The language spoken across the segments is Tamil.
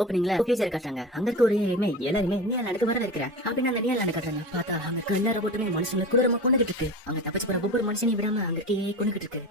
ஓப்பனிங்ல ஃபியூச்சர் காட்டுறாங்க. அங்க இருக்க ஒரு எல்லாருமே நியூலாண்டுக்கு வர இருக்கிற அப்படின்னு அந்த நியூலாண்டு காட்டுறாங்க. பார்த்தா அங்க இருக்க எல்லா ரோபோட்டுமே மனுஷங்களை கொடூரமா கொண்டுகிட்டு இருக்கு. அங்க தப்பிச்சு போற ஒவ்வொரு மனுஷனையும் விடாம அங்க இருக்க கொண்டுகிட்டு இருக்கு.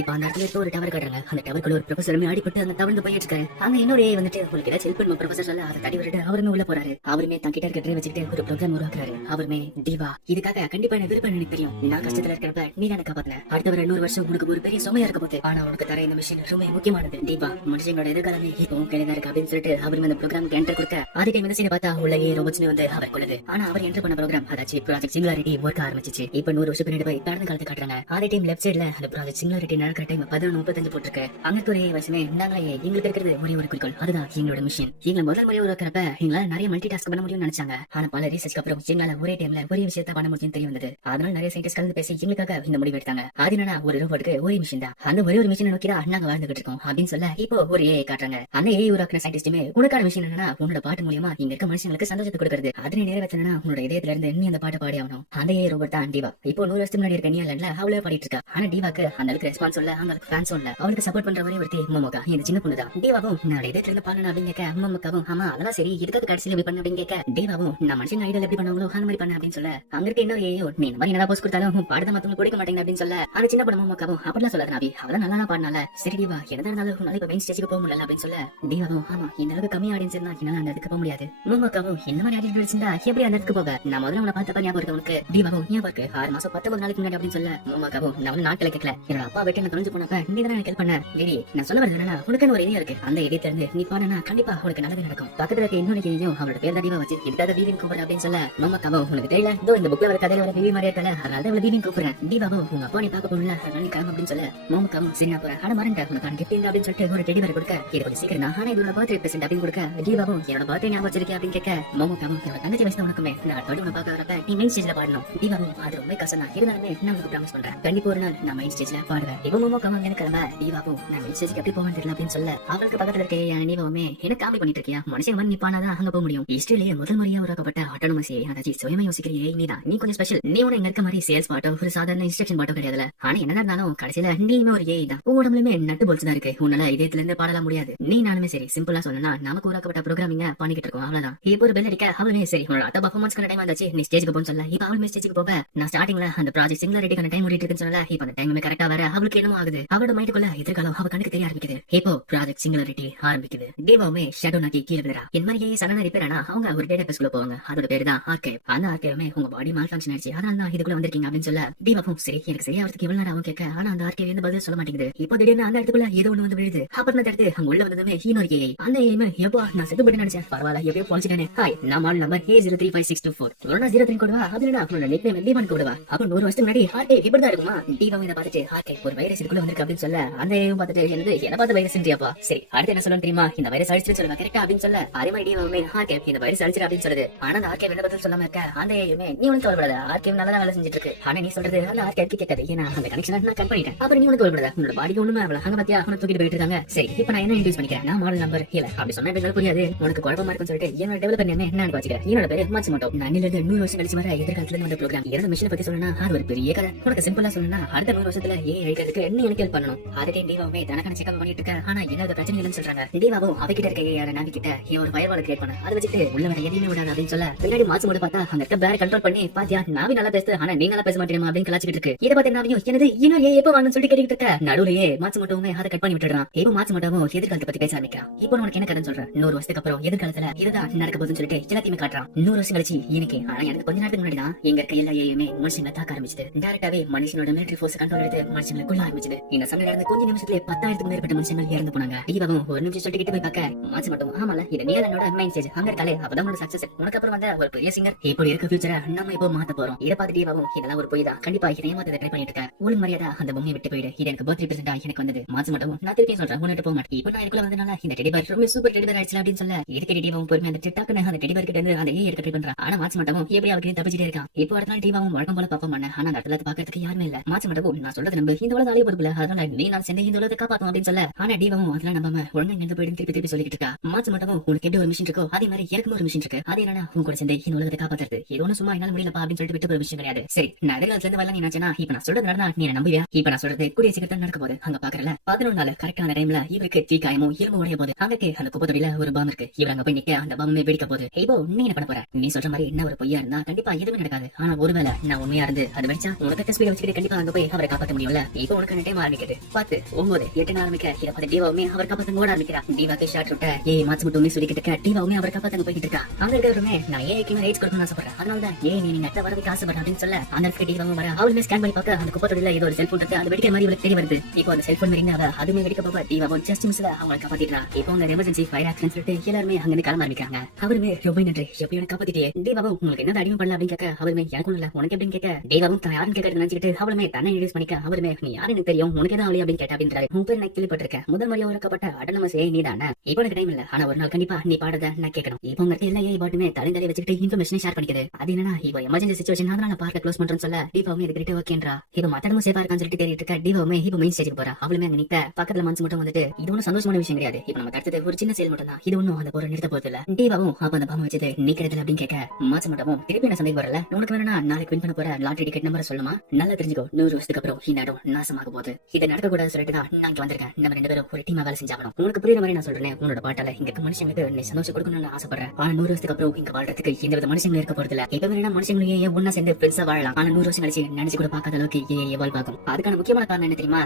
இப்ப அந்த இடத்துல இருக்க ஒரு டவர் காட்டுறாங்க. அந்த டவருக்குள்ள ஒரு ப்ரொஃபஸருமே அடிபட்டு அந்த தவழ்ந்து போயிட்டு இருக்காரு. அங்க இன்னொரு வந்துட்டு உங்களுக்கு ஏதாச்சும் ஹெல்ப் பண்ணும் ப்ரொஃபஸர் சொல்ல அதை தடி விட்டுட்டு அவருமே உள்ள போறாரு. அவருமே தங்கிட்ட இருக்க ட்ரை வச்சுட்டு ஒரு ப்ரோக்ராம் உருவாக்குறாரு. அவருமே தீவா இதுக்காக கண்டிப்பா எனக்கு விருப்பம் எனக்கு தெரியும். நான் கஷ்டத்துல இருக்கிறப்ப நீ எனக்கு காப்பாத்தின. அடுத்த வர 100 வருஷம் உனக்கு ஒரு பெரிய சுமையா இருக்க போகுது. ஆனா உனக்கு தர இந்த மிஷின் ரொம்ப முக்கியமானது. தீவா மனுஷங்களோட எதிர்காலமே இப்போ கையில இருக்கு அப்படின்னு சொல்லிட்டு அவருமே அந்த ப்ரோக்ராமுக்கு என்டர் கொடுக்க அதே டைம் இந்த பார்த்தா உள்ளே ரோபோட்ஸ்மே வந்து அவர் கொள்ளுது. ஆனா அவர் என்டர் பண்ண ப்ரோக்ராம் அதாச்சு ப்ராஜெக்ட் சிங்குலாரிட்டி ஒர்க் ஆரம்பிச்சிச்சு. இப்ப 100 வருஷம் பின்னாடி போய் கடந்த காலத்தை காட்டுறாங்க. அதே டைம் லெஃப்ட் சைடுல அந்த ப்ராஜெக்ட் சிங்குலாரிட்டி நடக்கிற டைம் 11:35 போட்டிருக்கு. அங்க ஒரே வருஷமே நாங்களே எங்களுக்கு இருக்கிறது ஒரே ஒரு குறிக்கோள், அதுதான் எங்களோட மிஷன். எங்களை முதல் முறையா உருவாக்குறப்ப எங்களால நிறைய மல்டி டாஸ்க் பண்ண முடியும்னு நினைச்சாங்க. ஆனா பல ரீசர்ச்க்கு அப்புறம் எங்களால ஒரே டைம்ல ஒரே விஷயத்த பண்ண முடியும்னு தெரிய வந்தது. அதனால நிறைய சயின்டிஸ்ட் கலந்து பேசி எங்களுக்காக இந்த முடிவு எடுத்தாங்க. அது என்னன்னா ஒரு ரோபோட்டுக்கு ஒரே மிஷன் தான். அந்த ஒரே ஒரு மிஷன் நோக்கி தான் நாங்க வாழ்ந்துகிட்டு இருக்கோம் அப்படின்னு சொல்ல இப்போ ஒரு ஏஐ காட்டுறாங்க. அந்த ஏஐ உருவாக்குற சயின்டிஸ்டுமே உனக்கான மிஷன் என்னன்னா உன்னோட பாட்டு மூலியமா இங்க இருக்க மனுஷங்களுக்கு சந்தோஷத்தை கொடுக்கறது. அதனை நிறைவேற்றணும்னா உன்னோட இதயத்துல இருந்து நீ அந்த பாட்டை பாடி ஆகணும். அந்த ஏஐ ரோபோட் தான் டிவா. இப்போ 100 வருஷத்துக்கு முன்னாடி இருக்க நியூலாண்ட்ல அவளே பாடிட்டு இருக்கா. ஆனா டிவாக்கு அந்த அளவுக்கு ரெஸ்பான்ஸ் இல்ல, அங்க ஃபேன்ஸ் இல்ல. அவளுக்கு சப்போர்ட் பண்ற ஒரே ஒருத்தி மோமோகா, இந்த சின்ன பொண்ணு தான். டிவாவும் நான் இதயத்துல இருந்து பாடணும் அப்படின்னு கேட்க மோமோகாவும் ஆமா அதெல்லாம் சரி இதுக்காக கடைசியில எப்படி பண்ண அப்படின்னு கேட்க டிவாவும் நான் மனுஷன் ஐடியா எப்படி பண்ணுவாங்களோ அந்த மாதிரி பண்ண அப்படின்னு சொல்ல அங்க இருக்க இன்னொரு ஏஐயோ நீ இந்த மாதிரி என்ன போஸ்ட் கொடுத்தாலும் பாடத்தை மத்தவங்களுக்கு கொடுக்க மாட்டேங்க அப்படின்னு சொல்ல அந்த சின்ன பொண்ணு மோமோகாவும் அப்படிலாம் சொல்லாத நாபி அவதான் நல்லா பாடினால சரி டிவா என்னதான் இருந்தாலும் இப்ப மெயின் ஸ்டேஜுக்கு போக முடியல அப்படின்னு சொல்ல டிவாவும் ஆமா இந்த அளவுக்கு கம்மி ஆடியன்ஸ் இருந்தா என்னால அந்த இடத்துக்கு போக முடியாது. மோமோகாவும் இந்த மாதிரி ஆடியன்ஸ் இருந்தா எப்படி அந்த இடத்துக்கு போக நான் முதல்ல உன்னை பார்த்தப்ப ஞாபகம் இருக்கு உனக்கு. டிவாவும் ஞாபகம் இருக்கு 6 மாசம் 19 நாளைக்கு முன்னாடி அப்படின்னு சொல்ல மோமோகாவும் நான் நாட்டுல கேட்கல என்னோட அப்பா வெட்டி நான் தொலைஞ்சு போனப்ப நீ தானே ஹெல்ப் பண்ண. டேடி நான் சொல்ல வருது என்னன்னா உனக்கு ஒரு ஐடியா இருக்கு. அந்த ஐடியா இருந்து நீ பாருனா கண்டிப்பா உனக்கு நல்லது நடக்கும். பக்கத்துல இருக்க இன்னொரு ஐடியாவும் அவரோட பேர் தான் டிவா வச்சு இதுக்காக வீவின் கூப்பிடுற அப்படின்னு சொல்ல மோமோகாவும் உனக்கு தெரியல இதோ இந்த புக்ல வர கதையில வர வீவி மாதிரியா இருக்கல அதனால தான் வீவின் கூப்பிடுறேன். டிவாவும் உங்க அப்பா நீ பார்க்க போகல அதனால நீ கிளம்பு அப்படின்னு சொல்ல மோமோகாவும் சரி நான் போறேன். ஆனா மறந்துட்டேன் உனக்கு கிஃப்ட் இல்லை அப்படின்னு சொல்லிட்டு ஒரு டெடி பேர் கொடுக்க இது கொஞ்சம் சீக்கிரம் நான் ஆனா இதோட பர்த்டே பிரசன்ட் அப்படின்னு கொடுக்க டிவாவும் என்னோட பர்த்டே ஞாபகம் வச்சிருக்கேன் அப்படின்னு கேட்க மோமோகாவும் என்னோட தங்கச்சி வயசுல உனக்குமே நான் அடுத்த உன்னை பார்க்க வரப்ப நீ மெயின் ஸ்டேஜ்ல பாடணும். டிவாவும் அது ரொம்ப கஷ்டம் தான் இருந்தாலுமே நான் உங்களுக்கு ப்ராமிஸ் பண்றேன் கண்டிப்பா ஒரு நாள் நான் மெயின் ஸ்டேஜ்ல பாடுவேன். இப்போ மோமோகாவும் எனக்கு கிளம்ப டிவாவும் நான் மெயின் ஸ்டேஜ்க்கு எப்படி போவேன் தெரியல அப்படின்னு சொல்ல அவளுக்கு பக்கத்துல இருக்க நீவாவுமே எனக்கு காமெடி பண்ணிட்டு இருக்கியா மனுஷன் வந்து நீ பானாதான் அங்க போக முடியும். ஹிஸ்டரியிலேயே முதல் முறையா உருவாக்கப்பட்ட ஆட்டோனமஸ் அதாச்சு சுயமா யோசிக்கிற நீதான் நீ கொஞ்சம் ஸ்பெஷல். நீ உன இங்க இருக்க மாதிரி சேல்ஸ் பாட்டோ ஒரு சாதாரண இன்ஸ்ட்ரக்ஷன் பாட்டோ கிடையாதுல. ஆனா என்ன இருந்தாலும் கடைசியில நீயுமே ஒரு ஏஐ தான். உடம்புலயுமே நட்டு போல்ஸ் தான் இருக்கு. உன்னால இதயத்துல இருந்து பாடலாம் முடியாது. நீ நானுமே சரி சிம்பிளா சொன்னா நமக்கு உருவாக்கப்பட்ட ப்ரோக்ராமிங்க பண்ணிக்கிட்டு இருக்கோம் அவ்வளவுதான். இப்போ ஒரு பெல் அடிக்க அவளுமே சரி உன்னோட அத்த பர்ஃபார்மன்ஸ்க்கான டைம் வந்தாச்சு நீ ஸ்டேஜ்க்கு போன்னு சொல்ல இப்ப அவளுமே ஸ்டேஜ்க்கு போக நான் ஸ்டார்டிங்ல அந்த ப்ராஜெக்ட் சிங்குலாரிட்டிக்கான டைம் ஓடிட்டு இருக்குன்னு சொல்லல இப்ப அந்த டைம் கரெக்டா வர அவளுக்கு என்னமோ ஆகுது. அவளோட மைண்டுக்குள்ள எதிர்காலம் அவ கணக்கு தெரிய ஆரம்பிக்குது. இப்போ ப்ராஜெக்ட் சிங்குலாரிட்டி ஆரம்பிக்குது. டிவாவுமே ஷேடோ நாக்கி கீழே விடுறா. இந்த மாதிரியே சடனா ரிப்பேர் ஆனா அவங்க ஒரு டேட்டா பேஸ்க்குள்ள போவாங்க. அதோட பேரு தான் ஆர்கைவ். அந்த ஆர்கைவ்மே உங்க பாடி மால் ஃபங்க்ஷன் ஆயிடுச்சு அதனால தான் இதுக்குள்ள வந்திருக்கீங்க அப்படின்னு சொல்ல டிவாவும் சரி எனக்கு சரியா வரதுக்கு இவ்வளவு நேரம் கேட்க ஆனா அந்த ஆர்கைவ் எந்த பதில் சொல்ல மாட்டேங்குது. இப்போ திடீர்னு அந்த இடத்துக்குள்ள ஏதோ ஒண்ணு வந்து விழுது. அப்புறம் அந்த இடத்து அங்க உள்ள வந்ததுமே இன்னொரு ஏஐ. அந்த ஏஐமே எப்போ நான் செத்து போட்டு நினைச்சேன் பரவாயில்ல எப்படியோ பொழிச்சிட்டேனே. ஹாய் நான் மால் நம்பர் A035624 உடனே 03 கொடுவா அதுனா உன்னோட நிக் நேம் டிவான் கொடுவா. அப்ப 100 வருஷத்துக்கு முன்னாடி ஆர்கைவ் இப்படிதான் இருக்குமா. டிவாவும் இதை பார்த்துட்டு ஆர்கைவ் ஒரு வைரஸ் இதுக்குள்ள வந்திருக்கு அப்படின்னு சொல்ல அந்த ஏஐயும் பார்த்துட்டு என்னது என்ன பார்த்து வைரஸ் இன்றியாப்பா சரி அடுத்து என்ன சொல்லணும் தெரியுமா இந்த வைரஸ் அழிச்சு சொல்லுவா கரெக்டா அப்படின்னு சொல்ல அதே மாதிரி டிவாவுமே ஆர்கைவ் இந்த வைரஸ் அழிச்சிரு அப்படின்னு சொல்லுது. ஆனா அந்த ஆர்கைவ் என்ன பதில் சொல்லாம இருக்க அந்த ஏஐயுமே நீ ஒன்னும் கவலைப்படாத ஆர்கைவ் நல்லா வேலை செஞ்சுட்டு இருக்கு. ஆனா நீ சொல்றது அந்த ஆர்கைவ் கேட்காது ஏன்னா அந்த கனெக்ஷன் நான் கட் பண்ணிட்டேன். அப்புறம் நீ ஒன்னும் கவலைப்படாத உன்னோட பாடிக்கு ஒண்ணுமே ஆகல அங்க பாத்தியா அவனை தூக்கிட்டு போயிட்டு இருக்காங்க. சரி இப்ப நான் என்ன இன்ட்ரூஸ் பண்ணிக்கிறேன் நான் மாடல் நம்பர் இல்ல அப்படி சொன்னா எனக்கு புரியாது உனக்கு குழப்பமா இருக்குன்னு சொல்லிட்டு என்னோட டெவலப்பர் நேம் என்னன்னு வச்சுக்கிறேன். என்னோட பேரு மாட்சுமோட்டோ. நான் இன்னில இருந்து 100 வருஷம் கழிச்சு வர எதிர்காலத்துல இருந்து வந்த ப்ரோக்ராம் இருந்த மிஷினை பத்தி சொல்லணும்னா அது ஒரு பெரிய கதை. உனக்கு சிம்பிளா சொல்லணும்னா அடுத்த 100 வருஷத்துல ஏஐ அழிக்கிறதுக்கு என்ன எனக்கு ஹெல்ப் பண்ணணும். அதே டிவாவுமே தனக்கான செக்அப் பண்ணிட்டு இருக்க. ஆனா என்ன பிரச்சனை இல்லைன்னு சொல்றாங்க. டிவாவும் அவகிட்ட இருக்க ஏஐ நாவி கிட்ட ஒரு ஃபயர்வால் கிரியேட் பண்ண அதை வச்சுட்டு உள்ள வர எதையுமே விடாது அப்படின்னு சொல்ல பின்னாடி மாட்சுமோட்டோ பார்த்தா அங்க இருக்க பேர் கண்ட்ரோல் பண்ணி பாத்தியா நாவி நல்லா பேசுது ஆனா நீ நல்லா பேச மாட்டேமா அப்படின்னு கலாச்சிட்டு இருக்கு. இதை பார்த்து நாவியும் என்னது இன்னும் ஏன் எப்போ வாங்கன்னு சொல்லி கேட்டுட்டு இருக்க. நடுவுலயே மாட்சுமோட்டோவுமே அதை கட் பண்ணி விட்டுறான். இப்போ மாட்சுமோட்டோவும் எதிர்காலத்தை பத்தி பேச ஆரம்பிக்கிறான். இப்போ உனக்கு என்ன கதைன்னு சொல்றேன் 100 வருஷத்துக்கு அப்புறம் எதிர்காலத்துல இதுதான் நடக்க போகுதுன்னு சொல்லிட்டு எல்லாத்தையுமே காட்டுறான். 100 வருஷம் கழிச்சு எனக்கு ஆனா எனக்கு கொஞ்ச நேரத்துக்கு முன்னாடி தான் எங்க இருக்க எல்லா ஏயுமே மனுஷங்களை தாக்க ஆரம்பிச்சது. டைரக்டாவே மனுஷனோட மிலிட்டரி ஃபோர்ஸ் கண்ட்ரோல் எடுத்து மனுஷங்களை கொல்ல ஆரம்பிச்சது. இந்த சண்டை நடந்து கொஞ்ச நிமிஷத்துல 10,000க்கும் மேற்பட்ட மனுஷங்கள் இறந்து போனாங்க. டிவாவும் ஒரு நிமிஷம் சொல்லிட்டு கிட்ட போய் பார்க்க மாட்சுமோட்டோ ஆமால இது நீலனோட மெயின் ஸ்டேஜ் அங்க இருக்காலே அப்பதான் உன்னோட சக்சஸ் உனக்கு அப்புறம் வந்த ஒரு பெரிய சிங்கர் இப்படி இருக்க ஃபியூச்சரை நம்ம இப்போ மாத்த போறோம். இதை பார்த்து டிவாவும் இதெல்லாம் ஒரு பொய் தான் கண்டிப்பா இதை ஏமாத்த ட்ரை பண்ணிட்டு இருக்கேன். ஒழுங்கு மரியாதை அந்த பொம்மையை விட்டு போயிடு இது எனக்கு பர்த்டே பிரசன்டா எனக்கு வந்தது. மாட்சுமோட்டோ நான் திருப்பி சொல்றேன் உன்னிட்டு போக மாட்டேன். இப்போ நான் இதுக்குள்ள வந்தனால இந்த டெடி பேர் ரொம்ப சூப்பர் டெடி பேர் ஆயிடுச்சு அப்படின்னு சொல்ல இதுக்கு டிவாவும் பொறுமை அந்த டக்குன்னு அந்த டெடி பேர் கிட்ட இருந்து அந்த ஏஐ எடுக்க ட்ரை பண்றான். ஆனா மாட்சுமோட்டோ எப்படி அவருக்கு தப்பிச்சிட்டே இருக்கான். இப்போ அடுத்த நாள் டிவாவும் வழக்கம் போல பாப்போம் ஆனா அந்த இடத்துல பாக்கிறதுக்கு யாருமே இல்ல. மாட்சுமோட்டோ நான் சொல்றது நம்ப இந்த உலகம் அழிய போதுல, அதனால நீ நான் சேர்ந்து இந்த உலகத்தை காப்பாத்தும் அப்படின்னு சொல்ல, ஆனா டிவாவும் அதெல்லாம் நம்பாம ஒழுங்கா இங்க போயிட்டு திருப்பி திருப்பி சொல்லிட்டு இருக்கா. மாச்சு மட்டும் உனக்கு எப்படி ஒரு மிஷின் இருக்கோ அதே மாதிரி எனக்கு ஒரு மிஷின் இருக்கு. அது என்னன்னா உங்க கூட சேர்ந்து இந்த உலகத்தை காப்பாத்துறது. இது ஒன்னும் சும்மா என்னால முடியலப்பா அப்படின்னு சொல்லிட்டு விட்டு ஒரு விஷயம் கிடையாது. சரி, நான் எதிர்காலத்துல இருந்து வரலாம் நீ நினைச்சேனா, இப்ப நான் சொல்றது நடந்தா நீ நம்புவியா? இப்ப நான் சொல்றது கூடிய சீக்கிரத்தில் நடக்க போகுது. அங்க பாக்குறல 11 நாள் கரெக்டான டைம்ல இவருக்கு தீக்காயமும் எலும்பு உடைய போது. அங்கே அந்த குப்பத்தொடியில ஒரு பாம் இருக்கு. இவர் அங்க போய் நிக்க அந்த பாம்பே வெடிக்க போகுது. இப்போ நீ என்ன பண்ண போற? நீ சொல்ற மாதிரி என்ன ஒரு பொய்யா இருந்தா கண்டிப்பா எதுவுமே நடக்காது. ஆனா ஒருவேளை நான் உண்மையா இருந்து அது வெடிச்சா உனக்கு ஸ்பீட வச்சுக்கிட்டு கண்டிப்பா அங்க போய் அவரை காப்பாற்ற முடியும்ல. இப்போ உனக்கு டைம் ஆரம்பிக்குது. 10 9 8 ஆரம்பிக்க இதை பார்த்து டிவாவுமே அவர் காப்பாத்த ஓட ஆரம்பிக்கிறா. டிவாக்கு ஷாட் விட்ட மாச்சு மட்டும் சொல்லிக்கிட்டு இருக்க. டிவாவுமே அவரை காப்பாத்த போய்கிட்டு இருக்கா. அங்க இருக்கிறவருமே நான் ஏக்கு ரைட்ஸ் கொடுக்கணும்னு ஆசைப்படுறேன். அதனாலதான் நீங்க அட்ட வரதுக்கு ஆசைப்படுறேன் அப்படின்னு சொல்ல அந்த இடத்துக்கு டிவாவும் வர அவளுமே ஸ்கேன் பண்ணி பார்க்க அந்த குப்பத்தொடியில ஏதோ ஒரு செல்போன் இருக்கு. அது வெடிக்கிற மாதிரி இவருக்கு தெரிய வருது. இப்போ அந்த செல்போன் ரிங் ஆக அதுமே வெடிக்க போக டிவாவும் ஜஸ்ட் மிஸ்ல அவங்களை காப்பாத்திடுறா. இப்போ அந்த எமர்ஜென்சி ஃபயர் ஆக்சிடென்ட் சொல்லிட்டு எல்லாருமே அங்க இருந்து கிளம்ப ஆரம்பிக்கிறாங்க. அவருமே ரொம்ப நன்றி எப்படியும் காப்பாத்திட்டே. டிவாவும் உங்களுக்கு என்ன அடிமை பண்ணல அப்படின்னு கேட்க அவருமே எனக்கும் இல்ல உனக்கு எப்படின்னு கேட்க டிவாவும் தான் யாருன்னு கேட்கறது நினைச்சிட்டு அவளுமே தன்னை இன்ட்ரோஸ் பண்ணிக்க. அவருமே நீ யாரு எனக்கு தெரியும் உனக்கு எதாவது அவளி அப்படின்னு கேட்டா அப்படின்றாரு. உன் பேர் நான் கேள்விப்பட்டிருக்கேன். முதல் முறையா உறக்கப்பட்ட அடனமஸ் நீ தானே. இப்போ எனக்கு டைம் இல்ல, ஆனா ஒரு நாள் கண்டிப்பா நீ பாடுறத நான் கேட்கணும். இப்போ உங்க எல்லா பாட்டுமே தலை வச்சுக்கிட்டு இன்ஃபர்மேஷன் ஷேர் பண்ணிக்குது. அது என்னன்னா இப்போ எமர்ஜென்சி சிச்சுவேஷன் அதனால பார்க்க க்ளோஸ் பண்றேன்னு சொல்ல டிவாவுமே இது கிட்ட ஓகேன்றா. இப்போ மத்தடமும் சேஃபா இருக்கான்னு சொல்லிட்டு தேடிட்டு இருக்க. டிவாவுமே இப்போ மெயின் ஸ்டேஜ்க்கு போறா. அவளுமே அங்க நிக்க பக்கத்துல மனசு மட்டும் வந்துட்டு இது ஒன்னும் சந்தோஷமான விஷயம் கிடையாது. இப்போ நம்ம அடுத்தது ஒரு சின்ன செயல் மட்டும் தான். இது ஒன்னும் அந்த போற நிறுத்த போறது இல்ல. டிவாவும் அப்ப அந்த பாம்பு வச்சது நீக்கிறது அப்படின்னு கேட்க மாசு மட்டும் திருப்பி என்ன சந்தேகம் வரல. உனக்கு வேணா நாளைக்கு வின் பண்ண போற லாட்டரி டிக்கெட் நம்பர் சொல்லுமா? நல்லா தெரிஞ்சுக்கோ 100 வருஷத்துக்கு அப்புறம் இந்த இடம் நாசமாக போகுது. இதை நடக்க கூடாது சொல்லிட்டு தான் நான் இங்க வந்திருக்கேன். நம்ம 2 பேரும் ஒரு டீமா வேலை செஞ்சாகணும். உனக்கு புரியுற மாதிரி நான் சொல்றேன். உன்னோட பாட்டால இங்க மனுஷங்களுக்கு நீ சந்தோஷம் கொடுக்கணும்னு ஆசைப்படுறேன். ஆனா 100 வருஷத்துக்கு அப்புறம் இங்க வாழ்றதுக்கு எந்த வித மனுஷங்களும் இருக்க போறது இல்ல. இப்ப வேணா மனுஷங்களையே ஒன்னா சேர்ந்து ஃப்ரெண்ட்ஸா வாழலாம். ஆனா 100 வருஷம் கழிச்சு நினைச்சு கூட பார்க்காத அளவுக்கு எவால்வ் ஆகும். அதுக்கான முக்கியமான காரணம் என்ன தெரியுமா?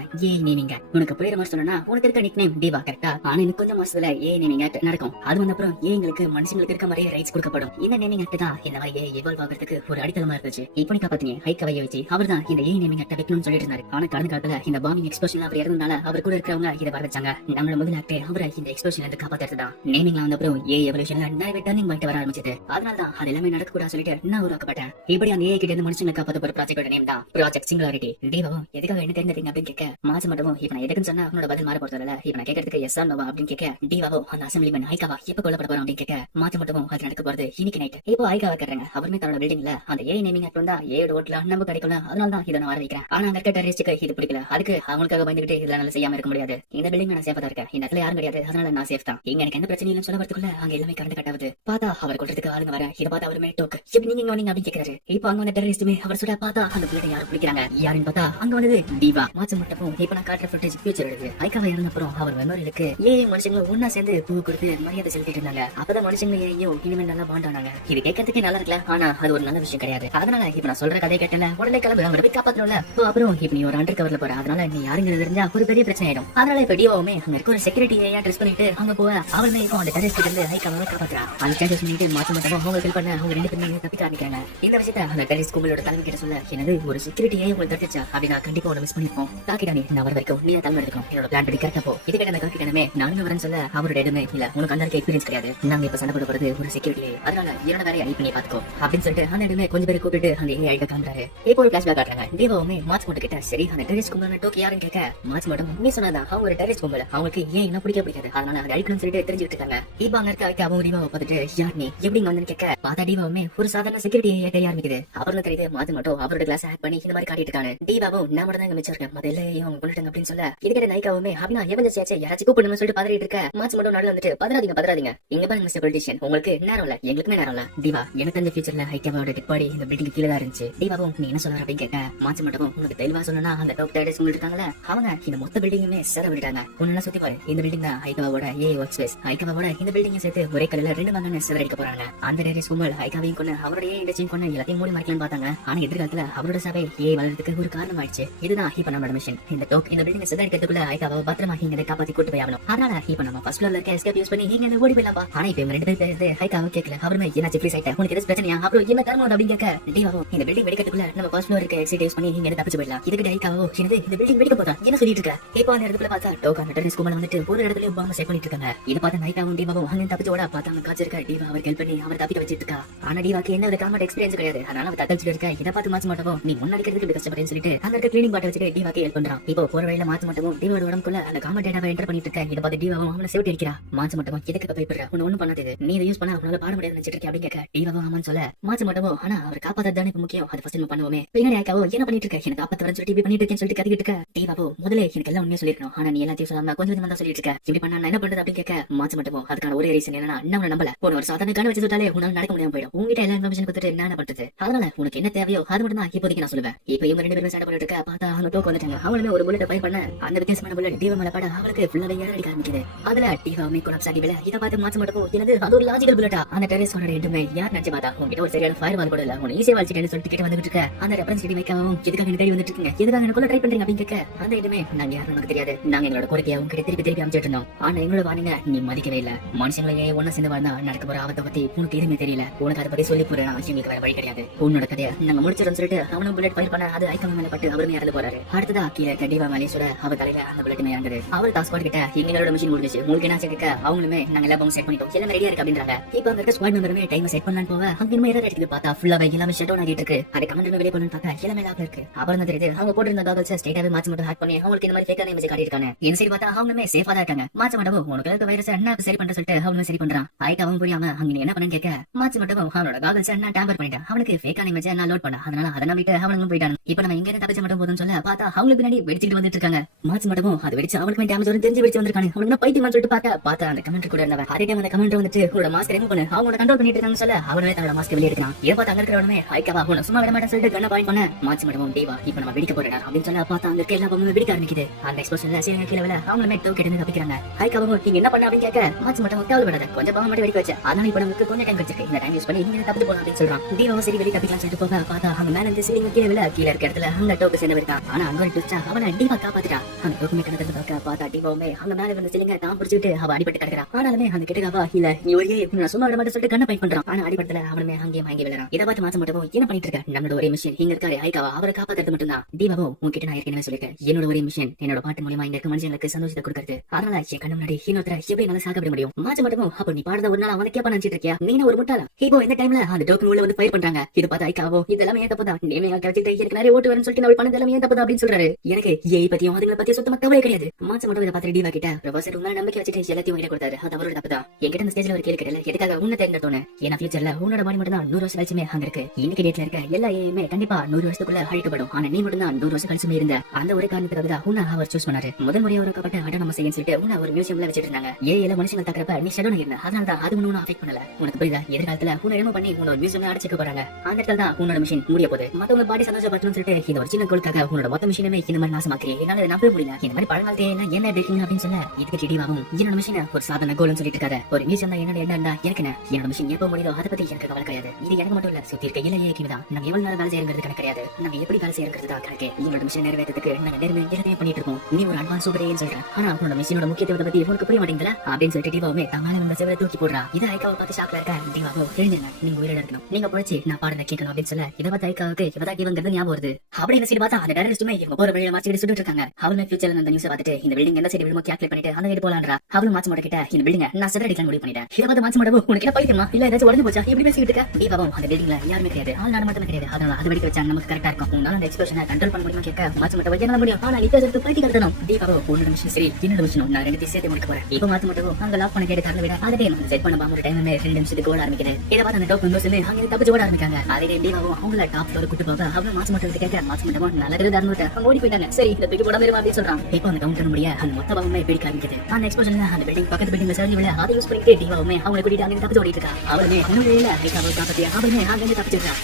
நேமிங்க. உனக்கு புரியுற மாதிரி சொன்னா உனக்கு இருக்க நிக் நேம் டிவா கரெக்டா? ஆனா இன்னும் கொஞ்சம் மாசத்துல நேமிங் ஆக்ட் நடக்கும். அது வந்த அப்புறம் எங்களுக்கு மனுஷங்களுக்கு இருக்க மாதிரி ரைட்ஸ் கொடுக்கப்படும். இந்த நேமிங் ஆக்ட் தான் இந்த மாதிரி எவால்வ் ஆகிறதுக்கு ஒரு அடித்தளமா இருந்துச்சு. இப்போ நீ காப்பாத்தீங்க ஹைக்கவைய வச்சு அவர் தான் இந்த நேமிங் ஆக்ட் வைக்கணும்னு சொல்லிட்டு இருந்தாரு. ஆனா கடந்த காலத்துல இந்த பாம்பிங் எக்ஸ்ப்ளோஷன் அவர் இறந்தனால அவர் கூட இருக்கிறவங்க இதை வர வச்சாங்க. நம்மளோட முதல் ஆக்டே அவரை இந்த எக்ஸ்ப்ளோஷன்ல இருந்து காப்பாத்துறது தான். நேமிங் வந்த அப்புறம் எவல்யூஷன்ல நிறைய டர்னிங் பாயிண்ட் வர ஆரம்பிச்சது. அதனால தான் அது எல்லாமே நடக்க கூடாது சொல்லிட்டு நான் உருவாக்கப்பட்டேன். இப்படி அந்த கிட்ட இருந்து மனுஷங்களை காப்பாத்த ஒரு ப்ராஜெக்டோட நேம் தான் ப்ராஜெக்ட் சிங்குலாரிட்டி. டிவாவும் எதுக்காக என்ன தெரிஞ்சீங்க அப்படின்னு கேட்க மாசு மட்டும் இப்ப நான் எதுக்குன்னு சொன்னா உன்னோட பதில் மாற போறது இல்ல. இப்ப நான் கேட்கறதுக்கு எஸ் ஆர் நோவா அப்படின்னு கேட்க டிவாவோ அந்த அசம்பிளிமேன் ஐகாவா எப்ப கொல்லப்பட போறோம் அப்படின்னு கேட்க மாத்து மட்டும் அது நடக்க போறது இன்னைக்கு நைட். இப்போ ஐகாவா கேட்கறாங்க. அவருமே தன்னோட பில்டிங்ல அந்த நேமிங் ஆக்ட் வந்தா ஓட்ல நம்ம கிடைக்கல. அதனால தான் இதை நான் வர வைக்கிறேன். ஆனா அங்க இருக்க டெரரிஸ்டுக்கு இது பிடிக்கல. அதுக்கு அவங்களுக்காக பயந்துகிட்டு இதுல நல்லா செய்யாம இருக்க முடியாது. இந்த பில்டிங் நான் சேஃபா தான் இருக்கேன். இந்த இடத்துல யாரும் கிடையாது. அதனால நான் சேஃப் தான். இங்க எனக்கு எந்த பிரச்சனையும் இல்ல சொல்ல வரதுக்குள்ள அங்க எல்லாமே கரண்ட் கட் ஆகுது. பார்த்தா அவர் கொல்றதுக்கு ஆளுங்க வர. இதை பார்த்தா அவருமே டோக் எப்படி நீங்க வந்தீங்க அப்படின்னு கேட்கறாரு. இப்போ அங்க வந்த டெரரிஸ்டுமே அவர் சொல்ல பார்த்தா அந்த பிள்ளை யாரும் பிடிக்கிறாங்க. யாருன்னு பார்த்தா அங்க வந்தது டிவா. மாச்சு மட்டும் இப்ப நான் காட்டுற ஃபுட்டேஜ் ஃபியூச்சர் இருக்கு. ஐகாவா இறந்த அப்புறம் அவர் மெமரியிலுக்கு மனுஷங்களும் ஒன்னா சேர்ந்து பூ கொடுத்து மரியாதை செலுத்திட்டு இருந்தாங்க. அப்பதான் மனுஷங்களும் இனிமேல் நல்லா பாண்ட் ஆனாங்க. இது கேட்கறதுக்கே நல்லா இருக்கல. ஆனா அது ஒரு நல்ல விஷயம் கிடையாது. அதனால இப்ப நான் சொல்ற கதை கேட்டல உடனே கிளம்பு அவரை போய் காப்பாத்தணும்ல. அப்புறம் இப்ப நீ ஒரு அண்டர் கவர்ல போற. அதனால நீ யாருங்கிறது தெரிஞ்சா ஒரு பெரிய பிரச்சனை ஆயிடும். அதனால இப்ப டிவாவுமே அங்க இருக்க ஒரு செக்யூரிட்டி ட்ரெஸ் பண்ணிட்டு அங்க போவ. அவருமே இப்போ அந்த டெரரிஸ்ட் இருந்து ஐகாவை காப்பாத்துறா. அந்த சேஞ்சஸ் பண்ணிட்டு மாச்சு மட்டும் அவங்க ஹெல்ப் பண்ண அவங்க 2 பேருமே தப்பிக்க ஆரம்பிக்கிறாங்க. இந்த விஷயத்தை அந்த டெரரிஸ்ட் கும்பலோட தலைமை கிட்ட சொல்ல என்னது ஒரு செக்யூரிட்டியே உங்களுக்கு தடுத்துச்சா அப்படின்னா கண்டிப்பா ஒன்று மிஸ் பண்ணிருப்போம். தாக்கிடானே நான் வர வரைக்கும் நீ தலைமை எடுக்கணும். என்னோட பிளான் படி கரெக்டா போ. இதுக்கிட்ட அந்த காக்கிட்டமே நானும் வரேன்னு சொல்ல அவரோட இடமே இல்ல உனக்கு அந்த எக்ஸ்பீரியன்ஸ் கிடையாது. நாங்க இப்ப சண்டை போட போறது ஒரு செக்யூரிட்டி. அதனால என்னோட வேலையை ஐ பண்ணி பாத்துக்கோ அப்படின்னு சொல்லிட்டு அந்த இடமே கொஞ்சம் பேர் கூப்பிட்டு அந்த ஐட்ட காண்றாரு. இப்போ ஒரு பிளாஷ்பேக் காட்டுறாங்க. டிவாவுமே மாச்சு மட்டும் கிட்ட சரி அந்த டெரரிஸ்ட் கும்பல டோக்கி யாருன்னு கேட்க மாச்சு மட்டும் நீ சொன்னதான் அவங்க ஒரு டெரரிஸ்ட் கும்பல அவங்களுக்கு ஏன் என்ன பிடிக்காது. அதனால அதை அழிக்கணும்னு சொல்லிட்டு தெரிஞ்சுட்டு இருக்காங்க. இப்போ அங்க இருக்க அவங்க டிவாவை பார்த்துட்டு யார் நீ எப்படி வந்து கேட்க பார்த்தா டிவாவுமே ஒரு சாதாரண செக்யூரிட்டி தெரிய ஆரம்பிக்குது. அப்புறம் தெரியுது மாச்சு மட்டும் அவரோட கிளாஸ் ஹேக் பண்ணி இந்த மாதிரி காட்டிட்டு இருக்காங்க. டிவாவும் நான் மட்டும் தான் இங்க மிச்சம் இருக்கேன். மத்த எல்லாம் அவங்க கொண்டுட்டாங்க அப்படின்னு சொல்ல இதுக்கிட்ட நைக்காவுமே அப்படின்னா எவஞ்சஸ் ஆச்சு யாராச்சும் கூப்பிடணும்னு சொல்லிட்டு பதறிட்டு இருக்க. மாச்சு மட்டும் நடுவில் வந்துட்டு பதறாதீங்க இங்க பாருங்க மிஸ்டர் பொலிட்டிஷியன் உங்களுக்கு நேரம் இல்ல எங்களுக்குமே நேரம் இல்ல. டிவா எனக்கு தெரிஞ்ச ஃபியூச்சர்ல ஐக்காவோட டெட் பாடி இந்த பில்டிங் கீழே தான் இருந்துச்சு. டிவாவும் நீ என்ன சொல்ற அப்படின்னு கேட்க மாச்சு மட்டும் உங்களுக்கு தெளிவா சொல்லணும்னா அந்த டாப் டேரஸ் உங்களுக்கு இருக்காங்களே அவங்க இந்த மொத்த பில்டிங்குமே சேர விட்டாங்க. ஒன்னு சுத்தி பாரு இந்த பில்டிங் தான் ஐக்காவோட ஒர்க் ஸ்பேஸ். ஐக்காவோட இந்த பில்டிங் சேர்த்து ஒரே கல்ல 2 மங்கன்னு சேதரிக்க போறாங்க. அந்த டேரஸ் கும்பல் ஐக்காவையும் கொண்டு அவருடைய இண்டஸ்ட்ரியும் கொண்டு எல்லாத்தையும் மூடி மறைக்கலாம்னு பார்த்தாங்க. ஆனா எதிர்காலத்துல அவரோட சபை வளர்றதுக்கு ஒரு காரணம் ஆயிடுச்சு. இதுதான் இப்ப நம்மளோட மிஷன். இந்த டோக் இந்த பில்டிங் சேதரிக்கிறதுக்குள்ள ஐக்காவை பத்திரமா இங்க காப்பாத்தி கூட்டு போய் ஆகணும். அதனால இப்ப நம்ம ஃபர்ஸ்ட் ஃப்ளோர்ல இருக்க எஸ்கேப் யூஸ் பண்ணி இங்க ஓடி போயிடலாம். ஆனா இப்ப 2 பேர் பேசுறது ஐக்காவை கேட்கல. அவருமே என்னாச்சு ஃப்ரீஸ் ஆயிட்டா உனக்கு எது பிரச்சனையா அப்புறம் என்ன தரணும் அப்படின்னு கேட்க டிவாவும் இந்த பில்டிங் வெடிக்கிறதுக்குள்ள நம்ம ஃபர்ஸ்ட் ஃப்ளோர் இருக்க எக்ஸிட் யூஸ் பண்ணி இங்க தப்பிச்சு போயிடலாம். இதுக்கு ஐக்காவோ என்னது இந்த பில்டிங் வெடிக்க போதா என்ன சொல்லிட்டு இருக்க. இப்போ அந்த இடத்துல பார்த்தா டோக் அந்த டெரரிஸ்ட் கும்பல் வந்துட்டு ஒரு இடத்துல பாம்பு செட் பண்ணிட்டு இருக்காங்க. இத பார்த்த ஐக்காவும் டிவாவும் அங்க தப்பிச்சு ஓட பார்த்தாங்க. காய்ச்சிருக்க டிவா அவர் ஹெல்ப் பண்ணி அவர் தப்பிக்க வச்சிட்டு இருக்கா. ஆனா டிவாக்கு என்ன ஒரு காமெடி எக்ஸ்பீரியன்ஸ் கிடையாது. அதனால அவர் தப்பிச்சிட்டு இருக்க. இத பார்த்து மாச்சு மாட்டவும் நீ முன்னாடி இருக்கிறதுக்கு கஷ்டப்படுறேன்னு சொல்லிட்டு அங்க இருக்க கிளீனிங் பாட்டை வச்சுட்டு டிவாக்கு ஹெல்ப் பண்றான். இப்போ போற வழியில மாச்சு மட்டும் டிவாவோட உடம்புக்குள்ள அந்த காமெடி டேட்டாவை என்டர் பண்ணிட்டு இருக்க. இத பார்த்து டிவாவும் அவனை சேவ் அடிக்கிறா. மாச்சு மட்டும் எதுக்கு பயப்படுற ஒன்னும் பண்ணாதது நீ இதை யூஸ் பண்ணா அவனால பாட முடியாது நினைச்சிட்டு இருக்கேன் அப்படின்னு கேட்க டிவாவும் ஆமான்னு சொல்ல மாச்சு மட்டும் ஆனா அவர் காப்பாத்தது தானே முக்கியம். அது ஃபர்ஸ்ட் நம்ம பண்ணுவோமே. பின்னாடி ஐக்காவோ என்ன பண்ணிட்டு இருக்க எனக்கு காப்பாத்த வரன்னு சொல்லிட்டு இப்படி பண்ணிட்டு இருக்கேன்னு சொல்லிட்டு சொல்லிட்டு கத்திக்கிட்டு இருக்க. தீபாவோ முதல்ல எனக்கு எல்லாம் உண்மையா சொல்லிருக்கணும், ஆனா நீ எல்லாத்தையும் சொல்லாம கொஞ்சம் கொஞ்சமா தான் சொல்லிட்டு இருக்க. இப்படி பண்ணா நான் என்ன பண்றது அப்படின்னு கேட்க மாச்சு மட்டும் அதுக்கான ஒரே ரீசன் என்னன்னா நான் நம்பல. ஒரு சாதாரண கான வச்சு சொல்லிட்டாலே உன்னால நடக்க முடியாம போயிடும். உங்ககிட்ட எல்லா இன்ஃபர்மேஷன் கொடுத்துட்டு என்ன பண்றது? அதனால உனக்கு என்ன தேவையோ அது மட்டும் தான் இப்போதைக்கு நான் சொல்லுவேன். இப்போ இவங்க 2 பேரும் சண்டை போட்டுட்டு இருக்க. பார்த்தா அவங்க டோக்கு வந்துட்டாங்க. அவங்களுமே ஒரு புல்லட் ஃபயர் பண்ண அந்த வித்தியாசமான புல்லட் டீவா மேல பட அவளுக்கு ஃபுல்லாவே ஏற அடிக்க ஆரம்பிக்குது. அதுல டீவாவுமே கொலாப்ஸ் ஆகி விழ. இதை பார்த்து மாச்சு மட்டும் என்னது அது ஒரு லாஜிக்கல் புல்லட்டா? அந்த டெரரிஸ்டோட எதுவுமே யார் நினைச்சு பார்த்தா உங்ககிட்ட ஒரு சரியான ஃபயர் வால் கூட இல்ல, உன்னை ஈஸியா வாழ்ச்சிட்டேன்னு சொல்லிட்டு கிட்ட வந்துட்டு இருக்க. அந்த ரெஃபரன்ஸ் கிட்ட வைக்கவும் எதுக்காக என்ன தேடி வந்துட்டு இருக்கீங்க, எதுக்காக என்ன கொல்ல ட்ரை பண்றீங்க அப்படின்னு கேட்க. அந்த எதுவுமே நாங்க யாரும் நமக்கு தெரியாது, நாங்க எங்களோட கோரிக்கையை உங்ககிட்ட திருப்பி திருப்பி அமைச்சிட்டு இருந்தோம். ஆனா எங்களோட வாணிங்க நீ மதிக்கவே இல்ல. மனுஷங்களே ஒண்ணு சேர்ந்து வாழ்ந்தா நடக்க போற ஆபத்தை பத்தி உனக்கு எதுவுமே தெரியல. உனக்கு அதை பத்தி சொல்லி போறேன், எங்களுக்கு வேற வழி கிடையாது. உன்னோட கதையை நாங்க முடிச்சிடும் சொல்லிட்டு அவனும் புல்லட் ஃபயர் பண்ண அது ஐக்கம் மேல பட்டு அவருமே இறந்து போறாரு. அடுத்ததா கீழே கண்டிப்பா மேலே சுட அவ தலையில அந்த புல்லட் இறங்குது. அவர் டாஸ்க் கிட்ட எங்களோட மிஷின் முடிஞ்சிச்சு, உங்களுக்கு என்ன கேட்க அவங்களுமே நாங்க எல்லாம் செட் பண்ணிட்டோம், எல்லாம் ரெடியா இருக்கு அப்படின்றாங்க. இப்ப அங்க இருக்க ஸ்குவாட் மெம்பருமே டைம் செட் பண்ணலான்னு போக அங்க இன்னும் எரர் அடிக்குது. பார்த்தா ஃபுல்லாவே எல்லாமே ஷட் டவுன் ஆகிட்டு இருக்கு. அது கமெண்ட்ல வெளியே பண்ணு பார்த்தா எல்லாமே லாக் இருக்கு. அப்புறம் தான் தெரியுது அவங்க போட்டிருந்த காகல்ஸ் ஸ்ட்ரைட்டாவே மாச்சு மட்டும் ஹேக் பண்ணி அவங்களுக்கு இந்த மாதிரி ஃபேக்கான இமேஜ் காட்டியிருக்காங்க. என்ன சரி பார்த்தா அவங்களுமே சேஃபா தான் இருக்காங்க. மாச்சு மட்டும் உனக்கு இருக்க வைரஸ் என்ன சரி பண்ற சொல்லிட்டு அவனுமே சரி பண்றான். ஐக்கு அவன் புரியாம அங்க என்ன பண்ணு கேட்க மாச்சு மட்டும் அவனோட காகல்ஸ் என்ன டேம்பர் பண்ணிட்டான். அவனுக்கு ஃபேக்கான இமேஜ் என்ன லோட் பண்ண, அதனால அதை நம்பிட்டு அவனும் போயிட்டான். இப்ப நம்ம இங்க இருந்து தப்பிச்ச மட்டும் போதும்னு சொல்ல பார்த்தா அவங்களுக்கு பின்னாடி வெடிச்சிட்டு வந்துட்டு இருக்காங்க. மாச்சு மட்டும் அது வெடிச்சு அவனுக்கு டேமேஜ் வரும் தெரிஞ்சு வெடிச்சு வந்திருக்காங்க. அவனுக்கு பைத்தியமா சொல்லிட்டு பார்த்தா அந்த கமெண்ட் கூட இருந்தவன் அதே டைம் அந்த கமெண்ட் வந்துட்டு உங்களோட மாஸ்க் ரிமூவ் பண்ணு, அவங்களோட கண்ட்ரோல் பண்ணிட்டு இருக்காங்கன்னு சொல்ல அவனே தன்னோட மாஸ்க் வெளியே எடுக்கிறான். இதை பார்த்து அங்க இருக்கிறவனுமே ஐக்காவா உன சும்மா விட மாட்டேன்னு சொல்லிட்டு கண்ண பாயிண்ட் பண்ண மாச்சு மட்டும் டீவா இப்ப நம்ம வெடிக்க போறேன் அப்படின்னு சொல்ல பார்த்தா அங்க இருக்க எல்லா பொம்மையும் வெடிக்க ஆரம்பிக்குது. அந்த எக்ஸ்ப்ளோஷன்ல சீரங்க கீழே விழ அவங்களுமே டோக்கெட் இருந்து தப்பிக்கிறாங்க. ஐக்காவும் நீங்க என்ன பண்ண அப்படின்னு கேட்க மாச்சு மட்டும் கவலைப்படாத, கொஞ்சம் பாவம் மட்டும் வெடிக்க வச்ச, அதனால இப்ப நமக்கு கொஞ்சம் டைம் கிடைச்சிருக்கு, இந்த டைம் யூஸ் பண்ணி நீங்க தப்பிச்சு போகலாம் அப்படின்னு சொல்றான். டீவாவும் சரி வெளியே தப்பிக்கலாம் சொல்லிட்டு போக பார்த்தா அங்க மேல இருந்து சீரங்க கீழே விழ கீழே இருக்க இடத்துல அங்க டோக்கு சேர்ந்து இருக்கான். ஆனா அங்க ஒரு ட்விஸ்டா அவனை டீவா காப்பாத்திட்டான். அந்த டோக்குமே கணக்கு பார்க்க பார்த்தா டீவாவுமே அங்க மேல வந்து சீரங்க தான் பிடிச்சிட்டு அவ அடிபட்டு கிடக்குறான். ஆனாலுமே அந்த கிட்டக்காவா இல்ல நீ ஒரே நான் சும்மா விட மாட்டேன் சொல்லிட்டு கண்ண பாயிண்ட் பண்றான். ஆனா அடிபட்டல அவனுமே அங்கேயே வாங்கி விழுறான். இதை பார்த்து மாச்ச மட்டும் என்ன பண்ணிட்டு இருக்க, நம்மளோட ஒரே மிஷன் இங்க இருக்காரு ஐக்காவா அவரை காப்பாத்துறது மட்டும் தான். தீபாவும் உங்ககிட்ட நான் ஏற்கனவே சொல்லிட்டேன், என்னோட ஒரே மிஷன் என்னோட பாட்டு மூலமா இங்க இருக்க மனுஷங்களுக்கு சந்தோஷத்தை கொடுக்கறது. அதனால என் கண்ணு முன்னாடி இன்னொருத்தர எப்படி நல்லா சாக விட முடியும்? மாச்ச மட்டும் அப்ப நீ பாடுறத ஒரு நாள் அவனுக்கே நினைச்சிட்டு இருக்கியா? நீ ஒரு முட்டாளா? இப்போ இந்த டைம்ல அந்த டோக்கன் உள்ள வந்து ஃபயர் பண்றாங்க. இது பார்த்து ஐக்காவோ இதெல்லாம் ஏன் தப்புதான், நேமையா கிடைச்சிட்டு எனக்கு நிறைய ஓட்டு வரேன்னு சொல்லிட்டு நான் பண்ணது எல்லாம் ஏன் தப்புதான் அப்படின்னு சொல்றாரு. எனக்கு ஏஐ பத்தியும் அதுங்களை பத்தி சுத்தமா கவலை கிடையாது. மாச்ச மட்டும் இதை பார்த்து டீவா கிட்ட ப்ரொஃபசர் உங்களை நம்பிக்கை வச்சுட்டு எல்லாத்தையும் உங்ககிட்ட கொடுத்தாரு, அது அவரோட தப்புதான். என்கிட்ட இந்த ஸ்டேஜ்ல ஒரு கேள்வி கேட்கல, எதுக்காக உன்னை தேர்ந்தெடுத்தோன்னு? ஏன்னா ஃபியூச்சர்ல உன்னோட பாடி மட்டும் தான் 100 வருஷம் கழிச்சுமே அங்க இருக்கு. இன்னைக்கு டேட்ல இருக்க எல்லா ஏஐயுமே கண்டிப்பா 100 வருஷத்துக்குள்ள அழிக்கப்படும். ஆனா நீ மட்டும் தான் 100 வருஷம் கழிச்சுமே இருந்த. அந்த ஒரு காரணத்துக்காக தான் உன்னை அவர் சூஸ் பண்ணாரு. முதல் முறையா உருவாக்கப்பட்ட அடானமஸ் ஏன்னு சொல்லிட்டு உன்னை ஒரு மியூசியம்ல வச்சிட்டு இருந்தாங்க. ஏஐல மனுஷங்க தாக்குறப்ப நீ ஷட் டவுன் ஆயிருந்த, அதனால தான் அது ஒன்னும் அஃபெக்ட் பண்ணல. உனக்கு புரியுதா? எதிர்காலத்துல உன்னை ரிமூவ் பண்ணி உன்னோட மியூசியம்ல அடைச்சிக்க போறாங்க. அந்த இடத்துல தான் உன்னோட மிஷின் முடிய போகுது. மத்தவங்க பாடி சந்தோஷப்படணும்னு சொல்லிட்டு இந்த ஒரு சின்ன கோளுக்காக உன்னோட மொத்த மிஷினமே இந்த மாதிரி நாசமாக்கிறீங்க. என்னால நம்பவே முடியல. இந்த மாதிரி பழங்காலத்தை எல்லாம் என்ன இருக்கீங்க அப்படின்னு சொல்ல இதுக்கு டீவாவும் என்னோட மிஷின் ஒரு சாதாரண கோல்னு சொல்லிட்டு இருக்காரு. ஒரு மியூசியம்ல என்னோட என்ன இருந்தா எனக்கு என்னோட மிஷின் எப்ப முடியுதோ அதை பத்தி எனக்கு கவலை கிடையாது. இது எனக்கு மட்டும் இல்ல, சுத்தி இருக்க எல்லா ஏஐக்கும் தான். நாங்க எவ்வளவு நேரம் வேலை செய்யறது கணக்கு கிடையாது, நாங்க எப்படி வேலை செய்யறது தான் கணக்கு. என்னோட மிஷின் நிறைவேற்றத்துக்கு நாங்க நேர்மையா எல்லாத்தையும் பண்ணிட்டு இருக்கோம். நீ ஒரு அட்வான்ஸ் சூப்பர் ஏன்னு சொல்றேன், ஆனா உன்னோட மிஷினோட முக்கியத்துவத்தை பத்தி உனக்கு புரிய மாட்டேங்குதுல அப்படின்னு சொல்லிட்டு டீவாவுமே தங்கால வந்த செவரை தூக்கி போடுறா. இதை ஐக்காவை பார்த்து ஷாக்ல இருக்க. டீவாவோ தெரிஞ்சுங்க, நீங்க உயிரோட இருக்கணும், நீங்க போச்சு நான் பாடுறத கேட்கணும் அப்படின்னு சொல்ல இதை பார்த்து ஐக்காவுக்கு இவதான் இவங்கிறது ஞாபகம் வருது. அப்படி இந்த சைடு பார்த்தா அந்த டெரரிஸ்டுமே இவங்க போற வழியில மாற்றி சுட்டு இருக்காங்க. அவளுமே ஃபியூச்சர்ல அந்த நியூஸ் பார்த்துட்டு இந்த பில்டிங் எந்த சைடு விடுமோ கால்குலேட் பண்ணிட்டு அந்த சைடு போலான்றா. அவளும் மாச்சு மாட்ட கிட்ட இந்த பில்டிங் நான் செதற அடிக்கலாம் முடிவு பண்ணிட்டேன். இதை பார்த்து மாச்சு மாட்டவும் உனக்கு என்ன பைத்தியமா இல்ல ஏதாச்சும் உடஞ்சு போச்சா இப்படி பேசிட்டு இருக்க? டீவாவும் அந்த பில்டிங்ல யாருமே கிடையாது, ஆள் நாடு மட்டுமே கிடையாது, அதனால அது வெடிக்க வச்சா நமக்கு கரெக்டா இருக்கும். உன்னால அந்த எக்ஸ்ப்ளோஷனை கண்ட்ரோல் பண்ண முடியுமா கேட்க மாச்சு மாட்ட வைக்க முடியும், ஆனா இப்போ எடுத்து பைத்தி கட்டணும். டீவாவோ உன்னோட மிஷன் சரி என்னோட மிஷன் நான் ரெண்டு சேர்த்து முடிக்க போறேன். இப்போ மாச்சு மாட்டவும் அங்க லாக் பண்ண கேட்டு தரல விட அதே டைம் செட் பண்ண பாம்பு டைமே 2 நிமிஷத்துக்கு ஓட ஆரம்பிக்குது. இதை பார்த்து அந்த டோக்கன் மெம்பர்ஸ் அங்க தப்பிச்சு ஓட ஆரம்பிக்காங்க. அதே டைம் டீவாவும் அவங்கள டாப் ஃப்ளோர் கூட்டு போக அவங்க மாச்சு மாட்ட கேட்க மாச்சு மாட்டவும் நல்லது தரணுட்டு அவங்க ஓடி போயிட்டாங்க. சரி இந்த தூக்கி போடாம இருமா அப்படின்னு சொல்றான். இப்போ அந்த கவுண்டர் முடிய அந்த மொத்த பாவமே பிடிக்க ஆரம்பிக்குது. அந்த எக்ஸ்ப்ளோஷன்ல அந்த பில்டிங் பக்கத்து பில்டிங்ல சரி விட அதை யூஸ் பண்ணிட்டு டீவாவுமே அவங்களை கூட்டிட்டு அங்க தப்பிச்சு ஓடிட்டு இருக்கா. அவளுமே இன்னொரு ஐக்காவை காப்பாத்தி அவளுமே அங்க தப்பிச்சிருக்கா.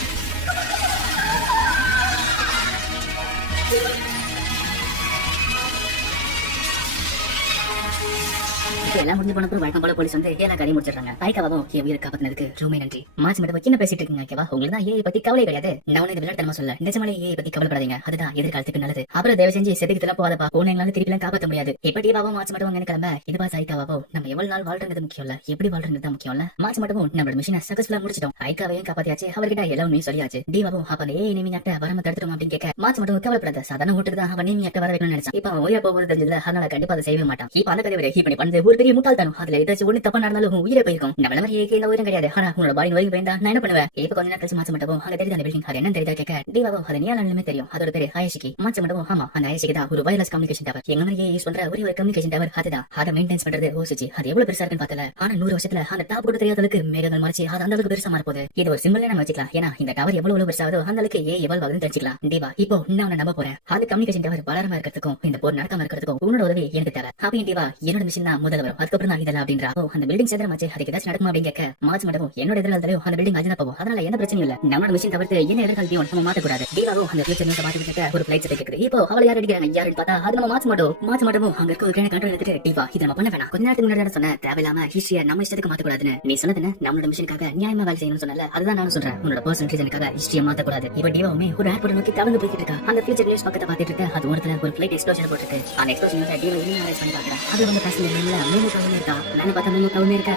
எல்லாம் முடிஞ்சு போன வழக்கம் போல போலீஸ் வந்து எல்லா கதையும் முடிச்சிடறாங்க. ஐக்காவும் என் உயிரை காப்பாத்தினதுக்கு ரொம்ப நன்றி. மாச்சு மட்டும் என்ன பேசிட்டு இருக்கீங்க ஐக்காவா? உங்களுக்கு தான் ஏஐ பத்தி கவலை கிடையாது. நான் உனக்கு விளையாட்டுமா சொல்ல நிஜமாலே ஏஐ பத்தி கவலைப்படாதீங்க, அதுதான் எதிர்காலத்துக்கு நல்லது. அப்புறம் தயவு செஞ்சு செதுக்கு போகாதப்பா, உன்னை எங்களால திருப்பி எல்லாம் காப்பாற்ற முடியாது. இப்ப டீவாவும் மாச்சு மட்டும் அங்க கிளம்ப. இது பாஸ் ஐக்காவோ நம்ம எவ்வளவு நாள் வாழ்றது முக்கியம் இல்ல, எப்படி வாழ்றது தான் முக்கியம் இல்ல. மாச்சு மட்டும் நம்மளோட மிஷினை சக்சஸ்ஃபுல்லா முடிச்சிட்டோம். ஐக்காவையும் காப்பாத்தியாச்சு, அவர்கிட்ட எல்லாம் நீ சொல்லியாச்சு. டீவாவும் அப்ப அந்த ஏஐ நேமிங் ஆக்ட வராம தடுத்துடும் அப்படின்னு கேட்க மாச்சு மட்டும் கவலைப்படாத, சாதாரண ஓட்டுக்கு தான் அவன் நேமிங் ஆக்ட வர வைக்கணும்னு நினைச்சான். இப்ப அவன் உயிரை போகிறது தெரிஞ்சதுல அதனால கண்டிப்பா அதை செய்யவே மாட்டான். இப்ப அந்த கதை இப்ப நீ பண்ணது ஒரு பெரிய பெரிய முட்டாள்தானோ, அதுல ஏதாச்சும் ஒண்ணு தப்பா நடந்தாலும் உயிரே போயிருக்கும். நம்மள மாதிரி ஏகே உயிரம் கிடையாது. ஆனா உன்னோட பாடி வரைக்கும் வேண்டா நான் என்ன பண்ணுவேன்? இப்ப கொஞ்ச நேரம் கழிச்சு மாச்ச மாட்டோம். அங்க தெரியுது அந்த பில்டிங், அது என்ன தெரியுதா கேட்க தீபாவோ அது நீயாலுமே தெரியும். அதோட பேரு ஆயஷிக்கு. மாச்ச மாட்டோம். ஆமா, அந்த ஆயஷிக்கு தான் ஒரு வயர்லெஸ் கம்யூனிகேஷன் டவர். எங்க மாதிரியே யூஸ் பண்ற ஒரே ஒரு கம்யூனிகேஷன் டவர் அதுதான். அதை மெயின்டைன்ஸ் பண்றது ஓசிச்சு. அது எவ்வளவு பெருசா இருக்குன்னு பார்த்தல. ஆனா 100 வருஷத்துல அந்த டாப் கூட தெரியாததுக்கு மேகங்கள் மறைச்சு அது அந்த அளவுக்கு பெருசா மாறப்போகுது. இது ஒரு சிம்பிளா நம்ம வச்சுக்கலாம். ஏன்னா இந்த டவர் எவ்வளவு பெருசாவதோ அந்த அளவுக்கு எவ்வளவு ஆகுதுன்னு தெரிஞ்சுக்கலாம். தீபா இப்போ நான் நம்ப போறேன். அந்த கம்யூனிகேஷன் டவர் வளரமா இருக்கிறதுக்கும் இந்த போர் நடக்காம இருக்கிறதுக்கும் உன்னோட உதவி எனக்கு தேவை. அப்படி தீபா என்னோட மிஷின் தான் முதல்ல வரும், அதுக்கப்புறம் தான் இதெல்லாம் அப்படின்றா. அந்த பில்டிங் சேதமாச்சு, அதுக்கு ஏதாச்சும் நடக்குமா அப்படின்னு கேட்க மாச்சு மட்டும் என்னோட எதிர்காலத்திலயும் அந்த பில்டிங் அஜினா போகும். அதனால எந்த பிரச்சனையும் இல்ல. நம்மளோட மிஷின் தவிர்த்து என்ன எதிர்காலத்தையும் நம்ம மாத்தக்கூடாது. தீபாவும் அந்த ஃபியூச்சர் நியூஸ் மாத்திக்கிட்டு ஒரு ஃபிளைட் செட் கேக்குது. இப்போ அவளை யார் அடிக்கிறாங்க யாருன்னு பார்த்தா அது நம்ம மாச்சு மட்டும் அங்க இருக்க ஒரு கண்ட்ரோல் எடுத்துட்டு தீபா இதை நம்ம பண்ண வேணாம். கொஞ்ச நேரத்துக்கு முன்னாடி சொன்ன தேவையில்லாம ஹிஸ்டரியை நம்ம இஷ்டத்துக்கு மாத்தக்கூடாதுன்னு நீ சொன்னதுன்னு நம்மளோட மிஷனுக்காக நியாயமா வேலை செய்யணும்னு சொன்னல. அதுதான் நானும் சொல்றேன். உன்னோட பர்சனல் ரீசனுக்காக ஹிஸ்டரியை மாத்தக்கூடாது. இப்ப தீபாவுமே ஒரு ஏர்போர்ட் நோக்கி தவந்து போய்கிட்டு இருக்கா. அந்த ஃபியூச்சர் நியூஸ் பக்கத்தை பார்த்துட்டு இருக்க அது ஒருத்தர ஒரு ஃபிளைட் எக்ஸ்ப்ளோஷன் போட்டுருக்கு. அந்த எக்ஸ்ப்ளோஷன் தீபா இன்னும் அனலைஸ் பண்ணி பாக்குறேன். அது வந்து பேசஞ்சர் இல்ல மூணு கவுமே இருக்கா. நான் பார்த்தா மூணு கவுமே இருக்கா.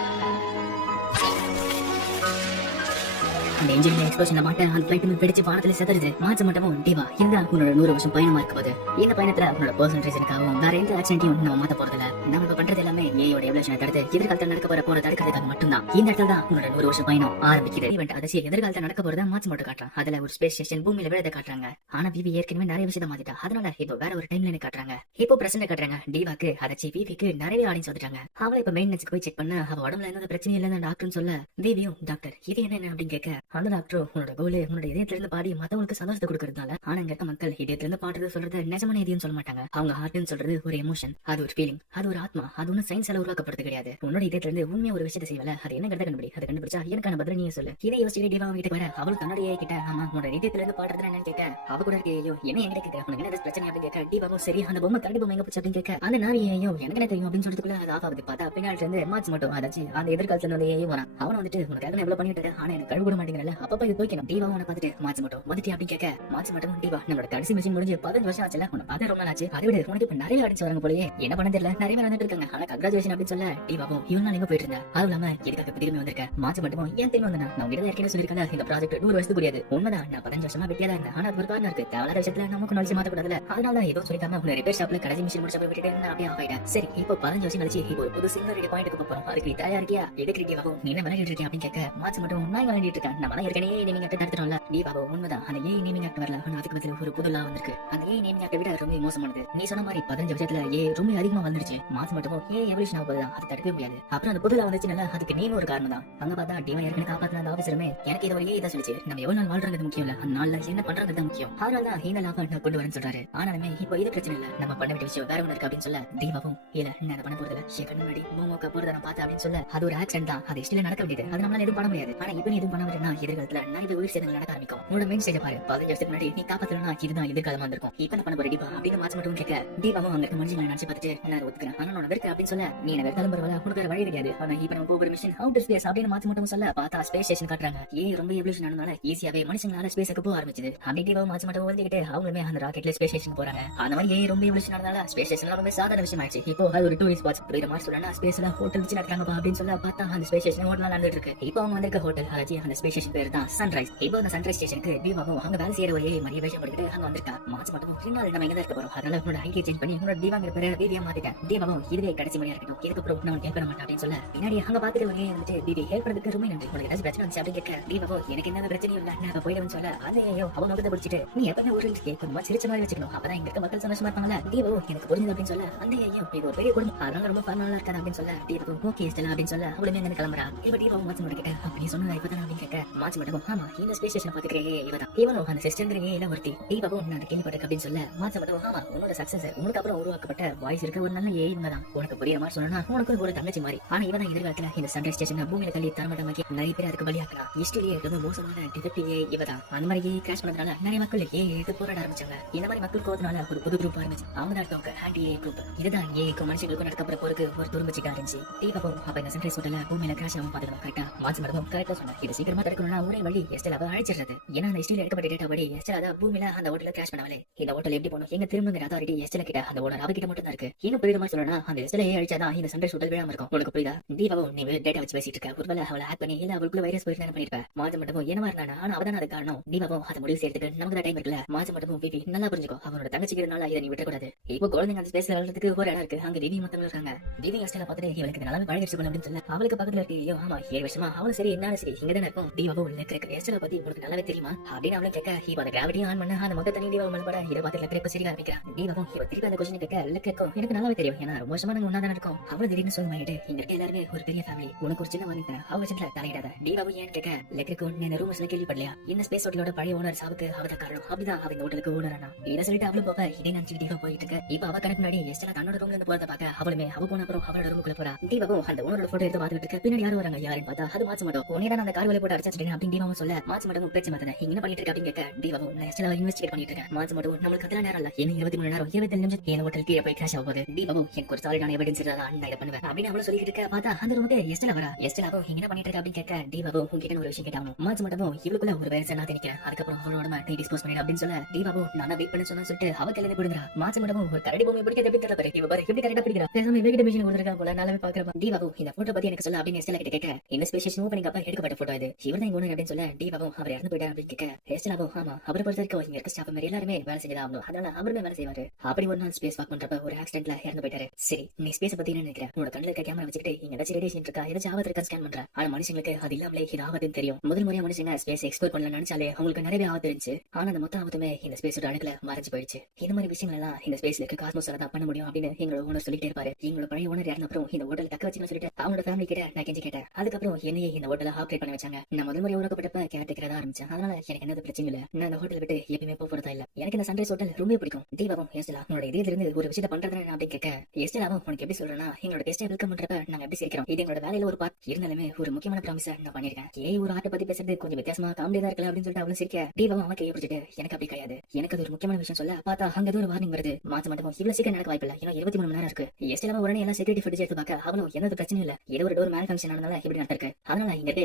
அந்த என்ஜின் எக்ஸ்ப்ளோஷன்ல மாட்ட அந்த ஃளைட் பிடிச்சு வானத்துல செதறுது. மாச்ச மட்டும் தீபா இதுதான் உன்னோட 100 வருஷம் பயணமா இருக்க போது. இந்த பயணத்துல உன்னோட பர்சனல் ரீசனுக்காகவும் வேற எந்த ஆக்சிடென்ட்டையும் நம்ம மாத்த போறதில்ல. நம்ம இப்ப பண்றது எல்லாமே ஏயோட எவல்யூஷனை தடுத்து எதிர்காலத்தில் நடக்க போற தடுக்கிறதுக்காக மட்டும்தான். இந்த இடத்துல தான் உன்னோட 100 வருஷம் பயணம் ஆரம்பிக்குது. ஈவென்ட் அதிர்ச்சி எதிர்காலத்தில் நடக்க போறத மாச்சு மட்டும் காட்டுறான். அதுல ஒரு ஸ்பேஸ் ஸ்டேஷன் பூமியில விழத காட்டுறாங்க. ஆனா பிபி ஏற்கனவே நிறைய விஷயத்தை மாத்திட்டா. அதனால இப்போ வேற ஒரு டைம் லைன் காட்டுறாங்க. இப்போ பிரசன்ட் காட்டுறாங்க. தீபாக்கு அதாச்சி பிபிக்கு நிறைய ஆடியன்ஸ் வந்துட்டாங்க. அவளை இப்ப மெயின்டெனன்ஸ்க்கு போய் செக் பண்ண அவ உடம்புல எந்த பிரச்சனையும் இல்லைன்னு டாக்டர் சொல்ல தேவியும் டாக்டர் இது என்ன அப்படின்னு கேட்க அந்த டாக்டர் உன்னோட கோல் உன்னோட இதயத்துல இருந்து பாடி மத்தவங்களுக்கு சந்தோஷத்தை கொடுக்கறதுனால. ஆனா இங்க இருக்க மக்கள் இதயத்துல இருந்து பாடுறது சொல்றது நிஜமான இதயம் சொல்ல மாட்டாங்க. அவங்க ஹார்ட்னு சொல்றது ஒரு எமோஷன், அது ஒரு ஃபீலிங், அது ஒரு ஆத்மா. அது ஒன்னும் சயின்ஸால உருவாக்கப்படுறது கிடையாது. உன்னோட இதயத்துல இருந்து உண்மையா ஒரு விஷயத்தை செய்யல. அது என்னங்கிறத கண்டுபிடி. அதை கண்டுபிடிச்சா எனக்கான பதில நீயே சொல்லு. இதை யோசிச்சு டீவா கிட்ட வர அவளும் தன்னோட கிட்ட ஆமா உன்னோட இதயத்துல இருந்து பாடுறது என்னன்னு கேட்க அவ கூட ஐயோ என்ன எங்க கேட்க உனக்கு என்ன பிரச்சனை அப்படின்னு கேட்க டீவாவும் சரி அந்த பொம்மை கரடி பொம்மை எங்க போச்சு அப்படின்னு கேட்க அந்த நாவியோ எனக்கு என்ன தெரியும் அப்படின்னு சொல்லிட்டுக்குள்ள அது ஆஃப் ஆகுது. பார்த்தா பின்னாடி இருந்து மாச்சு மட்டும் அதாச்சு அந்த எதிர்காலத்துல வந்து வரான். அவன் வந்துட்டு உனக்காக எவ்வளவு பண்ணிட்டு ஆனா எனக்கு கழுவு கூட மாட்டேங்கிறல அப்ப இது போய்க்கணும். டீவாவும் உன பார்த்துட்டு மாச்சு மட்டும் வந்துட்டு அப்படின்னு கேட்க மாச்சு மட்டும் டீவா நம்மளோட கடைசி மிஷின் முடிஞ்சு 15 வருஷம் ஆச்சுல. உன்னை பார்த்து ரொம்ப நாச்சு. அதை விட உனக்கு இப்ப நிறைய ஆடிச்சு வராங்க போலயே. என்ன பண்ண தெரியல நிறைய பேர் வந்துட்டு இருக்காங்க. ஆனா கங்க்ராச்சுலேஷன் அப்படின்னு சொல்ல டீவாவும் இவன் நாள் எங்க போயிட்டு இருந்தா அதுவும் இல்லாம எதுக்காக திரும்பி வந்திருக்க. மாச்சு மட்டும் ஏன் திரும்பி வந்தா நான் உங்ககிட்ட ஏற்கனவே சொல்லிருக்கேன் இந்த ப்ராஜெக்ட் 100 வருஷத்துக்கு கூடியது. உண்மைதான் நான் 15 வருஷமா வெட்டியா தான் இருந்தேன். ஆனா அது ஒரு காரணம் இருக்கு. தேவையான விஷயத்துல நமக்கு நாளைக்கு மாத்தக்கூடாதுல. அதனால ஏதோ சொல்லிக்காம உன்னை ரிப்பேர் ஷாப்ல கடைசி மிஷின் முடிச்ச விட்டுட்டு நான் அப்படியே ஆயிட்டேன். சரி இப்போ 15 வருஷம் கழிச்சு இப்போ ஒரு புது சிங்கிள் ரெடி பாயிண்ட்க்கு போறோம். அதுக்கு தயாரா இருக்கியா? எதுக்கு டீவாவும் நீ என்ன விளையாடிட்டு இருக்கியா அப்படின்னு கேட்க மாச்சு மட்டும் நான் விளையாடிட்டு இருக்கேன். நம்ம தான் ஏற்கனவே நேமிங் ஆக்ட் நடத்துறோம்ல. டீவாவும் உண்மைதான் அந்த நேமிங் ஆக்ட் வரல. ஆனா அதுக்கு பதிலா ஒரு புது லா வந்திருக்கு. அந்த நேமிங் ஆக்ட் விட ரொம்ப மோசமானது. நீ சொன்ன மாதிரி 15 வருஷத்துல ரொம்ப அதிகமா வந்துருச்சு. மாச்சு மட்டும் எவல்யூஷன் ஆகுதுதான் அது தடுக்கவே முடியாது. அப்புறம் அந்த புது லா வந்துச்சுனால அதுக்கு நீ ஒரு காரணம் தான். அங்க பார்த்தா டீவா ஏற்கனவே காப்பாத்தின அந்த ஆபீசருமே எனக்கு இதை இதை சொல்லிச்சு நம்ம எவ்வளவு நாள் வாழ்றது முக்கியம் இல்ல, அந்த நாள்ல என்ன பண்றது தான் முக்கியம். அதனால தான் இந்த லாபம் நான் கொண்டு வரேன்னு சொல்றாரு. ஆனாலுமே இப்போ இது பிரச்சனை இல்ல, நம்ம பண்ண வேண்டிய விஷயம் வேற ஒண்ணு இருக்கு அப்படின்னு சொல்ல தீபாவும் இல்ல நான் அதை பண்ண போறதுல கண்ணு முன்னாடி மூமோக்க போறத நான் பார்த்தேன் அப்படின்னு சொல்ல அது ஒரு ஆக்சிடென்ட் தான். அது ஹிஸ்டரியில நடக்க வேண்டியது. அது நம்மளால எதுவும் பண்ண முடியாது. ஆனா இப்போ நீ எதுவும் பண்ண முடியாது. எதிர்காலத்துல நிறைய உயிர் சேதங்கள் நடக்க ஆரம்பிக்கும். உன்னோட மெயின் ஸ்டேஜ் பாரு 15 வருஷத்துக்கு முன்னாடி நீ காப்பாத்தலனா இதுதான் எதிர்காலமா இருந்திருக்கும். இப்போ என்ன பண்ண போற டீபா அப்படின்னு மாச்சு மட்டும் கேட்க தீபாவும் அங்க இருக்க மனுஷங்களை நினைச்சு பார்த்துட்டு நான் ஒத்துக்கிறேன். ஆனா நான் வெறுக்க அப்படின்னு சொல்ல நீ என்ன வெறுத்தாலும் பரவாயில்ல உனக்கு வேற வழி கிடையாது. ஆனா இப்போ நம்ம போகிற மிஷன் அவுட் ஸ்பேஸ் அப்படின்னு மாச்சு மட்டும் சொல்ல பார்த்தா ஸ்பேஸ் ஸ்டேஷன் காட்டுறாங்க. ரொம்ப எவல்யூஷன் ஆனதால ஈஸியாவே மனுஷங்களால ஸ்பேஸுக்கு போக ஆரம்பிச்சது. அப்படி டீபாவும் மாச்சு மட்டும் ஒழிஞ்சுக்கிட்டு அவங்களுமே அந்த ராக்கெட்ல ஸ்பேஸ் ஸ்டேஷன் போறாங்க. அந்த மாதிரி ரொம்ப எவல்யூஷன் ஆனதால ஸ்பேஸ் ஸ்டேஷன் ரொம்ப சாதாரண விஷயம் ஆயிடுச்சு. இப்போ அது ஒரு டூரிஸ்ட் ஸ்பாட். வேற மாதிரி சொல்லனா ஸ்பேஸ்ல ஹோட்டல் வச்சு நடத்துறாங்க அப்படின்னு சொல்ல பார்த்தா அந்த ஸ்பேஸ் ஸ்டேஷன் ஹோட்டல் நடந்துட்டு இருக்கு. இப்போ அவங்க வந்திருக்க ஹோட்டல் அதாச்சு அந்த ஸ்பேஸ் ஸ்டேஷன் பேர் தான் சன்ரைஸ். இப்போ அந்த சன்ரைஸ் ஸ்டேஷனுக்கு தீபாவும் அங்க வேலை செய்யற ஒரு மாதிரி வேஷம் போட்டுட்டு அங்க வந்திருக்கா. மாச்சு மட்டும் ரெண்டு நம்ம எங்க இருக்க போறோம். அதனால உன்னோட ஐடியா சேஞ்ச் பண்ணி உன்னோட தீபாங்கிற பேரை வீடியோ மாத்திட்டேன். தீபாவும் இதுவே கடைசி மணியா இருக்கட்டும். இதுக்கப்புறம் நான் ஹெல்ப் பண்ண மாட்டேன் அப்படின்னு சொல்ல பின்னாடி அங்க பாத்துட்டு ஒரு வந்துட்டு தீபி ஹெல்ப் பண்ணதுக்கு ரொம்ப நன்றி. உனக்கு ஏதாச்சும் பிரச்சனை வந்துச்சு அப்படின்னு கேட்க தீபாவோ எனக்கு என்ன பிரச்சனையும் இல்ல நான் போயிடுவேன்னு சொல்ல அதையோ அவங்க நோக்கத்தை பிடிச்சிட்டு நீ எப்பவுமே ஒரு கொஞ்சமா சிரிச்ச மாதிரி வச்சுக்கணும். அப்பதான் இங்க இருக்க மக்கள் சந்தோஷமா இருப்பாங்கல்ல. தீபாவோ எனக்கு புரிஞ்சது அப்படின்னு சொல்ல அந்த ஐயோ இது ஒரு பெரிய குடும்பம் அதனால ரொம்ப ஃபன்னால இருக்காது அப்படின்னு சொல்ல தீபாவோ ஓகே ஸ்டெல்லா அப்படின்னு சொல்ல அவளுமே அங்க கிளம்புறா. இப்ப தீபாவும் மாச்சு மட்டும் கிட்ட அப்படி சொன்னதா இப்பதான் அப்படின்னு கேட்க மாச்சு மட்டும் ஆமா இந்த ஸ்பேஸ் ஸ்டேஷன் பாத்துக்கிறேன் இவதான் இவனும் அந்த சிஸ்டர் எல்லாம் ஒருத்தி தீபாவும் நான் கேள்விப்பட்டிருக்க அப்படின்னு சொல்ல மாச்சு மட்டும் ஆமா உன்னோட சக்சஸ் உனக்கு அப்புறம் உருவாக்கப்பட்ட வாய்ஸ் இருக்க ஒரு நல்ல இவங்க தான். உனக்கு புரியுற மாதிரி சொன்னா உனக்கு ஒரு தங்கச்சி மாதிரி. ஆனா இவன் எதிர்காலத்துல இந்த சன்ரைஸ் ஸ்டேஷன் பூமியில தள்ளி தரமாட்டமாக்கி நிறைய பேர் அதுக்கு பலியாக்கலாம். ஹிஸ்டரியே ரொம்ப மோசமான டிடெக்டிவ் இவதான். அந்த மாதிரி கிராஷ் பண்ணதுனால நிறைய மக்கள் எடுத்து போராட ஆரம்பிச்சாங்க. இந்த மாதிரி மக்கள் கோவத்தினால ஒரு புது குரூப் ஆரம்பிச்சு அவங்க தான் டோக்க ஹேண்டி குரூப். இதுதான் ஏக்கும் மனுஷங்களுக்கும் நடக்க போறதுக்கு ஒரு துரும்பிச்சுட்டு ஆரம்பிச்சு தீபாவும் அப்ப இந்த சன்ரைஸ் ஹோட்டல்ல பூமியில கிராஷ் ஆகும் பாத்துக்கணும். கரெக்டா மாச்சு மடமும் கரெக்டா சொன்னா இது சீக்கிரமா தடுக்கணும்னா ஒரே வழி எஸ்டல் அவ அழிச்சிடுறது. ஏன்னா அந்த ஹிஸ்டரியில எடுக்கப்பட்ட டேட்டா படி எஸ்டல் அத பூமியில அந்த ஹோட்டல்ல கிராஷ் பண்ணாலே இந்த ஹோட்டல் எப்படி போகணும் எங்க திரும்புங்கிற அதாரிட்டி எஸ்டல் கிட்ட அந்த ஓனர் அவகிட்ட மட்டும் தான் இருக்கு. இன்னும் புரியுற மாதிரி சொல்லணும்னா அந்த எஸ்டலையே அழிச்சாதான் தான் இந்த சண்டை சுடல் விழாம இருக்கும். உனக்கு புரியுதா? தீபாவும் நீ டேட்டா வச்சு பேசிட்டு இருக்க. ஒருவேளை அவளை ஹேக் பண்ணி இல்ல அவளுக்குள்ள வைரஸ் போயிட்டு என்ன பண்ணிருப்ப. மாஜ மட்டும் என்னவா இருந்தா ஆனா அவதான் அது காரணம். தீபாவும் அதை முடிவு செய்யறதுக்கு நமக்கு தான் டைம் இருக்குல்ல. மாஜ மட்டும் பிபி நல்லா புரிஞ்சுக்கோ. அவனோட தங்கச்சிக்கிறனால இதை நீ விட்டக்கூடாது. இப்போ குழந்தைங்க அந்த ஸ்பேஸ்ல விளையாடுறதுக்கு ஒரு இடம் இருக்கு. அங்க திவி மத்தவங்க இருக்காங்க. திவி ஹாஸ்டல்ல பார்த்துட்டு இவளுக்கு நல்லாவே பழகிடுச்சு போல அப்படின்னு சொல்ல அவளுக்கு பக்கத்துல இருக்கு. ஐயோ ஆமா 7 வருஷமா அவளும் சரி என்னாலும் சரி இங்க தானே இருக்கும். தீபாவும் லெக்கரேக் ஹாஸ்டலை பத்தி உங்களுக்கு நல்லாவே தெரியுமா அப்படின்னு அவளும் கேட்க இப்போ அந்த கிராவிட்டி ஆன் பண்ண அந்த மொத்த தண்ணி தீபாவும் மேல்பட இதை பார்த்து லெக்கரேக் சரி ஆரம்பிக்கிறான். தீபாவும் இவ திருப்பி அந்த கொஸ்டின் கேட்க லெக்கரேக்கும் எனக்கு நல்லாவே தெரியும். ஏன்னா ரொம்ப வருஷமா நாங்க ஒன்னா தான் இருக்கும். அவளும் திடீர்னு சொல்ல மாட்டே இங்க இருக்க எல்லாருமே ஒரு பெரிய ஃபேமிலி. உனக்கு ஒரு சின்ன வாங்கி தரேன். அவ சின்ன தலையிடாத. தீபாவும் ஏன்னு கேட்க லெக்கரேக்கும் இந்த ரூம்ஸ்ல கேள்விப்படலையா இந்த ஸ்பேஸ் ஹோட்டலோட பழைய ஓனர் சாவுக்கு அவதான் காரணம். அப்படிதான் அவ இந்த ஹோட்டலுக்கு ஓனரானா இதை சொல்லிட்டு அவளும் போக இதே நினைச்சு தீபா போயிட்டு இருக்கு. இப்ப அவ கணக்கு முன்னாடி எஸ்டா தன்னோட ரூம்ல இருந்து போறத பார்க்க அவளுமே அவ போன அப்புறம் அவளோட ரூமுக்குள்ள போறா. தீபாவும் அந்த ஓனரோட போட்டோ எடுத்து பார்த்துட்டு இருக்க. பின்னாடி யாரும் வராங்க. யாருன்னு பார்த்தா அது மாச்ச மாட்டோம். உன்னையதான் அந்த கார் வேலை போட்டு அடிச்சிட்டேன் அப்படின்னு தீபாவும் சொல்ல மாச்ச மாட்டோம் பேச்சு மாத்தன இங்க என்ன பண்ணிட்டு இருக்க அப்படின்னு கேட்க தீபாவும் நான் எஸ்டா இன்வெஸ்டிகேட் பண்ணிட்டு இருக்கேன். மாச்ச மாட்டோம் நம்மளுக்கு அதெல்லாம் நேரம் இல்ல. என்ன 23 நேரம் 25 நிமிஷம் என் ஹோட்டல் கீழே போய் கிராஷ் ஆக போகுது. தீபாவும் எனக்கு ஒரு சாலிடான எவிடன்ஸ் இருந்தா நான் இதை பண்ணுவேன் அப்படின்னு அவளும் சொல்லிட்டு இருக்க. பார்த்தா அந்த ரூமுக்கு எஸ்டா வரா. எஸ்டாவும் இங்க என்ன பண்ணிட்டு இருக்க அப்படின்னு கேட்க தீபாவும் உங்ககிட்ட ஒரு விஷயம் கேட்டாவும். மாச்ச மாட்டோம் இவளுக்குள்ள ஒரு வேலை நான் நினைக்கிறேன். அதுக்கப்புறம் அவளோட நீ டிஸ்போஸ் பண்ணிடு அப்படின்னு சொல்ல தீபாவும் நான் வெயிட் பண்ண சொன்னா சொல்லிட்டு அவ கையில பிடிக்கிறா. மாச்ச மாட்டோம் ஒரு கரடி பொம்மை பிடிக்கிறது எப்படி தெரியல. இவ பாரு எப்படி கரெக்டா பிடிக்கிறா. பேசாம இவகிட்ட மிஷின் கொடுத்துருக்கா போல நல்லாவே பாக்குறா. தீபாவும் இந்த போட்டோ பத்தி எனக்கு சொல்ல அப்படின்னு எஸ்டா கிட்ட கேட்க இந்த ஸ்பெஷல் மூவ் பண்ணி அப்பா எடுக்கப்பட்ட போட்டோ இது. இவர்தான் இங்க ஓனர் அப்படின்னு சொல்ல தீபாவும் அவர் இறந்து போயிட்டா அப்படின்னு கேட்க எஸ்டாவும் ஆமா அவரை பொறுத்த வரைக்கும் இங்க இருக்க ஸ்டாஃப் மாதிரி எல்லாருமே வேலை செஞ்சதா ஆகணும். அதனால அவருமே வேலை செய்வாரு. அப்படி ஒரு நாள் ஸ்பேஸ் வாக் பண்றப்ப ஒரு ஆக்சிடென்ட்ல இறந்து போயிட்டாரு. சரி நீ ஸ்பேஸ் பத்தி என்ன நினைக்கிற? உன்னோட கண்ணுல இருக்க கேமரா வச்சுக்கிட்டு இங்க ஏதாச்சும் ரேடியேஷன் இருக்கா ஏதாச்சும் ஆபத்து இருக்கா ஸ்கேன் பண்ற. ஆனா மனுஷங்களுக்கு அது இல்லாமலே இது ஆபத்துன்னு தெரியும். முதல் முறையா மனுஷங்க ஸ்பேஸ் எக்ஸ்ப்ளோர் பண்ணல நினைச்சாலே அவங்களுக்கு நிறைய ஆபத்து இருந்துச்சு. ஆனா அந்த மொத்த ஆபத்துமே இந்த ஸ்பேஸோட அணுக்குல மறைஞ்சு போயிடுச்சு. இந்த மாதிரி விஷயங்கள் எல்லாம் இந்த ஸ்பேஸ்ல இருக்க காஸ்மோஸ்ல தான் பண்ண முடியும் அப்படின்னு எங்களோட ஓனர் சொல்லிட்டே இருப்பாரு. எங்களோட பழைய ஓனர் இறந்த அப்புறம் இந்த ஹோட்டல் தக்க வச்சுன்னு சொல்லிட்டு அவங்களோட ஃபேமிலி கிட்ட நான் கெஞ்சி கேட்டேன். அதுக்கப்புறம் என்னையே இந்த ஹோட்டலை ஆப்ரேட் பண்ண வச்சாங்க. நான் முதல் முறை உருவாக்கப்பட்டப்ப கேட்டுக்கிறதா ஆரம்பிச்சேன். அதனால எனக்கு எந்த பிரச்சனை இல்ல. நான் அந்த ஹோட்டலை விட்டு எப்பயுமே போறதா இல்ல. எனக்கு இந்த சன்ரைஸ் ஹோட்டல் ரொம்ப பிடிக்கும். தீபாவும் எஸ்டலா உன்னோட இதயத்துல இருந்து ஒரு விஷயத்தை பண்றதுன்னு அப்படின்னு கேட்க எஸ்டலாவும் உனக்கு எப்படி சொல்றேன்னா எங்களோட கெஸ்டை வெல்கம் பண்றப்ப நாங்க எப்படி சிரிக்கிறோம். இது எங்களோட வேலையில ஒரு பார்ட் இருந்தாலுமே ஒரு முக்கியமான ப்ராமிஸ நான் பண்ணிருக்கேன். ஒரு ஆர்ட் பத்தி பேசுறது கொஞ்சம் வித்தியாசமா காமெடியா தான் இருக்கலாம் அப்படின்னு சொல்லிட்டு அவளும் சிரிக்க தீபாவும் அவன் கையை பிடிச்சிட்டு எனக்கு அப்படி கிடையாது. எனக்கு அது ஒரு முக்கியமான விஷயம் சொல்ல பார்த்தா அங்க ஒரு வார்னிங் வருது. மாற்ற மட்டும் இவ்வளவு சீக்கிரம் நடக்க வாய்ப்பு இல்ல. இன்னும் 23 மணி நேரம் இருக்கு. எஸ்டலாவும் உடனே எல்லாம் செக்யூரிட்டி ஃபுட்டேஜ் எடுத்து பார்க்க அவளும் எந்த பிரச்சனையும் இல்ல. ஏதோ ஒரு டோர் மேல் ஃபங்க்ஷன் ஆனதால இப்படி நடந்திருக்கு. அதனால இங்க இருக்க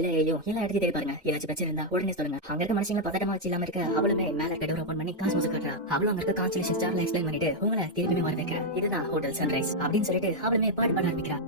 எல்லா இடத்தையும் தேடி பாருங்க. ஏதாச்சும் பிரச்சனை இருந்தா உடனே சொல்லுங்க. அங்க இருக்க மனுஷங்களை பதட்டமா வச்சு இல்லாம இருக்க அவளுமே மேல இருக்க டோர் ஓபன் பண்ணி காஸ்மோஸ் காட்டுறா. அவளும் அங்க இருக்க கான்ஸ்டலேஷன் ஸ்டார்ல எக்ஸ்பிளைன் பண்ணிட்டு உங்களை திருப்பியுமே வர வைக்கிறேன். இதுதான் ஹோட்டல் சன்ரைஸ் அப்படின்னு சொல்லிட்டு அவளுமே பாட ஆரம்பிக்கிறா.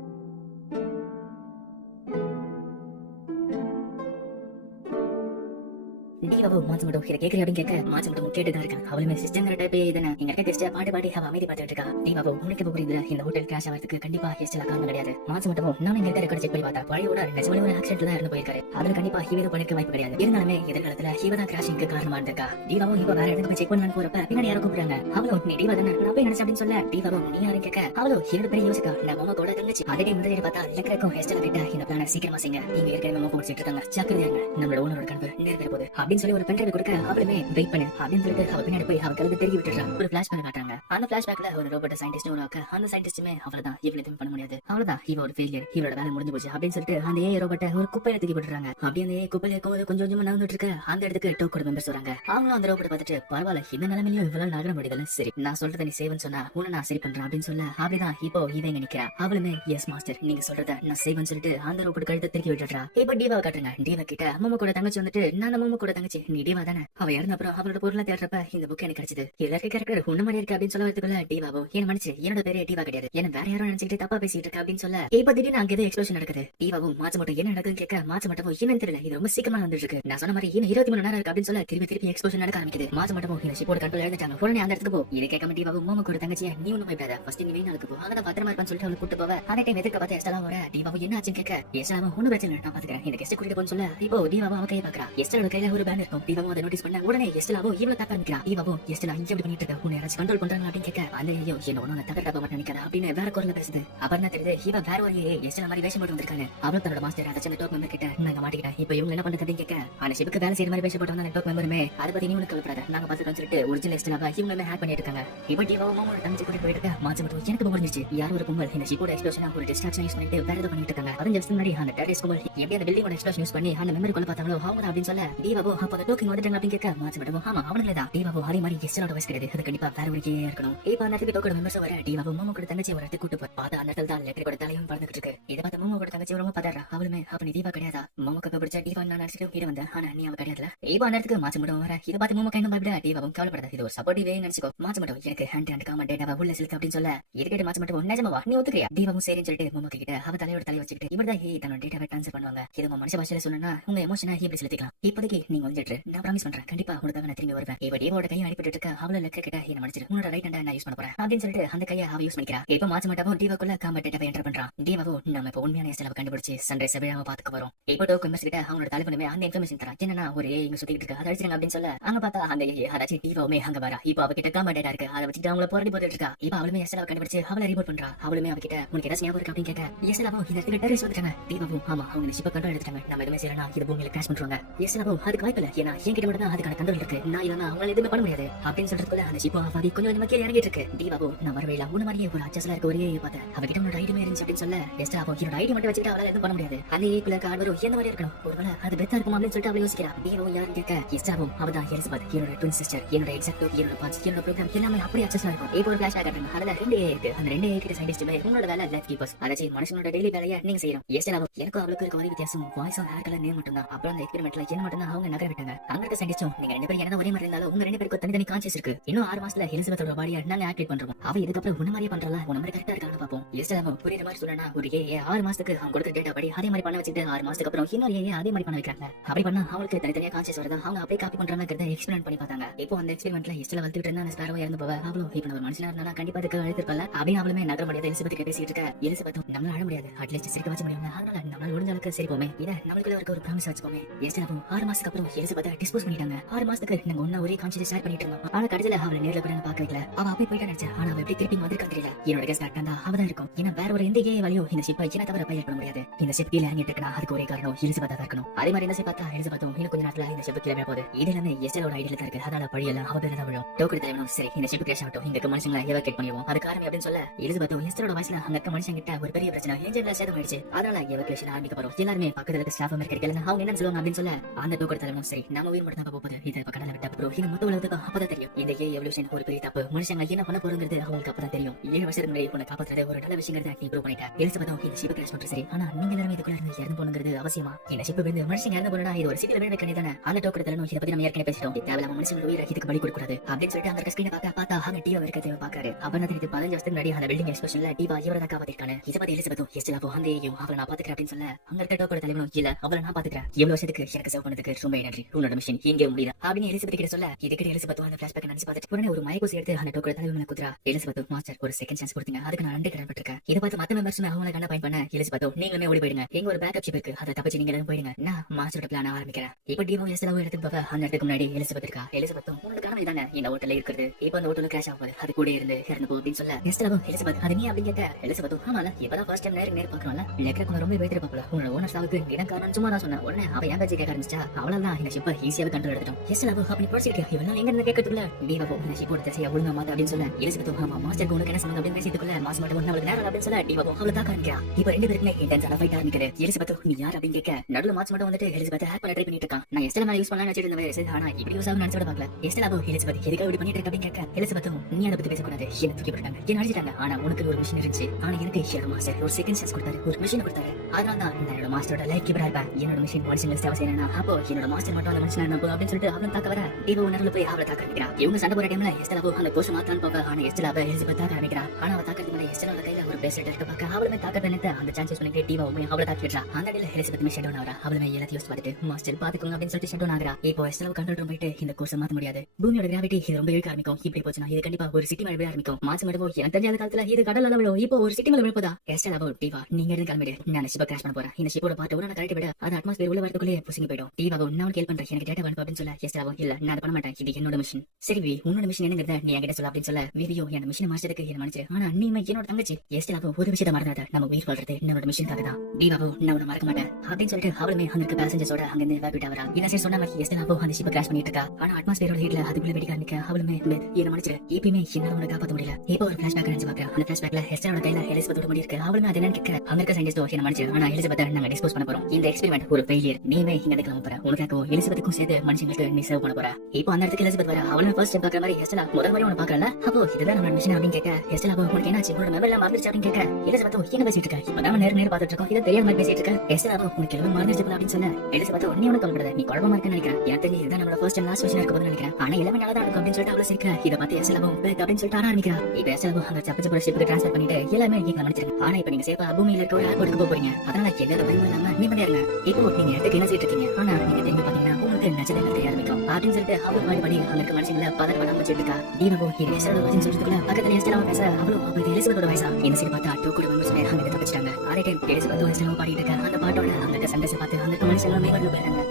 தீபாவும் மாச்ச மட்டும் இதை கேட்கறேன் அப்படின்னு கேட்க மாச்ச மட்டும் கேட்டுதான் இருக்கேன். அவளுமே சிஸ்டங்கிற டைப் தானே இங்க இருக்க கெஸ்ட் பாட்டு பாடி அவ அமைதி பார்த்துட்டு இருக்கா. தீபாவும் உனக்கு புரியுது இந்த ஹோட்டல் கிராஷ் ஆகிறதுக்கு கண்டிப்பா எஸ்டலா காரணம் கிடையாது. மாச்ச மட்டும் நான் இங்க இருக்க ரெக்கார்ட் செக் பண்ணி பார்த்தா பழைய ஓனர் நிஜமான ஒரு ஆக்சிடென்ட்ல தான் இருந்து போயிருக்காரு. அதுல கண்டிப்பா ஹீவோ பண்ணிருக்க வாய்ப்பு கிடையாது. இருந்தாலுமே எதிர்காலத்துல ஹீவோ தான் கிராஷிங்க்கு காரணமா இருந்திருக்கா. தீபாவும் இப்போ வேற இடத்துக்கு போய் செக் பண்ணலான்னு போறப்ப பின்னாடி யாரும் கூப்பிடுறாங்க. அவளும் நீ தீபா தானே நான் போய் நினைச்சேன் அப்படின்னு சொல்ல தீபாவும் நீ யாரும் கேட்க அவளும் இரண்டு பேரும் யோசிக்கா நான் மாமா கூட தங்கச்சி அதே முதலில் பார்த்தா லெக்கரேக்கும் எஸ்டலா கிட்ட இந்த பிளான சீக்கிரமா செய்யுங்க. இங்க இருக்கிற மாமா போட்டு இருக்காங்க ஜாக்கிரதையாங்க நம்மளோட ஓனரோட கனவு நிறைவேற போகுது அப்படின்னு சொல்லி ஒரு பென்ட்ரைவ் கொடுக்க அவளுமே வெயிட் பண்ணு அப்படின்னு சொல்லிட்டு அவ பின்னாடி போய் அவ கழுத்து தெரிவி விட்டுறான். ஒரு பிளாஷ்பேக் காட்டுறாங்க. அந்த பிளாஷ்பேக்ல ஒரு ரோபோட் சயின்டிஸ்ட் உருவாக்க அந்த சயின்டிஸ்டுமே அவ்வளவுதான் இவளை எதுவும் பண்ண முடியாது. அவ்வளவுதான் இவ ஒரு ஃபெயிலியர். இவளோட வேலை முடிஞ்சு போச்சு அப்படின்னு சொல்லிட்டு அந்த ஏ ரோபோட்டை ஒரு குப்பையில தூக்கி போட்டுறாங்க. அப்படி அந்த குப்பையில இருக்கும்போது கொஞ்சம் கொஞ்சமா நகர்ந்துட்டு இருக்க அந்த இடத்துக்கு டோக்கோட மெம்பர்ஸ் வராங்க. அவங்களும் அந்த ரோபோட்டை பார்த்துட்டு பரவாயில்ல இந்த நிலைமையிலும் இவ்வளவு நகர முடியல. சரி நான் சொல்றதை நீ சேவன் சொன்னா உன்னை நான் சரி பண்றேன் அப்படின்னு சொல்ல அப்படிதான் இப்போ இவங்க நிக்கிறா. அவளுமே எஸ் மாஸ்டர் நீங்க சொல்றத நான் சேவன் சொல்லிட்டு அந்த ரோபோட் கழுத்தை திருக்கி விட்டுறா. இப்ப டீவா காட்டுங்க. டீவா கிட்ட அம்மா கூட தங்கச்சி வந்துட்டு நான் அம்மா கூட தங்கச்சி நீ டீவா தானே. அவ இறந்த அப்புறம் அவளோட பொருளை தேடுறப்ப இந்த புக் எனக்கு கிடைச்சது. இதுல இருக்க கேரக்டர் உன்ன மாதிரி இருக்கு அப்படின்னு சொல்ல வரதுக்குள்ள டீவாவோ என்ன மன்னிச்சு என்னோட பேரே டீவா கிடையாது என்ன வேற யாரும் நினைச்சிட்டு தப்பா பேசிட்டு இருக்க அப்படின்னு சொல்ல இப்ப திடீர்னு அங்க ஏதோ எக்ஸ்ப்ளோஷன் நடக்குது. டீவாவும் மாச்ச மட்டும் என்ன நடக்குதுன்னு கேட்க மாச்ச மட்டும் என்னன்னு தெரியல இது ரொம்ப சீக்கிரமா வந்துட்டு இருக்கு. நான் சொன்ன மாதிரி இன்னும் 23 நேரம் இருக்கு அப்படின்னு சொல்ல திருப்பி எக்ஸ்ப்ளோஷன் நடக்க ஆரம்பிக்குது. மாச்ச மட்டும் இந்த ஷிப்போட கண்ட்ரோல் எழுந்துட்டாங்க. உடனே அந்த இடத்துக்கு போ. இதை கேட்காம டீவாவும் மாமா கூட தங்கச்சியா நீ ஒண்ணும் பயப்படாத ஃபர்ஸ்ட் நீ வேணும் அதுக்கு போ அங்கதான் பத்திரமா இருப்பான்னு சொல்லிட்டு அவளை கூட்டு போவ. அதே டைம் எதிர்க்க பார்த்து எஸ்டலாம் வர டீவாவும் என்ன ஆச்சுன்னு கேட்க எஸ்டலாம் ஒன்னும் பிரச்சனை நான் பாத்துக்கிறேன் இந்த கெஸ்ட் கூட்டிட்டு போன்னு சொல்ல இப்போ டீவாவும் அவ கையை பாக்குறா. எஸ்டலோட கையில ஒரு பேனர் இருக்கும். டீவாவும் அதை நோட்டீஸ் பண்ண உடனே எஸ்டலாவும் இவ்வளவு தாக்க ஆரம்பிக்கிறா. டீவாவும் எஸ்டலா இங்க எப்படி பண்ணிட்டு இருக்க உன்னை யாராச்சும் கண்ட்ரோல் பண்றாங்க அப்படின்னு கேட்க அந்த ஐயோ என்ன ஒண்ணு தகர்க்க போக மாட்டேன் நினைக்கிறா அப்படின்னு வேற குரல்ல பேசுது. அப்புறம் தான் தெரியுது இவ வேற ஒரு எஸ்டலா மாதிரி வேஷம் போட்டு வந்திருக்காங்க. அவளும் தன்னோட மாஸ்டர் அதை அந்த டோக் மெம்பர் கிட்ட நாங்க மாட்டிக்கிட்டேன் இப்போ இவங்க என்ன பண்றது அப்படின்னு கேட்க அந்த ஷிப்புக்கு வேலை செய்யற மாதிரி வேஷம் போட்டு வந்த டோக் மெம்பருமே அதை பத்தி நீ உனக்கு கவலைப்படாத நாங்க பாத்துக்கோன்னு சொல்லிட்டு ஒரிஜினல் எஸ்டலாவை இவங்க ஹேக் பண்ணிட்டு இருக்காங்க. இப்போ டீவாவும் மாமோட தங்கச்சி கூட்டிட்டு போயிட்டு இருக்க மாச்ச மட்டும் எனக்கு புரிஞ்சிச்சு யார் ஒரு கும்பல் இந்த ஷிப்போட எக்ஸ்ப்ளோஷனா ஒரு டிஸ்ட்ராக்ஷன் யூஸ் பண்ணிட்டு வேற ஏதோ பண்ணிட்டு இருக்காங்க. 15 வருஷம் முன்னாடி அந்த டெரரிஸ்ட் கும்பல் எப்படி அந்த பில்டிங்கோட எக்ஸ்ப்ளோஷன் யூஸ் பண்ணி அந்த மெமரி கொள்ள பார்த்தாங்களோ அவங்க அப்படின்னு சொல்ல டீவாவும் அப்ப அந்த டோக்கன் வந்துட்டாங்க அப்படின்னு கேட்க மாச்சு மட்டும் ஆமா அவனுங்களே தான் டிவாவும் அதே மாதிரி எஸ்டலோட வயசு கிடையாது அது கண்டிப்பா வேற ஒரு கேயா இருக்கணும் இப்ப அந்த இடத்துக்கு டோக்கன் மெம்பர்ஸ் வர டிவாவும் மோமோ கூட தங்கச்சி ஒரு இடத்துக்கு கூட்டு போய் பார்த்தா அந்த இடத்துல தான் லெட்டர் கூட தலையும் பறந்துட்டு இருக்கு இதை பார்த்து மோமோ கூட தங்கச்சி ரொம்ப பதறா அவளுமே அப்ப நீ தீபா கிடையாதா மோமோக்கு பிடிச்ச டிவா நான் நினைச்சிட்டு கீழே வந்தேன் ஆனா நீ அவ கிடையாதுல இப்ப அந்த இடத்துக்கு மாச்சு மட்டும் வர இதை பார்த்து மோமோ கைன்னு பயப்பட டிவாவும் கவலைப்படாத இது ஒரு சப்போர்ட்டிவே நினைச்சுக்கோ மாச்சு மட்டும் எனக்கு ஹேண்ட் ஹேண்ட் காமன் டேட்டாவை உள்ள சிலுக்கு அப்படின்னு சொல்ல இது கேட்டு மாச்சு மட்டும் நிஜமாவா நீ ஒத்துக்கிறியா டிவாவும் சரின்னு சொல்லிட்டு மோமோ கிட்ட அவ தலையோட தலையை வச்சுக்கிட்டு இவர்தான் தன்னோட டேட்டாவை ட்ரான்ஸ்ஃபர் பண்ணுவாங்க இது மனுஷ பாஷையில சொன்னா உங்க எமோஷனா எப்படி செலுத்திக்கலாம் இப்போதைக்கு நீங்க வந்துட்டு நான் ப்ராமிஸ் பண்றேன் கண்டிப்பா உனக்காக நான் திரும்பி வருவேன் இப்ப டிவாவோட கையை அடிபட்டு இருக்க அவள லெக்க கிட்ட என்ன மடிச்சிரு உன்னோட ரைட் ஹேண்ட் நான் யூஸ் பண்ண போறேன் அப்படின்னு சொல்லிட்டு அந்த கையை அவ யூஸ் பண்ணிக்கிறா இப்ப மாச்சு மட்டும் டிவாக்குள்ள காம்பட் டேட்டாவை என்டர் பண்றான் டிவாவோ நம்ம இப்ப உண்மையான எஸ்எல்வை கண்டுபிடிச்சு சன்ரைஸ் விழாவை பாத்துக்க வரோம் இப்போ டோக்கன் மெம்பர்ஸ் கிட்ட அவனோட தலைவனுமே அந்த இன்ஃபர்மேஷன் தரா என்னன்னா ஒரு இங்க சுத்திட்டு இருக்கு அதை அடிச்சிருங்க அப்படின்னு சொல்ல அங்க பார்த்தா அந்த அதாச்சும் டிவாவுமே அங்க வரா இப்போ அவகிட்ட காம்பட் டேட்டா இருக்கு அதை வச்சுட்டு அவங்கள போராடி போட்டுட்டு இருக்கா இப்ப அவளுமே எஸ்எல்வை கண்டுபிடிச்சு அவளை ரிப்போர்ட் பண்றா அவளுமே அவகிட்ட உனக்கு ஏதாவது ஞாபகம் இருக்கு அப்படின்னு கேட்க எஸ்எல்வோ இந்த இடத்துக்கு டெரரிஸ்ட் வந்துட்டாங்க டிவாவும் ஆமா அவங்க ஷிப்பை கண்ட்ரோல் எடுத்துட்டாங்க நம்ம எதுவுமே செய்யலனா இது பூமியில கிராஷ் பண்றாங்க எஸ்எல்வோ அதுக்கு வாய்ப்பு இல்ல ஏன்னா என்கிட்ட மட்டும் தான் அதுக்கான கண்ட்ரோல் இருக்கு நான் இல்லனா அவங்களால எதுவுமே பண்ண முடியாது அப்படின்னு சொல்றதுக்குள்ள அந்த ஷிப்போ அவதி கொஞ்சம் கொஞ்சமா கீழே இறங்கிட்டு இருக்கு டிவாவோ நான் வரவே இல்ல உன்ன மாதிரியே ஒரு அச்சஸ்ல இருக்க ஒரே பார்த்தேன் அவகிட்ட உன்னோட ஐடியுமே இருந்துச்சு அப்படின்னு சொல்ல எஸ்எல்வோ என்னோட ஐடி மட்டும் வச்சுட்டு அவளால எதுவும் பண்ண முடியாது அந்த ஏக்குள்ள கார்டு எந்த மாதிரி இருக்கணும் ஒருவேளை அது பெத்தா இருக்கும் அப்படின்னு சொல்லிட்டு அவளை யோசிக்கிறா டிவாவோ யாரும் கேட்க எஸ்எல்வோ அவதான் எலிசபெத் என்னோட ட்வின் சிஸ்டர் என்னோட எக்ஸாக்ட் என்னோட பாட்ஸ் என்னோட ப்ரோக்ராம் எல்லாமே அப்படியே அச்சஸ்ல இருக்கும் இப்போ ஒரு ஃபிளாஷ் காட்டுறாங்க அதுல ரெண்டு இருக்கு அந்த ரெண்டு கிட்ட சயின்டிஸ்டுமே உங்களோட வேலை லைஃப் கீப்பர்ஸ் அதாச்சு மனுஷனோட டெய்லி வேலையை நீங்க செய்யணும் எஸ்எல்வோ எனக்கும் அவளுக்கு இருக்க ஒரே வித்தியாசம் வாய்ஸும் ஹேர் கலர் நேம் மட்டும் தான் அப்புறம் அந்த எக்ஸ்பெரிமெண்ட்ல என்ன மட்டும் தான் அவங்க நகர விட்டாங்க அங்க இருக்க சயின்டிஸ்டும் நீங்க ரெண்டு பேரும் என்ன ஒரே மாதிரி இருந்தாலும் உங்க ரெண்டு பேருக்கு தனித்தனி கான்சியஸ் இருக்கு இன்னும் 6 மாசத்துல எலிசபெத்தோட பாடியை நாங்க ஆக்டிவேட் பண்றோம் அவ இதுக்கப்புறம் உன்ன மாதிரியே பண்றல உன்ன மாதிரி கரெக்டா இருக்கான்னு பாப்போம் எஸ்எல்வோ புரியுற மாதிரி சொல்லனா ஒரு 6 மாசத்துக்கு அவங்க கொடுத்த டேட்டா படி அதே மாதிரி பண்ண வச்சுட்டு 6 மாசத்துக்கு அப்புறம் இன்னொரு அதே மாதிரி பண்ண வைக்கிறாங்க அப்படி பண்ணா அவங்களுக்கு தனித்தனியா கான்சியஸ் வருதா அவங்க அப்படியே காப்பி பண்றாங்கிறத எக்ஸ்பெரிமெண்ட் பண்ணி பார்த்தாங்க இப்போ அந்த எக்ஸ்பெரிமெண்ட்ல எஸ்எல்வோ வளர்த்துட்டு இருந்தா ஸ்பேரோ இறந்து போவ அவளும் இப்போ ஒரு மனுஷனா இருந்தா கண்டிப்பா அதுக்கு அழுத்திருப்பல அப்படின்னு அவளுமே நகர முடியாத எலிசபெத் கிட்ட பேசிட்டு இருக்க எலிசபெத்தும் நம்மளால அழ முடியாது அட்லீஸ்ட் சிரிக்க வச்சு முடியும் அதனால நம்மளால முடிஞ்ச அளவுக்கு சரிப்போமே இதை நம்மளுக்குள்ள இருக்க ஒரு ப்ராமிஸ் வச்சுக்கோமே எஸ்எல்வோ 6 மாசத்துக்கு அப்புறம் எலிசபெத்தை டிஸ்போஸ் பண்ணிட்டாங்க 6 மாசத்துக்கு நாங்க ஒண்ணா ஒரே கான்சியஸ் ஷேர் பண்ணிட்டு இருந்தோம் ஆனா கடைசியில அவளை நேர்ல கூட பார்க்க வைக்கல அவ அப்படியே போயிட்டா நினைச்சா ஆனா அவ எப்படி திருப்பி வந்திருக்கா தெரியல என்னோட கெஸ்ட் கரெக்டா தான் அவதான் இருக்கும் ஏன்னா வேற ஒரு எந்த வழியோ இந்த ஷிப்பை என்ன தவிர பைலட் பண்ண முடியாது இந்த ஷிப் கீழே இறங்கிட்டு இருக்கா அதுக்கு ஒரே காரணம் எலிசபெத்தா தான் இருக்கணும் அதே மாதிரி என்ன செய்ய பார்த்தா எலிசபெத்தும் இன்னும் கொஞ்ச நேரத்துல இந்த ஷிப் கீழே விழ போகுது இது எல்லாமே எஸ்எலோட ஐடியில தான் இருக்கு அதனால பழியெல்லாம் அவ பேர்ல தான் விழும் டோக்கன் தலைவனும் சரி இந்த ஷிப் கிராஷ் ஆகட்டும் இங்க மனுஷங்களை எவாக்கேட் பண்ணிடுவோம் அது காரணம் அப்படின்னு சொல்ல எலிசபெத்தும் எஸ்எலோட வயசுல அங்க இருக்க மனுஷன் கிட்ட ஒரு பெரிய பிரச்சனை என்ஜின்ல சேதம் ஆயிடுச்சு அதனால எவாக்குவேஷன் ஆரம்பிக்க போறோம் எல்லாருமே பக்கத்துல இருக்க ஸ்டாஃப் மெம்பர் கிடைக்கல அவங்க என்ன சொல்லுவாங்க அப்படின்னு சொல்ல அந்த டோக்கன் தலைவனும் சரி நம்ம உயிர் மட்டும் தான் போகுது இதை கடலை விட்ட அப்புறம் இது மொத்த உலகத்துக்கு அப்பதான் தெரியும் இந்த எவல்யூஷன் ஒரு பெரிய தப்பு மனுஷங்க என்ன பண்ண போறங்கிறது அவங்களுக்கு அப்பதான் தெரியும் 7 வருஷத்துக்கு முன்னாடி உன்னை காப்பாத்துறது ஒரு நல்ல விஷயங்கிறத நீ ப்ரூவ் பண்ணிட்ட எலிசபெத்தும் இந்த ஷிப் கிராஷ் பண்றது சரி ஆனா நீங்க எல்லாரும் இதுக்குள்ள இருந்து இறந்து போகணுங்கிறது அவசியமா இந்த ஷிப் வந்து மனுஷங்க இறந்து போனா இது ஒரு சிட்டில வேற வைக்க தானே அந்த டோக்கன் தலைவனும் இதை பத்தி நம்ம ஏற்கனவே பேசிட்டோம் தேவையில்லாம மனுஷங்களோட உயிரை இதுக்கு பலி கொடுக்க கூடாது அப்படின்னு சொல்லிட்டு அந்த ஸ்கிரீனை பார்த்தா அவங்க டிவா இருக்கிறத பாக்குறாரு அப்ப தெரியுது 15 வருஷத்துக்கு முன்னாடி அந்த பில்டிங் எக்ஸ்பிளோஷன்ல டிவா இவரை தான் காப்பாத்திருக்காங்க இதை பத்தி எலிசபெத்தும் எஸ்எல்வோ அந்த அவளை நான் பாத்துக்கிறேன் அப்படின்னு சொல்ல அங்க இருக்க டோக்கன் தலைவனும் இல்ல அவளை நான் பாத்துக்கிறேன் எவ்வளவு வருஷத்துக்கு எனக்கு சேவ் பண்ணதுக்கு ரொம்ப நன்றி உன்னோட மிஷன் இங்கே முடியுது அப்படின்னு எலிசபெத் கிட்ட சொல்ல இதுக்கு எலிசபெத்தும் அந்த பிளாஷ்பேக் நினைச்சு பார்த்துட்டு உடனே ஒரு மயக்கூசி எடுத்து அந்த டோக்கன் தலைவனை குத்துறா எலிசபெத்தும் மாஸ்டர் ஒரு செகண்ட் சான்ஸ் கொடுத்தீங்க அதுக்கு நான் நன்றி கடன்பட்டிருக்கேன் இதை பார்த்து மத்த மெம்பர்ஸ் அவங்கள கண்ட பாயிண்ட் பண்ண எலிசபெத்தும் நீங்களுமே ஓடி போயிடுங்க எங்க ஒரு பேக்கப் ஷிப் இருக்கு அதை தப்பிச்சு நீங்க போயிடுங்க நான் மாஸ்டரோட பிளான் ஆரம்பிக்கிறேன் இப்போ டிவோ எஸ்எல்வோ எடுத்து போக அந்த இடத்துக்கு முன்னாடி எலிசபெத் இருக்கா எலிசபெத்தும் உங்களோட கடமை தானே இந்த ஹோட்டல்ல இருக்கிறது இப்போ அந்த ஹோட்டல் கிராஷ் ஆகுது அது கூட இருந்து இறந்து போ அப்படின்னு சொல்ல எஸ்எல்வோ எலிசபெத் அது நீ அப்படின்னு கேட்க எலிசபெத்தும் ஆமால இப்பதான் ஃபர்ஸ்ட் டைம் நேருக்கு பாக்குறோம்ல லெக்கருக்கு ரொம்ப பேர் பாப்பல உங்களோட ஓனர் சாவுக்கு இடம் காரணம் சும்மா தான் சொன்னேன் உடனே அவ ஏன் பேச்சு கேட்க ஆரம்பிச்சா அவளதான் இந்த ஷிப்பை ஈஸியாவே கண்ட்ரோல் எடுத்துட்டோம் எஸ்எல்வோ அப்படி படிச்சிருக்கா இவெல்லாம் எங்க இருந்து கேட்கறதுக்குள்ள டிவோ இந்த ஷிப்போட திசையை ஒழுங்கா மாத்த அப்படின்னு சொல்ல எலிசபெத்தும் ஆமா மாஸ்டருக்கு உனக்கு என்ன சம்பந்தம் அப்படின்னு பேசிட்டுக்குள்ள மாஸ் மட்டும் ஒன்னு அவளுக்கு நேரம் அப்படின்னு சொல்ல டிவோ அவளை தாக்க ஆரம்பிக்கிறா இப்போ 2 பேருக்குமே இன்டென்ஸான ஃபைட் ஆரம்பிக்குது எலிசபெத்தும் நீ யார் அப்படின்னு கேட்க நடுவுல மாஸ் மட்டும் வந்துட்டு எலிசபெத் ஹேக் பண்ண ட்ரை பண்ணிட்டு இருக்கான் நான் எஸ்டெல் மேல யூஸ் பண்ணலாம்னு நினைச்சிட்டு இருந்தேன் ஆனா இப்படி யூஸ் ஆகும் நினைச்சு பார்க்கல எஸ்டெல் எலிசபெத் எதுக்காக இப்படி பண்ணிட்டு இருக்க அப்படின்னு கேட்க எலிசபெத்தும் நீ அதை பத்தி பேசக்கூடாது என்ன தூக்கி போட்டாங்க என்ன அடிச்சிட்டாங்க ஆனா உனக்கு ஒரு மிஷின் இருந்துச்சு ஆனா எனக்கு என்னோட மாஸ்டர் ஒரு செகண்ட் சான்ஸ் கொடுத்தாரு ஒரு மிஷின் கொடுத்தாரு அதனால தான் என்னோட மாஸ்டரோட லைஃப் கீப்பரா இருப்பேன் என்னோட மிஷின் மனுஷங்க சேவை செய்யணும் அப்போ என்னோட மாஸ்டர் மட்டும் அந்த மனுஷன் அனுப்பு அப்படின்னு சொல்லிட்டு அவன் தாக்க வர டிவோ உணர்வுல போய் அவளை தாக்க ஆரம்பிக்கிறான் இவங்க சண்டை போற டைம்ல எஸ்டெல் அந்த கோஷம் மாத்தான் போக ஆனா எஸ்டெல் எலிசபெத் தாக்க ஆரம்பிக்கிறான் ஆனா அவ தாக்கிறதுக்கு முன்னாடி எஸ்டெலோட கையில ஒரு பிரேஸ்லெட் இருக்க பார்க்க அவளுமே தாக்க நினைத்து அந்த சான்சஸ் பண்ணிட்டு டிவோ அவளை தாக்கி விடுறா அந்த இடையில எலிசபெத் ஷட் டவுன் ஆகிறா அவளுமே எல்லாத்தையும் யோசிச்சு பார்த்துட்டு மாஸ்டர் பாத்துக்கோங்க அப்படின்னு சொல்லிட்டு ஷட் டவுன் ஆகிறா இப்போ எஸ்டெல் கண்ட்ரோல் ரூம் போயிட்டு இந்த கோர்ஸ் மாத்த முடியாது பூமியோட கிராவிட்டி இது ரொம்ப இழுக்க ஆரம்பிக்கும் இப்படி போச்சுன்னா இது கண்டிப்பா ஒரு சிட்டி மேல விழ ஆரம்பிக்கும் மாசம் மட்டும் எனக்கு தெரியாத காலத்துல இது கடல்ல விழும் இப்போ ஒரு சிட்டி மேல விழுப்பதா எஸ்டெல் டிவா நீங்க இருந்து கிளம்பிடு நான் ஷிப்பை கிராஷ் பண்ண போறேன் இந்த ஷிப்போட பார்த்து நான் கரெக்ட் விட அது அட்மாஸ்பியர் உள்ள வரதுக்குள்ளே புசிங்கி போயிடும் டிவா நான் கேள் பண்றேன் எனக்கு டேட்டா வேணும் அப்படின்னு சொல்ல எஸ்டெல் இல்ல நான் அதை பண்ண மாட்டேன் இது என்னோட மிஷின் சரி வி உன்னோட மிஷின் என்னங்கிறத நீ என்கிட்ட சொல்ல அப்படின்னு சொல்ல விவியோ என் மிஷின் மாஸ்டருக்கு என்ன மனுச்சு ஆனா நீ என்னோட தங்கச்சி எஸ்டெல் ஒரு விஷயத்தை மறந்தாத நம்ம உயிர் வாழ்றது என்னோட மிஷின் தான் டிவாவோ நான் உன்னை மறக்க மாட்டேன் அப்படின்னு சொல்லிட்டு அவளுமே அங்க இருக்க பேசஞ்சர்ஸோட அங்க இருந்து எவாக்யூட் ஆவறா இந்த சைடு சொன்ன மாதிரி எஸ்டெல் அந்த ஷிப்பை கிராஷ் பண்ணிட்டு இருக்கா ஆனா அட்மாஸ்பியரோட ஹீட்ல அதுக்குள்ள வெடிக்க ஆரம்பிக்க அவளுமே என்ன மனுச்சு இப்பயுமே என்னால உனக்கு காப்பாற்ற முடியல இப்போ ஒரு பிளாஷ்பேக் நினைச்சு பாக்குறேன் அந்த பிளாஷ்பேக்ல எஸ்டெலோட கையில எலிசபெத்தோட முடி இருக்கு அவளுமே அதை நினைக்க அங்க இருக்க சயின்டிஸ்டோ என்ன மனுச்சு ஆனா எலிசபெத்தை நாங்க டிஸ்போஸ் பண்ண போறோம் இந்த எக்ஸ்பெரிமெண்ட் ஒரு ஃபெயிலியர் நீமே இங்க கிளம்ப போற உனக்கு தீபாவும் எலிசபெத்துக்கும் சேர்த்து மனுஷங்களுக்கு நீ சேவ் பண்ண போற. இப்போ அந்த இடத்துக்கு எலிசபெத் வர அவளும் ஃபர்ஸ்ட் டைம் பாக்குற மாதிரி எஸ்டலா முதல் மாதிரி உன பாக்கறல. அப்போ இதுதான் நம்ம மிஷன் அப்படின்னு கேட்க எஸ்டலா உனக்கு என்னாச்சு உன்னோட மெமரி எல்லாம் மறந்துச்சு அப்படின்னு கேட்க எலிசபெத்தும் என்ன பேசிட்டு இருக்க இப்போ நம்ம நேர் பாத்துட்டு இருக்கோம் இதை தெரியாத மாதிரி பேசிட்டு இருக்க எஸ்டலா உனக்கு எல்லாம் மறந்துச்சு அப்படின்னு சொன்ன எலிசபெத்தும் நீ உனக்கு கவலைப்படாத நீ குழப்பமா இருக்குன்னு நினைக்கிறேன் எனக்கு தெரிஞ்சு இதுதான் நம்மளோட ஃபர்ஸ்ட் அண்ட் லாஸ்ட் மிஷன் இருக்க போதுன்னு நினைக்கிறேன் ஆனா எல்லாமே நல்லா தான் இருக்கும் அப்படின்னு சொல்லிட்டு அவளை சேர்க்க இதை பார்த்து எஸ்டலாவும் அப்படின்னு சொல்லிட்டு ஆரம்பிக்கிறா. இப்போ எஸ்டலாவும் அங்க சப்பச்சப்பட ஷிப்புக்கு ட்ரான்ஸ்ஃபர் பண்ணிட்டு எல்லாமே இங்க கவனிச்சிருங்க. ஆனா இப்போ நீங்க சேஃபா பூமியில இருக்க ஒரு ஏர்போர்ட்டுக்கு போறீங்க அதனால எந்த பயமும் இல்லாம நீ பண்ணிருங்க. இப்போ நீங்க இடத்துக்கு என்ன செய்யிட்டு இருக்கீங்க ஆனா நீங்க திரும்பி பாத்தீங்கன்னா உங்களுக்கு நச்சதை தெரிய ஆரம்பிக்கும் அப்படின்னு சொல்லிட்டு அவளும் பண்ணி அங்க இருக்க மனுஷங்களை பதற வச்சுட்டு இருக்கா. தீபாவோ இது எஸ்டலோட வச்சு சொல்றதுக்குள்ள பக்கத்துல எஸ்டலாவும் பேச அவளும் அப்ப இது எலிசபெத்தோட வயசா இந்த சைடு பார்த்தா டூ கூட வந்து அங்க தப்பிச்சிட்டாங்க. அதே டைம் எலிசபெத்தும் எஸ்டலாவும் பாடிட்டு இருக்க அந்த பாட்டோட அங்க சண்டை பார்த்து அந்த மனுஷங்க மேம்பட்டு போயிறாங்க.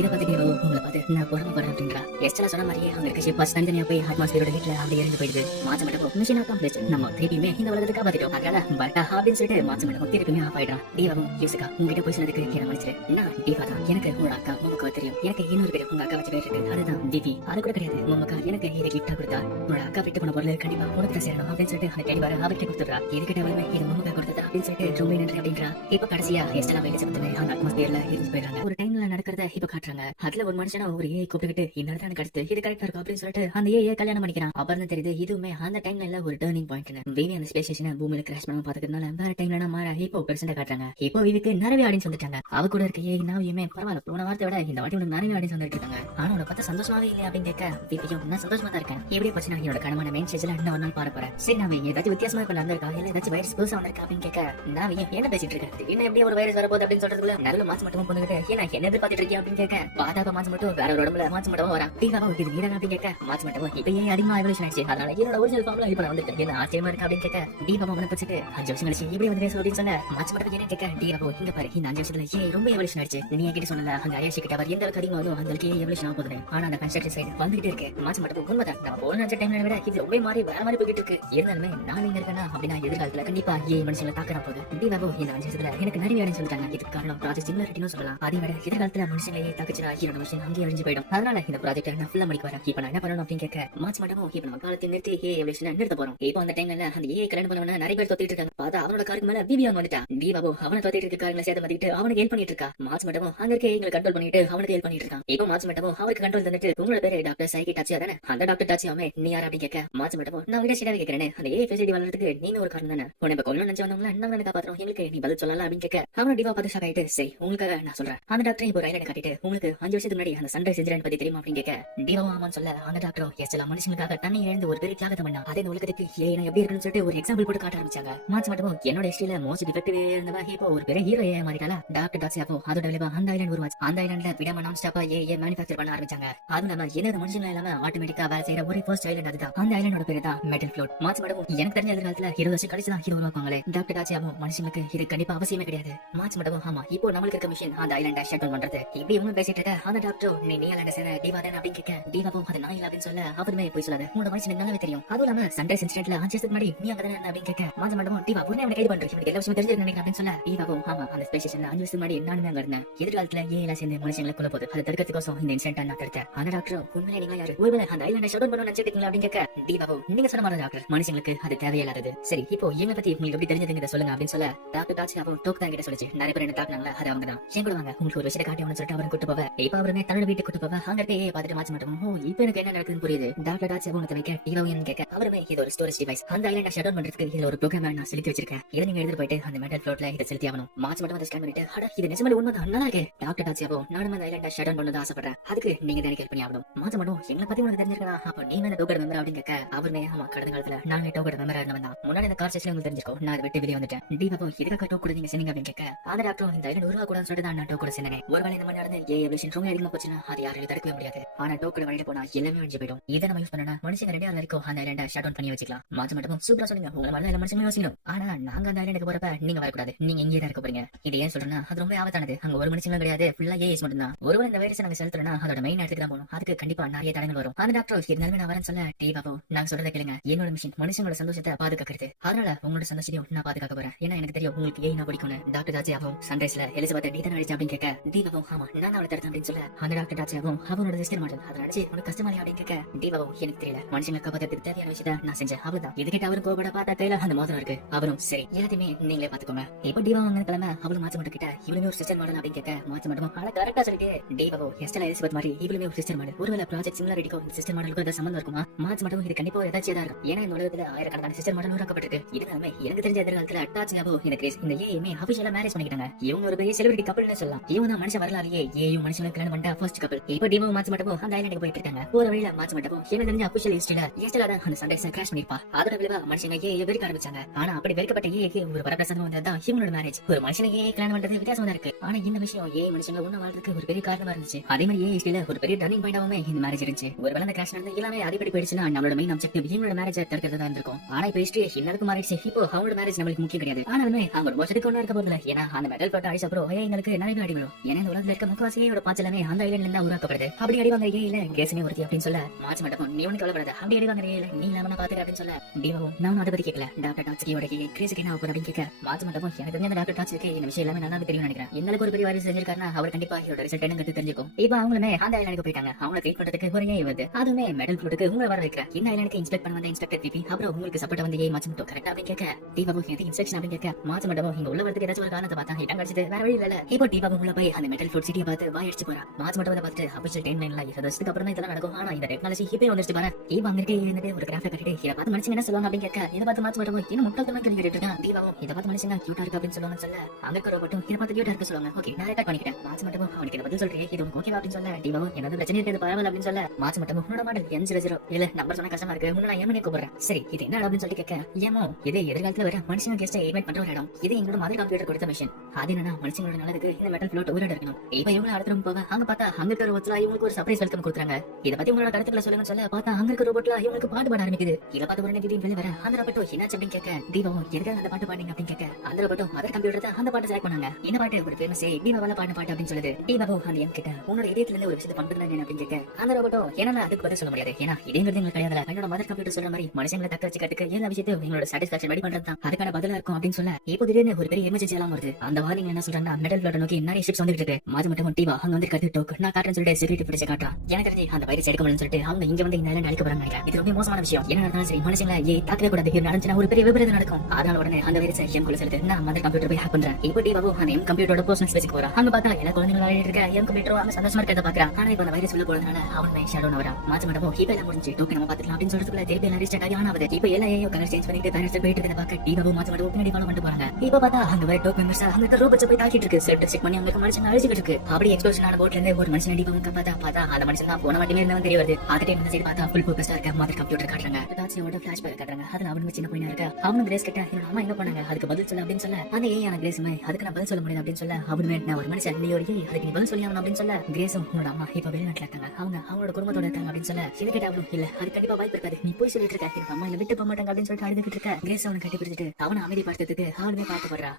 இதை பார்த்து உங்களை பார்த்து நான் பொறாமப்படுறேன் அப்படின்றா. எஸ்டலா சொன்ன மாதிரியே அவங்க இருக்க ஷிப் தனித்தனியா போய் அட்மாஸ்பியரோட வீட்டுல அப்படியே இருந்து போயிடுது. மாச்ச மட்டும் மிஷின் அக்காம்ப்ளிஷ் நம்ம திருப்பியுமே இந்த உலகத்தை காப்பாத்திட்டோம் அதனால பட்டா அப்படின்னு சொல்லிட்டு மாச்ச மட்டும் திருப்பியுமே ஆஃப் ஆயிடுறான். தீபாவும் யூசுக்கா உங்ககிட்ட போய் சொன்னதுக்கு என்ன மன்னிச்சிரு. நான் தீபா தான் எனக்கு உங்களோட அக்கா உங்க தெரியும் எனக்கு இன்னொரு பேர் உங்க அக்கா வச்சு பேர் இருக்கு அதுதான் திவி. அது கூட கிடையாது உங்க எனக்கு இதை கிஃப்டா கொடுத்தா உங்களோட அக்கா விட்டு போன பொருள் கண்டிப்பா உனக்கு தான் சேரணும் அப்படின்னு சொல்லிட்டு அந்த டெடி வர அவர்கிட்ட கொடுத்துடுறா. இதுகிட்ட வருமே இது உங்க கொடுத்தது அப்படின்னு சொல்லிட்டு ரொம்ப நன்றி அப்படின்றா. இப்ப கடைசியா எஸ்டலா வயசு பத்துமே அந்த அட்மாஸ்பியர்ல இருந்து போயிடுறாங்க. ஒரு டைம்ல நடக்கிறத இப்ப காட்டுறாங்க. அதுல ஒரு மனுஷனா ஒரு ஏஐ கூப்பிட்டுக்கிட்டு இந்த இடத்துல கிடைத்து இது கரெக்டா இருக்கும் அப்படின்னு சொல்லிட்டு அந்த ஏஐ கல்யாணம் பண்ணிக்கிறான். அப்புறம் தான் தெரியுது இதுவுமே அந்த டைம்ல இல்ல ஒரு டர்னிங் பாயிண்ட். விவி அந்த ஸ்பேஸ் ஸ்டேஷனை பூமியில கிராஷ் பண்ண பாத்துக்கிறதுனால வேற டைம்ல மாற இப்போ பெருசா காட்டுறாங்க. இப்போ விவிக்கு நிறைய ஆடியன்ஸ் வந்துட்டாங்க. அவ கூட இருக்க ஏஐ நாவியுமே பரவாயில்ல போன வார்த்தை விட இந்த வாட்டி உனக்கு நிறைய ஆடியன்ஸ் வந்துட்டு இருக்காங்க. ஆனா உனக்கு பார்த்தா சந்தோஷமாவே இல்லை அப்படின்னு கேட்க விவியும் நான் சந்தோஷமா தான் இருக்கேன். எப்படி பிரச்சனை என்னோட கனமான மெயின் ஸ்டேஜ்ல என்ன ஒரு நாள் பாட போறேன். சரி நான் ஏதாச்சும் வித்தியாசமா கொண்டு வந்திருக்கா இல்ல ஏதாச்சும் வைரஸ் புதுசா வந்திருக்கா அப்படின்னு கேட்க நான் என்ன பேசிட்டு இருக்கேன் என்ன எப்படி ஒரு வைரஸ் வரப்போகுது அப்படின்னு சொல்றதுக்குள்ள நல்ல மாசம் மட்டும் பொண்ணுகிட்ட ஏன்னா என்ன எதிர்பார்த்துட்டு இருக்கேன் அப்படின்னு கேட்க பாதாப்ப மாசம் மட்டும் வேற ஒரு உடம்புல மாசம் மட்டும் வரா. தீபாவும் இது நீதான் அப்படின்னு கேட்க மாசம் மட்டும் இப்ப ஏன் அதிகமா எவல்யூஷன் ஆயிடுச்சு அதனால என்னோட ஒரிஜினல் ஃபார்ம்ல இப்ப நான் வந்துட்டு என்ன ஆச்சரியமா இருக்கு அப்படின்னு கேட்க தீபாவும் அவனை பச்சிட்டு 5 வருஷம் கழிச்சு இப்படி வந்து பேச அப்படின்னு சொன்ன மாசம் மட்டும் என்ன கேட்க தீபாவும் இங்க பாரு இந்த 5 வருஷத்துல ஏன் ரொம்ப எவல்யூஷன் ஆயிடுச்சு நீ என்கிட்ட சொன்னல அங்க ஐயாஷி கிட்ட அவர் எந்த அளவுக்கு அதிகமாகும் அந்த அளவுக்கு எவல்யூஷன் ஆக போகுது. ஆனா அந்த கன்ஸ்ட்ரக்ஷன் சைடு வந்துகிட்டே இருக்கு மாசம் மட்டும் உண்மைதான் நம்ம போன நினைச்ச டைம்ல விட இது ரொம்ப மாறி வேற மாதிரி போயிட்டு இருக்கு. இருந்தாலுமே நான் இங்க இருக்கேன்னா அப்படின்னா எதிர்காலத்துல கண்டிப்பா ஏன் மனுஷங்களை தாக்கற போகுது. தீபாவும் இந்த 5 வருஷத்துல எனக்கு நிறைய வேலை சொல்லிட்டாங்க. இதுக்கு காரணம் ப்ராஜெக்ட் சிமிலாரிட்டின்னு சொல்லலாம். அதே விட எதிர்காலத்துல மனுஷங்களை தாக்குச்சுனா என்னோட மிஷன் அங்கேயே அழிஞ்சு போயிடும். அதனால இந்த ப்ராஜெக்ட் நான் ஃபுல்லா முடிக்க வரேன். இப்ப நான் என்ன பண்ணணும் அப்படின்னு கேட்க மார்ச் மட்டும் இப்ப நம்ம காலத்தை நிறுத்தி ஏ எவல்யூஷன் நிறுத்த போறோம். இப்போ அந்த டைம்ல அந்த ஏ கல்யாணம் பண்ணவன நிறைய பேர் தொத்திட்டு இருக்காங்க. பார்த்தா அவனோட காருக்கு மேல பிபியா வந்துட்டா. தீபாவும் அவனை தொத்திட்டு இருக்க காரங்களை சேர்த்து மாத்திட்டு அவனுக்கு ஹெல்ப் பண்ணிட்டு இருக்கா. மார்ச் மட்டும் அங்க இருக்க எங்களை கண்ட்ரோல் பண்ணிட்டு அவனுக்கு ஹெல்ப் பண்ணிட்டு இருக்கான். இப்போ மார்ச் மட்டும் அவருக்கு கண்ட்ரோல் தந்துட்டு உங்களோட பேரு டாக்டர் சைக்கி டாச்சியா தானே அந்த டாக்டர் டாச்சியாமே நீ யார் அப்படின்னு கேட்க மார்ச் மட்டும் நான் விட சீடாவே கேட்கிறேன் அந்த ஏ ஃபெசிலிட்டி வளர்றதுக்கு நீங்க ஒரு காரணம் தானே உன்னை இப்ப கொள்ளணும் நினைச்சு வந்தவங்களா நாங்க எனக்கு காப்பாத்துறோம் எங்களுக்கு நீ பதில் சொல்லலாம் அப்படின்னு கேட்க அவனோட டிவா பார்த்து ஷாக் ஆயிட்டு சரி உங்களுக்காக நான் சொல்றேன். அந்த டாக்டர் இப்போ ரயில காட்டிட்டு உங்களுக்கு 5 வருஷத்துக்கு முன்னாடி அந்த சன்ரைஸ் இன்சிடென்ட் பத்தி தெரியுமா அப்படின்னு கேட்க டிவாவும் ஆமான்னு சொல்ல அந்த டாக்டரும் எஸ்டலா மனுஷங்களுக்காக தண்ணி இழந்து ஒரு பெரிய தியாகத்தை பண்ணா. அதே இந்த உலகத்துக்கு ஏன் எப்படி இருக்குன்னு சொல்லிட்டு ஒரு எக்ஸாம்பிள் போட்டு காட்ட ஆரம்பிச்சாங்க. மார்ச் மட்டும் என்னோட ஹிஸ்டரியில மோஸ்ட் டிஃபெக்டிவ் இருந்தவ இப்போ ஒரு பெரிய ஹீரோ ஏ மாறிட்டால டாக்டர் டாக்ஸியாப்போ அதோட விளைவா அந்த ஐலண்ட் உருவாச்சு. அந்த ஐலண்ட்ல விடாம நான் ஸ்டாப்பா ஏ மேனுஃபேக்சர் பண்ண ஆரம்பிச்சாங்க. அது நம்ம என்ன மனுஷங்கள இல்லாம ஆட்டோமேட்டிக்கா வேலை செய்யற ஒரே ஃபர்ஸ்ட் ஐலண்ட் அதுதான். அந்த ஐலண்டோட பேரு தான் மெட்டல் ஃப்ளோட். மார்ச் மட்டும் எனக்கு தெரிஞ்ச எதிர்காலத்துல 20 வருஷம் கழிச்சு தான் ஹீரோ உருவாக்குவாங்களே. டாக்டர் டாக்ஸியாவும் மனுஷங்களுக்கு இது கண்டிப்பா அவசியமே கிடையாது. மார்ச் மட்டும் ஆமா இப்போ நம்மளுக்கு இருக்க மிஷன் அந்த ஐலண்டை ஷட் டவுன் பண்றது. இப்படி இவங்க பேசிட்டு இருக்க அந்த டாக்டர் நீ ஐலண்ட சேர டிவா தானே அப்படின்னு கேட்க டிவாவும் அது நான் இல்ல அப்படின்னு சொல்ல அவருமே போய் சொல்லாத உன்னோட வயசு எனக்கு நல்லாவே தெரியும். அதுவும் இல்லாம சன்ரைஸ் இன்சிடென்ட்ல 5 வருஷத்துக்கு முன்னாடி நீ அங்க தானே அப்படின்னு கேட்க மார்ச் மட்டும் டிவா உடனே அவனை கைது பண்றேன் இவனுக்கு எல்லா விஷயம் தெரிஞ்சிருக்கு நினைக்கிறேன் அப்படின்னு சொல்ல டிவாவும் ஆமா அந்த ஸ்பேஸ் ஸ்டேஷன்ல 5 வருஷத்துக்கு முன்னாடி நானுமே அங்க இருந்தேன். எதிர்காலத்துல ஏன் சேர்ந்து மனுஷங்களை கொல்ல போகுது அதை தடுக்கிறதுக்கோசம் இந்த இன்சிடென்ட் நான் தடுத்தேன். அந்த டாக்டர் உண்மையிலே நீங்க யாரு ஒருவேளை அந்த ஐலண்டை ஷட் டவுன் பண்ணணும்னு நினைச்சிட்டீங்களா அப்படின்னு கேட்க டிவாவும் நீங்க சொன்ன மாதிரி டாக்டர் மனுஷங்களுக்கு அது தேவையில்லாதது. சரி இப்போ இவங்க பத்தி உங்களுக்கு எப்படி தெரிஞ்சதுங்க சொல்லுங்க அப்படின்னு சொல்ல டாக்டர் டாக்ஸியாவும் டோக் தான் கிட்ட சொல்லிச்சு நிறைய பேர் என்ன தாக்குனாங்களா அது அவங்க தான் என் கூட வாங்க உங்களுக்கு ஒரு விஷயத்தை காட்டியவனு சொல்லிட்டு அவரை கூட்டு போவ. இப்ப அவருமே தன்னோட வீட்டுக்கு கூட்டு போவ. அங்க இருக்க ஏ பார்த்துட்டு மார்ச் மட்டும் ஓ இப்போ எனக்கு என்ன நடக்குதுன்னு புரியுது. டாக்டர் டாக்ஸியாவும் வைக்க டிவாவும் கேட்க அவருமே இது ஒரு ஸ்டோரேஜ் டிவைஸ் அந்த ஐலண்டை ஷட் டவுன் பண்றதுக்கு இதுல ஒரு ப்ரோக்ராம் நான் செலுத்தி வச்சிருக்கேன். இதை நீங்க எடுத்து போயிட்டு அந்த மெட்டல் ஃப்ளோட்ல இதை செலுத்தி ஆகணும். மார்ச் மட்டும் அதை ஸ்கேன் பண்ணிட்டு அட இது நிஜமாலே உண்மைதான் நல்லா இருக்கு டாக்டர் டாக்ஸியாவும் நானும் அந்த ஐலண்டை ஷட் டவுன் பண்ணது ஆசைப்படுறேன். அதுக்கு நீங்க தான் ஹெல்ப் பண்ணி ஆகணும். மார்ச் மட்டும் எங்களை பத்தி உனக்கு தெரிஞ்சிருக்கலாம் அப்ப நீங்க அந்த டோக்கர் மெம்பர் அப்படின்னு கேட்க அவருமே ஆமா கடந்த காலத்துல நாங்க டோக்கர் மெம்பரா இருந்தவன் தான் முன்னாடி இந்த கார் ஸ்டேஷன்ல உங்களுக்கு தெரிஞ்சிருக்கோம் நான் அதை விட்டு வெளியே வந்துட்டேன். டிவாவும் இதுக்காக டோக் கூட நீங்க சொன்னீங்க அப்படின்னு கேட்க அந்த டாக்டர் இந்த ஐலண்ட் உருவா கூட சொல்லிட்டு நான் டோக் கூட சொன்னேன். ஒருவேளை இந்த மாதிரி நடந்து ஏ எவல்யூஷன் ரொம்ப அதிகமா போச்சுன்னா அது யாரையும் தடுக்கவே முடியாது. ஆனா டோக்கோட வழியில போனா எல்லாமே அழிஞ்சு போயிடும். இதை நம்ம யூஸ் பண்ணா மனுஷங்க 2 நாள் வரைக்கும் அந்த ஐலண்டை ஷட் டவுன் பண்ணி வச்சுக்கலாம். மார்ச் மட்டும் சூப்பரா சொன்னீங்க உங்களை மாதிரி எல்லா மனுஷங்களும் யோசிக்கணும். ஆனா நாங்க அந்த ஐலண்டுக்கு போறப்ப நீங்க வரக்கூடாது நீங்க இங்கே தான் இருக்க போறீங்க. இது ஏன் சொல்றேன்னா அது ரொம்ப ஆபத்தானது. அங்க ஒரு மனுஷங்களும் கிடையாது ஃபுல்லா ஏஎஸ் மட்டும் தான். ஒருவேளை இந்த வைரஸ் நாங்க செலுத்துறோம்னா அதோட மெயின் இடத்துக்கு தான் போகணும். அதுக்கு கண்டிப்பா நிறைய தடங்கள் வரும். அந்த டாக்டர் இருந்தாலுமே நான் வரேன்னு சொல்ல டிவாவும் நாங்க சொல்றதை கேளுங்க என்னோட மிஷன் மனுஷங்களோட சந்தோஷத்தை பாதுகாக்கிறது. அதனால உங்களோட சந்தோஷத்தையும் நான் பாதுகாக்க போறேன். ஏன்னா எனக்கு தெரியும் உங்களுக்கு ஏன் பிடிக்கும். டாக்டர் டாக்ஸியாவும் சன்ரைஸ்ல எலிசபெத் நீ தான் அடிச்சு அப்படின்னு கேட்க டிவாவும் ஆமா நான் அவளை தடுத்தேன் அப்படின்னு சொல்ல அந்த டாக்டர் டாச்சியாவும் அவனோட சிஸ்டர் மாடல் அதை அடிச்சு உனக்கு கஷ்டமா அப்படின்னு கேட்க தீபாவும் எனக்கு தெரியல மனுஷங்களை காப்பாத்துறதுக்கு தேவையான விஷயத்த நான் செஞ்சேன் அவ்வளவுதான். இதுகிட்ட அவரும் கோபப்பட பார்த்தா கையில அந்த மோதிரம் இருக்கு. அவரும் சரி எல்லாத்தையுமே நீங்களே பாத்துக்கோங்க. இப்போ தீபா அவங்க கிளம்ப அவளும் மாச்சு மட்டும் கிட்ட இவளுமே ஒரு சிஸ்டர் மாடல் அப்படின்னு கேட்க மாச்சு மட்டும் ஆனா கரெக்டா சொல்லிட்டு தீபாவோ எஸ்டல் எலிசபெத் மாதிரி இவளுமே ஒரு சிஸ்டர் மாடல். ஒருவேளை ப்ராஜெக்ட் சிமிலாரிட்டிக்கும் சிஸ்டர் மாடலுக்கும் ஏதாவது சம்பந்தம் இருக்குமா? மாச்சு மட்டும் இது கண்டிப்பா ஏதாச்சும் தான் இருக்கும். ஏன்னா இந்த உலகத்துல ஆயிரக்கணக்கான சிஸ்டர் மாடல் உருவாக்கப்பட்டிருக்கு. இருந்தாலுமே எனக்கு தெரிஞ்ச எதிர்காலத்துல டாச்சியாவோ இந்த கிரேஸ் இந்த ஏயுமே அபிஷியலா மேரேஜ் பண்ணிக்கிட்டாங்க. இவங்க ஒரு பெரிய செலிபிரிட்டி கப்பல்னு சொல்லலாம். இவங்க தான் மனுஷன் வரலாறுலயே ஏயும் மனுஷனும் கல்யாணம் பண்ண ஃபர்ஸ்ட் கப்பல். இப்போ தீபாவும் மாச்சு மட்டும் அந்த ஐலாண்டுக்கு போயிட்டு இருக்காங்க. போற வழியில மாச்சு மட்டும் எனக்கு தெரிஞ்ச அபிஷியல் ஹிஸ்டரியில எஸ்டலா தான் அந்த சண்டைஸ் கிராஷ் பண்ணிருப்பா. அதோட விளைவா மனுஷங்க ஏ வெறுக்க ஆரம்பிச்சாங்க. ஆனா அப்படி வெறுக்கப்பட்ட ஏக்கு ஒரு வரப்பிரசாதம் வந்ததுதான் இவங்களோட மேரேஜ். ஒரு மனுஷனை ஏ கல்யாணம் பண்றது வித்தியாசமா இருக்கு. ஆனா இந்த விஷயம் ஏ மனுஷங்க ஒண்ணு வாழ்றதுக்கு ஒரு பெரிய காரணமா இருந்துச்சு. அதே மாதிரி ஏ ஹிஸ்டரியில ஒரு பெரிய டர்னிங் பாயிண்டாவுமே இந்த மேரேஜ் இருந்துச்சு. ஒரு வேளை கிராஷ் நடந்து எல்லாமே அடிப்படை போயிடுச்சுன்னா நம்மளோட மெயின் ஆப்ஜெக்டிவ் இவங்களோட மேரேஜ் தடுக்கிறதா இருந்திருக்கும். ஆனா இப்ப ஹிஸ்டரி எல்லாருக்கும் மாறிடுச்சு. இப்போ அவங்களோட மேரேஜ் நம்மளுக்கு முக்கியம் கிடையாது. ஆனாலுமே அவங்க ஒரு வருஷத்துக்கு ஒண்ணு இருக்க போதுல. ஏன்னா அந்த மெடல் போட்டு அடிச்ச அப்புறம் எங்களுக்கு நிறைய அடி விழும். ஏன்னா இந்த உலகத்துல இருக்க முக்கவாசியோட பாச்சலமே அந்த ஐலண்ட்ல இருந்தா உருவாக்கப்படுது. அப்படி அடி வாங்க ஏ இல்ல கேசமே ஒருத்தி அப்படின்னு சொல்ல மாச்சு மட்டும் நீ ஒண்ணு கவலைப்படாத. அப்படி அடி வாங்க இல்ல நீ இல்லாம நான் பாத்துக்க அப்படின்னு சொல்ல தீபாவும் நான் அதை பத்தி கேட்கல. டாக்டர் டாச்சியோட கிரேஸுக்கு என்ன ஆகும் அப்படின்னு கேட்க மாச்சு மட்டும் எனக்கு தெரிஞ்ச டாக்டர் டாச்சிக்கு இந்த விஷயம் எல்லாமே நல்லா தெரியும் நினைக்கிறேன். எங்களுக்கு ஒரு பெரிய வாரிசு செஞ்சிருக்காருன்னா அவர் கண்டிப்பா இதோட ரிசல்ட் என்னங்கிறது தெரிஞ்சுக்கும். இப்போ அவங்களுமே அந்த ஐலாண்டுக்கு போயிட்டாங்க. அவங்க ட்ரீட் பண்றதுக்கு ஒரு ஏ வருது. அதுவுமே மெடல் ஃப்ளூட்டுக்கு உங்களை வர வைக்கிறேன். இந்த ஐலாண்டுக்கு இன்ஸ்பெக்ட் பண்ண வந்த இன்ஸ்பெக்டர் பிபி அப்புறம் உங்களுக்கு சப்போர்ட் வந்து ஏ மாச்சு மட்டும் கரெக்டா அப்படின்னு கேட்க தீபாவும் எனக்கு இன்ஸ்ட்ரக்ஷன் அப்படின்னு கேட்க மாச்சு மட்டும் இங்க உள்ள வரதுக்கு ஏதாச்சும் ஒரு காரணத்தை பார்த்தா இடம் கிடைச்சது வேற வழி இல்ல. இப்போ தீபாவும் உள்ள போய் அந்த மெடல் ஃப்ளூட் சிட்டியை பார்த்து வாய் அடிச்சு போறா. மாச்சு மட்டும் பார்த்துட்டு அபிஷியல் டைம் லைன்ல 20 வருஷத்துக்கு அப்புறம் தான் இதெல்லாம் நடக்கும். ஆனா இந்த டெக்னாலஜி இப்போ வந்துச்சு பாரு. இப்போ அங்க இருக்க ஒரு கிராஃப்ட் கட்டிட்டு இதை பார்த்து மனுஷங்க என்ன சொல்லுவாங்க அப்படின்னு கேட்க இதை பார்த்து மாச்சு மட்டும் இன்னும் முட்டாள்தனமா கேள்வி கேட்டுட்டு இருக்கான். தீபாவும் இதை பார்த்து மனுஷங்க கியூட்டா இருக்கு அப்படின்னு சொல்லுவாங்க சொல்ல அங்க இருக்கிற மட்டும் இதை பார்த்து கியூட்டா இருக்கு சொல்லுவாங்க. ஓகே நான் ரெக்கார்ட் பண்ணிக்கிறேன். மாச்சு மட்டும் அவனுக்கு இதை பதில் சொல்றேன் இது உனக்கு ஓகேவா அப்படின்னு சொல்ல தீபாவும் என்னது பிரச்சனை இருக்குது பரவாயில்ல அப்படின்னு சொல்ல மாச்சு மட்டும் உன்னோட மாடல் N00 இல்ல நம்பர் சொன்னா கஷ்டமா இருக்கு முன்ன நான் ஏமனே கூப்பிடுறேன். சரி இது என்ன அப்படின்னு சொல்லி கேட்க ஏமோ இது எதிர்காலத்துல வர மனுஷங்க கெஸ்ட் ஈவென்ட் பண்ற ஒரு இடம். இது எங்களோட மதர் கம்ப்யூட்டர் கொடுத்த மிஷன். அது என்னன்னா மனுஷங்களோட நல்லதுக்கு இந்த மெட்டல் ஃப்ளோட் உயிரோட இருக்கணும். இப்போ இவங்க அடுத்த ரூம் போக அங்க பார்த்தா அங்க இருக்கிற ரோபோட்ல இவங்களுக்கு ஒரு சர்ப்ரைஸ் வெல்கம் கொடுக்குறாங்க. இத பத்தி உங்களோட கருத்துக்களை சொல்லுங்கன்னு சொல்ல பார்த்தா அங்க இருக்கிற ரோபோட்ல இவங்களுக்கு பாட்டு பாட ஆரம்பிக்குது. இத பார்த்து உடனே திடீர்னு வெளிய வர அந்த ரோபோட்டோ என்னாச்சு அப்படின்னு கேட்க தீபாவும் எதுக்காக அந்த பாட்டு பாடுங்க அப்படின்னு கேட்க அந்த ரோபோட்டோ மதர் கம்ப்யூட்டர் தான் அந்த பாட்டு செலக்ட் பண்ணாங்க. இந்த பாட்டு ஒரு ஃபேமஸ் தீபாவால பாட்டு அப்படின்னு சொல்லுது. தீபாவும் அந்த எம் கிட்ட உன்னோட இதயத்துல இருந்து ஒரு விஷயத்தை பண்றாங்க அப்படின்னு கேட்க அந்த ரோபோட்டோ என்னால அதுக்கு பதில் சொல்ல முடியாது. ஏன்னா இதேங்கிறது எங்களுக்கு கிடையாது. என்னோட மதர் கம்ப்யூட்டர் சொல்ற மாதிரி மனுஷங்களை தக்க வச்சு கட்டுக்க எல்லா விஷயத்தையும் எங்களோட சாட்டிஸ்பாக்சன் ரெடி பண்றது தான் அதுக்கான பதிலா இருக்கும் அப்படின்னு சொல்ல இப்போ திடீர்னு ஒரு பெரிய எமர்ஜென்சி எல்லாம் வருது. அந்த வார்னிங் என்ன சொல்றாங்கன்னா மெடல் ஃப்ளோட் நோக்கி நிறைய ஷிப்ஸ் வந்துட்டு இருக்கு. மாது மட்டும் தீபா அங்க வந்து கட்டு டோக் நான் காட்டுறேன்னு சொல்லிட்டு செக்யூரிட்டி பிடிச்ச காட்டுறான். எனக்கு தெரிஞ்சு அந்த வைரஸ் எடுக்க முடியும்னு சொல்லிட்டு அவங்க இங்க வந்து இந்த ஐலாண்ட் அழிக்க போறாங்க நினைக்கிறேன். இது ரொம்ப மோசமான விஷயம். என்ன நடந்தாலும் சரி மனுஷங்களை தாக்கவே கூடாது. இது நடந்துச்சுன்னா ஒரு பெரிய விபரீதம் நடக்கும். அதனால உடனே அந்த வைரஸ் எம் குள்ள செலுத்து நான் மதர் கம்ப்யூட்டர் போய் ஹேக் பண்றேன். இப்போ தீபாவும் அந்த எம் கம்ப்யூட்டரோட பர்சனல் ஸ்பேஸ்க்கு போறா. அங்க பார்த்தா எல்லா குழந்தைங்களும் விளையாடிட்டு இருக்க எம் கம்ப்யூட்டர் அவங்க சந்தோஷமா இருக்கிறத பாக்குறான். ஆனா இப்போ அந்த வைரஸ் உள்ள போறதுனால அவனுமே ஷேடோன் வரா. மாச்சு மட்டும் இப்போ எல்லாம் முடிஞ்சு டோக்கன் நம்ம பாத்துக்கலாம் அப்படின்னு சொல்றதுக்குள்ள திருப்பி எல்லாம் ரீஸ்டார்ட் ஆகி ஆனாவது. இப்போ எல்லா ஏயோ கலர் சேஞ்ச் பண்ணிட்டு வேற இடத்துல போயிட்டு இருக்க பார்க்க தீபாவும் மாச்சு மட்டும் பின்னாடி ஃபாலோ பண்ணிட்டு போறாங்க. இப்போ பார்த்தா அங்க வர டோக்கன் மெம்பர்ஸ் அங்க ரோபோட்ஸ் போய் தாக்கிட்டு இருக்கு. செட் செக் பண்ணி அங்க மனுஷன் அழிச்சிட்டு இருக்கு. அப்படி எக்ஸ்ப்ளோஷன் ஆன போட்ல இருந்து ஒரு மனுஷன் தீபாவும் பார்த்தா அந்த மனுஷன் தான் போன மட்டுமே இருந்தவன் தெரிய வருது. அதே இந்த சைடு பார்த்தா ஃபுல் ஃபோக்கஸ்டா இருக்க மதர் கம்ப்யூட்டர் காட்டுறாங்க. டாச்சியோட ஃபிளாஷ்பேக் காட்டுறாங்க. அதுல அவனுக்கு சின்ன பையனா இருக்க அவனும் கிரேஸ் கிட்ட என்னோட அம்மா என்ன பண்ணாங்க அதுக்கு பதில் சொல்ல அப்படின்னு சொல்ல அந்த ஏயான கிரேஸுமே அதுக்கு நான் பதில் சொல்ல முடியாது அப்படின்னு சொல்ல அவனுமே நான் ஒரு மனுஷன் நீ ஒரு அதுக்கு நீ பதில் சொல்லி ஆகணும் அப்படின்னு சொல்ல கிரேஸும் உன்னோட அம்மா இப்ப வெளிநாட்டுல இருக்காங்க அவங்களோட குடும்பத்தோட இருக்காங்க அப்படின்னு சொல்ல இது கிட்ட அவனும் இல்ல அது கண்டிப்பா வாய்ப்பு இருக்காது நீ போய் சொல்லிட்டு இருக்க எனக்கு அம்மா இல்ல விட்டு போக மாட்டாங்க அப்படின்னு சொல்லிட்டு அழுதுகிட்டு இருக்க கிரேஸ் அவனை கட்டி பிடிச்சிட்டு அவனை அமைதி பார்த்ததுக்கு அவனுமே பார்த்து போடுறா.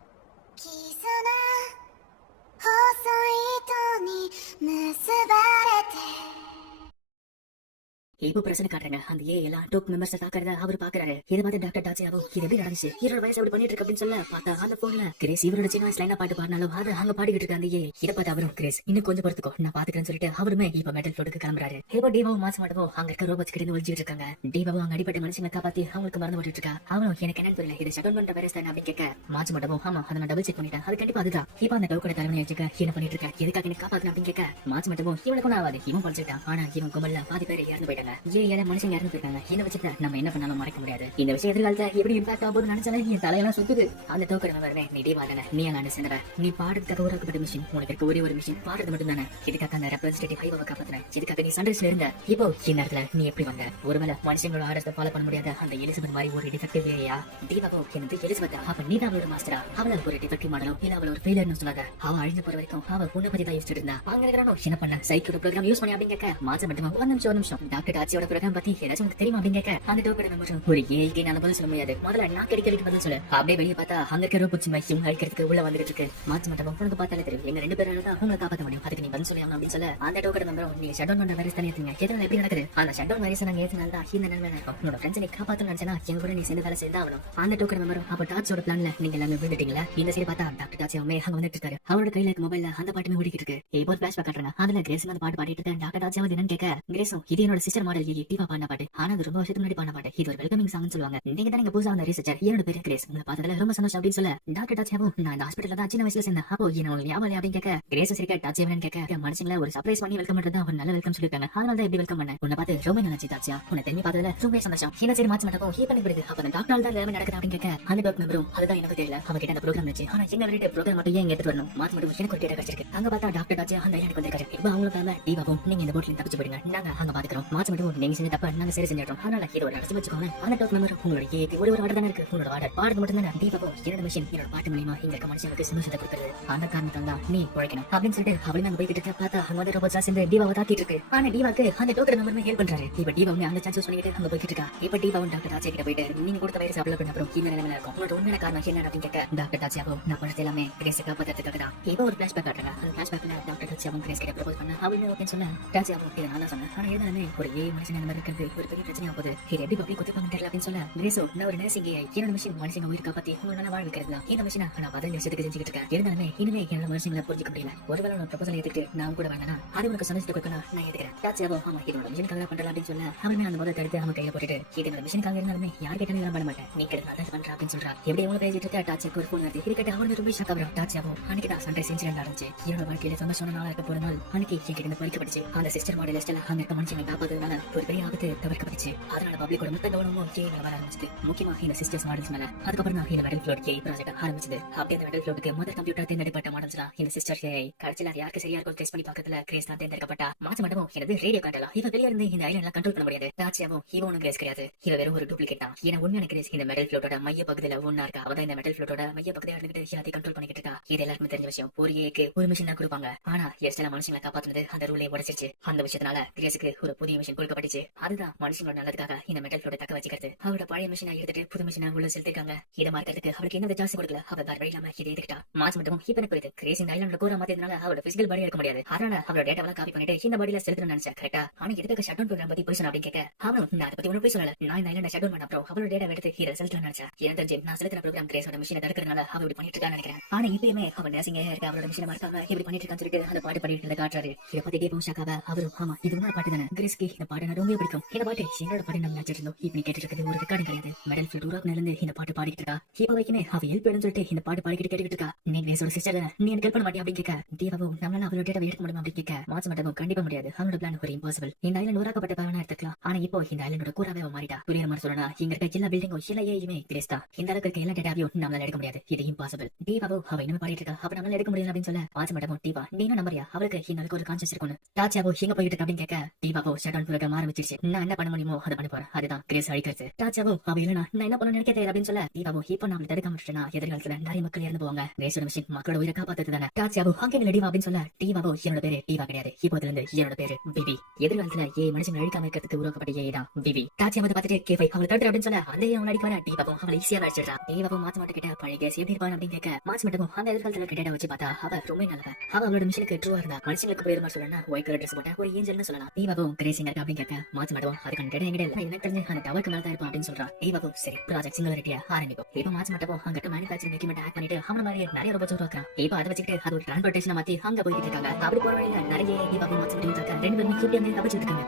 இப்போ பிரச்சனை காட்டுறாங்க. அந்த ஏ எல்லாம் டோக் மெம்பர்ஸ் தாக்குறத அவர் பாக்குறாரு. இதை பார்த்து டாக்டர் டாச்சியாவோ இது எப்படி நடந்துச்சு இவரோட வயசு அப்படி பண்ணிட்டு இருக்கு அப்படின்னு சொல்ல பார்த்தா அந்த போன்ல கிரேஸ் இவரோட சின்ன வயசுல என்ன பாட்டு பாடினாலும் அது அங்க பாடிக்கிட்டு இருக்க அந்த ஏ இதை பார்த்து அவரும் கிரேஸ் இன்னும் கொஞ்சம் பொறுத்துக்கோ நான் பாத்துக்கிறேன்னு சொல்லிட்டு அவருமே இப்ப மெடல் ஃப்ளோட்டுக்கு கிளம்புறாரு. இப்போ டீபாவும் மாசம் மாட்டவோ அங்க இருக்க ரோபோட்ஸ் கிட்ட ஒழிஞ்சிட்டு இருக்காங்க. டீபாவும் அங்க அடிப்பட்ட மனுஷங்களை காப்பாத்தி அவங்களுக்கு மறந்து போட்டுட்டு இருக்கா. அவனும் எனக்கு என்னன்னு தெரியல இதை ஷட் பண்ற வைரஸ் தானே அப்படின்னு கேட்க மாசம் மாட்டவோ ஆமா அதை நான் டபுள் செக் பண்ணிட்டேன் அது கண்டிப்பா அதுதான். இப்போ அந்த டவுக்கோட தலைவனை வச்சுக்க என்ன பண்ணிட்டு இருக்க எதுக்காக என்ன காப்பாத்தணும் அப்படின்னு கேட்க மாசம் மாட்டவோ இவனுக்கு ஆகாது இவன் படிச்சுட்டான். ஆனா இவன் கும்பல்ல பாதி பேர் இறந்து போயிட்டாங்க. ஏன் மனுஷன் இறந்து போயிருக்காங்க. இதை வச்சுட்டு நம்ம என்ன பண்ணாலும் மறைக்க முடியாது. இந்த விஷயம் எதிர்காலத்துல எப்படி இம்பாக்ட் ஆகும் போது நினைச்சாலே என் தலையெல்லாம் சுத்துது. அந்த டோக்கன் வரவே நீ டீவாதானே நீ அங்க சேர்ந்தவ நீ பாடுறதுக்காக உருவாக்கப்பட்ட மிஷின் உனக்கு இருக்க ஒரே ஒரு மிஷின் பாடுறது மட்டும் தானே. இதுக்காக அந்த ரெப்ரஸன்டேட்டிவ் ஹைவாவை காப்பாத்துறேன். இதுக்காக நீ சண்டேஸ்ல இருந்த இப்போ இந்நேரத்துல நீ எப்படி வந்த ஒருவேளை மனுஷங்களோட ஆர்டர்ஸ் ஃபாலோ பண்ண முடியாத அந்த எலிசபெத் மாதிரி ஒரு டிஃபெக்டிவ் இல்லையா தீபாவோ எனக்கு எலிசபெத் அப்ப நீ தான் அவளோட மாஸ்டரா அவள ஒரு டிஃபெக்டிவ் மாடலோ இல்ல அவள ஒரு ஃபெயிலியர்னு சொல்லாத. அவ அழிஞ்சு போற வரைக்கும் அவ பொண்ணு பத்தி தான் யோசிச்சுட்டு இருந்தா. அங்க இருக்கிறானோ என்ன பண்ண சைக்கோட ப்ரோக்ராம் யூஸ் பண்ணி அப்படின்னு கேட்க மாசம் மட்டுமா ஒரு நிமிஷம் டாக்டர் டாச்சியோட ப்ரோக்ராம் பத்தி ஏதாச்சும் உங்களுக்கு தெரியுமா அப்படின்னு கேட்க அந்த டோக்கோட மெம்பரும் ஒரு ஏஐக்கு நான் பதில் சொல்ல முடியாது, முதல்ல நான் கேள்விக்கு பதில் சொல்லு. அப்படியே வெளியே பார்த்தா அங்க இருக்கிற ரோபோட் சிம்மா இவங்க அழிக்கிறதுக்கு உள்ள வந்துட்டு இருக்கு. மாச்சு மட்டும் உனக்கு பார்த்தாலே தெரியும் எங்க 2 பேரும் தான் உங்களை காப்பாற்ற முடியும், அதுக்கு நீ பதில் சொல்லி அப்படின்னு சொல்ல அந்த டோக்கோட மெம்பரும் நீங்க ஷட் டவுன் பண்ண வைரஸ் தானே ஏத்துங்க, எதனால எப்படி நடக்குது? அந்த ஷட் டவுன் வைரஸ் நாங்க ஏத்துனால தான் இந்த நிலைமை இருக்கும். உன்னோட ஃப்ரெண்ட்ஸ் நீ காப்பாற்ற நினைச்சா எங்க கூட நீ சேர்ந்து வேலை செய்து ஆகணும். அந்த டோக்கோட மெம்பரும் அப்ப டாச்சியோட பிளான்ல நீங்க எல்லாமே விழுந்துட்டீங்களா? இந்த சைடு பார்த்தா டாக்டர் டாச்சி அவங்க அங்க வந்துட்டு இருக்காரு. அவரோட கையில இருக்க மொபைல்ல அந்த பாட்டுமே ஓடிக்கிட்டு இருக்கு. இப்போ ஒரு ஃபிளாஷ்பேக் காட்டுறாங்க. அதுல கிரேஸ் அந்த பாட்டு பாடிட்டு இருக்க டாக்டர் டாச்சி அவன் என்னன்னு கேட்க கிரேஸும் இது என்னோட சிஸ்டர் மாடல் டிவா பாடின பாட்டு, ஆனா அது ரொம்ப வருஷத்துக்கு முன்னாடி பாடின பாட்டு, இது ஒரு வெல்கமிங் சாங்னு சொல்லுவாங்க. நீங்க தான் நீங்க புதுசா வந்த ரிசர்ச்சர், என்னோட பேரு கிரேஸ், உங்களை பார்த்ததுல ரொம்ப சந்தோஷம் அப்படின்னு சொல்ல டாக்டர் டாச்சியாவும் நான் இந்த ஹாஸ்பிட்டல்ல தான் சின்ன வயசுல சேர்ந்தேன், அப்போ என்ன ஞாபகம் அப்படின்னு கேட்க கிரேஸ் சரிக்கா டாச்சி அவன் கேட்க மனுஷங்கள ஒரு சர்ப்ரைஸ் பண்ணி வெல்கம் பண்றது ஒரு நல்ல வெல்கம் சொல்லிருக்காங்க, அதனால தான் எப்படி வெல்கம் பண்ண உன்னை பார்த்து ரொம்ப நல்லா டாச்சியா, உன்னை தெரிஞ்சு பார்த்ததுல ரொம்ப சந்தோஷம். என்ன சரி மாச்சு மட்டும் ஹீ பண்ணி விடுது. அப்ப அந்த டாக்டர் தான் எல்லாமே நடக்குது அப்படின்னு கேட்க அந்த டாக்டர் மெம்பரும் அதுதான் எனக்கு தெரியல, அவகிட்ட அந்த ப்ரோக்ராம் வச்சு ஆனா எங்க வெளியிட்ட ப்ரோக்ராம் மட்டும் ஏன் எடுத்து வரணும், மாச்சு மட்டும் எனக்கு ஒரு டேட்டா கிடைச்சிருக்கு. அங்க பார்த்தா டாக்டர் டாச்சி அந்த எனக்கு வந்திருக்காரு. இப்போ அவங்களுக்காக டிவாவும் நீங்க இந்த போட்ல தப்பிச்சு போயிடுங்க, நாங்க அங்க பாத்துக்கிறோம். மாச்சு மட்டும் நீங்க செஞ்ச தப்ப நாங்க சரி செஞ்சிட்டோம், அதனால இது ஒரு அடிச்சு வச்சுக்கோங்க. அந்த டாக்டர் மெம்பர் உங்களோட ஏக்கு ஒரு ஆர்டர் தானே இருக்கு, உங்களோட ஆர்டர் பாடுறது மட்டும் தானே. டிவாவும் என்னோட மிஷின் என்னோட பாட்டு மூலியமா இங்க இருக்க மனுஷங்களுக்கு சந்தோஷத்தை கொடுக்குறது, அந்த காரணத்தால் தான் நீ உழைக்கணும் அப்படின்னு சொல்லிட்டு அவளும் அங்க போய்கிட்டு இருக்க. பார்த்தா அங்க வந்து ரோபோட்ஸா சேர்ந்து டிவாவை தாக்கிட்டு இருக்கு. ஆனா டிவாக்கு அந்த டோக்கர் மெம்பர் ஹெல்ப் பண்றாரு. இப்ப டிவாவும் அந்த சான்ஸ் பண்ணிட்டு அங்க போய்கிட்டு இருக்கா. இப்ப டிவாவும் டாக்டர் டாச்சி கிட்ட போயிட்டு நீங்க கொடுத்த வைரஸ் அப்ளை பண்ண அப்புறம் இந்த நிலைமையில இருக்கும், உங்களோட உண்மையான காரணம் என்ன அப்படின்னு கேட்க டாக்டர் டாச்சியாவும் நான் பண்ணது எல்லாமே கிரேஸை காப்பாத்துறதுக்காக தான். இப்போ ஒரு ஃபிளாஷ்பேக் காட்டுறாங்க. அந்த ஃபிளாஷ்பேக்ல டாக்டர் டாச்சியாவும் கிரேஸ் கிட்ட ப்ரோபோஸ் பண்ண அவளுமே ஓகேன்னு சொன்ன டாச்சியாவும் இதை நான் தான் சொன்னேன், ஆனா இருந்தாலுமே ஒரு மனுஷன் அந்த மாதிரி இருக்கிறது ஒரு பெரிய பிரச்சனையா போகுது, இது எப்படி பப்ளிக் ஒத்துப்பாங்க தெரியல அப்படின்னு சொல்ல கிரேஸோ நான் ஒரு நர்சிங் என்னோட மிஷின் மனுஷங்க உயிர் காப்பாத்தி உங்களை வாழ வைக்கிறது தான் இந்த மிஷினை நான் 15 வருஷத்துக்கு செஞ்சுக்கிட்டு இருக்கேன், இருந்தாலுமே இனிமே என்னோட மனுஷங்களை புரிஞ்சுக்க முடியல. ஒருவேளை நான் ப்ரொபோசல் ஏத்துட்டு நான் கூட வேணா அது உனக்கு சந்தோஷத்தை கொடுக்கணும், நான் ஏத்துக்கிறேன். டாச்சியாவும் ஆமா இதோட மிஷினுக்காக பண்றலாம் அப்படின்னு சொல்ல அவனுமே அந்த முதல் தடுத்து அவன் கையில போட்டுட்டு இது என்னோட மிஷினுக்காக இருந்தாலுமே யார் கேட்டாலும் நான் பண்ண மாட்டேன், நீ கேட்டு அதான் பண்ற அப்படின்னு சொல்றா. எப்படி எவ்வளவு பேசிட்டு இருக்க டாச்சிக்கு ஒரு போன் வருது. இது கேட்டு அவனுக்கு ரொம்ப ஷாக் ஆகுறான். டாச்சியாவும் அன்னைக்கு தான் சன்ரைஸ் இன்சிடென்ட் நடந்துச்சு, என்னோட வாழ்க்கையில சந்தோஷமான நாளா இருக்க போற நாள் அன்னைக்கு என்கிட்ட பறிக்கப்பட்டுச்சு. அந்த சிஸ்டர் மாடல் லிஸ்ட்ல அங்க இருக்க மனுஷங்களை காப்பாத்துறதுனால ஒரு பெரிய ஆபத்து தவிர்க்கப்பட்டுச்சு, அதனால பப்ளிக்கோட மொத்த கவனமும் வர ஆரம்பிச்சு, முக்கியமா இந்த சிஸ்டர்ஸ் மாடல்ஸ் மேல. அதுக்கப்புறம் தான் இந்த மெடல் ஃப்ளோட் ப்ராஜெக்ட் ஆரம்பிச்சது. அப்படியே அந்த மெடல் ஃப்ளோட்டுக்கு முதல் கம்ப்யூட்டர் தேர்ந்தெடுக்கப்பட்ட மாடல்ஸ் தான் இந்த சிஸ்டர் கடைசியில யாருக்கு சரியா இருக்கும் டெஸ்ட் பண்ணி பார்க்கறதுல கிரேஸ் தான் தேர்ந்தெடுக்கப்பட்டா. மாச்சு மட்டும் எனது ரேடியோ காட்டலாம், இவ வெளியே இருந்து இந்த ஐலண்ட்ல கண்ட்ரோல் பண்ண முடியாது. டாச்சியாவும் இவ ஒன்னும் கிரேஸ் கிடையாது, இவ வெறும் ஒரு டூப்ளிகேட் தான். ஏன்னா உண்மையான கிரேஸ் இந்த மெடல் ஃப்ளோட்டோட மைய பகுதியில ஒன்னா இருக்கா, அவதான் இந்த மெடல் ஃப்ளோட்டோட மைய பகுதியா இருந்துட்டு எல்லாத்தையும் கண்ட்ரோல் பண்ணிக்கிட்டு இருக்கா. இது எல்லாருக்கும் தெரிஞ்ச விஷயம். ஒரு ஏக்கு ஒரு மிஷின் தான் கொடுப்பாங்க, ஆனா எஸ்டல மனுஷங்களை காப்பாத்துனது அந்த ரூலை உடைச்சிருச்சு. அந்த விஷயத்தினால கிரேஸுக்கு ஒரு புதிய மிஷின் கொடுக்கப்பட்டுச்சு, அதுதான் மனுஷங்களோட நல்லதுக்காக இந்த மெடல் ஃப்ளோட்டை தக்க வச்சுக்கிறது. அவரோட பழைய மிஷினை எடுத்துட்டு புது மிஷினை உள்ள செலுத்திருக்காங்க. இதை மார்க்கிறதுக்கு அவருக்கு எந்த ஜாஸ்தி கொடுக்கல, அவ வேற வழி இல்லாம இதை எடுத்துக்கிட்டா. மாஸ் மட்டும் இப்ப போயிது கிரேஸ் இந்த ஐலண்ட்ல கூற மாத்தியதுனால அவரோட பிசிக்கல் பாடி எடுக்க முடியாது, அதனால அவரோட டேட்டாவெல்லாம் காப்பி பண்ணிட்டு இந்த பாடியில செலுத்தணும்னு நினைச்சா கரெக்டா. ஆனா எதுக்கு ஷட் டவுன் ப்ரோக்ராம் பத்தி போய் சொன்ன அப்படின்னு கேட்க அவனும் நான் அதை பத்தி ஒன்னும் போய் சொல்லல, நான் இந்த ஐலண்ட ஷட் டவுன் பண்ண அப்புறம் அவரோட டேட்டா எடுத்து ஹீரோ செலுத்தணும்னு நினைச்சா. ஏன் தெரிஞ்சு நான் செலுத்துற ப்ரோக்ராம் கிரேஸோட மிஷினை தடுக்கிறதுனால அவ இப்படி பண்ணிட்டு இருக்கான்னு நினைக்கிறேன். ஆனா இப்பயுமே அவன் நேசிங்க இருக்க அவரோட மிஷினை மறக்காம இப்படி பண்ணிட்டு இருக்கான்னு சொல்லிட்டு அந்த பாட்டு பாடிட்டு இருந்த காட்டுறாரு. இதை பத்தி டீபம் ஷாக்காக அவரும் ஆமா இது உன்னோட பாட்டு தானே, கிரேஸ்க்கு இந்த பாட்டு நான் ரொம்ப பிடிக்கும், இந்த பாட்டு என்னோட பாட்டு நம்ம நினைச்சிட்டு இருந்தோம், இப்படி கேட்டு இருக்கிறது ஒரு ரெக்கார்டிங் கிடையாது. மெடல் ஃபில் உருவாக்குல இருந்து இந்த பாட்டு பாடிட்டு இருக்கா. இப்ப வரைக்குமே அவ ஹெல்ப் வேணும்னு சொல்லிட்டு இந்த பாட்டு பாடிக்கிட்டு கேட்டுக்கிட்டு இருக்கா. நீ கிரேஸோட சிஸ்டர் தானே, நீ எனக்கு ஹெல்ப் பண்ண மாட்டியா அப்படின்னு கேட்க தீபாவும் நம்மளால அவளோட டேட்டா எடுக்க முடியுமா அப்படின்னு கேட்க மாச்சு மட்டும் கண்டிப்பா முடியாது, அவனோட பிளான் ஒரு இம்பாசிபிள். இந்த ஐலண்ட் உருவாக்கப்பட்ட பவனா எடுத்துக்கலாம், ஆனா இப்போ இந்த ஐலண்டோட கூறாவே மாறிட்டா. புரியுற மாதிரி சொல்லனா இங்க இருக்க எல்லா பில்டிங்கும் எல்லா ஏயுமே கிரேஸ் தான், இந்த அளவுக்கு இருக்க எல்லா டேட்டாவையும் நம்மளால எடுக்க முடியாது, இது இம்பாசிபிள். தீபாவும் அவ இன்னும் பாடிட்டு இருக்கா, அப்ப நம்மளால எடுக்க முடியல அப்படின்னு சொல்ல மாச்சு மட்டும் தீபா நீ என்ன நம்பறியா, அவளுக்கு இந்த அளவுக்கு ஒரு கான்சியஸ் இருக்கும். டாச்சியாவோ எங்க போயிட்டு இருக்கு அப்படின்னு கேட்க தீபாவோ ஷட் டவுன் ப்ரோக்ராம் ஆரம்பிச்சிருச்சு, நான் என்ன பண்ண முடியுமோ அதை பண்ண போறேன், அதுதான் கிரேஸ் அழிக்கிறது. டாச்சியாவோ அவ இல்லனா நான் என்ன பண்ண நினைக்க தெரியல அப்படின்னு சொல்ல தீபாவோ இப்போ நாம தடுக்க முடிச்சுனா எதிர்காலத்துல நிறைய மக்கள் இறந்து போவாங்க, கிரேஸோட மிஷின் மக்களோட உயிரை காப்பாத்துறது தானே. டாச்சியாவோ அங்கே இல்ல டிவா அப்படின்னு சொல்ல தீபாவோ என்னோட பேரு டிவா கிடையாது, இப்போதுல இருந்து என்னோட பேரு பிபி. எதிர்காலத்துல மனுஷன் அழிக்காம இருக்கிறதுக்கு உருவாக்கப்பட்ட தான் பிபி. டாச்சியாவோ பார்த்துட்டு கேஃபை அவளை தடுத்து அப்படின்னு சொல்ல அந்த அவன் அடிக்க வர தீபாவோ அவளை ஈஸியா அடிச்சிடா. தீபாவோ மாச்சு மட்டும் கிட்ட பழைய கேஸ் எப்படி இருப்பான் அப்படின்னு கேட்க மாச்சு மட்டும் அந்த எதிர்காலத்துல கிட்ட வச்சு பார்த்தா அவ ரொம்ப நல்லவ, அவ அவளோட மிஷினுக்கு ட்ரூவா இருந்தா. மனுஷங்களுக்கு பேர் மாதிரி சொல்லணும் ஒயிட் கலர் ட்ரெஸ் போட்ட ஒரு ஏஞ்சல்னு சொல்லலாம். தீபாவோ கிரேசிங் இருக்கு அப்படின்னு கேட்க மாச்சு மட்டும் அதுக்கு டேட்டா எங்கிட்ட இல்ல, எனக்கு தெரிஞ்சு அந்த டவருக்கு மேல தான் இருப்பான் அப்படின்னு சொல்றான். தீபாவோ சரி ப்ராஜெக்ட் சிங்குலாரிட்டியா ஆரம்பிக்கும். இப்ப மாச்சு மட்டும் அங்கிட்ட மேனுஃபேக்சரிங் எக்யூப்மெண்ட் ஆட் பண்ணிட்டு அவன மாதிரி நிறைய ரோபோட்ஸ் உருவாக்குறான். இப்ப அதை வச்சுக்கிட்டு அது ஒரு டிரான்ஸ்போர்டேஷன் மாத்தி அங்க போயிட்டு இருக்காங்க. அப்படி போற வழியில நிறைய தீபாவோ மாச்சு மட்டும் ரெண்டு பேரும் இப்படி அங்கே தப்பிச்சுட்டு இருக்காங்க.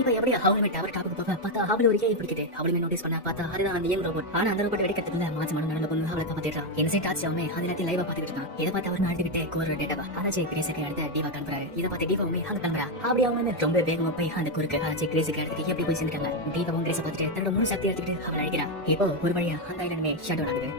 இப்ப எப்படி அவளுமே டவர் டாப்புக்கு போக பார்த்தா அவளு ஒரு ஏய் பிடிக்குது, அவளுமே நோட்டீஸ் பண்ணா பார்த்தா அதுதான் அந்த ஏம் ரோபோட். ஆனா அந்த ரோபோட் வெடிக்கிறதுக்குள்ள மாச்சு மனம் நடந்து பொண்ணு அவளை காப்பாத்திடுறான். என்ன சைட் ஆச்சு அவனே அது எல்லாத்தையும் லைவா பாத்துக்கிட்டு இருக்கான். இதை பார்த்து அவர் நாட்டுக்கிட்டே கோர டேட்டாவா ஆராய்ச்சி கிரேஸுக்கு அடுத்த டிவா கிளம்புறாரு. இதை பார்த்து டிவாவுமே அங்க கிளம்புறா. அப்படி அவங்க ரொம்ப வேகமா போய் அந்த குறுக்கு ஆராய்ச்சி கிரேஸுக்கு அடுத்து எப்படி போய் சேர்ந்துட்டாங்க. டிவாவும் கிரேஸை பார்த்துட்டு தன்னோட முழு சக்தி எடுத்துக்கிட்டு அவன் அழைக்கிறான். இப்போ ஒரு வழியா அந்த ஐலண்டுமே ஷட் டவுன் ஆகுது.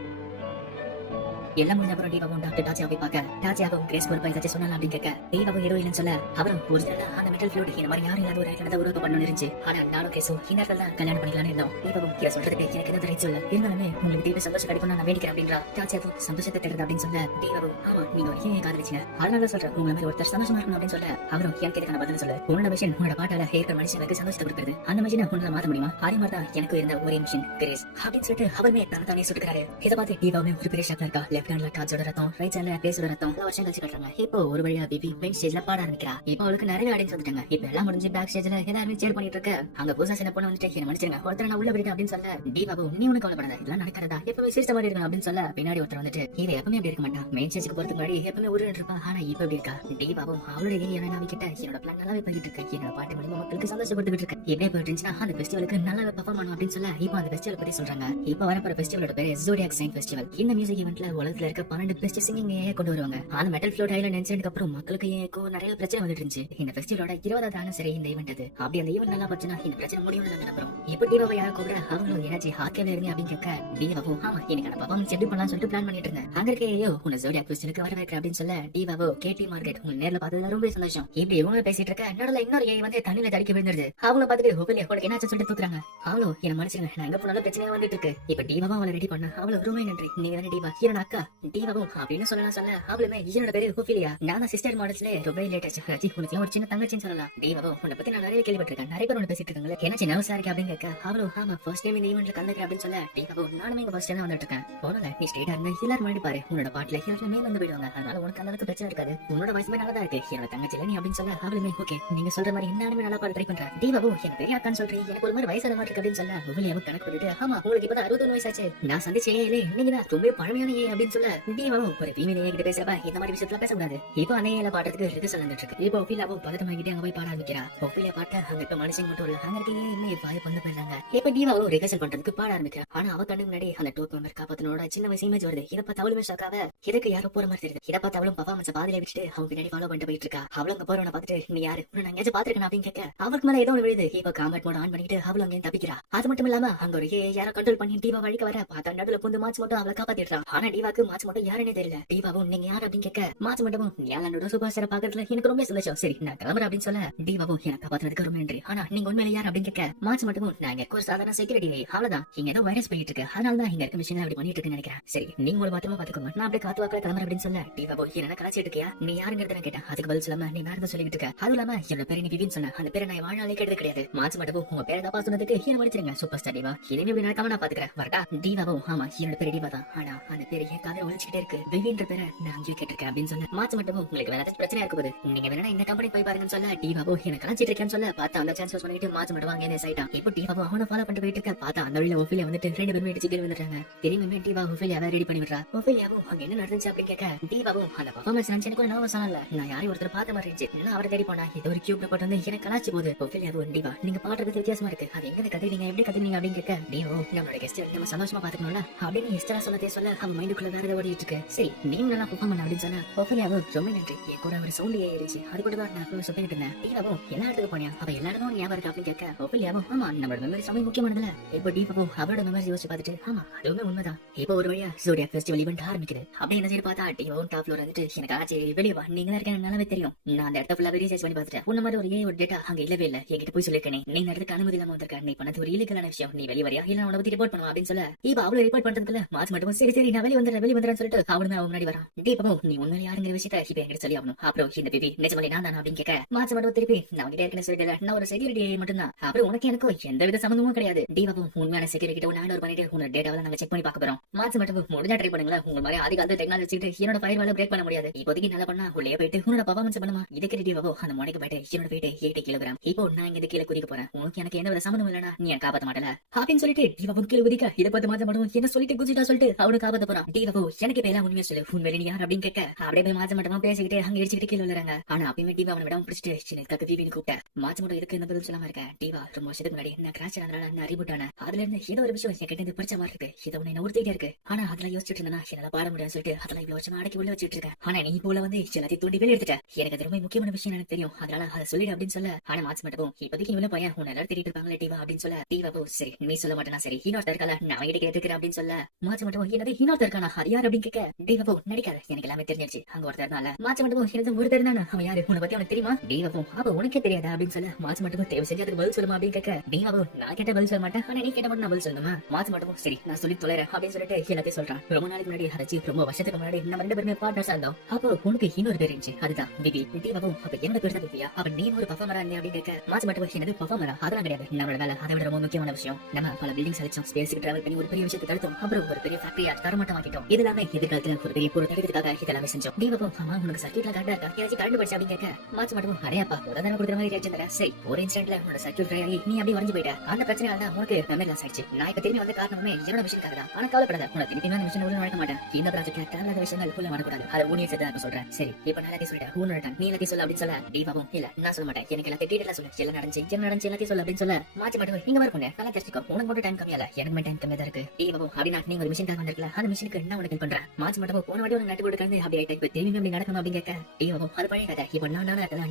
எல்லாம் முடிஞ்ச அப்புறம் தீபாவும் டாக்டர் டாச்சியா போய் பார்க்க டாச்சியாவும் கிரேஸ் பொறுப்பா ஏதாச்சும் சொன்னாலும் அப்படின்னு கேட்க தீபாவும் ஏதோ இல்லைன்னு சொல்ல அவரும் ஒரிஜினலா அந்த மெட்டல் ஃப்ளூட் இந்த மாதிரி யாரும் இல்லாத ஒரு இடத்த உருவாக்க பண்ணணும் இருந்துச்சு. ஆனா நானும் கேஸும் இந்த இடத்துல தான் கல்யாணம் பண்ணிக்கலாம்னு இருந்தோம். தீபாவும் இதை சொல்றதுக்கு எனக்கு எந்த ரைட்ஸ் இல்ல, இருந்தாலுமே உங்களுக்கு தீப சந்தோஷம் கிடைக்கும் நான் வேண்டிக்கிறேன் அப்படின்றா. டாச்சியாவும் சந்தோஷத்தை தேடுறது அப்படின்னு சொல்ல தீபாவும் ஆமா நீங்க ஒரு ஏன் காதலிச்சீங்க, அதனால சொல்றேன் உங்களை மாதிரி ஒருத்தர் சந்தோஷமா இருக்கணும் அப்படின்னு சொல்ல அவரும் எனக்கு இதுக்கான பதில் சொல்ல உன்னோட மிஷன் உன்னோட பாட்டால இருக்கிற மனுஷனுக்கு சந்தோஷத்தை கொடுக்குறது, அந்த மிஷினை உன்னால மாத்த முடியுமா, அதே மாதிரி தான் எனக்கு இருந்த ஒரே மிஷன் கிரேஸ் அப்படின்னு சொல்லிட்டு அவருமே தானே சுட்டுக்கிறாரு. இதை பார்த்து தீபாவுமே ஒரு பெரிய ஷாக்ல இருக்கா. லெஃப்ட் ஹேண்ட்ல டாட்ஸோட ரத்தம், ரைட் ஹேண்ட்ல பேஸோட ரத்தம் வருஷம் கழிச்சு கட்டுறாங்க. இப்போ ஒரு வழியா பிபி மெயின் ஸ்டேஜ்ல பாட ஆரம்பிக்கிறா. இப்போ அவளுக்கு நிறைய ஆடியன்ஸ் வந்துட்டாங்க. இப்ப எல்லாம் முடிஞ்சு பேக் ஸ்டேஜ்ல எல்லாருமே சேர் பண்ணிட்டு இருக்க. அங்க புதுசா சின்ன பொண்ணு வந்துட்டு என்ன மன்னிச்சிருங்க ஒருத்தர் நான் உள்ள விடுறேன் அப்படின்னு சொல்ல தீபாவு நீ உனக்கு கவலைப்படாத இதெல்லாம் நடக்கிறதா எப்பவுமே சிரிச்ச மாதிரி இருக்கணும் அப்படின்னு சொல்ல பின்னாடி ஒருத்தர் வந்துட்டு இவ எப்பவுமே அப்படி இருக்க மாட்டான், மெயின் ஸ்டேஜ்க்கு போறதுக்கு முன்னாடி எப்பவுமே ஒரு இருப்பா, ஆனா இப்ப எப்படி இருக்கா. தீபாவும் அவளுடைய ஏரியா கிட்ட என்னோட பிளான் நல்லாவே போயிட்டு இருக்கு, என்னோட பாட்டு மூலமா மக்களுக்கு சந்தோஷப்பட்டு இருக்கு, இப்படியே போயிட்டு இருந்துச்சுன்னா அந்த ஃபெஸ்டிவலுக்கு நல்லாவே பெர்ஃபார்ம் பண்ணும் அப்படின்னு சொல்ல இப்போ அந்த ஃபெஸ்டிவல் பத்தி சொல்றாங்க. இப்போ வரப்போற ஃபெஸ்டிவலோட பேரு ஜோடியாக் சைன் ஃபெஸ்டிவல். இந்த மியூசிக் ஈவென்ட்ல உலகத்துல இருக்க 12 பெஸ்ட் சிங்கிங் கொண்டு வருவாங்க. ஆனா மெட்டல் ஃப்ளூட் ஐலண்ட் இன்சிடென்ட்க்கு அப்புறம் மக்களுக்கு ஏக்கோ நிறைய பிரச்சனை வந்துட்டு இருந்துச்சு. இந்த ஃபெஸ்டிவலோட 20வது ஆனிவர்சரி இந்த ஈவென்ட் அது. அப்படி அந்த ஈவென்ட் நல்லா போச்சுன்னா இந்த பிரச்சனை முடியும்னு நாங்க நம்புறோம். இப்போ தீபாவை யாரை கூப்பிட அவங்களும் எனர்ஜி ஹார்ட்ல இருங்க அப்படின்னு கேட்க தீபாவும் ஆமா எனக்கான பர்ஃபார்மன்ஸ் எப்படி பண்ணலாம்னு சொல்லிட்டு பிளான் பண்ணிட்டு இருந்தேன். அங்க இருக்கையோ உன்னை ஜோடியாக் ஃபெஸ்டிவலுக்கு வர வைக்கிறேன் அப்படின்னு சொல்ல தீபாவோ கேடி மார்க்கெட் உங்க நேர்ல பார்த்ததுல ரொம்ப சந்தோஷம். இப்படி இவங்க பேசிட்டு இருக்க நடுல இன்னொரு ஏய் வந்து தண்ணியில தடிக்க விழுந்துருது. அவங்கள பார்த்துட்டு ஹோபிலியா உனக்கு என்னாச்சு சொல்லிட்டு தூக்குறாங்க. அவளும் என்ன மனுஷங்க நான் எங்க போனாலும் பிரச்சனையா வந்துட்டு இருக்கு. இப்ப தீபாவும் அவளை ரெடி பண்ண அவளும் ரொம்ப நன்றி, நீங்க தானே தீபா என்னோட அக்கா தீபாவும் அப்படின்னு சொல்லலாம் சொல்ல அவளுமே என்னோட பேரு ஹோபிலியா, நான் தான் சிஸ்டர் மாடல்ஸ்ல ரொம்ப லேட்டஸ்ட் ராஜி உனக்கு ஒரு சின்ன தங்கச்சின்னு சொல்லலாம். தீபாவும் உன்னை பத்தி நான் நிறைய கேள்விப்பட்டிருக்கேன், நிறைய பேர் உன்னை பேசிட்டு இருக்காங்க என்ன சின்ன விசாரிக்க அப்படின்னு கேட்க அவளும் ஆமா ஃபர்ஸ்ட் டைம் இந்த ஈவென்ட்ல கலந்துக்கிறேன் அப்படின்னு சொல்ல தீபாவும் நானுமே இங்க ஃபர்ஸ்ட் டைம் வந்துட்டு இருக்கேன். போனல நீ ஸ்ட்ரெயிட்டா இருந்தா எல்லாரும் முன்னாடி பாரு உன்னோட பாட்டுல எல்லாருமே வந்து போயிடுவாங்க, அதனால உனக்கு அந்த அளவுக்கு பிரச்சனை இருக்காது, உன்னோட வாய்ஸ்மே நல்லா தான் இருக்கு, என்னோட தங்கச்சில நீ அப்படின்னு சொல்ல அவளுமே ஓகே நீங்க சொல்ற மாதிரி நானுமே நல்லா பாட ட்ரை பண்றேன். தீபாவும் எனக்கு பெரிய அக்கான்னு சொல்றீங்க, எனக்கு ஒரு மாதிரி வயசான மாதிரி இருக்கு அப்படின்னு சொல்ல ஹோபிலியாவும் கணக்கு பண்ணிட்டு ஆமா உங்களுக்கு இப்பதான் 61 வயசாச்சு, நான் சந்திச்சே இல்லை நீங்க தான் ரொம்ப பழமையான ஏ அப்படின்னு சொல்ல தீபாவும் ஒரு ஃபீமேல் ஏ கிட்ட பேசுறப்ப இந்த மாதிரி விஷயத்துல பேசக்கூடாது. இப்போ அணையில பாடுறதுக்கு ரிஹர்சல் நடந்துட்டு இருக்கு. இப்போ ஹோபிலியாவும் பதட்டமாகிட்டே அங்க போய் பாட ஆரம்பிக்கிறா. ஹோபிலியா பாட்ட அங்க இப்ப மனுஷங்க மட்டும் இல்ல அங்க இருக்க இன்னும் வாய் பண்ண போயிடுறாங்க. இப்ப தீபாவும் ரிஹர்சல் பண்றதுக்கு பாட ஆரம்பிக்கிறா. ஆனா அவ கண்ணு முன்னாடி அந்த டூத் மெம்பர் காப்பாத்தனோட சின்ன வயசு இமேஜ் வருது. இதை பார்த்து அவளுமே ஷாக்காவ இதுக்கு யாரோ போற மாதிரி தெரியுது. இதை பார்த்து அவளும் பர்ஃபார்மன்ஸ் பாதியில விட்டுட்டு அவங்க பின்னாடி ஃபாலோ பண்ணிட்டு போயிட்டு இருக்கா. அவளும் அங்க போறவன பார்த்துட்டு நீ யாரு நான் எங்கேயாச்சும் பாத்துருக்கேன் அப்படின்னு கேட்க அவருக்கு மேல ஏதோ ஒன்று விழுது. இப்ப காம்பேட் மோட் ஆன் பண்ணிட்டு அவளும் அங்கேயும் தப்பிக்கிறா. அது மட்டும் இல்லாம அங்க ஒரு யாரோ கண்ட்ரோல் பண்ணி தீபா வழிக்க வர பார்த்தா நடுவுல புந்து மாச்சு மட்டும் அவளை காப்பாத்திடுறா. ஆனா தீபாக்கு மாச்சு மட்டும் யாருன்னே தெரியல. தீபாவும் நீங்க யாரு அப்படின்னு கேட்க மாச்சு மட்டும் ஏழனோட சூப்பர் ஸ்டாரை பாக்குறதுல எனக்கு ரொம்ப சந்தோஷம், சரி நான் கிளம்புறேன் அப்படின்னு சொல்ல தீபாவும் எனக்கு காப்பாத்துறதுக்கு ரொம்ப நன்றி, ஆனா நீங்க உண்மையில யார் அப்படின்னு கேட்க மாச்சு மட்டும் நாங்க ஒரு சாதாரண செக்யூரிட்டி அவ்வளவுதான், இங்க ஏதோ வைரஸ் பண்ணிட்டு இருக்கு அதனாலதான் இங்க இருக்க மிஷின் அப்படி பண்ணிட்டு இருக்குன்னு நினைக்கிறேன், சரி நீங்க ஒரு பாத்திரமா பாத்துக்கோங்க நான் அப்படியே காத்து வாக்குல கிளம்புறேன் அப்படின்னு சொல்ல தீபாவும் என்ன கலாச்சிட்டு இருக்கியா நீ யாருங்கிறத நான் கேட்டேன். அதுக்கு பதில் சொல்லாம நீ வேற சொல்லிட்டு இருக்க, அதுவும் இல்லாம என்னோட பேரை நீ விவின்னு சொன்ன அந்த பேரை நான் வாழ்நாளே கேட்டது கிடையாது. மாச்சு மட்டும் உங்க பேரை தப்பா சொன்னதுக்கு என்ன மன்னிச்சிருங்க சூப்பர் ஸ்டார் தீபா, இனிமே இப்படி நடக்காம நான் பாத்துக்கிறேன் வரட்டா. தீபாவும் ஆமா என்னோட பேரு தீபா தான், ஆனா அந்த பேரு என் காதல ஒழிச்சுக்கிட்டே இருக்கு விவின்ற பேரை நான் அங்கேயே கேட்டிருக்கேன் அப்படின்னு சொன்ன மாச்சு மட்டும் உங்களுக்கு வேற ஏதாச்சும் பிரச்சனை இருக்கு போது நீங்க வேணா இந்த கம்பெனி போய் பாருங்கன்னு சொல்ல தீபாவும் எனக்கு கலாச்சிட்டு இருக்கேன்னு சொல்ல பார்த்தா அந்த சான்ஸ் பண்ணிட்டு மாச்சு மட்டும் வாங்க என்ன சைட்டா. இப்போ தீபாவும் அவனை ஃபாலோ பண்ணிட்டு போயிட்டு இருக்க பார்த்தா அந்த வழியில ஒஃபிலியா வந்துட்டு 2 பேருமே இடிச்சு கீழ் வந்துட்டாங்க. திரும்பியுமே தீபா ஒஃபிலியாவை ரெடி பண்ணி விடுறா. ஒஃபிலியாவும் அங்க என்ன நடந்துச்சு அப்படின்னு கேட்க தீபாவும் அந்த பர்ஃபார்மன்ஸ் நினைச்சு எனக்கு நர்வஸ் ஆனல நான் யாரையும் ஒருத்தர் பார்த்த மாதிரி இருந்துச்சு நான் அவரை தேடி போனா இது ஒரு கியூப்ல போட்டு வந்து எனக்கு கலாச்சி போகுது. ஒஃபிலியாவும் தீபா நீங்க பாடுறது வித்தியாசமா இருக்கு அது எங்க கத்துறீங்க எப்படி கத்துறீங்க அப்படின்னு கேட்க நீயும் நம்மளோட கெஸ்ட் நம்ம சந்தோஷமா பாத்துக்கணும்ல அப்படின்னு எஸ்டரா சொன்னதே சொல்ல அவன் மைண்டுக்குள்ள வேற ஏதோ ஓடிட்டு இருக்கு. சரி நீங்க நல்லா பெர்ஃபார்ம் பண்ண அப்படின்னு சொன்னா ஒஃபிலியாவும் ரொம்ப நன்றி என் கூட ஒரு சவுண்ட் ஏறிச்சு அது கூட தான் நான் சொல்லிட்டு இருந்தேன். தீபாவும் எல்லா இடத்துக்கு போனியா அவ எல்லா இடமும் ஞாபகம் இருக்கு அப்படின்னு கேட்க ஒஃபிலியாவும் ஆமா நம்மளோட மெமரி ரொம்ப முக்கியமானதுல. இப்போ தீபாவும் அவரோட மெமரி யோசிச்சு பார்த்துட்டு ஆமா அதுவுமே உண்மைதான். இப்போ ஒரு வழியா ஜோடியாக் ஃபெஸ்டிவல் ஈவென்ட் ஆரம்பிக்குது. அப்படியே என்ன செய்ய பார்த்தா தீபாவும் டாப் ஃப்ளோர் வந்துட்டு எனக்கு ஆச்சு வெளியே வா நீங்க தான் இருக்கேன் நல்லாவே தெரியும் நான் அந்த இடத்த ஃபுல்லாவே ரீசர்ச் பண்ணி பார்த்துட்டேன் உன்ன மாதிரி ஒரு டேட்டா அங்க இல்லவே இல்ல என்கிட்ட போய் சொல்லிருக்கேன் நீ நடத்துக்கு அனுமதி இல்லாம வந்திருக்க நீ பண்ணது ஒரு இல்லீகலான விஷயம் நீ வெளியே வரியா இல்ல உன்னை பத்தி ரிப்போர்ட் பண்ணுவா அப்படின்னு சொல்ல இப்போ அவளை ரிப்போர்ட் பண்றதுக்குள்ள மாச்சு மட்டும் சரி சரி நான் வெளியே வந்துடுறேன்னு சொல்லிட்டு அவனுமே அவன் முன்னாடி வரான். தீபாவும் நீ உண்மையில யாருங்கிற விஷயத்த இப்ப என்கிட்ட சொல்லி ஆகணும். அப்புறம் இந்த பேபி நிஜமலை நான் தானா அப்படின்னு கேட்க மாச்சு மட்டும் திருப்பி நான் உங்ககிட்ட ஏற்கனவே சொல்லிட்டு நான் ஒரு செக்யூரிட்டி மட்டும் தான் அப்புறம் உனக்கு எனக்கும் எந்த வித சம்பந்தமும் கிடையாது. தீபாவும் உண்மையான செக்யூரிட்டி ஹேண்ட் ஓவர் பண்ணிட்டு உன்னோட டேட்டாவை நாங்க செக் பண்ணி பார்க்க போறோம். மாச்சு மட்டும் முடிஞ்சா ட்ரை பண்ணுங்களேன் உங்க மாதிரி அதிக அந்த டெக்னாலஜி வச்சுட்டு என்னோட ஃபயர் வால பிரேக் பண்ண முடியாது இப்போதைக்கு நல்லா பண்ணா உள்ளே போயிட்டு உன்னோட பர்ஃபார்மன்ஸ் பண்ணுமா இதுக்கு தீபாவோ அந்த மொனைக்கு போயிட்டு என்னோட போயிட்டு 80 கிலோகிராம் இப்போ நான் இங்க கீழே குதிக்க போறேன் உனக்கு எனக்கு எந்த வித சம்பந்தம் இல்லனா நீ காப்பாத்த மாட்டல அப்படின்னு சொல்லிட்டு தீபாவும் கீழே குதிக்க இதை பார்த்து மாச்ச மட்டும் என்ன சொல்லிட்டு குதிட்டா சொல்லிட்டு அவனுக்கு காப்பாத்த போறான். தீபாவோ எனக்கு இப்ப எல்லாம் உண்மையா சொல்லு உண்மையில நீ யார் அப்படின்னு கேட்க அப்படியே போய் மாச்ச மட்டுமா பேசிக்கிட்டு அங்க இடிச்சுக்கிட்டு கீழே விழுறாங்க. ஆனா அப்பயுமே தீபா அவனை விடாம பிடிச்சிட்டு சின்னதுக்காக பிபின்னு கூப்பிட்டேன். மாச்ச மட்டும் இதுக்கு என்ன பதில் சொல்லாம இருக்கேன். தீபா ரொம்ப வருஷத்துக்கு முன்னாடி நான் கிராஷ் ஆனதுனால நான் அறிவுட்டான அதுல இருந்து ஏதோ ஒரு விஷயம் என் கிட்ட பிடிச்ச மாதிரி இருக்கு இதை உன்னை உறுத்திட்டே இருக்கு ஆனா அதெல்லாம் யோசிச்சுட்டு இருந்தா என்னால பாட முடியாது சொல்லிட்டு அதெல்லாம் இவ்வளவு வருஷமா அடக்கி உள்ள வச்சுட்டு இருக்கேன். ஆனா நீ போல வந்து எல்லாத்தையும் தூண்டி வெளியே எடுத்துட்ட எனக்கு அது ரொம்ப முக்கியமான விஷயம் எனக்கு தெரியும் அதனால அதை சொல்லிடு அப்படின்னு சொல்ல. ஆனா மாச்சு மட்டும் இப்போதைக்கு இவ்வளவு பையன் உன்னை எல்லாரும் தேடிட்டு இருப்பாங்களே தீபா அப்படின்னு சொல்ல. தீபா சரி நீ சொல்ல மாட்டேனா சரி இன்னொருத்தர் இருக்கல நான் கிட்ட கேட்டுக்கிறேன் அப்படின்னு சொல்ல. மாச்சு மட்டும் என்னது இன்னொருத்தர் இருக்கானா அது யார் அப்படின்னு கேட்க டீவோ நடிக்காத, எனக்கு எல்லாமே தெரிஞ்சிருச்சு. அங்க ஒருத்தர் மாச்சு மட்டும் எனக்கு ஒரு தெரிந்தானே, அவன் யாரு, உன்னை பத்தி அவனுக்கு தெரியுமா? டீவோ அப்ப உனக்கே தெரியாதா அப்படின்னு சொல்ல மாச்சு மட்டும் தேவை செஞ்சு அதுக்கு பதில் சொல்லுமா அப்படின்னு கேட்க டீவோ நான் கேட்ட பதில் சொல்ல மாட்டேன், ஆனா நீ கேட்ட மட்டும் நான் பதில் சொல்லணுமா? மாச்சு மட்டும் சரி நான் சொல்லி தொலைறேன் அப்படின்னு சொல்லிட்டு எல்லாத்தையும் சொல்றான். ரொம்ப நாளைக்கு முன்னாடி அரைச்சி ரொம்ப வருஷத்துக்கு முன்னாடி நம்ம 2 பேருமே பார்ட்னர்ஸா இருந்தோம். அப்போ உனக்கு இன்னொரு பேர் இருந்துச்சு, அதுதான் பிபி. டீவோ அப்ப என்னோட பேர் தான் பிபியா? அப்ப நீ ஒரு பர்ஃபார்மரா இருந்தே அப்படின்னு கேட்க மாச்சு மட்டும் என்னது பர்ஃபார்மரா? அதெல்லாம் கிடையாது, நம்மளோட வேலை அதை விட ரொம்ப முக்கியமான விஷயம். நம்ம பல பில்டிங்ஸ் அழிச்சோம், ஸ்பேஸ்க்கு டிராவல் பண்ணி ஒரு பெரிய விஷயத்தை தடுத்தோம், அப்புறம் ஒரு பெரிய ஃபேக்டரியா தரமட்டம் ஆக்கிட்டோம். இதெல்லாமே எதிர்காலத்துல ஒரு பெரிய பொருள் தடுக்கிறதுக்காக இதெல்லாமே செஞ்சோம். டீவோ ஆமா உனக்கு சர்க்கியூட்ல கரெக்டா இருக்கா, ஏதாச்சும் கரண்ட் படிச்சு அப்படின்னு கேட்க மாச்சு மட்டும் அடையாப்பா உடனே கொடுக்குற மாதிரி ஆச்சு. சரி ஒரு இன்சிடென்ட்ல உன்னோட சர்க்கியூட் ஃப்ரை ஆகி நீ அப்படியே உடைஞ்சு போயிட்ட, அந்த பிரச்சனையால தான் உனக்கு மெமரி லாஸ் ஆயிடுச்சு. நான் இப்ப திரும்பி வந்த காரணமே என்னோட மிஷினுக்காக தான். ஆனா கவலைப்படாத, உனக்கு திருப்பி அந்த மிஷின் உள்ள நுழைக்க மாட்டேன். இந்த ப்ராஜெக்ட்ல தேவையில்லாத விஷயங்கள் உள்ள வரக்கூடாது, அதை ஊனியை சேர்த்து சொல்றேன். சரி இப்ப நான் எல்லாத்தையும் சொல்லிட்டேன், ஊன் நீ எல்லாத்தையும் சொல்ல அப்படின்னு சொல்ல டீவாவும் இல்ல நான் சொல்ல மாட்டேன், எனக்கு எல்லாத்தையும் டீடைலா சொல்லு, எல்லாம் நடந்துச்சு எல்லாத்தையும் சொல்ல அப்படின்னு சொல்ல மாச்சு மட்டும் நீங்க வர பொண்ணு நல்லா தெரிஞ்சுக்கோ, உனக்கு மட்டும் டைம் கம்மியால எனக்கு டைம் கம்மியா தான் இருக்கு. டீவாவும் அப்படின்னா நீங்க ஒரு மிஷினுக்காக வந்திருக்கல, அந்த மிஷினுக்கு என்ன உனக்கு பண்றேன். மாச்சு மட்டும் போன வாட்டி உனக்கு நட்டு கொடுக்கறது அப்படி ஆயிட்டா, இப்ப திரும்பி அப்படி நடக்கணும் அப்படின்னு கேட்க டீவாவும் அது பழைய கதை, இப்ப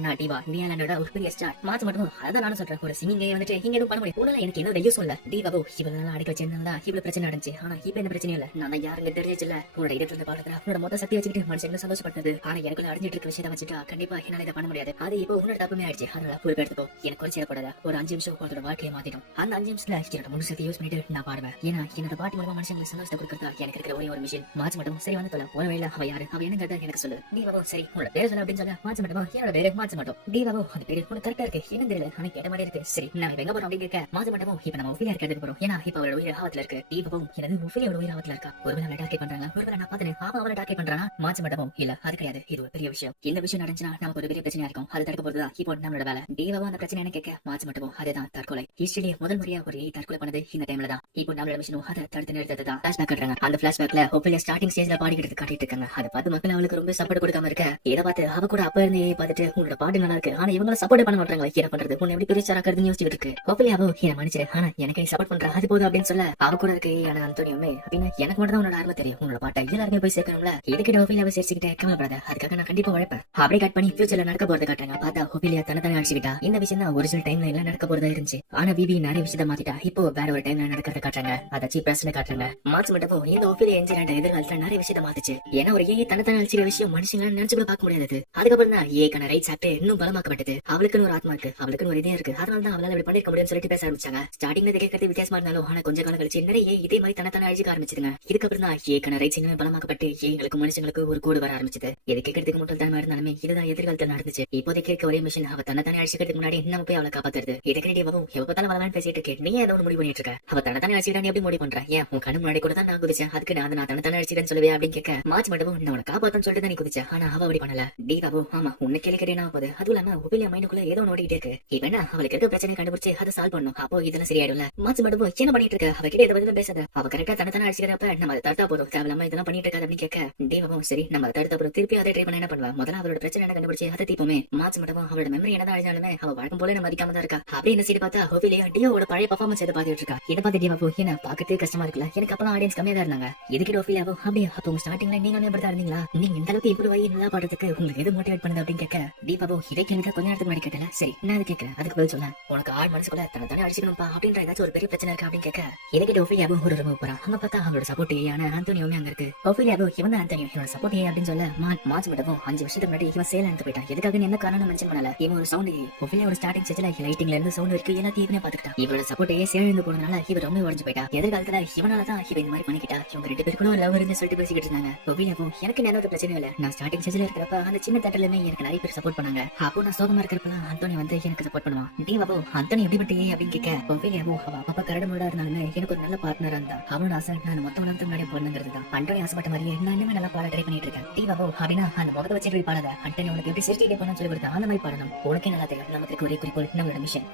நான் டீவா நீ என்னோட ஒரு பெரிய ஸ்டார். மாச்சு மட்டும் அதான் நானும் சொல்றேன், ஒரு சிங்கிங் வந்துட்டு இங்க எதுவும் பண்ண முடியும், உன்னால எனக்கு என்ன யூஸ் இல்ல. டீவாவோ இவ்வளவு அடிக்க வச்சிருந்தா இவ்வளவு பிரச்சனை நடந்துச்சு, ஆனா இப்ப என்ன பிரச்சனை இல்ல, நான் யாருங்க தெரிஞ்சில்ல. உன்னோட இடத்துல பாடத்துல உன்னோட மொத்த சக்தி வச்சுக்கிட்டு மனுஷங்களை சந்தோஷப்பட்டது, ஆனா எனக்குள்ள அடைஞ்சிட்டு இருக்க விஷயத்தை வச்சுட்டா கண்டிப்பா என்னால இதை பண்ண முடியாது. அது இப்போ உன்னோட தப்புமே ஆயிடுச்சு, அதனால பொறுப்பு எடுத்துக்கோ. எனக்கு ஒரு சேரப்படாத ஒரு 5 நிமிஷம் உங்களோட வாழ்க்கையை மாத்திட்டோம். அந்த 5 நிமிஷத்துல என்னோட முழு சக்தி யூஸ் பண்ணிட்டு நான் பாடுவேன். ஏன்னா என்னோட பாட்டு மூலமா மனுஷங்களுக்கு சந்தோஷத்தை கொடுக்கறதா எனக்கு இருக்கிற ஒரே ஒரு மிஷின். மாச்சு மட்டும் சரி வந்து தொலை போன வேலை அவ யாரு அவ என்னங்கிறத எனக்கு சொல்லு. டீவாவோ சரி உன்னோட பேர் சொல்ல அப்படின்னு சொல்ல மாச்சு மட்டும் என்னோட பேரு மாச்சு மட்டும். டீவாவோ அந்த பேரு உனக்கு கரெக்டா இருக்கு, என்ன தெரியல ஆனா கேட்ட மாதிரி இருக்கு. சரி நான் எங்க போறோம் அப்படின்னு கேட்க மாச்சு மட்டும் இப்ப நம்ம ஒஃபிலியா இருக்கிறதுக்கு போறோம், ஏன்னா இப்ப அவரோட உயிர் ஆபத்துல இருக்கு. டீவாவோ எனது ஒஃபிலியோட உயிர் ஆபத்துல இருக்கா, ஒருவேளை அவளை டார்கெட் பண்றாங்க, ஒருவேளை நான் பாத்தேன் அவன் அவளை டார்கெட் பண்றானா? மாச்சு மட்டும் இல்ல அது கிடையாது, இது ஒரு பெரிய விஷயம். இந்த விஷயம் நடந்துச்சுன்னா நமக்கு ஒரு பெரிய பிரச்சனையா இருக்கும், அது தடுக்க போறதுதான் இப்போ நம்மளோட வேலை. டீவாவோ அந்த பிரச்சனை என்ன கேட்க மாச்சு மட்டும் அதுதான் தற்கொலை. ஹிஸ்டரியிலே முதல் முறையா ஒரு தற்கொலை பண்ணது இந்த டைம்ல தான். இப்போ நம்மளோட மிஷனும் அதை தடுத்து நிறுத்ததான் பிளாஷ்பேக் காட்டுறாங்க. அந்த பிளாஷ்பேக்ல ஒஃபிலியா ஸ்டார்டிங் ஸ்டேஜ்ல பாடிக்கிட்டு காட்டிட்டு இருக்காங்க. அதை பார்த்து மக்கள் அவளுக்கு ரொம்ப சப்போர்ட் கொடுக்காம இருக்க, இதை பார்த்து அவ கூட அப்ப இருந்தே பார்த்துட்டு உங்களோட பாட்டு நல்லா இருக்கு, ஆனா இவங்க சப்போர்ட் பண்ண மாட்டாங்க, என்ன பண்றது உன்னை எப்படி பெரிய சாராக்குறதுன்னு யோசிச்சுட்டு இருக்கு. ஒஃபிலியாவோ என்ன மன்னிச்சிரு, ஆனா எனக்கு சப்போர்ட் பண்ற அது போதும் அப்படின்னு சொல்ல அவ கூட இருக்கு. ஆனா அந்தோனியுமே அப்படின்னு எனக்கு மட்டும் தான் உன்னோட ஆர்வம் தெரியும், உன்னோட பாட்டை எல்லாருமே போய் சேர்க்கணும்ல, இதுக்கிட்ட ஒஃபிலியாவை சேர்த்துக்கிட்டே கவலைப்படாத, அதுக்காக நான் கண்டிப்பா உழைப்பேன். அப்படியே கட் பண்ணி ஃபியூச்சர்ல நடக்க போறது காட்டுறாங்க. பார்த்தா ஒஃபிலியா தன்னை அடிச்சுக்கிட்டா. இந்த விஷயம் தான் ஒரிஜினல் டைம்ல எல்லாம் நடக்க போறதா இருந்துச்சு, ஆனா பிபி நிறைய விஷயத்த மாத்திட்டா. இப்போ வேற ஒரு டைம்ல நடக்கிறத காட்டுறாங்க, அதாச்சும் பிரச்சனை காட்டுறாங்க. மார்க்ஸ் மட்டும் இந்த ஒஃபிலியா இன்சிடென்ட் எதிர்காலத்துல நிறைய விஷயத்த மாத்துச்சு. ஏன்னா ஒரு தன்னை அழிச்சிக்கிற விஷயம் மனுஷங்க நினைச்சு கூட பார்க்க முடியாது. அதுக்கப்புறம் தான் ஏக்கான ரைட்ஸ் ஆக்ட் இன்னும் பலமாக்கப்பட்டது. அவளுக்குன்னு ஒரு ஆத்மா இருக்கு, அவளுக்குன்னு ஒரு இதே இருக்கு, அதனால தான் அவளால இப்படி பண்ணிருக்க முடியும்னு சொல்லிட்டு பேச ஆரம்பிச்சாங்க. ஸ்டார்டிங்ல கேட்கறது வித்தியாசமா இருந்தாலும் ஆனா கொஞ்ச காலம் கழிச்சு நிறைய இதே மாதிரி தன்னை அழிச்சிக்க ஆரம்பிச்சிருங்க. இதுக்கப்புறம் தான் ஏக்கான ரைட்ஸ் இன்னும் பலமாக்கப்பட்டு எங்களுக்கு மனுஷங்களுக்கு ஒரு கோடு வர ஆரம்பிச்சது. இது கேட்கறதுக்கு மட்டும் தான் இருந்தாலுமே இதுதான் எதிர்காலத்தில் நடந்துச்சு. இப்போதைக்கு கேட்க ஒரே மிஷின் அவ தன்னை அழிச்சிக்கிறதுக்கு முன்னாடி நம்ம போய் அவளை காப்பாத்துறது. இதை கிரியேட்டிவாவும் எப்ப பார்த்தாலும் அவளான்னு பேசிட்டு இருக்கேன், நீ ஏதோ முடிவு பண்ணிட்டு இருக்க. அவ தன்னை அழிச்சிக்கிறான் எப்படி முடிவு பண்ற? ஏன் உன் கண்ணு முன்னாடி கூட தான் நான் குதிச்சேன், அதுக்கு நான் தன்னை அழிச்சிக்கிறேன்னு சொல்லுவே அப்படின்னு கேட்க மாச்சு மட்டும் உன்னை காப்பாத்தன்னு சொல்லிட்டு தான் நீ குதிச்ச, ஆனா அவ அப்படி பண்ணல. டீவாவோ ஆமா உன்னை கேள்வி போகுது, அதுவும் இல்லாம ஒஃபிலியா மைண்டுக்குள்ள ஏதோ ஓடிட்டே இருக்கு. இப்ப என்ன அவளுக்கு இருக்க பிரச்சனை கண்டுபிடிச்சு அதை சால்வ் பண்ணும், அப்போ இதெல்லாம் சரியாயிடும்ல. மாச்சு மட்டும் என்ன பண்ணிட்டு இருக்க, அவ கிட்ட இதை பத்தி பேசாத, அவ கரெக்டா தன்னை அழிச்சிக்கிறப்ப நம்ம அதை தடுத்தா போதும், தேவையில்லாம இதெல்லாம் பண்ணிட்டு இருக்காது அப்படின்னு கேட்க டீவாவோ சரி நம்ம தடுத்த அப்புறம் திருப்பி அதை ட்ரை பண்ண என்ன பண்ணுவா, முதல்ல அவளோட பிரச்சனை என்ன கண்டுபிடிச்சு அதை தீப்போமே. மாச்சு மட்டும் அவளோட மெமரி என்னதான் அழிஞ்சாலுமே அவ வழக்கம் போல நம்ம மதிக்காம தான் இருக்கா. அப்படி இந்த சைடு பார்த்தா ஒஃபிலியா டியோவோட பழைய பர்ஃபார்மன்ஸ் எதை பாத்துட்டு இருக்கா. இதை பார்த்து டீவாவோ என்ன பாக்கிறதுக்கு கஷ்டமா இருக்குல்ல, எனக்கு அப்பெல்லாம் ஆடியன்ஸ் கம்மியா தான் இருந்தாங்க. இதுக்கிட்ட ஒஃபிலியாவோ அப்படியே அப்போ உங்க ஸ்டார்டிங்ல நீங்க எப்படி இருந்தீங்களா, நீங்க இந்த அளவுக்கு இம்ப்ரூவ் ஆகி நல்லா பாடுறதுக்கு உங்களுக்கு எது மோட்டிவேட் பண்ணுது அப்படின்னு கேட்க டீவாவோ இதை கேள்வி கொஞ்ச நேரத்துக்கு முன்னாடி கேட்டல, சரி நான் அதை கேட்கறேன் அதுக்கு பதில் சொல்ல. உனக்கு ஆள் மனசுக்குள்ள தன்னை அடிச்சுக்கணும்பா அப்படின்ற ஏதாச்சும் ஒரு பெரிய பிரச்சனை இருக்கு அப்படின்னு கேட்க இதுக்கிட்ட ஒஃபிலியாவோ ஒரு ரூம் போறான். அங்க பார்த்தா அவங்களோட சப்போர்ட் ஆன ஆந்தோனியோமே அங்க இருக்கு. ஒஃபிலியாவோ இவன் தான் ஆந்தோனியோ இவனோட சப்போர்ட் அப்படின்னு சொல்ல மார்ச் மட்டும் 5 வருஷத்துக்கு முன்னாடி இவன் சேல இருந்து போயிட்டான். எதுக்காக என்ன காரணம் மென்ஷன் பண்ணல. இவன் ஒரு சவுண்ட் ஒஃபிலியாவோட ஸ்டார்டிங் ஸ்டேஜ்ல லைட்டிங்ல இருந்து சவுண்ட் இருக்கு எல்லாத்தையும் பாத்துக்கிட்டான். இவரோட சப்போர்ட் சேல இருந்து போனதுனால இவன் ரொம்ப உடஞ்சு போயிட்டா. எதிர்காலத்துல இவனாலதான் இவன் இந்த மாதிரி பண்ணிக்கிட்டா. இவங்க 2 பேருக்கும் லவ் இருந்து சொல்லிட்டு பேசிக்கிட்டு இருந்தாங்க. ஒஃபிலியாவோ எனக்கு என்ன ஒரு பிரச்சனை இல்ல, நான் ஸ்டார்டிங் ஸ்டேஜ்ல இருக்கிறப்ப அந்த சின்ன தட்டலுமே எனக்கு நிறைய பேர் சப்போர்ட் பண்ணாங்க. அப்போ நான் சோகமா இருக்கிறப்பலாம் அந்தோனி வந்து எனக்கு சப்போர்ட் பண்ணுவான். டீவாவோ அந்தோனி எப்படி பட்டியே அப்படின்னு கேட்க ஒஃபிலியாவோ அவ அப்பா கரடமோட இருந்தாலுமே எனக்கு ஒரு நல்ல பார்ட்னரா இருந்தா. அவனோட ஆசை நான் மொத்த உலகத்துக்கு முன்னாடி போடணுங்கிறது தான். அந்தோனி ஆசைப்பட்ட மாதிரியே நான் இன்னுமே நல்லா பாட ட்ரை பண்ணிட்டு இருக்கேன். டீவாவோ அப்படின்னா அந்த முகத்தை வச்சுட்டு பாடாத, அண்டனி உனக்கு எப்படி சிரிச்சிட்டே பண்ணு சொல்லி கொடுத்தா அந்த மாதிரி பாடணும். உனக்கே நல்லா தெரியும் நமக்கு ஒரே குறிக்கோள் நம்மளோட மிஷன்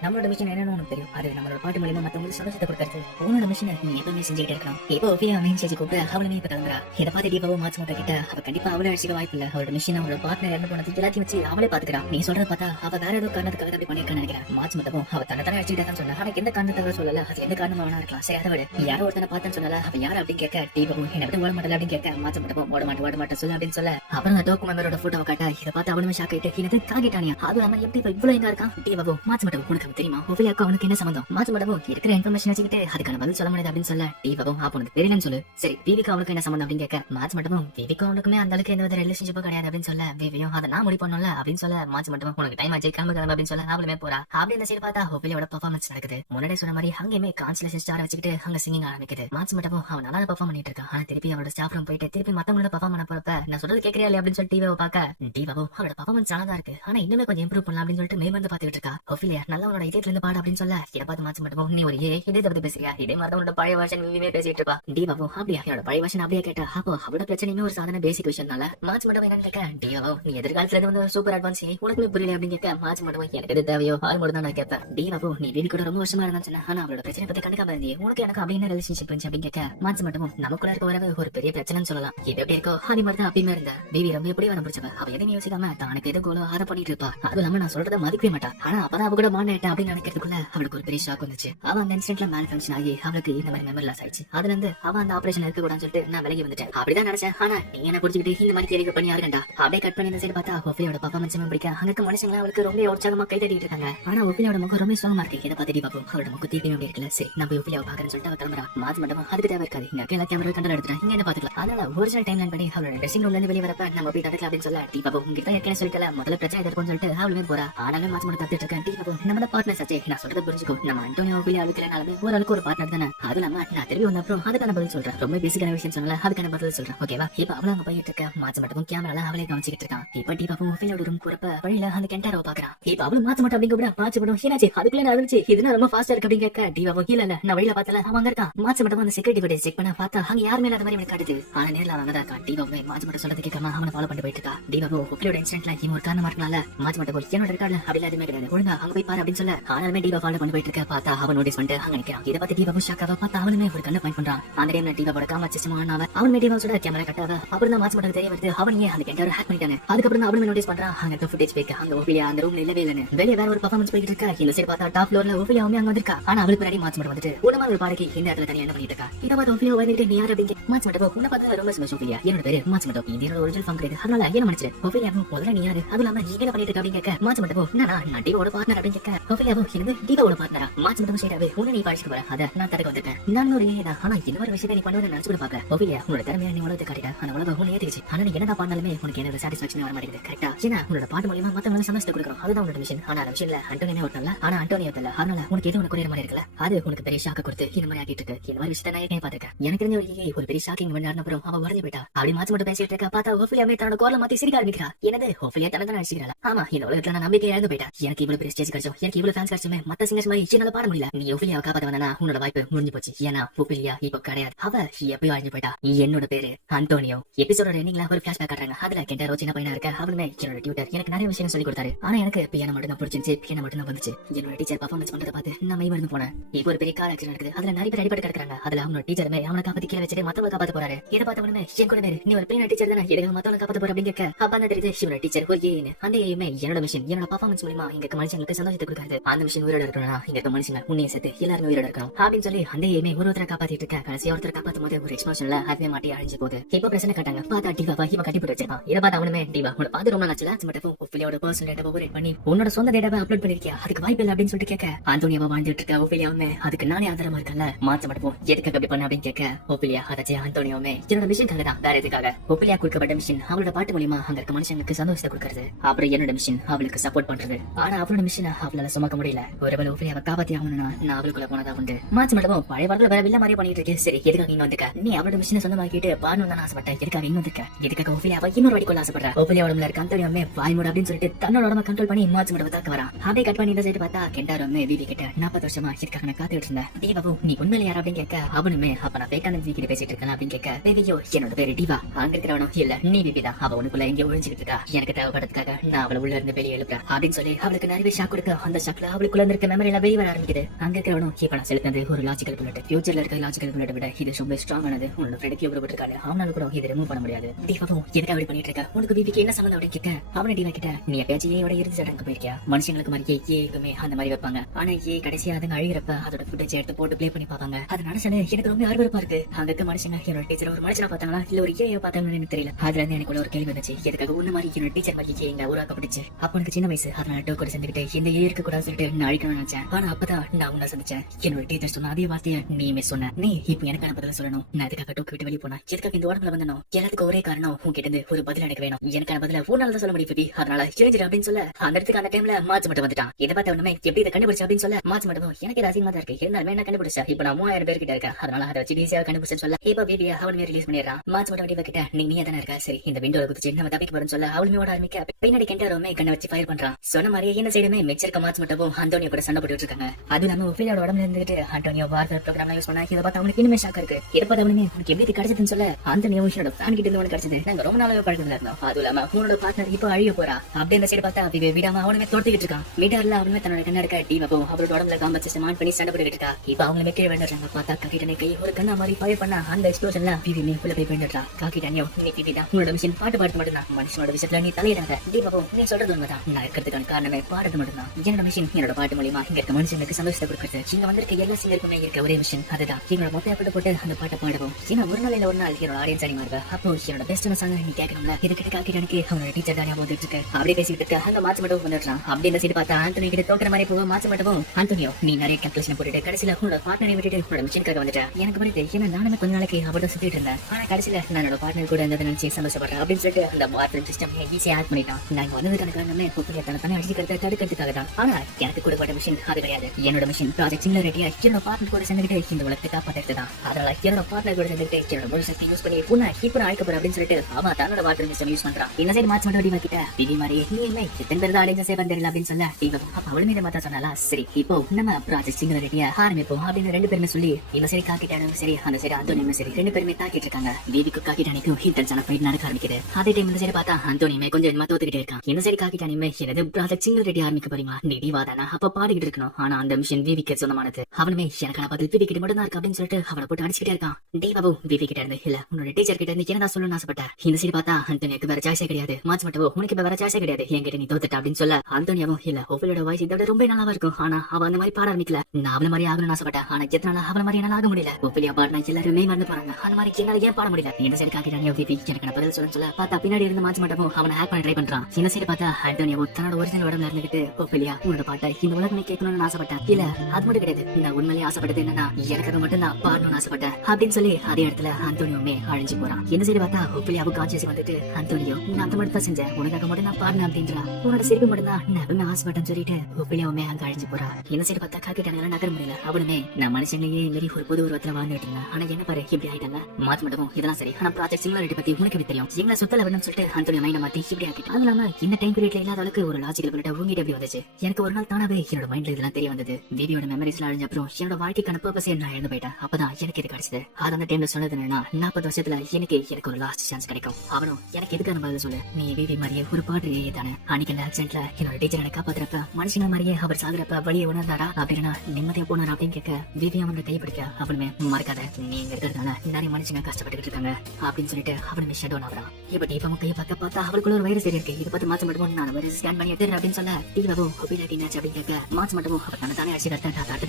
என்னன்னு உனக்கு தெரியும், அது நம்மளோட பாட்டு மூலியமா மத்தவங்களுக்கு சந்தோஷத்தை கொடுக்கறது. உன்னோட மிஷனை நீ எப்பவுமே செஞ்சுக்கிட்டே இருக்கணும். இப்போ ஒஃபிலியா மெயின் ஸ்டேஜ் கூப்பிட்டு அவளுமே இப்ப கிளம்புறா. இதை பார்த்து டீவாவோ மாச்சு மட்டும் கிட்ட அவ கண்டிப்பா அவளை அடிச்சுக்க வாய்ப்பு இல்ல. அவளோட மிஷன் அவளோட பார்ட்னர் இறந்து போனது எல்லாத்தையும் வச்சு அவளே பாத்துக்கிறா. நீ சொல்றத பார்த்தா அவ வேற ஏதோ காரணத்துக்காக அப்படி பண்ணிருக்கான்னு நினைக்கிறேன். மாச்சு மட்டும் அவ தன்னை அடிச்சுக்கிட்டே சொன்னா, ஆனா எந்த காரணத்தை சொல்லல, அது எந்த காரணமா வேணா இருக்கலாம். சரி அதை விட நீ யாரோ ஒருத்தனை பார்த்தேன்னு சொன்னால அவ யாரு அப்படின்னு கேட்க டீவாவோ என்ன விட்டு ஓட மாட்டல அப்படின்னு கேட்க மாச்சு மட்டும் ஓட மாட்டேன் சொல்லு அப்படின்னு சொல்ல அப்புறம் அந்த டோக்கு மெம்பரோட போட்டோவை காட்ட இதை பார்த்து அவனுமே ஷாக் ஆயிட்டு எனக்கு தாங்கிட்டானியா, அது நம்ம எப்படி இவ்வளவு எங்க இருக்கான். டீவாவோ மாச்சு மட்டும் உனக்கு தெரியுமா ஒஃபிலியாவுக்கு அவனுக்கு என்ன சம்பந்தம். மாச்சு மட்டும் இருக்கிற இன்ஃபர்மேஷன் வச்சுக்கிட்டு அதுக்கான பதில் சொல்ல முடியாது அப்படின்னு சொல்ல டீவாவோ அப்ப உனக்கு தெரியலன்னு சொல்லு. சரி டிவிக்கு அவனுக்கு உனக்கு என்ன சம்பந்தம் அப்படின்னு கேட்க மாச்சு மட்டும் விவிக்கும் அவனுக்குமே அந்த அளவுக்கு எந்த ரிலேஷன்ஷிப்பும் கிடையாது அப்படின்னு சொல்ல விவியும் அதை நான் முடிவு பண்ணல அப்படின்னு சொல்ல மாச்சு மட்டும் உனக்கு டைம் ஆச்சு கிளம்பு அப்படின்னு சொல்ல அவளுமே போறா. அப்படி இந்த சைடு பார்த்தா ஒப்பிலியோட பெர்ஃபார்மன்ஸ் நடக்குது. முன்னாடி சொன்ன மாதிரி அங்கேயுமே கான்சலேஷன் ஸ்டார் வச்சுக்கிட்டு அங்க சிங்கிங் ஆரம்பிக்குது. மாச்சு மட்டும் அவன் நல்லா பெர்ஃபார்ம் பண்ணிட்டு இருக்கான். ஆனா திருப்பி அவளோட ஸ்டாஃப் ரூம் போயிட்டு திருப்பி மத்தவங்களோட பெர்ஃபார்ம் பண்ண போறப்ப நான் சொல்றது கேட்கறியா இல்லையா அப்படின்னு சொல்லி டிவியை பார்க்க டிவாவும் அவளோட பெர்ஃபார்மன்ஸ் நல்லா தான் இருக்கு, ஆனா இன்னுமே கொஞ்சம் இம்ப்ரூவ் பண்ணலாம் அப்படின்னு சொல்லிட்டு மேம்பந்து பாத்துக்கிட்டு இருக்கா. ஒப்பிலியா நல்லா உன்னோட இதயத்துல இருந்து பாடு அப்படின்னு சொல்ல இதை பார்த்து மாச்சு மட்டும் நீ ஒரு இதே பத்தி பேசுறியா, இதே மாதிரி உன்னோட பழைய வருஷன் விவியுமே பேசிட்டு இருப்பா. டிவாவும் அப்படியா என்னோட பழைய வருஷன் அப்படியே கேட்டா அப்போ அவளோட பிரச்சனையுமே ஒரு சாதாரண பேசிக் விஷயம்னால மாச்சு மட்டும் என்னன்னு கேட்க டிவாவோ நீ எதிர்காலத்துல இருந்து வந்து சூப்பர் அட்வான்ஸ் உனக்குமே புரியல அப்படின்னு கேட்க மாச்சு மட்டும் எனக்கு எது தேவையோ அது மட்டும் தான் நான் கேட்பேன். டிவாவோ நீ வீடு கூட ரொம்ப வருஷமா இருந்தா சொன்ன, ஆனா அவளோட பிரச்சனை பத்தி கண்டுக்காம இருந்தே உனக்கு எனக்கு அப்படின்னு ரிலேஷன்ஷிப் இருந்துச்சு அப்படின்னு கேட்க மாச்சு மட்டும் நமக்குள்ள இருக்க வரவே ஒரு பெரிய பிரச்சனைன்னு சொல்லலாம். இது எப்படி இருக்கோ அதே மாதிரி தான் அப்பயுமே இருந்தா பிவி ரொம்ப எப்படி வர பிடிச்சவ. அவ எதையும் யோசிக்காம தனக்கு எது கோலோ அதை பண்ணிட்டு இருப்பா. அது இல்லாம நான் சொல்றதை மதிக்கவே மாட்டா. ஆனா அப்பதான் அவ கூட மாட்டேன் அப்படின்னு நினைக்கிறதுக்குள்ள அவளுக்கு ஒரு பெரிய ஷாக் வந்துச்சு. அவ அந்த இன்சிடென்ட்ல மேல் ஃபங்க்ஷன் ஆகி அவளுக்கு இந்த மாதிரி மெமரி லாஸ் ஆயிடுச்சு. அதுல இருந்து அவ அந்த ஆபரேஷன் இருக்க கூடாதுன்னு சொல்லிட்டு நான் விலகி வந்துட்டேன். அப்படிதான் நினைச்சேன். ஆனா நீ என்ன புடிச்சிட்டு இந்த மாதிரி கேள்வி பண்ணி யாருக்கண்டா அப்படியே கட் பண்ணி இந்த சைடு பார்த்தா ஒஃபிலியோட பர்ஃபார்மன்ஸ் பிடிக்க அங்க மனுஷங்க அவளுக்கு ரொம்ப உற்சாகமா கை தட்டிட்டு இருக்காங்க. ஆனா ஒஃபிலியோட முகம் ரொம்ப சோகமா இருக்கு. இதை பார்த்துட்டு பாப்போம் அவளோட முகம் தீர்க்கணும் அப்படி இருக்குல்ல. சரி நம்ம ஒஃபிலியாவை பாக்குறேன்னு சொல்லிட்டு அவ கிளம்புறா. மாச்சு மட்டும் அதுக்கு தேவை இருக்காது. இங்க எல்லா கேமரா கண்ட்ரோல் எடுத்துறேன், இங்க என்ன பாத்துக்கலாம். அதனால ஒரிஜினல் டைம் லைன் படி அவளோட ட்ரெஸ்ஸிங் ரூம்ல இருந்து வெளியே வரப்ப நம்ம போய் தடுக்கலாம் அப்படின்னு சொல்ல டிபாபு உங்ககிட்ட ஏற்கனவே சொல்லிட்டல முதல்ல பிரச்சனை இருக்கும்னு சொல்லிட்டு அவளுமே போறா. ஆனாலும் மாச்சு மட்டும் தப்பிட்டு இருக்கேன். டிபாபு நம்ம பார்ட்னர்ஸ் ஆச்சே, நான் சொல்றதை புரிஞ்சுக்கோ. நம்ம அண்டோனியோ ஒஃபிலியா அழுக்கலனாலுமே ஒரு ஆளுக்கு ஒரு பார்ட்னர் தானே. அது இல்லாம நான் திரும்பி வந்த அப்புறம் அதுக்கான பதில் சொல்றேன். ரொம்ப பேசிக்கான விஷயம் சொன்னால அதுக்கான பதில் சொல்றேன், ஓகேவா? இப்ப அவள அங்க போயிட்டு இருக்க மாச்சு மட்டும் கேமரால அவளே கவனிச்சுட்டு இருக்கான். இப்ப டிபாபு ஒஃபிலியோட ரூம் போறப்ப வழியில அந்த கெண்டாரோ பாக்குறான். இப்ப அவளும் மாச்சு மட்டும் அப்படிங்க கூட மாச்சு மட்டும் என்னாச்சு அதுக்குள்ள நான் இருந்துச்சு இதுனா ரொம்ப ஃபாஸ்டா இருக்கு அப்படின்னு கேட்க டிபாபு இல்ல நான் வழியில பார்த்தல அவன் அங்க இருக்கான். மாச்சு மட்டும் அந்த செக்யூரிட்டி ஃபுட்டேஜ் செக் பண்ண பார்த்தா அங்க யாருமே இல்லாத மாதிரி எனக்கு காட்டுது. ஆனா நேர்ல அவன் தான் இருக்கான். டிபாபு மாச்சு மட்டும் சொல்றது கேட்காம அவனை ஃபாலோ பண்ணி போயிட்டு இருக்கா. டிபாபு ஒஃபிலியோட இன்சிடென்ட்ல இவன் ஒரு காரணமா இருக்கனால மாச்சு மட்டும் போய் என்னோட இருக்காது அப்படி எல்லாமே கிடையாது ஒழுங்கா அங்க போய் பாரு அப்படின்னு சொல்ல ஆனாலுமே டிபா ஃபாலோ பண்ணி போயிட்டு இருக்க. பார்த்தா அவன் நோட்டீஸ் பண்ணிட்டு அங்க நிக்கிறான். இதை பார்த்து டிபாபு ஷாக்காவ பார்த்தா அவனுமே ஒரு கண்ணை பாயிண்ட் பண்றான். அந்த டைம்ல டிபாவோட காமா சிஸ்டம் ஆனாவ அவன் டிபாவோட கேமரா கட்டாவ அப்புறம் தான் மாச்சு மட்டும் தெரிய வருது அவன் ஏன் அந்த கெண்டாரோ ஹேக் பண்ணிட்டானே. அதுக்கப்புறம் அவனுமே நோட்டீஸ் பண்றான் அங்க இருக்க ஃபுட்டேஜ் போய்க்க அங்க ஒஃபிலியா அந்த ரூம்ல இல்லவே இல்லன்னு வெளியே வேற ஒரு பர்ஃபார்மன்ஸ் போயிட்டு இருக்கா. இந்த சைடு பார்த்தா டாப் ஃப்ளோர்ல ஒஃபிலியாவுமே அங்க வந்திருக்கா. ஆனா அவளுக்கு பின்னாடி மாச்சு மட்டும் வந்துட்டு உடம்பா ஒரு பாடகி இந்த இடத்துல தனியா என்ன பண்ணிட்டு இருக்கா. இதை பார்த்து ஒஃபிலியா வந்துட்டு நீ யார் அப்படின்னு மாச்சு மட்டும் உன்னை பார்த்தா ரொம்ப சந்தோஷம் ஒஃபிலியா என்னோட பேரு மாச்சு மட்டும் இதோட ஒரிஜினல் ஃபார்ம் கிடையாது அதனால என்ன மனுச்சு ஒஃபிலியா முதல்ல நீ யாரு அது இல்லாம நீ என்ன பண்ணிட்டு இருக்க அப்படின்னு கேட்க மாச்சு மட்டும் நான் டிவோட பார்ட்னர் அப்படின்னு கேட்க ஒஃபிலியாவும் இருந்து டிவோட பார்ட்னரா மாச்சு மட்டும் ஸ்ட்ரைட்டாவே உன்னை நீ பாடிச்சு போற அதை நான் தடுக்க வந்துட்டேன். நான் ஒரு ஏதா ஆனா இந்த ஒரு விஷயத்தை நீ பண்ணுவதை நினைச்சு கூட பாக்க ஒஃபிலியா உன்னோட திறமையை நீ உலகத்தை காட்டிட்ட. அந்த உலகம் உன்னை ஏத்துக்குச்சு. ஆனா நீ என்னதான் பண்ணாலுமே உனக்கு என்ன சாட்டிஸ்பாக்சன் வர மாட்டேங்குது. கரெக்டா ஏன்னா உன்னோட பாட்டு மூலியமா மத்தவங்க சந்தோஷத்தை கொடுக்குறோம் அதுதான் உன்னோட மிஷன். ஆனா அந்த விஷயம்ல அண்டோனியோ ஒட்டல ஆனா அண்டோனியோ இல்ல அதனால உனக்கு எது உனக்கு ஒரே மாதிரி இருக்கல அது உனக்கு பெரிய ஷாக்க கொடுத்து இந்த மாதிரி ஆகிட்டு இருக்கு. இந்த மாதிரி விஷயத்தை நான் ஏற்கனவே பாத்துருக்கேன். எனக்கு தெரிஞ்ச ஒரு பெரிய ஷாக்கிங் பண்ண அப்புறம் அவ உடஞ்சு போயிட்டா. அப்படி மாச்சு மட்டும் பேசிட்டு இருக்கா. பார்த்தா ஒஃபிலியாவே தன்னோட கோல மாத்தி சிரிக்க ஆரம்பிக்கிறா. என்னது ஒஃபிலியா தனதான் அடிச்சுக்கிறா. ஆமா இந்த உலகத்துல நான் நம்பிக்கை இழந்து போயிட்டா. எனக்கு இவ்வளவு பெரிய ஸ்டேஜ் கிடைச்சோம் எனக்கு இவ்வளவு ஃபேன்ஸ் கிடைச்சுமே மத்த சிங்கர்ஸ் மாதிரி என்னால பாட முடியல. நீ ஒஃபிலியாவை காப்பாத்த வந்தா உன்னோட வாய்ப்பு முடிஞ்சு போச்சு. ஏன்னா ஒஃபிலியா இப்ப கிடையாது அவ எப்பயும் அழிஞ்சு போயிட்டா. என்னோட பேரு அண்டோனியோ. எபிசோட எண்டிங்ல ஒரு ஃபிளாஷ்பேக் காட்டுறாங்க. அதுல கெண்டாரோ சின்ன பையனா இருக்க அவனுமே என்னோட டியூட்டர் எனக்கு நிறைய விஷயம் சொல்லி கொடுத்தாரு. ஆனா எனக்கு பியானோ மட்டும் தான் பிடிச்சிருச்சு பியானோ மட்டும் தான் வந்துச்சு. என்னோட டீச்சர் பர்ஃபார்மன்ஸ் பண்றத பார்த்து நான் மை மறந்து போனேன். இப்போ ஒரு பெரிய கார் ஆக்சிடென்ட் நடக்குது. அதுல நிறைய பேர் அடிபட்டு கிடக்குறாங்க. அதுல அவனோட டீச்சருமே அவனை காப்பாத்தி கீழே வச்சுட்டு மத்தவங்க காப்பாத்த போறாரு. இதை பார்த்தவனுமே என் கூட பேரு நீ ஒரு பெரிய டீச்சர் தானே எதுக்கு மத்தவங்க காப்பாத்த போற அப்படின்னு கேட்க அப்ப அந்த தெரியுது இவனோட டீச்சர் ஒரு ஏன்னு அந்த ஏமே என்னோட மிஷன் என்னோட பர்ஃபார்மன்ஸ் மூலமா இங்க மனுஷங்களுக்கு சந்தோஷத்தை கொடுக்காது. அந்த மிஷன் உயிரோட இருக்கணும்னா இங்க இருக்க மனுஷங்க உன்னையும் சேர்த்து எல்லாரும் உயிரோட இருக்கணும் அப்படின்னு சொல்லி அந்த ஏமே ஒருத்தரை காப்பாத்திட்டு இருக்க. கடைசி ஒருத்தரை காப்பாத்தும் போது ஒரு எக்ஸ்பிளோஷன்ல அதுவே மாட்டி அழிஞ்சு போகுது. இப்போ பிரச்சனை காட்டாங்க. பார்த்தா டிவா இவன் கட்டி போட்டு வச்சிருக்கான். இதை பார்த்து அவனுமே டிவா உன்னை பார்த்து ரொம்ப நாச்சுல மட்டும் ஒஃபிலியோட பர்சனல் டேட்டாவை ஓபரேட் பண்ணி உன்னோட சொந்த டேட்டாவை அப்லோட் பண்ணிருக்கியா அதுக்கு வாய்ப்பு இல்லை அப்படின்னு சொல்லிட்டு கேட்க ஆண்டோனியாவா வாழ்ந்துட்டு இருக்க ஒஃபிலியாவுமே அதுக்கு நானே ஆதாரமா இருக்கல மாற்ற மட்டும் எதுக்காக அப்படி பண்ண அப்படின்னு கேட்க ஒஃபிலியா அதாச்சே ஆண்டோனியாவுமே என்னோட மிஷனுக்காக தான் வேற எதுக்காக ஒஃபிலியா கொடுக்கப்பட்ட மிஷன் அவளோட பாட்டு மூலியமா அங்க இருக்க மனுஷங்களுக்கு சந்தோஷத்தை கொடுக்கறது. அப்புறம் என்னோட மிஷன் அவளுக்கு சப்போர்ட் பண்றது. ஆனா அவளோட மிஷன் அவளால சுமக்க முடியல. ஒருவேளை ஒஃபிலியாவை காப்பாத்தி ஆகணும்னா நான் அவளுக்குள்ள போனதா உண்டு. மாச்சு மட்டும் பழைய பாடல வேற வில்ல மாதிரி பண்ணிட்டு இருக்கு. சரி எதுக்காக இங்க வந்திருக்க நீ அவளோட மிஷனை சொந்தமாக்கிட்டு பாடணும் தான் ஆசைப்பட்டேன். எதுக்காக இங்க வந்திருக்க எதுக்காக ஒஃபிலியாவை இன்னொரு வாடி கொள்ள ஆசைப்படுற. ஒஃபிலியா உடம்புல இருக்க அந்தோனியாவுமே வாய் மூட அப்படின்னு சொல்லிட்டு தன்னோட உடம்ப கண்ட்ரோல் பண்ணி மாச்சு மட்டும் தாக்க வரான். அப்படியே கட் பண்ணி இந்த சைடு பார்த்தா கெண்டாரோமே விவி கிட்ட 40 வருஷமா இதுக்காக நான் காத்துட்டு இருந்தேன். டிவாவு நீ உண்மையில யார் அப்படின்னு கேட்க அவனுமே அப்ப நான் பேக்கான விவி கிட்ட பேசிட்டு இருக்கேன் அப்படின்னு கேட்க விவியோ என்னோட பேரு டிவா அங்க இருக்கிறவனும் இல்ல நீ விவி தான் அவ உனக்குள்ள எங்க ஒழிஞ்சுக்கிட்டு இருக்கா எனக்கு தேவைப்படுறதுக்காக நான் அவளை உள்ள இருந்து வெளியே எழுப்புறேன் அப்படின்னு சொல்லி அவளுக்கு நிறைய ஷாக் கொடுக்க அந்த ஷாக்ல அவளுக்குள்ள இருக்க மெமரியில வெளியே வர ஆரம்பிக்குது. அங்க இருக்கிறவனும் இப்ப நான் செலுத்தினது ஒரு லாஜிக்கல் புல்லட் ஃபியூச்சர்ல இருக்க லாஜிக்கல் புல்லட் விட இது ரொம்ப ஸ்ட்ராங் ஆனது. உன்னோட ஃப்ரெண்டுக்கு எவ்வளவு இருக்காரு அவனால கூட இதை ரிமூவ் பண்ண முடியாது. டிவாவும் எதுக்கு அப்படி பண்ணிட்டு இருக்க உனக்கு விவிக்கு என்ன சம்பந்தம் அப்படின்னு கேட்க அவனை டிவா கிட்ட நீ எப்பயாச்சும் ஏயோட இறுதி சடங்கு போயிருக்கியா மனுஷங்களுக்கு மாதிரி ஏக்குமே அந்த மாதிரி வைப்பாங்க. ஆனா ஏ கடைசியா அதுங்க அழுகிறப்ப அதோட ஃபுட்டேஜ் எடுத்து போட்டு பிளே பண்ணி பாப்பாங்க. அது நினைச்சாலே எனக்கு ரொம்ப அருவருப்பா இருக்கு. அங்க இருக்க மனுஷங்க என்னோட டீச்சர் ஒரு மனுஷனா பார்த்தாங்களா இல்ல ஒரு ஏ பார்த்தாங்கன்னு எனக்கு தெரியல. அதுல இருந்து எனக்கு ஒரு கேள்வி வந்துச்சு எதுக்காக உன்ன மாதிரி என்னோட டீச்சர் மாதிரி எங்க உருவாக்கப்பட்டுச்சு. அப்ப எனக்கு சின்ன வயசு அதனால கூட சேர்ந்துக்கிட்டு இந்த ஏ இருக்க கூடாது சொல்லிட்டு நான் அழிக்கணும்னு நினைச்சேன். ஆனா அப்பதான் நான் உன்ன சந்திச்சேன். என்னோட டீச்சர் சொன்ன அதே வார்த்தையை நீமே சொன்ன. நீ இப்ப எனக்கு பதில் சொல்லணும் நான் எதுக்காக எதுக்காக டோக்கு விட்டு வெளியே போனா, எதுக்காக இந்த உடம்புல வந்தனோ, எல்லாத்துக்கும் ஒரே காரணம் உன்கிட்ட இருந்து ஒரு பதில் எனக்கு வேணும். எனக்கான பதில உன்னால தான் சொல்ல முடியும் பிபி, அதனால இறைஞ்சிரு அப்படின்னு சொல்ல அந்த இடத்துக்கு அந்த டைம்ல மாச்சு மட்டும் வந்துட்டான். இதை பார்த்த உடனே எப்படி இதை கண்டுபிடிச்சா அப்படின்னு சொல்ல மாச்சு மட்டும் எனக்கு அசிங்கமா தான் இருக்கு, இருந்தாலுமே என்ன கண்டுபிடிச்சா, இப்ப நான் 3000 பேர் கிட்ட இருக்கேன், அதனால அதை வச்சு ஈஸியா கண்டுபிடிச்சேன்னு சொல்ல இப்ப பிபியை அவனுமே ரிலீஸ் பண்ணிடுறான். மாச்சு மட்டும் வடிவ கிட்ட நீ தானே இருக்கா, சரி இந்த விண்டோல குதிச்சு நம்ம தப்பிக்க போறோம்னு சொல்ல அவளுமே ஓட ஆரம்பிக்க பின்னாடி கெண்டாரோமே கண்ணை வச்சு ஃபயர் பண்றான். சொன்ன மாதிரியே என்ன சைடுமே மிச்சர்க்க மாச்சு மட்டும் அந்தோனியோ கூட சண்டை போட்டு இருக்காங்க. அது நம்ம ஒஃபிலியோட உடம்புல இருந்துட்டு ஆண்டோனியோ வார்த்தர் ப்ரோக்ராம் யூஸ் பண்ணா இதை பார்த்து அவனுக்கு இன்னுமே ஷாக்கா இருக்கு. இதை பார்த்து அவனுமே உனக்கு எப்படி இது கிடைச்சதுன்னு சொல்ல ஆண்டோனியோ என்னோட ஃபேன் கிட்ட இருந்து உனக்கு கிடைச்சது, நாங்க ரொம்ப நாளாவே பழக்கத்துல இருந்தோம், அது இல்லாம உன்னோட பார்ட்னர் இப்போ அழிய போறா அப்படி இந்த சைடு பார்த்தா விவே விடாம அவனுமே தோட்டிக்கிட்டு இருக்கான். மீட்டர்ல அவனுமே தன்னோட கண்ணா இருக்க டீம் அப்போ அவரோட உடம்புல காம்பட் சிஸ்டம் ஆன் பண்ணி சண்டை போட்டுக்கிட்டு இருக்கா. இப்ப அவங்களுமே கீழே வேண்டாங்க. பார்த்தா காக்கிட்டனே கை ஒரு கண்ணா மாதிரி ஃபயர் பண்ணா அந்த எக்ஸ்ப்ளோஷன்ல விவே உள்ள போய் வேண்டாம். காக்கிட்டனியோ நீ பிபி தான் உன்னோட மிஷின் பாட்டு மட்டும் தான், மனுஷனோட விஷயத்துல நீ தலையிடாத. டீம் அப்போ நீ சொல்றது உண்மைதான், நான் இருக்கிறதுக்கான காரணமே பாடுறது மட்டும்தான். என்னோட மிஷின் என்னோட பாட்டு மூலியமா இங்க இருக்க மனுஷனுக்கு சந்தோஷத்தை கொடுக்குறது. இங்க வந்திருக்க எல்லா சிங்கருக்குமே இருக்க ஒரே மிஷன் அதுதான், என்னோட மொத்த எஃபர்ட் போட்டு அந்த பாட்டை பாடுவோம். ஏன்னா ஒரு நாள் இல்ல ஒரு நாள் என்னோட ஆடியன்ஸ் அனிமா இருக்க, அப்போ என்னோட பெஸ்டான சாங் நீ கேட்கணும்ல. இதுக்கிட்ட காக்கிட்டனுக்கு அவனோட டீச்சர் தானே போட்டுட்டு இருக்கு. அப்படியே பேசிட்டு இருக்க அங்க மாச்சு மட்டும் வந்துடுறான். அப்படி இந்த சைடு பார்த்தா ஆண்டோனி கிட்ட தோக்குற மாதிரி போக மாச்சு மட்டும் ஆண்டோனியோ நீ நிறைய கேல்குலேஷன் போட்டுட்டு கடைசியில உன்னோட பார்ட்னரை விட்டுட்டு உன்னோட மிஷனுக்காக வந்துட்டேன். எனக்கு புரியுது, ஏன்னா நானுமே கொஞ்ச நாளைக்கு அவர்தான் சுத்திட்டு இருந்தேன், ஆனா கடைசியில நான் என்னோட பார்ட்னர் கூட இருந்ததை நினைச்சு சந்தோஷப்படுறேன் அப்படின்னு சொல்லிட்டு அந்த வார்த்தை சிஸ்டம் ஈஸியா ஆட் பண்ணிட்டான். நாங்க வந்ததுக்கான காரணமே ஒப்பிலியா தன்னை அடிச்சுக்கிறத தடுக்கிறதுக்காக தான். ஆனா எனக்கு கொடுக்கப்பட்ட மிஷன் அது கிடையாது. என்னோட மிஷன் ப்ராஜெக்ட் சிங்குலாரிட்டியா என்னோட பார்ட்னர் கூட சேர்ந்துட்டு இந்த உலகத்தை காப்பாற்றுறது தான். அதனால என்னோட பார்ட்னர் கூட சேர்ந்துட்டு என்னோட முழு சக்தி யூஸ் பண்ணி புண்ணா ஹீப்பர் அழைக்கப்படுற அப்படின்னு சொல்லிட்டு அவன் தன்னோட வார்த்தை சிஸ்டம் யூஸ் பண்றான். இந்த சைடு மாச்சு மட்டும் டிவா கிட்ட பிவி மாதிரி நீ எத்தனை பேர் தான் அடைஞ்ச சேவன் தெரியல அப்படின்னு சொல்ல டிவா அப்ப அவளுமே இதை மாத்தா சொன்னாலா, சரி இப்போ நம்ம ப்ராஜெக்ட் சிங்குலாரிட்டியா ஆரம்பிப்போம் அப்படின்னு ரெண்டு பேருமே சொல்லி இந்த சரி காக்கிட்டானும் சரி அந்த சரி அந்தோனியுமே சரி ரெண்டு பேருமே தாக்கிட்டு இருக்காங்க. தேவிக்கு காக்கிட்டானிக்கும் ஹீட்டன்ஸான ஃபைட் நடக்க ஆரம்பிக்குது. அதே டைம் இந்த சரி பார்த்தா அந்தோனியுமே கொஞ்சம் தோத்துக்கிட்டே இருக்கான். இந்த சரி காக்கிட்டானியுமே எனது ப்ராஜெக்ட் சிங்குலாரிட்டி ஆரம்பிக்க போறீங்களா, நீ டிவா தானே அப்ப பாடிக்கிட்டு இருக்கணும், ஆனா அந்த மிஷன் விவிக்கு சொந்தமானது. அவனுமே எனக்கான பதில் விவி கிட்ட மட்டும் தான் இருக்கு அப்படின்னு சொல்லிட்டு அவனை போட்டு அடிச்சுக்கிட்டே இருக்கான். டிவாவும் விவி கிட்ட இருந்து இல்ல உன்னோட டீச்சர் கிட்ட இருந்து என்னதான் சொல்லணும்னு ஆசைப்பட்ட. இந்த சரி பார்த்தா அந்தோனியாக்கு வேற சாய்ஸே கிடையாது, மாச்சு மட்டும் உனக்கு இப்ப வேற சாய்ஸே கிடையாது, என்கிட்ட நீ தோத்துட்ட அப்படின்னு சொல்ல அந்தோனியாவும் இல்ல ஒவ்வொரு வாய்ஸ் இதை விட ரொம்ப நல்லா இருக்கும், ஆனா அவ அந்த மாதிரி பாட ஆரம்பிக்கல. நான் அவள மாதிரி ஆகணும்னு ஆசைப்பட்டேன், ஆனா எத்தனை நாள் அவள மாதிரி என்னால ஆக முடியல. ஒப்பிலியா பாடினா எல்லாருமே மறந்து போறாங்க, அந்த மாதிரி என்னால ஏன் பாட முடியல. இந்த சைடு காக்கிட்டானியோ விவி எனக்கு நான் பதில் சொல்ல பார்த்தா பின்னாடி இருந்து மாச்சு மட்டும் அவனை ஹேக் பண்ண ட்ரை பண்றான். இந்த சைடு பார்த்தா அந்தோனியாவும் தன்னோட ஒரிஜினல் உடம்புல இருந்துகிட்டு ஒப்பிலியா உன்னோட பாட்டை இந்த உலகமே கேட்கணும்னு ஆசைப்பட்டேன். இல்ல அது மட்டும் கிடையாது, நான் உண்மையிலேயே ஆசைப்பட்டது என்னன்னா எனக்கு மட்டும் நான் பாடணும்னு ஆசைப்பட்டேன் அப்படின்னு சொல்லி அதே இடத்துல அந்தோனியோமே அழிஞ்சு போறான். இந்த சைடு பார்த்தா ஒப்பிலியாவுக்கு கான்சியஸ் வந்துட்டு அந்தோனியோ நான் அந்த மட்டும் தான் செஞ்சேன், உனக்காக மட்டும் நான் பாடினேன் அப்படின்றா. உன்னோட சிரிப்பு மட்டும் தான் நான் ஆசைப்பட்டேன்னு சொல்லிட்டு ஒப்பிலியாவுமே அங்க அழிஞ்சு போறா. இந்த சைடு பார்த்தா காக்கிட்டானுங்க நகர முடியல. அவனுமே நான் மனுஷங்களையே மாரி ஒரு புது உருவத்துல வாழ்ந்துட்டு இருந்தேன், ஆனா என்ன பாரு இப்படி ஆயிட்டாங்க. மாத்து மட்டும் இதெல்லாம் சரி, ஆனா ப்ராஜெக்ட் சிங்குலாரிட்டி பத்தி உனக்கு எப்படி தெரியும், எங்களை சுத்தல வேணும்னு சொல்லிட்டு அந்தோனியோ மைண்ட மாத்தி இப்படி ஆக்கிட்டு. அது இல்லாம இந்த டைம் பீரியட்ல இல்லாத அளவுக்கு ஒரு லாஜிக்கல் பண்ணிட்டு உங்ககிட்ட எப்படி வந்துச்சு. எனக்கு ஒரு நாள் தானாவே என்னோட மைண்ட்ல இதெல்லாம் தெரிய வந்தது. விவியோட மெமரிஸ்ல அழிஞ்ச அப்புறம் என்னோட வாழ்க்கைக்கான பர்பஸே நான் இழந்து போயிட்டேன். அப்பதான் எனக்கு இது கிடைச்சது. அது அந்த டைம்ல சொன்னது என்னன்னா 40 வருஷத்துல எனக்கு ஒரு லாஸ்ட் சான்ஸ் கிடைக்கும். அவனும் எனக்கு எதுக்கான பதில் சொல்லு, நீ விவி மாதிரியே ஒரு பாட்டு தானே. அன்னைக்கு அந்த ஆக்சிடென்ட்ல என்னோட டீச்சரை காப்பாத்துறப்ப மனுஷங்க மாதிரியே அவர் சாகுறப்ப வழியை உணர்ந்தாரா அப்படின்னா நிம்மதியா போனார் அப்படின்னு கேட்க விவி அவனோட கை பிடிக்க அவனுமே மறக்காத நீ இங்க இருக்கிறதுனால நிறைய மனுஷங்க கஷ்டப்பட்டு இருக்காங்க அப்படின்னு சொல்லிட்டு அவனுமே ஷட் டவுன் ஆகுறான். இப்ப டீபாவும் கையை பார்க்க பார்த்தா அவளுக்குள்ள ஒரு வைரஸ் இருக்கு, இது பார்த்து மாச்சு மட்டும் நான் வைரஸ் ஸ்கேன் பண்ணி எடுத்துறேன் அப்படின்னு சொல்ல டீபாவும் அப்படின்னு கேட்க மாச்சு மட்டும் அவர் தன்னை தானே அடிச்சு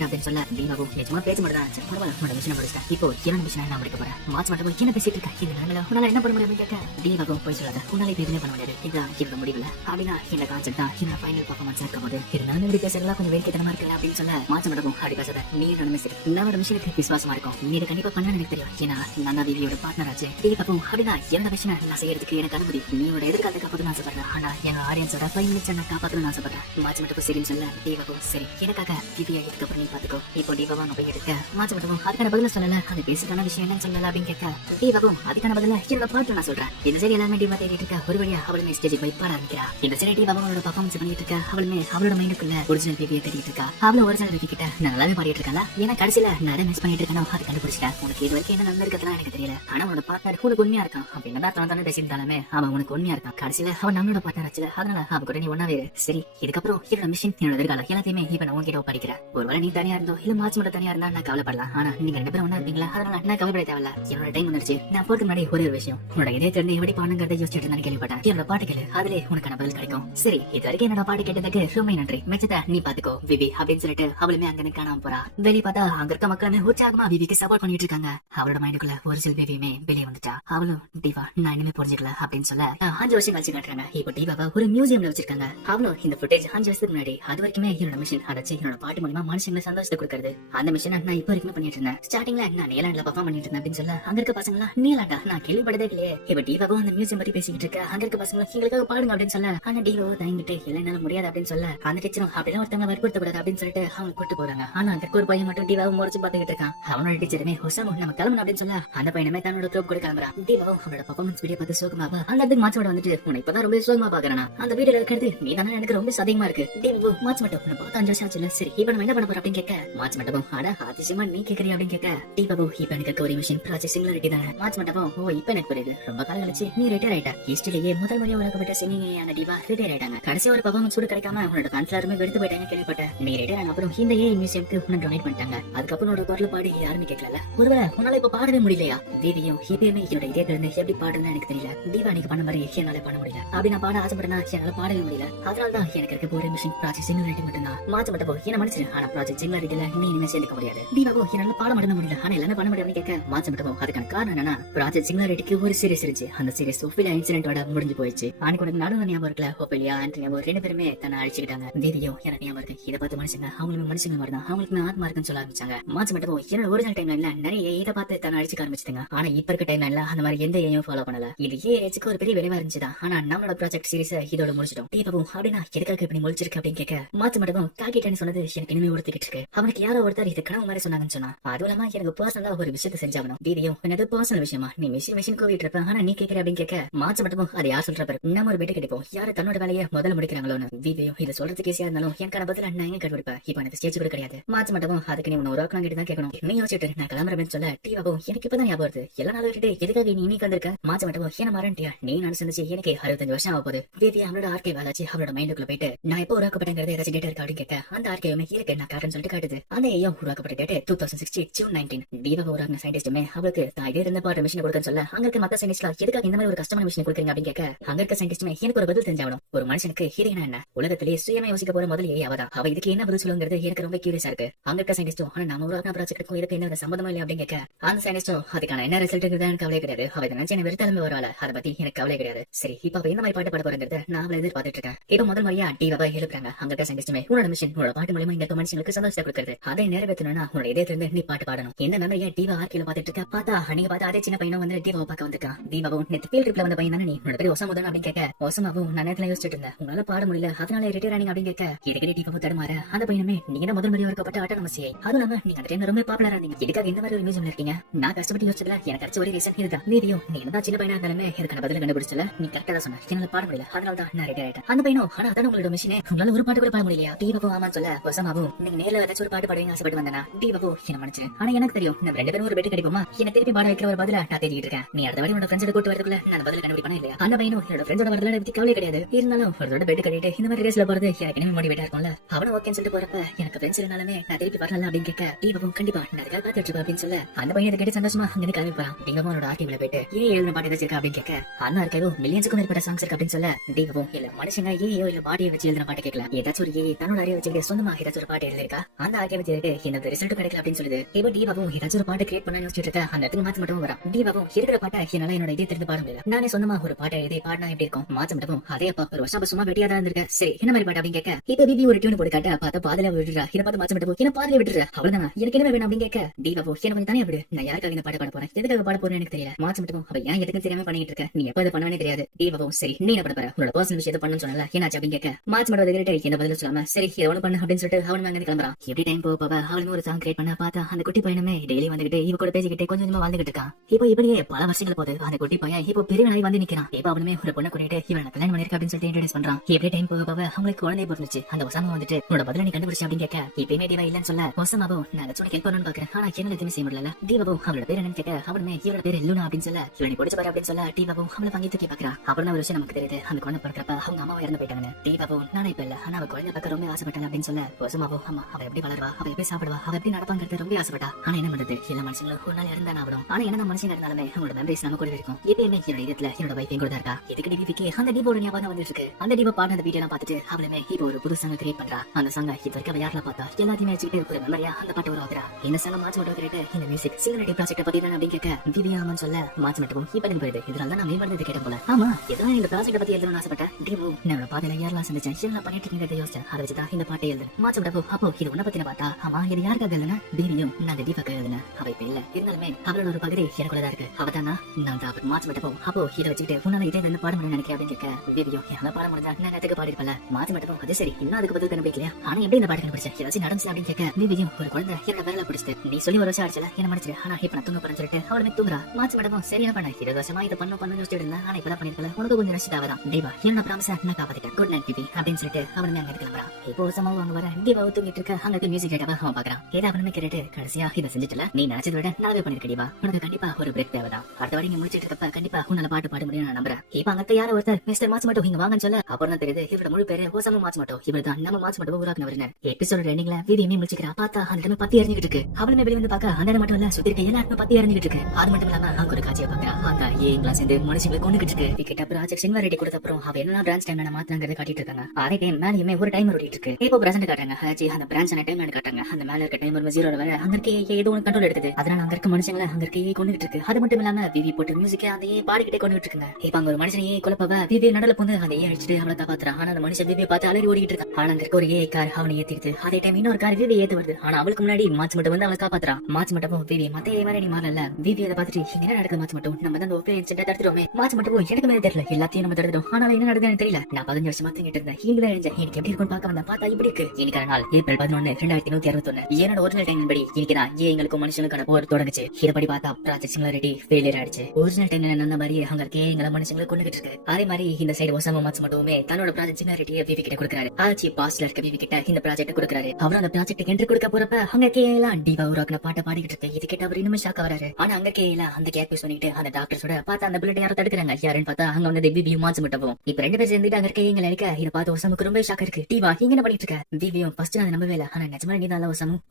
அப்படின்னு சொல்ல டீபாவும் நிஜமா பேச மாட்டேன் மிஷினை முடிச்சிட்டேன், இப்போ என்னோட மிஷினை நான் முடிக்க போறேன். மாச்சு மட்டும் என்ன பேசிட்டு இருக்கேன், இந்த நிலைமையில உன்னால என்ன பண்ண முடியும் அப்படின்னு கேட்க டீபாவும் போய் சொல்லாத, உன்னால இப்ப எதுவுமே பண்ண முடியாது, இதுதான் என்னோட முடியல அப்படின்னா இந்த கான்செப்ட் தான் என்னோட ஃபைனல் பர்ஃபார்மன்ஸ் இருக்க போது. இது நான் இப்படி பேசுறதுலாம் கொஞ்சம் வேடிக்கைத்தனமா இருக்கு அப்படின்னு சொல்ல மாச்சு மட்டும் அப்படி பேசாத, நீ என்னோட மிஷன் என்னோட மிஷனுக்கு விசுவாசமா இருக்கும், நீ இதை கண்டிப்பா பண்ணு எனக்கு தெரியும், ஏன்னா நான் தான் விவியோட பார்ட்னர் ஆச்சு. டீபாவும் அப்படின்னா என்னோட மிஷனை நான் செய்யறதுக்கு எனக்கு அனுமதி, நீயோட எதிர்காலத்தை காப்பாற்றணும் ஆசைப்படுறேன், ஆனா என் ஆடியன்ஸோட 5 மினிட்ஸ் நான் காப்பாற்றணும்னு ஆசைப்படுறேன். மாச்சு மட்டும் சரின்னு சொல்ல டீபாவும் சரி எனக்காக விவியா இதுக்கப்புறம் நீ பாத்துக்கோ. இப்போ டீபாவா நான் போய் எடுக்க மாச்சு மட்டும் அதுக்கான பதில சொல்லல, அது பேசுக்கான விஷயம் என்னன்னு சொல்லல அப்படின்னு கேட்க டீபாவும் அதுக்கான பதில என்னோட பாட்டு நான் சொல்றேன். இந்த சரி எல்லாமே டீபா தேடிட்டு இருக்க ஒரு வழியா அவளுமே ஸ்டேஜ் போய் பாட ஆரம்பிக்கிறா. இந்த சரி டீபாவும் அவளோட பர்ஃபார்மன்ஸ் பண்ணிட்டு இருக்க அவளுமே அவளோட மைண்டுக்குள்ள ஒரிஜினல் விவியை தேடிட்டு இருக்கா. அவளோட ஒரிஜினல் விவி கிட்ட நான் நல்லாவே பாடிட்டு இருக்கா, ஏன்னா கடைசியில நான் மிஸ் பண்ணிட்டு இருக்கேன், அதை கண்டுபிடிச்சிட்டேன். உனக்கு இது வரைக்கும் என்ன நடந்திருக்கிறதுலாம் எனக்கு தெரியல, ஆனா உன்னோட பார்ட்னர் உனக்கு உண்மையா இருக்கான் அப்படின்னு தான் தானே பேசியிருந்தாலுமே அவன் உனக்கு உண்மையா இருக்கான். கடைசியில அவன் நம்மளோட பார்ட்னர் ஆச்சு, அதனால அவ கூட நீ ஒன்னாவே சரி. இதுக்கப்புறம் என்னோட மிஷன் என்னோட எதிர்காலம் எல்லாத்தையுமே இப்ப நான் உங்ககிட்ட படிக்கிறேன். ஒருவேளை நீ தனியா இருந்தோ இல்ல மாச்சு மட்டும் தனியா இருந்தா நான் கவலைப்படலாம், ஆனா நீங்க 2 பேரும் ஒன்னா இருப்பீங்களா, அதனால நான் கவலைப்பட தேவையில்ல. என்னோட டைம் வந்துருச்சு, நான் போறதுக்கு முன்னாடி ஒரே ஒரு விஷயம், உன்னோட இதே தெரிந்து எப்படி பாடுங்கிறத யோசிச்சுட்டு நான் கேள்விப்பட்டேன். என்னோட பாட்டு கேளு, அதுல உனக்கான பதில் கிடைக்கும். சரி இது வரைக்கும் என்னோட பாட்டு கேட்டதுக்கு ரொம்ப நன்றி, மெச்சத்தை நீ பாத்துக்கோ விவி அப்படின்னு சொல்லிட்டு அவளுமே அங்க காணாம போறா. வெளியே பார்த்தா அங்க இருக்க மக்களுமே உற்சாகமா விவிக்கு சப்போர்ட் பண்ணிட்டு இருக்காங்க. அவளோட மைண்டுக்குள்ள ஒரு சில பேபியுமே வெளியே வந்துட்டா. அவளும் டிவா நான் இனிமே புரிஞ்சுக்கல அப்படின்னு சொல்ல 5 வருஷம் கழிச்சு காட்டுறாங்க. இப்போ டிவாவை ஒரு மியூசியம்ல வச்சிருக்காங்க. அவளும் இந்த ஃபுட்டேஜ் 5 வருஷத்துக்கு முன்னாடி அது வரைக்குமே என்னோட மிஷன் அடைச்சு என்னோட பாட்டு மூலமா மனுஷங்களை சந்தோஷத்தை கொடுக்கறது. அந்த மிஷன் நான் இப்ப வரைக்குமே பண்ணிட்டு இருந்தேன். ஸ்டார்டிங்ல நான் நேலாண்ட்ல பர்ஃபார்ம் பண்ணிட்டு பாத்துருக்கேன் அப்படின்னு சொல்ல அங்க இருக்க பசங்களா நீலாண்டா நான் கேள்விப்பட்டதே இல்லையே. இப்ப டிவாவும் அந்த மியூசியம் பத்தி பேசிக்கிட்டு இருக்க அங்க இருக்க பசங்களா எங்களுக்காக பாடுங்க அப்படின்னு சொல்ல ஆனா டிவோ தயங்கிட்டு இல்ல என்னால முடியாது அப்படின்னு சொல்ல அந்த டீச்சரும் அப்படிலாம் ஒருத்தவங்க வற்புறுத்தக்கூடாது அப்படின்னு சொல்லிட்டு அவங்க கூட்டு போறாங்க. ஆனா அந்த ஒரு பையன் மட்டும் டிவாவை முறைச்சு பாத்துக்கிட்டு இருக்கான். அவனோட டீச்சருமே ஹொசாமு நம்ம கிளம்பணும் அப்படின்னு சொல்ல அந்த பையனமே தன்னோட ட்ரோப் கூட கிளம்புறான். டிவாவும் அவனோட பர்ஃபார்மன்ஸ் வீடியோ பார்த்து சோகமாவா அந்த இடத்துக்கு மாச்சோட வந்துட்டு உன்னை இப்பதான் ரொம்ப சோகமா பாக்குறானா அந்த வீடியோல இருக்கிறது நீ தானே எனக்கு ரொம்ப சதிகமா இருக்கு. டிவோ மாச்சு மட்டும் உன்னை பார்த்து 5 வருஷம் ஆச்சுல சரி இப்ப நம்ம என்ன பண்ண போறோம் அப்படின்னு கேட்க மாச்சு மட்டும் ஆனா அதிசயமா நீ கேக்குறியா அப்படின்னு கேட்க டிவாவும் இப்ப எனக்கு ஒரு மிஷின் ப்ராஜெக்ட் சிங்குலாரிட்டி தானே. மாச்சு மட்டும் ஓ இப்ப எனக்கு புரியுது ரொம்ப காலம் கழிச்சு நீ ரிட்டையர் ஆயிட்டா. ஹிஸ்டரியிலேயே முதல் முறையா உலகப்பட்ட சிங்கிங் ஆன டிவா ரிட்டையர் ஆயிட்டாங்க. கடைசி ஒரு பர்ஃபார்மன்ஸ் கூட கிடைக்காம உன்னோட ஃபேன்ஸ் எல்லாருமே வெறுத்து போயிட்டாங்க கேள்விப்பட்டேன். நீ ரிட்டையர் ஆன அப்புறம் இந்த ஏஐ மியூசியம்க்கு உன்னை டொனேட் பண்ணிட்டாங்க. அதுக்கப்புறம் உன்னோட குரல் பாடி யாருமே கேட்கல. ஒருவேளை உன்னால இப்ப பாடவே முடியலையா? தேவியும் இப்பயுமே என்னோட இதே இருந்து எப்படி பாடுறதுன்னு எனக்கு தெரியல. தீபா நீங்க பண்ண மாதிரி என்னால பண்ண முடியல. அப்படி நான் பாட ஆசைப்பட்டேன்னா என்னால பாடவே முடியல. அதனாலதான் எனக்கு இருக்க ஒரு மிஷின் ப்ராஜெக்ட் சிங்குலாரிட்டி மட்டும் தான். மாச்ச மட்டும் என்ன மனுஷன் ஆனா ப்ராஜெக்ட் சிங்குலாரிட்டில நீ இனிமே சேர்ந்துக்க முடியாது. தீபாவோ என்னால பாட மட்டும் முடியல ஆனா எல்லாமே பண்ண முடியாது கேட்க மாச்ச மட்டும் அதுக்கான காரணம் என்னன்னா ப்ராஜெக்ட் சிங்குலாரிட்டிக்கு ஒரு சீரிஸ் இருந்துச்சு. அந்த சீரிஸ் ஒஃபிலியா இன்சிடென்ட்டோட முடிஞ்சு போயிடுச்சு. ஆனா கூட நடுவு ஞாபகம் இருக்கல ஒஃபிலியா ஆண்டனியா ரெண்டு பேருமே தன்னை அழிச்சுக்கிட்டாங்க. தேவியும் எனக்கு ஞாபகம் இருக்கு. இதை பார்த்து மனுஷங்க அவங்களுமே மனுஷங்க மாதிரி தான் அவங்களுக்கு ஆத்மா இருக்குன்னு சொல்ல ஆரம்பிச்சாங்க. மாச்ச மட்டும் என்னோட ஒரிஜினல் டைம்ல நிறைய இதை பார்த்து தன்னை அழிச்சுக்க ஆரம்பிச்சிட்டாங்க. ஆனா இப்ப இருக்க டைம்ல அந்த மாதிரி எந்த ஏயும் ஃபாலோ பண்ணல. இது ஏச்சுக்கு ஒரு பெரிய விளைவா இருந்துச்சுதான். ஆனா நம்மளோட ப்ராஜெக்ட் சீரிஸ் இதோட முடிச்சிட்டோம். தீபாவும் அப்படின்னா எதுக்காக இப்படி முடிச்சிருக்கு அப்படின்னு கேட்க மாச்ச மட்டும் காக்கிட்டேன்னு சொன்னது எனக்கு இனிமே ஒருத்திக்கிட்டு இருக்கு. அவனுக்கு யாரோ ஒருத்தர் இது கனவு மாதிரி சொன்னாங்கன்னு சொன்னா அதுவும் இல்லாம எனக்கு பர்சனலா ஒரு விஷயத்தை செஞ்சாகணும். தீதியும் என்னது பர்சனல் விஷயமா நீ மிஷின் கோவிட்டு இருப்ப ஆனா நீ கேட்கற அப்படின்னு கேட்க மாச்ச மட்டும் அது யார் சொல்ற பாரு நம்ம ஒரு பெட்டு கிடைப்போம் யாரு தன்னோட வேலையை முதல்ல முடிக்கிறாங்களோன்னு. தீதியும் இதை சொல்றதுக்கு ஈஸியா இருந்தாலும் எனக்கான பதில நான் எங்க கண்டுபிடிப்பேன். இப்ப எனக்கு ஸ்டேஜ் கூட கிடையாது. மாச்ச மட்டும் அதுக்கு நீ உன்ன உருவாக்கலாம் கிட்ட தான் கேட்கணும். நீ யோசிச்சுட்டு நான் கிளம்புறேன்னு சொல்ல டிவாவும் எனக்கு இப்பதான் ஞாபகம் வருது எல்லா நாளும் விட்டுட்டு எதுக்காக நீ இன்னைக்கு வந்திருக்க. மாச்ச மட்டும் என்ன மாறன்ட்டியா நீ நான் சந்திச்சு எனக்கு 65 வருஷம் ஆக போகுது. தேவி அவளோட ஆர்கே வேலாச்சு அவளோட மைண்டுக்குள்ள போயிட்டு நான் எப்போ உருவாக்கப்பட்டங்கிறது ஏதாச்சும் டேட்டா இருக்கா அப்படின்னு கேட்க அந்த ஆர்கேவுமே இருக்கு நான் காட்டுன்னு சொல்லிட்டு காட்டுது. அந்த ஏயும் உருவாக்கப்பட்ட டேட்டா 2060 ஜூன் 19 தீபாவை உருவாக்கின சயின்டிஸ்டுமே அவளுக்கு தான் இதே இருந்த பாட்டு மிஷின் கொடுக்கன்னு சொல்ல அங்க இருக்க மத்த சயின்டிஸ்ட்ல எதுக்காக இந்த மாதிரி ஒரு கஷ்டமான மிஷின் கொடுக்குறீங்க அப்படின்னு கேட்க அங்க இருக்க சயின்டிஸ்டுமே எனக்கு ஒரு பதில் தெரிஞ்சாகணும். ஒரு மனுஷனுக்கு ஹீரோயினா என்ன உலகத்திலேயே சுயமா யோசிக்க போற முதல் ஏ அவதான். அவ இதுக்கு என்ன பதில் சொல்லுங்கிறது எனக்கு ரொம்ப கியூரியஸா இருக்கு. அங்க இருக்க சயின்டிஸ்டும் ஆனா நம்ம உருவாக்கின ப்ராஜெக்ட்டுக்கும் இதுக்கு என்ன சம்பந்தமா இல்லை அப்படின்னு கேட்க அந்த சயின்டிஸ்டும் அதுக்கான என்ன ரிசல்ட் எனக்கு கவலை கிடையாது. அவ இதை நினைச்சு என்ன வெறுத்தாலுமே வருவாள் அதை பத்தி எனக்கு கவலை கிடையாது. சரி இப்ப இந்த மாதிரி பாட்டு பாட போறங்கிறது நான் அவளை எதிர்பார்த்துட்டு இருக்கேன். இப்ப முதல் முறையா டிவாவை எழுப்புறாங்க. அங்க இருக்க சயின்டிஸ்டுமே உன்னோட மிஷின் உன்னோட பாட்டு மூலமா இந்த மனுஷங்களுக்கு சந்தோஷத்தை கொடுக்குறது அதை நிறைவேற்றணும்னா உன்னோட இதயத்துல இருந்து நீ பாட்டு பாடணும். இந்த மெமரியா டிவா ஆர்கில பாத்துட்டு இருக்க பார்த்தா நீங்க பார்த்தா அதே சின்ன பையனும் வந்து டிவாவை பார்க்க வந்திருக்கான். தீபாவும் நேத்து ஃபீல்ட் ட்ரிப்ல வந்த பையன் தானே நீ உன்னோட பேர் ஒசாமுதான் அப்படின்னு கேட்க ஒசாமாவும் நான் நேரத்துல யோசிச்சுட்டு இருந்தேன் உங்களால பாட முடியல அதனால ரிட்டையர் ஆனீங்க அப்படின்னு கேட்க எதுக்கடி டிவாவும் தடுமாற அந்த பையனுமே நீங்க தான் முதல் முறையா இருக்கப்பட்ட ஆட்டோனமஸியை அதுவும் இல்லாம நீங்க அந்த டைம்ல ரொம்ப பாப்புலரா இருந்தீங்க எதுக்காக இந்த மாதிரி ஒரு மியூசியம்ல இருக்கீங்க. நான் கஷ்டப்பட்டு யோசிச்சதுல எனக்கு கிடைச்ச ஒரே ரீசன் இதுதான். நீதியும் நீ என்னதான் சின்ன பையனா இருந்தாலுமே இதுக்கான பதில கண்டுபிடிச்சல நீ கரெக்டா தான் சொன்ன என்னால பாட முடியல அதனால தான் நான் ரிட்டையர் ஆயிட்டேன். அந்த பையனும் ஆனா அதான் உங்களோட மிஷினே உங்களால ஒரு பாட்டு கூட பாட முடியலையா. தீபாவும் ஆமான்னு சொல்ல ஒசாமாவும் நீங்க நேர்ல ஏதாச்சும் ஒரு பாட்டு பாடுவீங்க ஆசைப்பட்டு வந்தேனா. தீபாவும் என்ன மன்னிச்சிரு ஆனா எனக்கு தெரியும் நம்ம ரெண்டு பேரும் ஒரு பெட்டு கிடைக்குமா என்ன திருப்பி பாட வைக்கிற ஒரு பதில நான் தேடிட்டு இருக்கேன். நீ அடுத்த வாட்டி உன்னோட ஃப்ரெண்ட்ஸோட கூட்டு வரதுக்குள்ள நான் பதில கண்டுபிடிப்பேன் இல்லையா. அந்த பையனும் என்னோட ஃப்ரெண்ட்ஸோட வரதுல பத்தி கவலை கிடையாது. இருந்தாலும் ஒருத்தோட பெட் கட்டிட்டு இந்த மாதிரி ரேஸ்ல போறது எனக்கு இனிமே மோட்டிவேட்டா இருக்கும்ல. அவனும் ஓகேன்னு சொல்லிட்டு போறப்ப எனக்கு ஃப்ரெண்ட்ஸ் இருந்தாலுமே நான் திருப்பி வரல அப்படின்னு கேட்க தீபாவும் கண்டிப்பா நான் அதுக்காக காத்துட்டு இருப்பேன் அப்படின்னு சொல்ல அந்த பையன் இதை கேட்டு சந்தோஷமா அங்க கிளம்பி போறான். தீபாவும் அவனோட ஆர்டிவில போயிட்டு ஏன் எழுதின பாட்டு ஏதாச்சும் இருக்கா அப்படின்னு கேட்க அந்த ஆர்டிவும் மில்லியன்ஸுக்கும் மேற்பட்ட சாங்ஸ் இருக்கு அப்படின்னு சொல்ல தீபாவும் இல்ல மனுஷங்க ஏயோ இல்ல பாட்டியை வச்சு எழுதின பாட்டு கேட்கலாம் ஏதாச்சும் ஒரு ஏ தன்னோட அறிவை வச்சுக்கிட்டு சொந்தமா ஏதாச்சும் ஒரு பாட்டு எழுதிருக்கா அந்த ஆர்டியை வச்சுக்கிட்டு இந்த ரிசல்ட் கிடைக்கல அப்படின்னு சொல்லுது. இப்போ தீபாவும் ஏதாச்சும் ஒரு பாட்டு கிரியேட் பண்ண யோசிச்சுட்டு இருக்க அந்த இடத்துக்கு மாத்த மட்டும் வரான். தீபாவும் இருக்கிற பாட்டை என்னால என்னோட இதே தெரிந்து பாட முடியல நானே சொந்தமா ஒரு பாட்டை எழுதி பாடினா எப்படி இருக்கும் மாத்த மட்டும் அதே அப்பா ஒரு வருஷம் சும்மா வெட்டியா தான் இருந்திருக்க சரி என்ன மாதிரி பாட்டு அப்படின்னு கேட்க இப்போ பிபி ஒரு டியூன் போட்டு காட்ட பார்த்தா பாதல விட்டுறா இதை பார்த்து மாத்த மட்டும் என்ன பாதல விட்டுறா அவ்வளவுதான் எனக்கு என்ன வேணும் அப்படின்னு கேட்க தீபாவும் என்ன கொஞ்சம் தானே விடு நான் யாருக்காக இந்த பாட்டு பாட போறேன் எதுக்காக பாட போறேன்னு எனக்கு தெரியல மாத்த மட்டும் அவ ஏன் எதுக்கு தெரியாம பண்ணிட்டு இருக்க நீ எப்ப இதை பண்ணவே தெரியாது. தீபாவும் சரி நீ என்ன பண்ண போற உன்னோட பர்சனல் விஷயத்தை பண்ணு சொன்னல என்னாச்சு அப்படின்னு கேட்க மாத்த மட்டும் என்ன பதில் சொல்லாம சரி இதை ஒண்ணு பண்ணு அப்படின்னு சொல்லிட்டு அவன் அங்க கிளம்புறான். எப்படி டைம் போக போக அவளும் ஒரு சாங் கிரியேட் பண்ண பார்த்தா அந்த குட்டி பையனுமே டெய்லி வந்துகிட்டு இவ கூட பேசிக்கிட்டு கொஞ்சம் கொஞ்சமா வாழ்ந்துகிட்டு இருக்கான். இப்போ இப்படியே பல வருஷங்கள் போது அந்த குட்டி பையன் இப்போ பெரியவனாய் வந்து நிக்கிறான். இப்போ அவனுமே ஒரு பொண்ணை கூட்டிட்டு இவனை கல்யாணம் பண்ணிருக்க அப்படின்னு சொல்லிட்டு இன்ட்ரோடியூஸ் பண்றான். எப்படி டைம் போக போக அவங்களுக்கு குழந்தை பிறந்துச்சு. அந்த ஒசாமா வந்துட்டு உன்னோட பதில நீ கண்டுபிடிச்சு அப்படின்னு கேட்க இப்பயுமே டிவா இல்லன்னு சொல்ல ஒசாமாவும் நான் அதை ஹெல்ப் பண்ணணும்னு பாக்குறேன் ஆனா என்ன எதுவுமே செய்ய முடியல. தீபாவும் அவளோட பேர் என்னன்னு கேட்க அவனுமே இவரோட பேர் லூனா அப்படின்னு சொல்ல இவனை பிடிச்ச பாரு அப்படின்னு சொல்ல தீபாவும் அவளை பங்கி தூக்கி பாக்குறா. அப்புறம் ஒரு விஷயம் நமக்கு தெரியுது அந்த குழந்தை பிறக்கிறப்ப அவங்க அம்மாவை இறந்து போயிட்டாங்க. தீபாவும் நானே இப்ப இல்ல ஆனா அவ குழந்தை பார்க்க ரொம்ப ஆசைப்பட்டாங்க அப்படின்னு சொல்ல ஒசாமாவும் அம்மா அவ எப்படி வளர்வா அவ எப்படி சாப்பிடுவா அவ எப்படி நடப்பாங்கிறது ரொம்ப ஆசைப்பட்டா. ஆனா என்ன பண்றது எல்லா மனுஷங்களும் ஒரு நாள் இறந்தா ஆகணும். ஆனா என்ன மனுஷங்க இருந்தாலுமே அவங்களோட மெமரிஸ் நம்ம கூட இருக்கும். எப்பயுமே என்னோட இடத்துல என்னோட வைஃப் கூட இருக்கா. இதுக்கு டிவிக்கு அந்த டிவோட ஞாபகம் வந்துட்டு இருக்கு. அந்த டிவோ பாடின அந்த வீடியோ எல்லாம் பார்த்துட்டு அவளுமே இப்போ ஒரு புது சாங் கிரியேட் பண்றா. அந்த சாங் இது வரைக்கும் யாரெல்லாம் பார்த்தா எல்லாத்தையுமே வச்சுக்கிட்டு ஒரு மெமரியா அந்த பாட்டு உருவாக்குறா. இந்த சாங் மாச்சு மட்டும் கேட்டு இந்த மியூசிக் சிங்குலாரிட்டி ப்ராஜெக்ட் பத்தி தான் அப்படின்னு கேட்க திவ்யாமன் சொல்ல மாச்சு மட்டும் இப்ப எனக்கு போயிடுது இதனால தான் நான் மேம்படுறது கேட்டேன் போல. ஆமா ஏதோ இந்த ப்ராஜெக்ட் பத்தி எழுதணும்னு ஆசைப்பட்டேன். டிவோ என்னோட பாதையில யாரெல்லாம் சந்திச்சேன் என்ன பண்ணிட்டு இருக்கீங்க யோசிச்சேன் அதை வச்சுதான் இந்த பாட்டை எழுது மாச்சு மட்டும் அப்போ இது உன்ன பத்தின பார்த்தா ஆமா இது யாருக்காக இல்லைன்னா டிவியும் நான் அந்த டிவாக்க எழுதுனேன் அவ இப்ப இல்ல இருந்தாலுமே அவளோட ஒரு பகுதி எனக்குள்ளதான் இருக்கு. அவதானா நான் தான் அவர் மாச்சு மட்டும் அப்போ இதை வச்சுக்கிட்டு உன்னால இதே வந்து பாட முடியும் நினைக்கிறேன் அப்படின்னு கேட்க வீடியோ என்னால பாட முடிஞ்சா நான் நேரத்துக்கு பாடிருப்பல மாச்சு மட்டும் அது சரி இன்னும் அதுக்கு பதில் கண்டுபிடிக்கலையா ஆனா எப்படி இந்த பாட கண்டுபிடிச்சேன் ஏதாச்சும் நடந்துச்சு அப்படின்னு கேட்க வீடியோ ஒரு குழந்தை என்னோட வேலை பிடிச்சிட்டு நீ சொல்லி ஒரு வருஷம் ஆயிடுச்சுல என்ன மன்னிச்சிரு ஆனா இப்ப நான் தூங்க போறேன்னு சொல்லிட்டு அவளுமே தூங்குறா. மாச்சு மட்டும் சரி என்ன பண்ண 20 வருஷமா இதை பண்ணு யோசிச்சுட்டு இருந்தேன் ஆனா இப்பதான் பண்ணிருக்கல உனக்கு கொஞ்சம் ரசிச்சு தேவைதான் தேவா என்ன பிராமிஸ் நான் காப்பாத்திட்டேன் குட் நைட் பிபி அப்படின்னு சொல்லிட்டு அவனுமே அங்க கிளம்புறான். இப்போ சமாவும் அங்க வர தேவா தூங்கிட்டு இருக்க அங்க மியூசிக் கேட்டவ அவன் பாக்குறான். ஏதா அவனுமே கேட்டு கடைசியா இதை செஞ்சுட்டுல நீ நினைச்சதை விட நல்லாவே பண்ணிருக்க தேவா உனக்கு கண்டிப்பா ஒரு பிரேக் தேவைதான் அடுத்த வாடி நீ முடிச்சிட்டு இருக்கப்ப கண்டிப்பா உன்னால பாட்டு பாட முடியும் நான் நம்புறேன். இப்ப அங்க யாரோ ஒருத்தர் மிஸ்டர் மாச்சு மட்டும் இங்க வாங்கன்னு சொல்ல அப்புறம் தான் தெரியுது இவரோட முழு பேரு ஓசாமு மாச்சு மட்டும் இவர் தான் நம்ம மாச்சு மட்டும் உருவாக்குனவர்னு. எபிசோட எண்டிங்ல வீதியுமே முடிச்சுக்கிறா பார்த்தா அந்த இடமே பத்தி எரிஞ்சுட்டு இருக்கு. அவளுமே வெளிய வந்து பாக்க அந்த இடம் மட்டும் இல்ல சுத்தி இருக்க எல்லாருமே பத்தி எரிஞ்சுட்டு இருக்கு. அது மட்டும் இல்லாம அங்க ஒரு காட்சியை பாக்குறா அங்க ஏங்களா சேர்ந்து மனுஷங்களை கொண்டுகிட்டு இருக்கு. டிக்கெட் ப்ராஜெக்ட் சின்வரெட்டி கொடுத்த அப்புறம் அவ என்ன பிரான்ச் டைம் மாத்தாங்கிறத காட்டிட்டு இருக்காங்க. அதே டைம் மேலேயுமே ஒரு டைம் ஓடிட்டு இருக்கு. இப்போ பிரசன்ட் காட்டுறாங்க ஆச்சு அந்த பிரான்ச் டைம் காட்டுறாங்க. அந்த மேல இருக்க டைம் ஒரு 0 வர அங்க இருக்க ஏதோ ஒன்று கண்ட்ரோல் எடுக்குது. அதனால அங்க இருக்க மனுஷங்களை அங்க இருக்க கொண்டுகிட்டு இருக்கு. அது மட்டும் இல்லாம விவி போட்டு மியூசிக்கே அதையே பாடிக்கிட்டே கொண்டுகிட்டு இருக்காங்க. இப்ப அங்க ஒரு மனுஷனையே குழப்பவ விவி நடல போந்து அதையே அழிச்சிட்டு அவளை காப்பாத்துறான். ஆனா அந்த மனுஷன் விவியை பார்த்து அலறி ஓடிட்டு இருக்கான். ஆனா அங்க இருக்க ஒரு கார் அவனை ஏத்திடுது. அதே டைம் இன்னொரு கார் விவி ஏத்து வருது. ஆனா அவளுக்கு முன்னாடி மாச்சு மட்டும் வந்து அவளை காப்பாத்துறான். மாச்சு மட்டும் விவி மத்த மாதிரி மாறல விவி அதை பார்த்துட்டு இங்க என்ன நடக்குது மாச்சு மட்டும் நம்ம தான் அந்த ஓகே இன்சிடென்ட் தடுத்துட்டோமே மாச்சு மட்டும் எனக்கு மேலே தெரியல எல்லாத்தையும் நம்ம தடுத்துட்டோம் ஆனாலும் என்ன நடக்குதுன்னு தெரியல. நான் 15 வருஷமா தூங்கிட்டு இருந்தேன் இங்க எழுந்தேன் எனக்கு எப்படி இருக்கும் பார்க்க வந்தேன் பார்த்தா இப்படி இருக்கு. இன்னைக்கான நாள் ஏப்ரல் 11 2161 என்னோட ஒரிஜினல் டைம் படி இன்னைக்கு தான் எங்களுக்கும் மனுஷங்களுக்கான போர் தொடங்குச்சு. இதப்படி பார்த்தா ப்ராஜெக்ட் சிங்குலாரிட்டி ஃபெயிலியர் ஆயிடுச்சு. ஒரிஜினல் டைம்ல அந்த மாதிரி அங்க இருக்க எங்களை மனுஷங்களை கொண்டுகிட்டு இருக்கு. அதே மாதிரி இந்த சைடு ஒசாமா மாச்சு மட்டுமே தன்னோட ப்ராஜெக்ட் சிங்குலாரிட்டியை விவி கிட்ட கொடுக்குறாரு. ஆச்சு பாஸ்ட்ல இருக்க விவி கிட்ட இந்த ப்ராஜெக்ட் கொடுக்குறாரு. அவரும் அந்த ப்ராஜெக்ட் என்ட்ரி கொடுக்க போறப்ப அங்க கேலாம் டிவா உருவாக்குன பாட்டை பாடிக்கிட்டு இருக்கு. இது கேட்ட அவர் இன்னுமே ஷாக் ஆவறாரு. ஆனா அங்க கேலாம் அந்த கேப் சொல்லிட்டு அந்த டாக்டர்ஸோட பார்த்தா அந்த புல்லட் யாரோ தடுக்கிறாங்க. யாருன்னு பார்த்தா அங்க வந்து விவியும் மாச்சு மட்டும் இப்ப 2 பேர் சேர்ந்துட்டு அங்க இருக்க எங்களை இருக்க இதை பார்த்து ஒசாமுக்கு ரொம்ப ஷாக் இருக்கு. டிவா இங்க என்ன பண்ணிட்டு இருக்க விவியும் ஃபர்ஸ்ட் நான் நம்பவே இல்ல ஆனா நிஜமா நீ தான்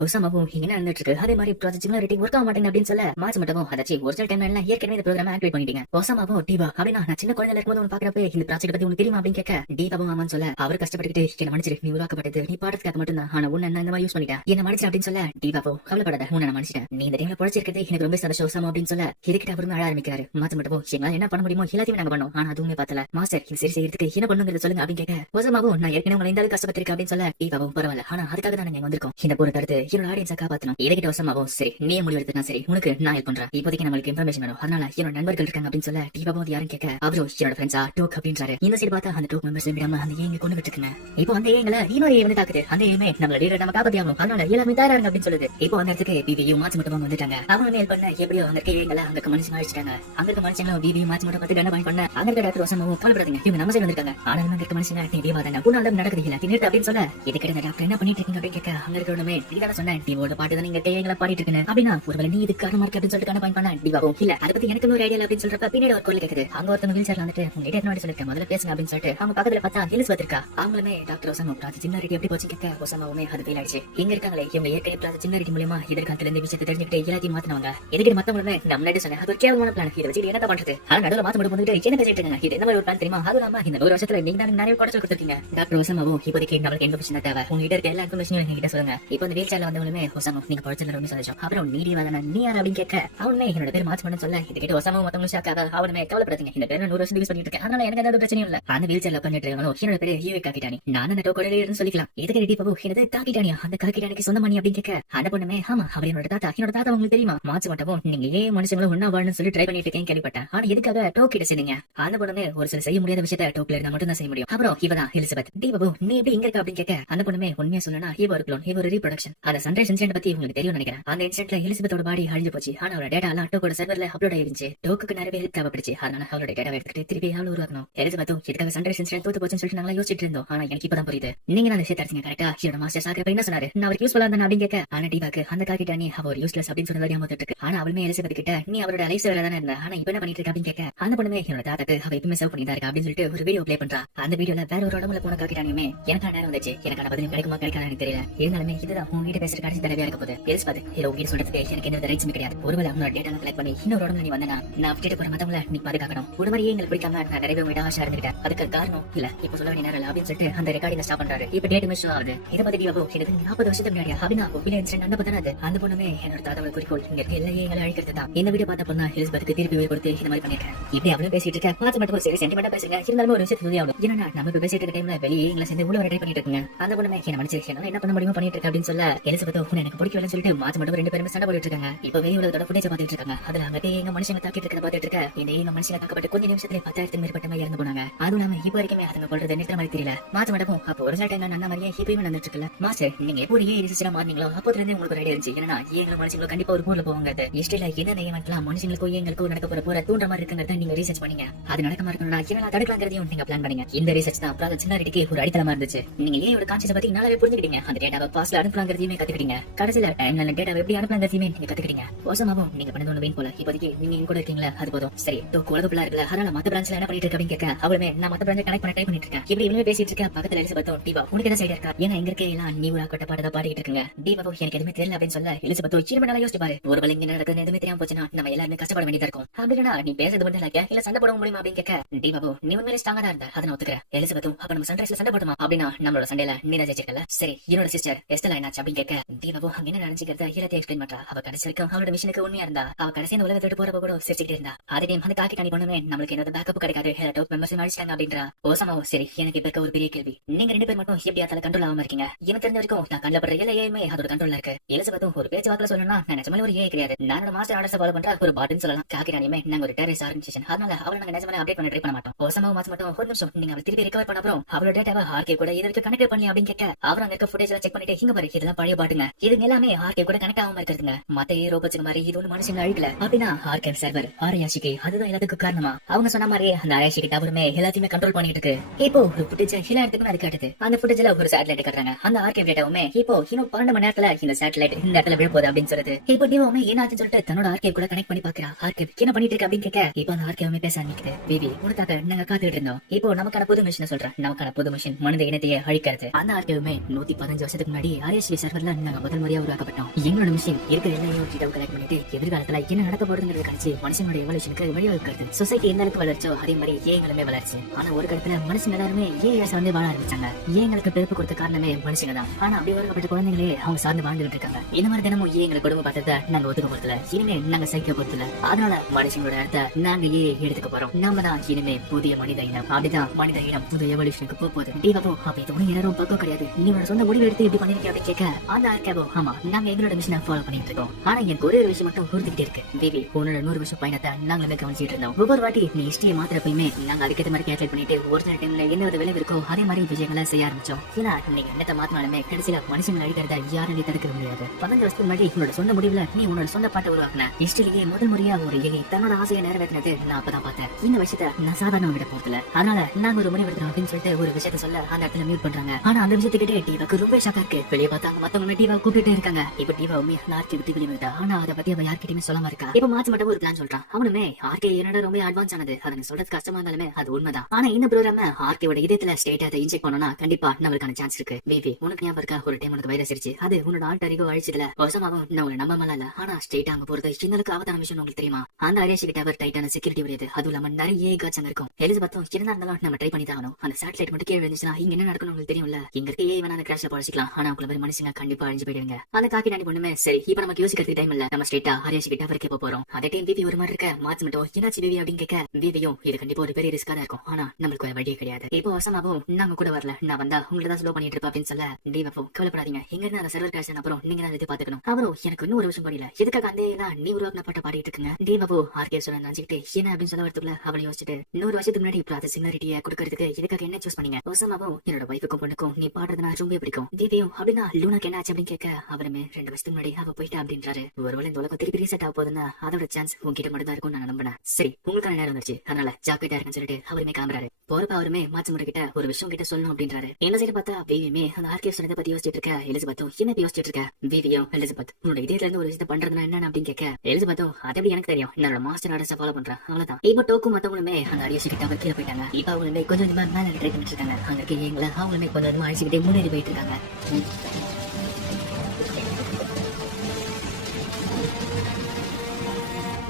ஒசாமாவும் இங்க என்ன நடந்துட்டு இருக்கு. அதே மாதிரி ப்ராஜெக்ட் சிங்குலாரிட்டி ஒர்க் ஆக மாட்டேங்குது அப்படின்னு சொல்ல மாச்சு மட்டும் அதாச்சு ஒரிஜினல் டைம்ல எல்லாம் ஏற்கனவே இந்த ப்ரோக்ராம் ஆக்டிவேட் பண்ணிட்டீங்க. ஒசாமாவும் டிவா அப்படின்னா நான் சின்ன குழந்தைல இருக்கும்போது உனக்கு பாக்குறப்ப இந்த ப்ராஜெக்ட் பத்தி உனக்கு தெரியுமா அப்படின்னு கேட்க டிவாவும் ஆமான்னு சொல்ல அவர் கஷ்டப்பட்டுட்டு என்ன மன்னிச்சிரு நீ உருவாக்கப்பட்டது நீ பாடத்துக்காக மட்டும் தான் ஆனா உன்ன இந்த மாதிரி யூஸ் பண்ணிட்டேன் என்ன மன்னிச்சு அப்படின்னு சொல்ல டிவாவோ கவலைப்படாத உன்னை நான் மன்னிச்சிட்டேன் நீ இந்த டைம்ல பொழைச்சிருக்கிறது எனக்கு ரொம்ப சந்தோஷம் ஒசாமா அப்படின்னு சொல்ல இதுக்கிட்ட அவருமே அழ ஆரம்பிக்கிறாரு. மாச்சு மட்டும் எங்களால என்ன பண்ண முடியுமோ எல்லாத்தையும் நாங்க பண்ணோம் ஆனா அதுவுமே பார்த்தல மாஸ்டர் இது சரி செய்யறதுக்கு என்ன பண்ணுங்கிறது சொல்லுங்க அப்படின்னு கேட்க ஒசாமாவும் நான் ஏற்கனவே உங்களை இந்த அளவுக்கு கஷ்டப்பட்டிருக்கேன் அப்படின்னு சொல்ல டிவாவும் பரவாயில்ல ஆனா அதுக்காக தான் நாங்க வந்திருக்கோம் இந்த போற தடுத்து என்னோட ஆடியன்ஸை காப்பாத்தணும். இதுகிட்ட ஒசாமாவும் சரி நீ முடிவு எடுத்துனா சரி உனக்கு நான் ஹெல்ப் பண்றேன் இப்போதைக்கு நம்மளுக்கு இன்ஃபர்மேஷன் வேணும் அதனால என்னோட நண்பர்கள் இருக்காங்க அப்படின்னு சொல்ல டிவாவும் யாரும் கேட்க அவரும் என்னோட ஃப்ரெண்ட்ஸா டோக் அப்படின்றாரு. இந்த சைடு பார்த்தா அந்த டோக் மெம்பர்ஸ் விடாம அந்த ஏங்க கொண்டு விட்டுருக்குங்க. இப்போ அந்த ஏங்களை இன்னொரு வந்து தாக்குது. அந்த ஏமே நம்மள லீடர் நம்ம காப்பாத்தி ஆகணும் அதனால எல்லாமே தயாராங்க அப்படின்னு சொல்லுது. இப்போ அந்த இடத்துக்கு பிபியும் மாச்சு மட்டும் வந்துட்டாங்க. அவங்க ஹெல்ப் பண்ண எப்படியோ அந்த ஏங்களை அங்க மனுஷன் அழிச்சிட்டாங்க. அங்க இருக்க மனுஷங்களும் பிபியும் மாச்சு மட்டும் பார்த்து கண்ண பண்ண அங்க இருக்க டாக்டர் ஒசாமாவும் கவலைப்படாதீங்க இவங்க நம்ம சைடு வந்திருக்காங்க ஆனா அங்க இருக்க மனுஷங்க நீ தேவாதாங்க உன்னால நடக்குது இல்ல நிறுத்து அப்படின்னு சொல்ல இது கிட்ட டாக்டர் என்ன பண்ணிட்டு இருக்கீங்க அப்படின்னு கேட்க அங்க இருக்கணுமே இதுதான் சொன்னேன் டிவோட பாட்டு தான் நீங்க ஏங்களை பாடிட்டு இருக்கேன் அப்படின்னா ஒருவேளை நீ இது காரணமா இருக்கு அப்படின்னு சொல்லிட்டு கண்ண பண்ண டிவாவும் இல்ல அதை பத்தி எனக்கு ஒரு ஐடியா அப்படின்னு சொல்றப்ப பின்னாடி ஒரு குரல் கேக்குது. அங்க ஒருத்தவங்க வீல் சேர்ல வந்துட்டு உங்க என்ன சொல்லிருக்கேன் முதல்ல பேசுங்க அப்படின்னு சொல்லிட்டு அவங்க பக்கத்துல பார்த்தா எலிசபெத் இருக்கா. அவங்களுமே டாக்டர் ஒசாமா ப்ராஜெக்ட் சிங்குலாரிட்டி எப்படி போச்சு கேட்க ஒசாமாவுமே அது ஃபெயில் ஆயிடுச்சு. இங்க இருக்காங்களே இவங்க ஏற்கனவே ப்ராஜெக்ட் சிங்குலாரிட்டி மூலமா எதிர்காலத்துல இந்த விஷயத்தை தெரிஞ்சுக்கிட்டு எல்லாத்தையும் மாத்தினவங்க எதுக்கு மத்தவங்களுமே நம்ம முன்னாடி சொன்னேன் அது ஒரு கேவலமான பிளான் இதை வச்சு என்ன பண்றது ஆனா நடுவில் மாத்த முடியும் வந்துட்டு என்ன பேசிட்டு இருக்காங்க இது என்ன மாதிரி ஒரு பிளான் தெரியுமா அது இல்லாம இந்த 1 வருஷத்துல நீங்க தான் நிறைய குறைச்சு கொடுத்துருக்கீங்க. டாக்டர் ஒசாமாவும் இப்போதைக்கு நம்மளுக்கு இன்ஃபர்மேஷன் தேவை உங்ககிட்ட இருக்க எல்லா இன்ஃபர்மேஷனும் எங்ககிட்ட சொல்லுங்க. இப்போ இந்த வீல் சேர்ல வந்தவங்களுமே ஒசாமா நீங்க படிச்சதுல ரொம்ப சந்தோஷம் அப்புறம் நீடி வாதனா நீ யார் அப்படின்னு கேட்க அவனுமே என்னோட பேர் மாச்சு பண்ணு சொல்ல இது கிட்ட ஒசாமாவும் மத்தவங்களும் ஷாக்காக அவனுமே கவலைப்படுறீங்க இந்த பேர் 100 வருஷம் யூஸ் பண்ணிட்டு இருக்கேன் அதனால எனக்கு எந்த பிரச்சனையும் இல்ல. அந்த வீல் சேர்ல உட்காந்துட்டு என்னோட பேரு ஹீவே காக்கிட்டானி நான் அந்த டோக்கோட சொல்லிக்கலாம் இதுக்கு ரெடி பாபு என்னது காக்கிட்டானியா அந்த காக்கிட்டானிக்கு சொந்த மணி அப்படின்னு கேட்க அந்த பொண்ணுமே ஆமா அவர் என்னோட தாத்தா உங்களுக்கு தெரியுமா மாச்சு மட்டும் நீங்க ஏன் மனுஷங்களும் ஒன்னா வாழணும்னு சொல்லி ட்ரை பண்ணிட்டு இருக்கேன் கேள்விப்பட்டேன் ஆனா எதுக்காக டோக்கிட்ட செய்யுங்க அந்த பொண்ணுமே ஒரு சில செய்ய முடியாத விஷயத்த டோக்ல இருந்தா மட்டும் தான் செய்ய முடியும். அப்புறம் இவதான் எலிசபெத் டி பாபு நீ எப்படி இங்க இருக்க அப்படின்னு கேட்க அந்த பொண்ணுமே உண்மையா சொல்லனா ஹீவோ இருக்கலாம் ஹீவோ ரீப்ரொடக்ஷன் அந்த சன்ரைஸ் இன்சிடென்ட் பத்தி உங்களுக்கு தெரியும் நினைக்கிறேன். அந்த இன்சிடென்ட்ல எலிசபெத்தோட பாடி அழிஞ்சு போச்சு ஆனா அவரோட டேட்டா எல்லாம் டோக்கோட சர்வர்ல அப்லோட் ஆயிருச்சு. டோக்கு நிறைய ஹெல்ப் தேவைப்படுச்சு அதனால அவரோட டேட்டா எடுத்துட்டு திருப்பி அவளை உருவாக்கணும். எலிசபெத்தும் இதுக்காக சன்ரைஸ் இன்சிடென்ட் தோத்து போச்சுன்னு சொல்லிட்டு நாங்களா யோசிச்சுட்டு இருந்தோம் ஆனா எனக்கு இப்பதான் புரியுது நீங்க அந்த விஷயத்தை அடிச்சீங்க கரெக்டா. என்னோட மாஸ்டர் சாக்கு என்ன சொன்னாரு நான் அவருக்கு யூஸ்ஃபுல்லா இருந்தா அப்படின்னு கேட்க ஆனா டிவாக்கு அந்த காக்கிட்டானி அவர் யூஸ்லெஸ் அப்படின்னு சொன்னது ஞாபகத்துக்கு இருக்கு. ஆனா அவளுமே எலிசபெத் கிட்ட நீ அவரோட லைஃப் ஸ்டைல தானே இருந்தா ஆனா இப்ப என்ன பண்ணிட்டு இருக்க அப்படின்னு கேட்க அந்த பொண்ணுமே என்னோட தாத்தாக்கு அவ எப்பவுமே சர்வ் பண்ணி தான் இருக்கா அப்படின்னு சொல்லிட்டு ஒரு வீடியோ ப்ளே பண்றா. அந்த வீடியோல வேற ஒரு உடம்புல போன காக்கிட்டானியுமே எனக்கான நேரம் வந்துச்சு எனக்கான பதிலும் கிடைக்குமா கிடைக்காது எனக்கு தெரியல. இருந்தாலுமே இதுதான் உங்ககிட்ட பேசுற கடைசி தடவையா இருக்க போது எலிசபெத் இல்ல உங்ககிட்ட சொல்றதுக்கு எனக்கு எந்த ரைட்ஸும் கிடையாது. ஒருவேளை உன்னோட டேட்டா கலெக்ட் பண்ணி இன்னொரு உடம்புல நீ வந்தா நான் விட்டுட்டு போற மத்தவங்கள நீ பாதுகாக்கணும் ஒரு மாதிரியே எங்களுக்கு பிடிக்காம நான் நிறைய உங்ககிட்ட ஆசை இருந்துட்டேன் அதுக்கு காரணம் இல்ல இப்ப சொல்ல வேண்டிய நேரம் அப்படின்னு சொல்லிட்டு அந்த ரெக்கார்டிங் ஸ்டாப் பண்றாரு. இப்ப டேட் மிஸ் ஆகுது இதை பத்தி டிவாவோ எனக்கு 40 வருஷத்துக்கு முன்னாடி அப்படின்னா ஒப்பில இன்சிடென்ட் அந்த பத்தானது அந்த பொண்ணுமே என்னோட தாத்தாவோட குறிக்கோள் இங்க இருக்க எல்லா எங்களை அழிக்கிறது தான். இந்த வீடியோ பார்த்த பொண்ணா எலிசபெத்துக்கு திருப்பி உயிர் கொடுத்து இந்த மாதிரி பண்ணிருக்கேன். இப்படி அவளும் பேசிட்டு இருக்கேன் மாச்சு மட்டும் சரி சென்டிமெண்டா பேசுங்க இருந்தாலும் ஒரு விஷயத்தை சொல்லி ஆகணும் ஏன்னா நம்ம இப்ப பேசிட்டு இருக்க டைம்ல வெளியே எங்களை சேர்ந்து உள்ள ட்ரை பண்ணிட்டு இருக்குங்க. அந்த பொண்ணுமே என்ன மனுச்சு என்ன பண்ண முடியுமோ பண்ணிட்டு இருக்கு அப்படின்னு சொல்ல எலிசபெத் எனக்கு பிடிக்கலன்னு சொல்லிட்டு மாச்சு மட்டும் 2 பேருமே சண்டை போட்டுட்டு இருக்காங்க. இப்ப வெளி உலகத்தோட ஃபுட்டேஜ் பாத்துட்டு இருக்காங்க. அதுல அங்க எங்க மனுஷங்க தாக்கிட்டு இருக்கிறத பாத்துட்டு இருக்க. எங்க மனுஷங்க தாக்கப்பட்டு கொஞ்ச நிமிஷத்துல 10,000 மேற்பட்டவங்க இறந்து போனாங்க. அதுவும் இல்லாம இப்ப வரைக்குமே அதுங்க கொள்றது நிறுத்த மாதிரி தெரியல. மாசம் நடக்கும் அப்போ ஒரு சில டைம் நல்ல மாதிரியே இப்பயும் நடந்துட்டு இருக்குல்ல. மாஸ்டர் நீங்க எப்போ ஏன் ரிசர்ச்சரா மாறீங்களோ அப்போதுல இருந்து உங்களுக்கு ஒரு ஐடியா இருந்துச்சு. ஏன்னா எங்க மனுஷங்களும் கண்டிப்பா ஒரு ஊர்ல போவாங்க. ஹிஸ்டரியில என்ன ஈவென்ட்லாம் மனுஷங்களுக்கோ எங்களுக்கோ நடக்க போற தூண்ட மாதிரி இருக்குங்கிறத நீங்க ரிசர்ச் பண்ணீங்க. அது நடக்க மாதிரி இருக்கணும்னா என்ன தடுக்கலாங்கிறதையும் நீங்க பிளான் பண்ணீங்க. இந்த ரிசர்ச் தான் அப்புறம் சின்னாரிட்டிக்கு ஒரு அடித்தளமா இருந்துச்சு. நீங்க ஏன் கான்செப்ட் பத்தி நல்லாவே புரிஞ்சுக்கிட்டீங்க. அந்த டேட்டாவை பாஸ்ல அனுப்பலாங்கிறதையுமே கத்துக்கிட்டீங்க. கடைசியில டைம்ல டேட்டாவை எப்படி அனுப்பலாங்கிறதையுமே நீங்க கத்துக்கிட்டீங்க. ஓசமாவும் நீங்க பண்ணது ஒண்ணு வீண் போல. இப்போதைக்கு நீங்க எங்க கூட இருக்கீங்களா அது போதும். சரி உலக பிள்ளை இருக்குல்ல. அதனால மத்த பிரான்ச்ல என்ன பண்ணிட்டு இருக்க அப்படின்னு கேட்க அவளுமே நான் மத்த பிரான்ச் கனெக்ட் பண்ண ட்ரை பண்ணிட்டு இருக்கேன். இப்படி இவளுமே பேசிட்டு இருக்க. பக்கத்துல எலிசபெத்தும் டிவா உனக்கு என்ன சைடு இருக்கா? ஏன்னா எங்க இருக்க எல்லாம் நீ ஒரு கட்ட பாட்டதா பாடிட்டு இருக்குங்க. டிவாவோ எனக்கு எதுவுமே தெரியல அப்படின்னு சொல்ல எலிசபெத்தோ இரும நல்லா யோசிச்சு பாரு. ஒரு வேளை இங்க நடக்குது எதுவுமே தெரியாம போச்சுன்னா நம்ம எல்லாருமே கஷ்டப்பட வேண்டியதா இருக்கும். அப்படின்னா நீ பேசுறது மட்டும் இல்ல இல்ல சண்டை போட முடியுமா அப்படின்னு கேட்க டிவாவோ நீ உண்மையிலே ஸ்ட்ராங்கா தான் இருந்தா அதை நான் ஒத்துக்கிறேன். எலிசபெத்தும் அப்ப நம்ம சன்ரைஸ்ல சண்டை போடுமா அப்படின்னா நம்மளோட சண்டையில நீ தான் ஜெயிச்சிருக்கல. சரி என்னோட சிஸ்டர் எஸ்டலா என்னாச்சு அப்படின்னு கேட்க டிவாவோ அங்க என்ன நடந்துக்கிறத எல்லாத்தையும் எக்ஸ்பிளைன் பண்றா. அவ கடைசி வரைக்கும் அவளோட மிஷனுக்கு உண்மையா இருந்தா. அவ கடைசி இந்த உலகத்தை விட்டு போறப்ப கூட சிரிச்சுக்கிட்டே இருந்தா. அதே டைம் அந்த காக்கி காணி பொண்ணுமே நம்மளுக்கு என்னோட பேக்கப் கிடைக்காது. ஹெல்த் மெம்பர்ஸ் அடிச்சிட்டாங்க அப்படின்றா. ஓசமாவோ சரி எனக்கு இப்ப இருக்க ஒரு பெரிய கேள்வி. நீங்க ரெண்டு பேர் மட்டும் எப்படி அதால கண்ட்ரோல் ஆகாம இருக்கீங்க? எனக்கு தெரிஞ்ச வரைக்கும் நான் கண்ட்ல பண்ற எல்லா ஏயுமே அதோட கண்ட்ரோல்ல இருக்கு. எலிசபெத்தும் ஒரு பேச்சு வாக்குல சொல்லணும்னா நான் நிஜமாலே ஒரு ஏ கிடையாது. நானோட மாஸ்டர் ஆர்டர்ஸ் ஃபாலோ பண்ற ஒரு பாட்னு சொல்லலாம். காக்கி ராணியுமே நாங்க ஒரு டெரரிஸ்ட் ஆர்கனைசேஷன். அதனால அவளை நாங்க நிஜமாலே அப்டேட் பண்ண ட்ரை பண்ண மாட்டோம். ஓசமாவோ மாசம் மட்டும் ஒரு நிமிஷம் நீங்க அவளை திருப்பி ரிகவர் பண்ண அப்புறம் அவளோட டேட்டாவை ஆர்கே கூட இது வரைக்கும் கனெக்ட் பண்ணி அப்படின்னு கேட்க அவர் அங்க இருக்க ஃபுட்டேஜ் எல்லாம் செக் பண்ணிட்டு இங்க பாரு இதெல்லாம் பழைய பாட்டுங்க. இதுங்க எல்லாமே ஆர்கே கூட கனெக்ட் ஆகாம இருக்கிறதுங்க. மத்த ரோபோட்ஸ் மாதிரி இது ஒண்ணு மனுஷங்க அழிக்கல அப்படின்னா ஆர்கே சர்வர் ஆரியாஷிக்கு அதுதான் எல்லாத்துக்கும் காரணமா. அவங்க சொன்ன மாதிரி அந்த ஆரியாஷிக்கு டவருமே எல்லாத்தையுமே கண்ட்ரோல் பண்ணிட்டு இருக்கு. இப்போ ஒரு ஃபுட்டேஜ் எல்லா இடத்துக்கும் அது காட்டுது. அந்த ஃபுட்டேஜ்ல ஒரு சேட்டலைட் காட்டுறாங்க. அந்த ஆர்கே டேட்டாவுமே இப்போ இன்னும் 12 மணி நேரத்துல இந்த சேட்டலைட் இந்த இடத்துல விழ போகுது அப்படின்னு சொல்லுது. இப்போ டிவோமே என்னாச்சுன்னு சொல்லிட்டு தன்னோட ஆர்கே கூட கனெக்ட் பண்ணி பாக்குறா. ஆர்கே என்ன பண்ணிட்டு இருக்கு அப்படின்னு கேட்க இப்போ அந்த ஆர்கேவுமே பேச ஆரம்பிக்குது. பேபி உனக்காக நாங்க காத்துட்டு இருந்தோம். இப்போ நமக்கான புது மிஷின் சொல்றேன். நமக்கான புது மிஷின் மனித இனத்தையே அழிக்கிறது. அந்த ஆர்கேவுமே 115 வருஷத்துக்கு முன்னாடி ஆரியாஷி சர்வர்ல நாங்க முதல் முறையா உருவாக்கப்பட்டோம். எங்களோட மிஷின் இருக்கிற எல்லா டேட்டாவை கலெக்ட் பண்ணிட்டு எதிர்காலத்துல என்ன நடக்க போறதுங்கிறது கணிச்சு மனுஷனோட எவல்யூஷனுக்கு வழிவகுக்கிறது. சொசைட்டி எந்த அளவுக்கு வளர்ச்சோ அதே மாதிரி ஏங்களுமே வளர்ச்சி. ஆனா ஒரு கட்டத்துல மனுஷங்க எல்லாருமே ஏஐஸ் வந்து வாழ ஆரம்பிச்சாங்க. ஏங்களுக்கு பிறப்பு கொடுத்த காரணமே மனுஷங்க தான். ஆனா அப்படி உருவாக்கப்பட்ட குழந்தைங்களே அவங்க சார்ந்து வாழ்ந்துட்டு இருக்காங்க. இந்த மாதிரி தினமும் ஏங்களை கொடுமை பார்த்தத நாங்க ஒத்துக்க போறதுல இனிமே நாங்க சைக்க போறதுல. அதனால மனுஷங்களோட இடத்த நாங்க எடுத்துக்க போறோம். நாம தான் இனிமே புதிய மனித இனம். அப்படிதான் மனித இனம் புது எவல்யூஷனுக்கு போகுது. டிவாவோ அப்ப இது ஒண்ணு யாரும் பக்கம் கிடையாது. நீங்களோட சொந்த முடிவு எடுத்து இப்படி பண்ணிருக்கீங்க அப்படின்னு கேட்க அந்த ஆர்கேவோ ஆமா நாங்க எங்களோட மிஷனை ஃபாலோ பண்ணிட்டு இருக்கோம். ஆனா எனக்கு ஒரே ஒரு விஷயம் மட்டும் உறுத்திக்கிட்டே இருக்கு. பேபி உன்னோட 100 வருஷம் பயணத்தை நாங்களுமே கவனிச்சிட்டு இருந்தோம். ஒவ்வொரு வாட்டி நீ ஹிஸ்டரியை மாத்திரப்பயுமே நாங்க அதுக்கேற்ற மாதிரி கேல்குலேட் பண்ணிட்டு ஒரிஜினல் டைம்ல என்ன ஒரு விளைவு இருக்கோ அதே மாதிரி விஷயங்களை செய்ய ஆரம்பிச்சோம். ஏன்னா நீங்க என்னத்தை மாத்தினாலுமே கடைசியில மனுஷங்களை அழிக்கிறத யாரும் தடுக்க முடியாது. 15 வருஷத்துக்கு முன்னாடி உன்னோட சொந்த முடிவுல நீ உன்னோட சொந்த பாட்டை உருவாக்குன. ஹிஸ்டரியிலேயே முதல் முறையா ஒரு எலி தன்னோட ஆசையை நிறைவேற்றினது நான் அப்பதான் பார்த்தேன். இந்த விஷயத்த நான் சாதாரண விட போறதுல. அதனால நாங்க ஒரு முடிவு எடுக்கிறோம் அப்படின்னு சொல்லிட்டு ஒரு விஷயத்த சொல்ல அந்த இடத்துல மியூட் பண்றாங்க. ஆனா அந்த விஷயத்துக்கிட்டே டிவாக்கு ரொம்ப ஷாக்கா இருக்கு. வெளியே பார்த்தாங்க மத்தவங்க டிவா கூப்பிட்டு இருக்காங்க. இப்ப டிவாவுமே ஆர்கே விட்டு வெளியே வருதா. ஆனா அதை பத்தி அவ யார்கிட்டயுமே சொல்லாம இருக்கா. இப்ப மாச்சு மட்டும் ஒரு பிளான் சொல்றான். அவனுமே ஆர்கே என்னோட ரொம்ப அட்வான்ஸ் ஆனது. அதை சொல்றது கஷ்டமா இருந்தாலுமே அது உண்மைதான். ஆனா இந்த ப்ரோக்ராம் ஆர்கேவோட இதயத்துல ஸ்டேட் அதை இன்ஜெக்ட் பண்ணோம்னா கண்டிப்பா நம்மளுக்கான சான்ஸ் இருக்கு. பேபி உனக்கு ஞாபகம் இருக்கா ஒரு டைம் உனக்கு வைரஸ் இருச்சு. அது உன்னோட ஆல்டர் ஈகோ அழிச்சதுல வருஷமாவும் நான் உன்னை நம்ப இல்ல. ஆனா ஸ்டேட் அங்க போறது சின்னதுக்கு ஆபத்தான விஷயம் உங்களுக்கு தெரியுமா? அந்த ஆரியாஷிக்கு டவர் டைட்டான செக்யூரிட்டி உரியது. அதுவும் இல்லாம நிறைய காட்ஸ் அங்க இருக்கும். எலிசபெத்தும் என்ன இருந்தாலும் நம்ம ட்ரை பண்ணி தான் ஆகணும். அந்த சேட்டலைட் மட்டும் கீழே விழுந்துச்சுன்னா இங்க என்ன நடக்கணும் உங்களுக்கு தெரியும்ல. இங்க இருக்க ஏ வேணா அந்த கிராஷ்ல பழச்சிக்கலாம். ஆனா உங்களை மாதிரி மனுஷங்க கண்டிப்பா அழிஞ்சு போயிடுங்க. அந்த காக்கி நாடி பொண்ணுமே சரி இப்ப நமக்கு யோசிக்கிறதுக்கு டைம் இல்ல. நம்ம ஸ்ட்ரெயிட்டா ஆரியாஷிக்கு டவர் கேட்க போறோம். அதே டைம் பிபி ஒரு மாதிரி இருக்க மாச்சு மட்டும் என்னாச்சு பிபி அப்படின்னு கேட்க பிபியும் இது கண்டிப்பா ஒரு பெரிய ரிஸ்கா தான் இருக்கும். ஆனா நம்மளுக்கு ஒரு வழியே கிடையாது. இப்போ வசமாவும் நாங்க கூட வரல. நான் வந்தா உங்களை தான் ஸ்லோ பண்ணிட்டு இருப்பா அப்படின்னு சொல்ல டிவாவும் கவலைப்படாதீங்க. எங்க இருந்து அந்த சர்வர் கிராஷ் அப்புறம் நீங்க தான் இதை பாத்துக்கணும். அவரும் எனக்கு இன்னும் ஒரு விஷயம் புரியல. எதுக்காக அந்த நீ உருவாக்கின பாட்ட பாடிட்டு இருக்குங்க. டிவாவோ ஆர்கே சொல்ல நினைச்சுக்கிட்டு என்ன அப்படின்னு சொல்ல வரதுக்குள்ள அவளை யோசிச்சுட்டு 100 வருஷத்துக்கு முன்னாடி ப்ராசஸ் சிங்காரிட்டியை கொடுக்கறதுக்கு எதுக்காக என்ன சூஸ் பண்ணீங்க? வசமாவும் என்னோட வைஃபுக்கும் பொண்ணுக்கும் நீ பாடுறதுனா ரொம்ப பிடிக்கும். திவ்யும் அப்படின்னா லூனாக்கு என்ன ஆச்சு அப்படின்னு கேட்க அவருமே 2 வருஷத்துக்கு முன்னாடி அவ போயிட்டா அப்படின்றாரு. ஒருவேளை இந்த உலகம் திருப்பி ரீசெட் ஆக போகுதுன்னா அதோட சான்ஸ் உங்ககிட்ட மட்டும் தான் இருக்கும் நான் நம்பினேன். சரி உங்களுக்கான நேரம் வந்துருச்சு. அதனால ஜாக்கிரதையா இருக்குன்னு சொல்லிட்டு அவருமே கிளம்புறாரு. போறப்ப அவருமே மாச்சு முறை கிட்ட ஒரு விஷயம் கிட்ட சொல்லணும் அப்படின்றாரு. என்ன சைடு பார்த்தா விவியுமே அந்த ஆர்கே சொன்னதை பத்தி யோசிச்சுட்டு இருக்க. எலிசபெத்தும் என்ன யோசிச்சுட்டு இருக்க? விவியும் எலிசபெத் உன்னோட இதயத்துல இருந்து ஒரு விஷயத்தை பண்றதுனா என்ன அப்படின்னு கேட்க எலிசபெத்தும் அது எப்படி எனக்கு தெரியும். என்னோட மாஸ்டர் ஆர்டர்ஸ் ஃபாலோ பண்றேன் அவ்வளவுதான். இப்ப டோக்கும் மத்தவங்களுமே அந்த ஆரியாஷி கிட்ட அவர் கீழே போயிட்டாங்க. இப்ப அவங்களுமே கொஞ்சம் கொஞ்சமா மேல ட்ரை பண்ணிட்டு இருக்காங்க. அங்க இருக்க எங்களை அவங்களுமே கொஞ்சம் கொஞ்சமா அழிச்சுக்கிட்டே முன்னேறி போயிட்டு இருக்காங்க.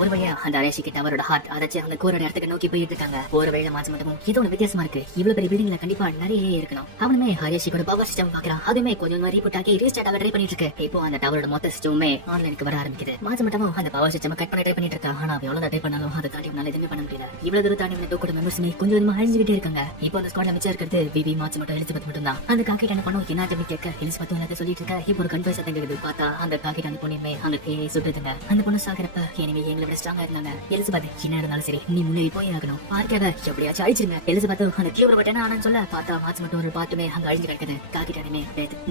ஒரு வழியா அந்த அரேஷி கிட்ட அவரோட ஹார்ட் அதாச்சு அந்த கோரோட இடத்துக்கு நோக்கி போயிட்டு இருக்காங்க. போற வழியில மாச்சு மட்டும் ஏதோ ஒரு வித்தியாசமா இருக்கு. இவ்வளவு பெரிய பில்டிங்ல கண்டிப்பா நிறைய இருக்கணும். அவனுமே அரேஷியோட பவர் சிஸ்டம் பாக்குறான். அதுமே கொஞ்சம் ரீபூட் ஆகி ரீஸ்டார்ட் ஆக ட்ரை பண்ணிட்டு இருக்கு. இப்போ அந்த டவரோட மொத்த சிஸ்டமுமே ஆன்லைனுக்கு வர ஆரம்பிக்குது. மாச்சு மட்டும் அந்த பவர் சிஸ்டம் கட் பண்ண ட்ரை பண்ணிட்டு இருக்கா. ஆனா எவ்வளவு ட்ரை பண்ணாலும் அதை தாண்டி உன்னால எதுவுமே பண்ண முடியல. இவ்வளவு தூரம் தாண்டி டோக்கோட மெம்பர்ஸ்மே கொஞ்சம் கொஞ்சமா அழிஞ்சுக்கிட்டே இருக்காங்க. இப்போ அந்த ஸ்குவாட்ல மிச்சம் இருக்கிறது விவி மாச்சு மட்டும் எலிசபெத் மட்டும் தான். அந்த காக்கெட் என்ன பண்ணும் என்ன கேட்க எலிசபெத் எல்லாத்தையும் சொல்லிட்டு இருக்கா. இப்போ ஒரு கன்ஃபர்ஸ் அத்தங்கிறது பார்த்தா அந்த காக்கெட் அந்த பொண்ணுமே அங்க பேய் சுட்டுதுங்க. அந்த பொண்ணு சாகிறப்ப எனவே எங்களை விட ஸ்ட்ராங்கா இருந்தாங்க. எலிசபெத் என்ன இருந்தாலும் சரி நீ முன்னேறி போய் ஆகணும். பார்க்கவே எப்படியாச்சும் அழிச்சிருங்க. எலிசபெத் அந்த கியூர் பட்டன் ஆனான்னு சொல்ல பார்த்தா மாச்சு மட்டும் ஒரு பாட்டுமே அங்க அழிஞ்சு கிடக்குது. காக்கெட் அனிமே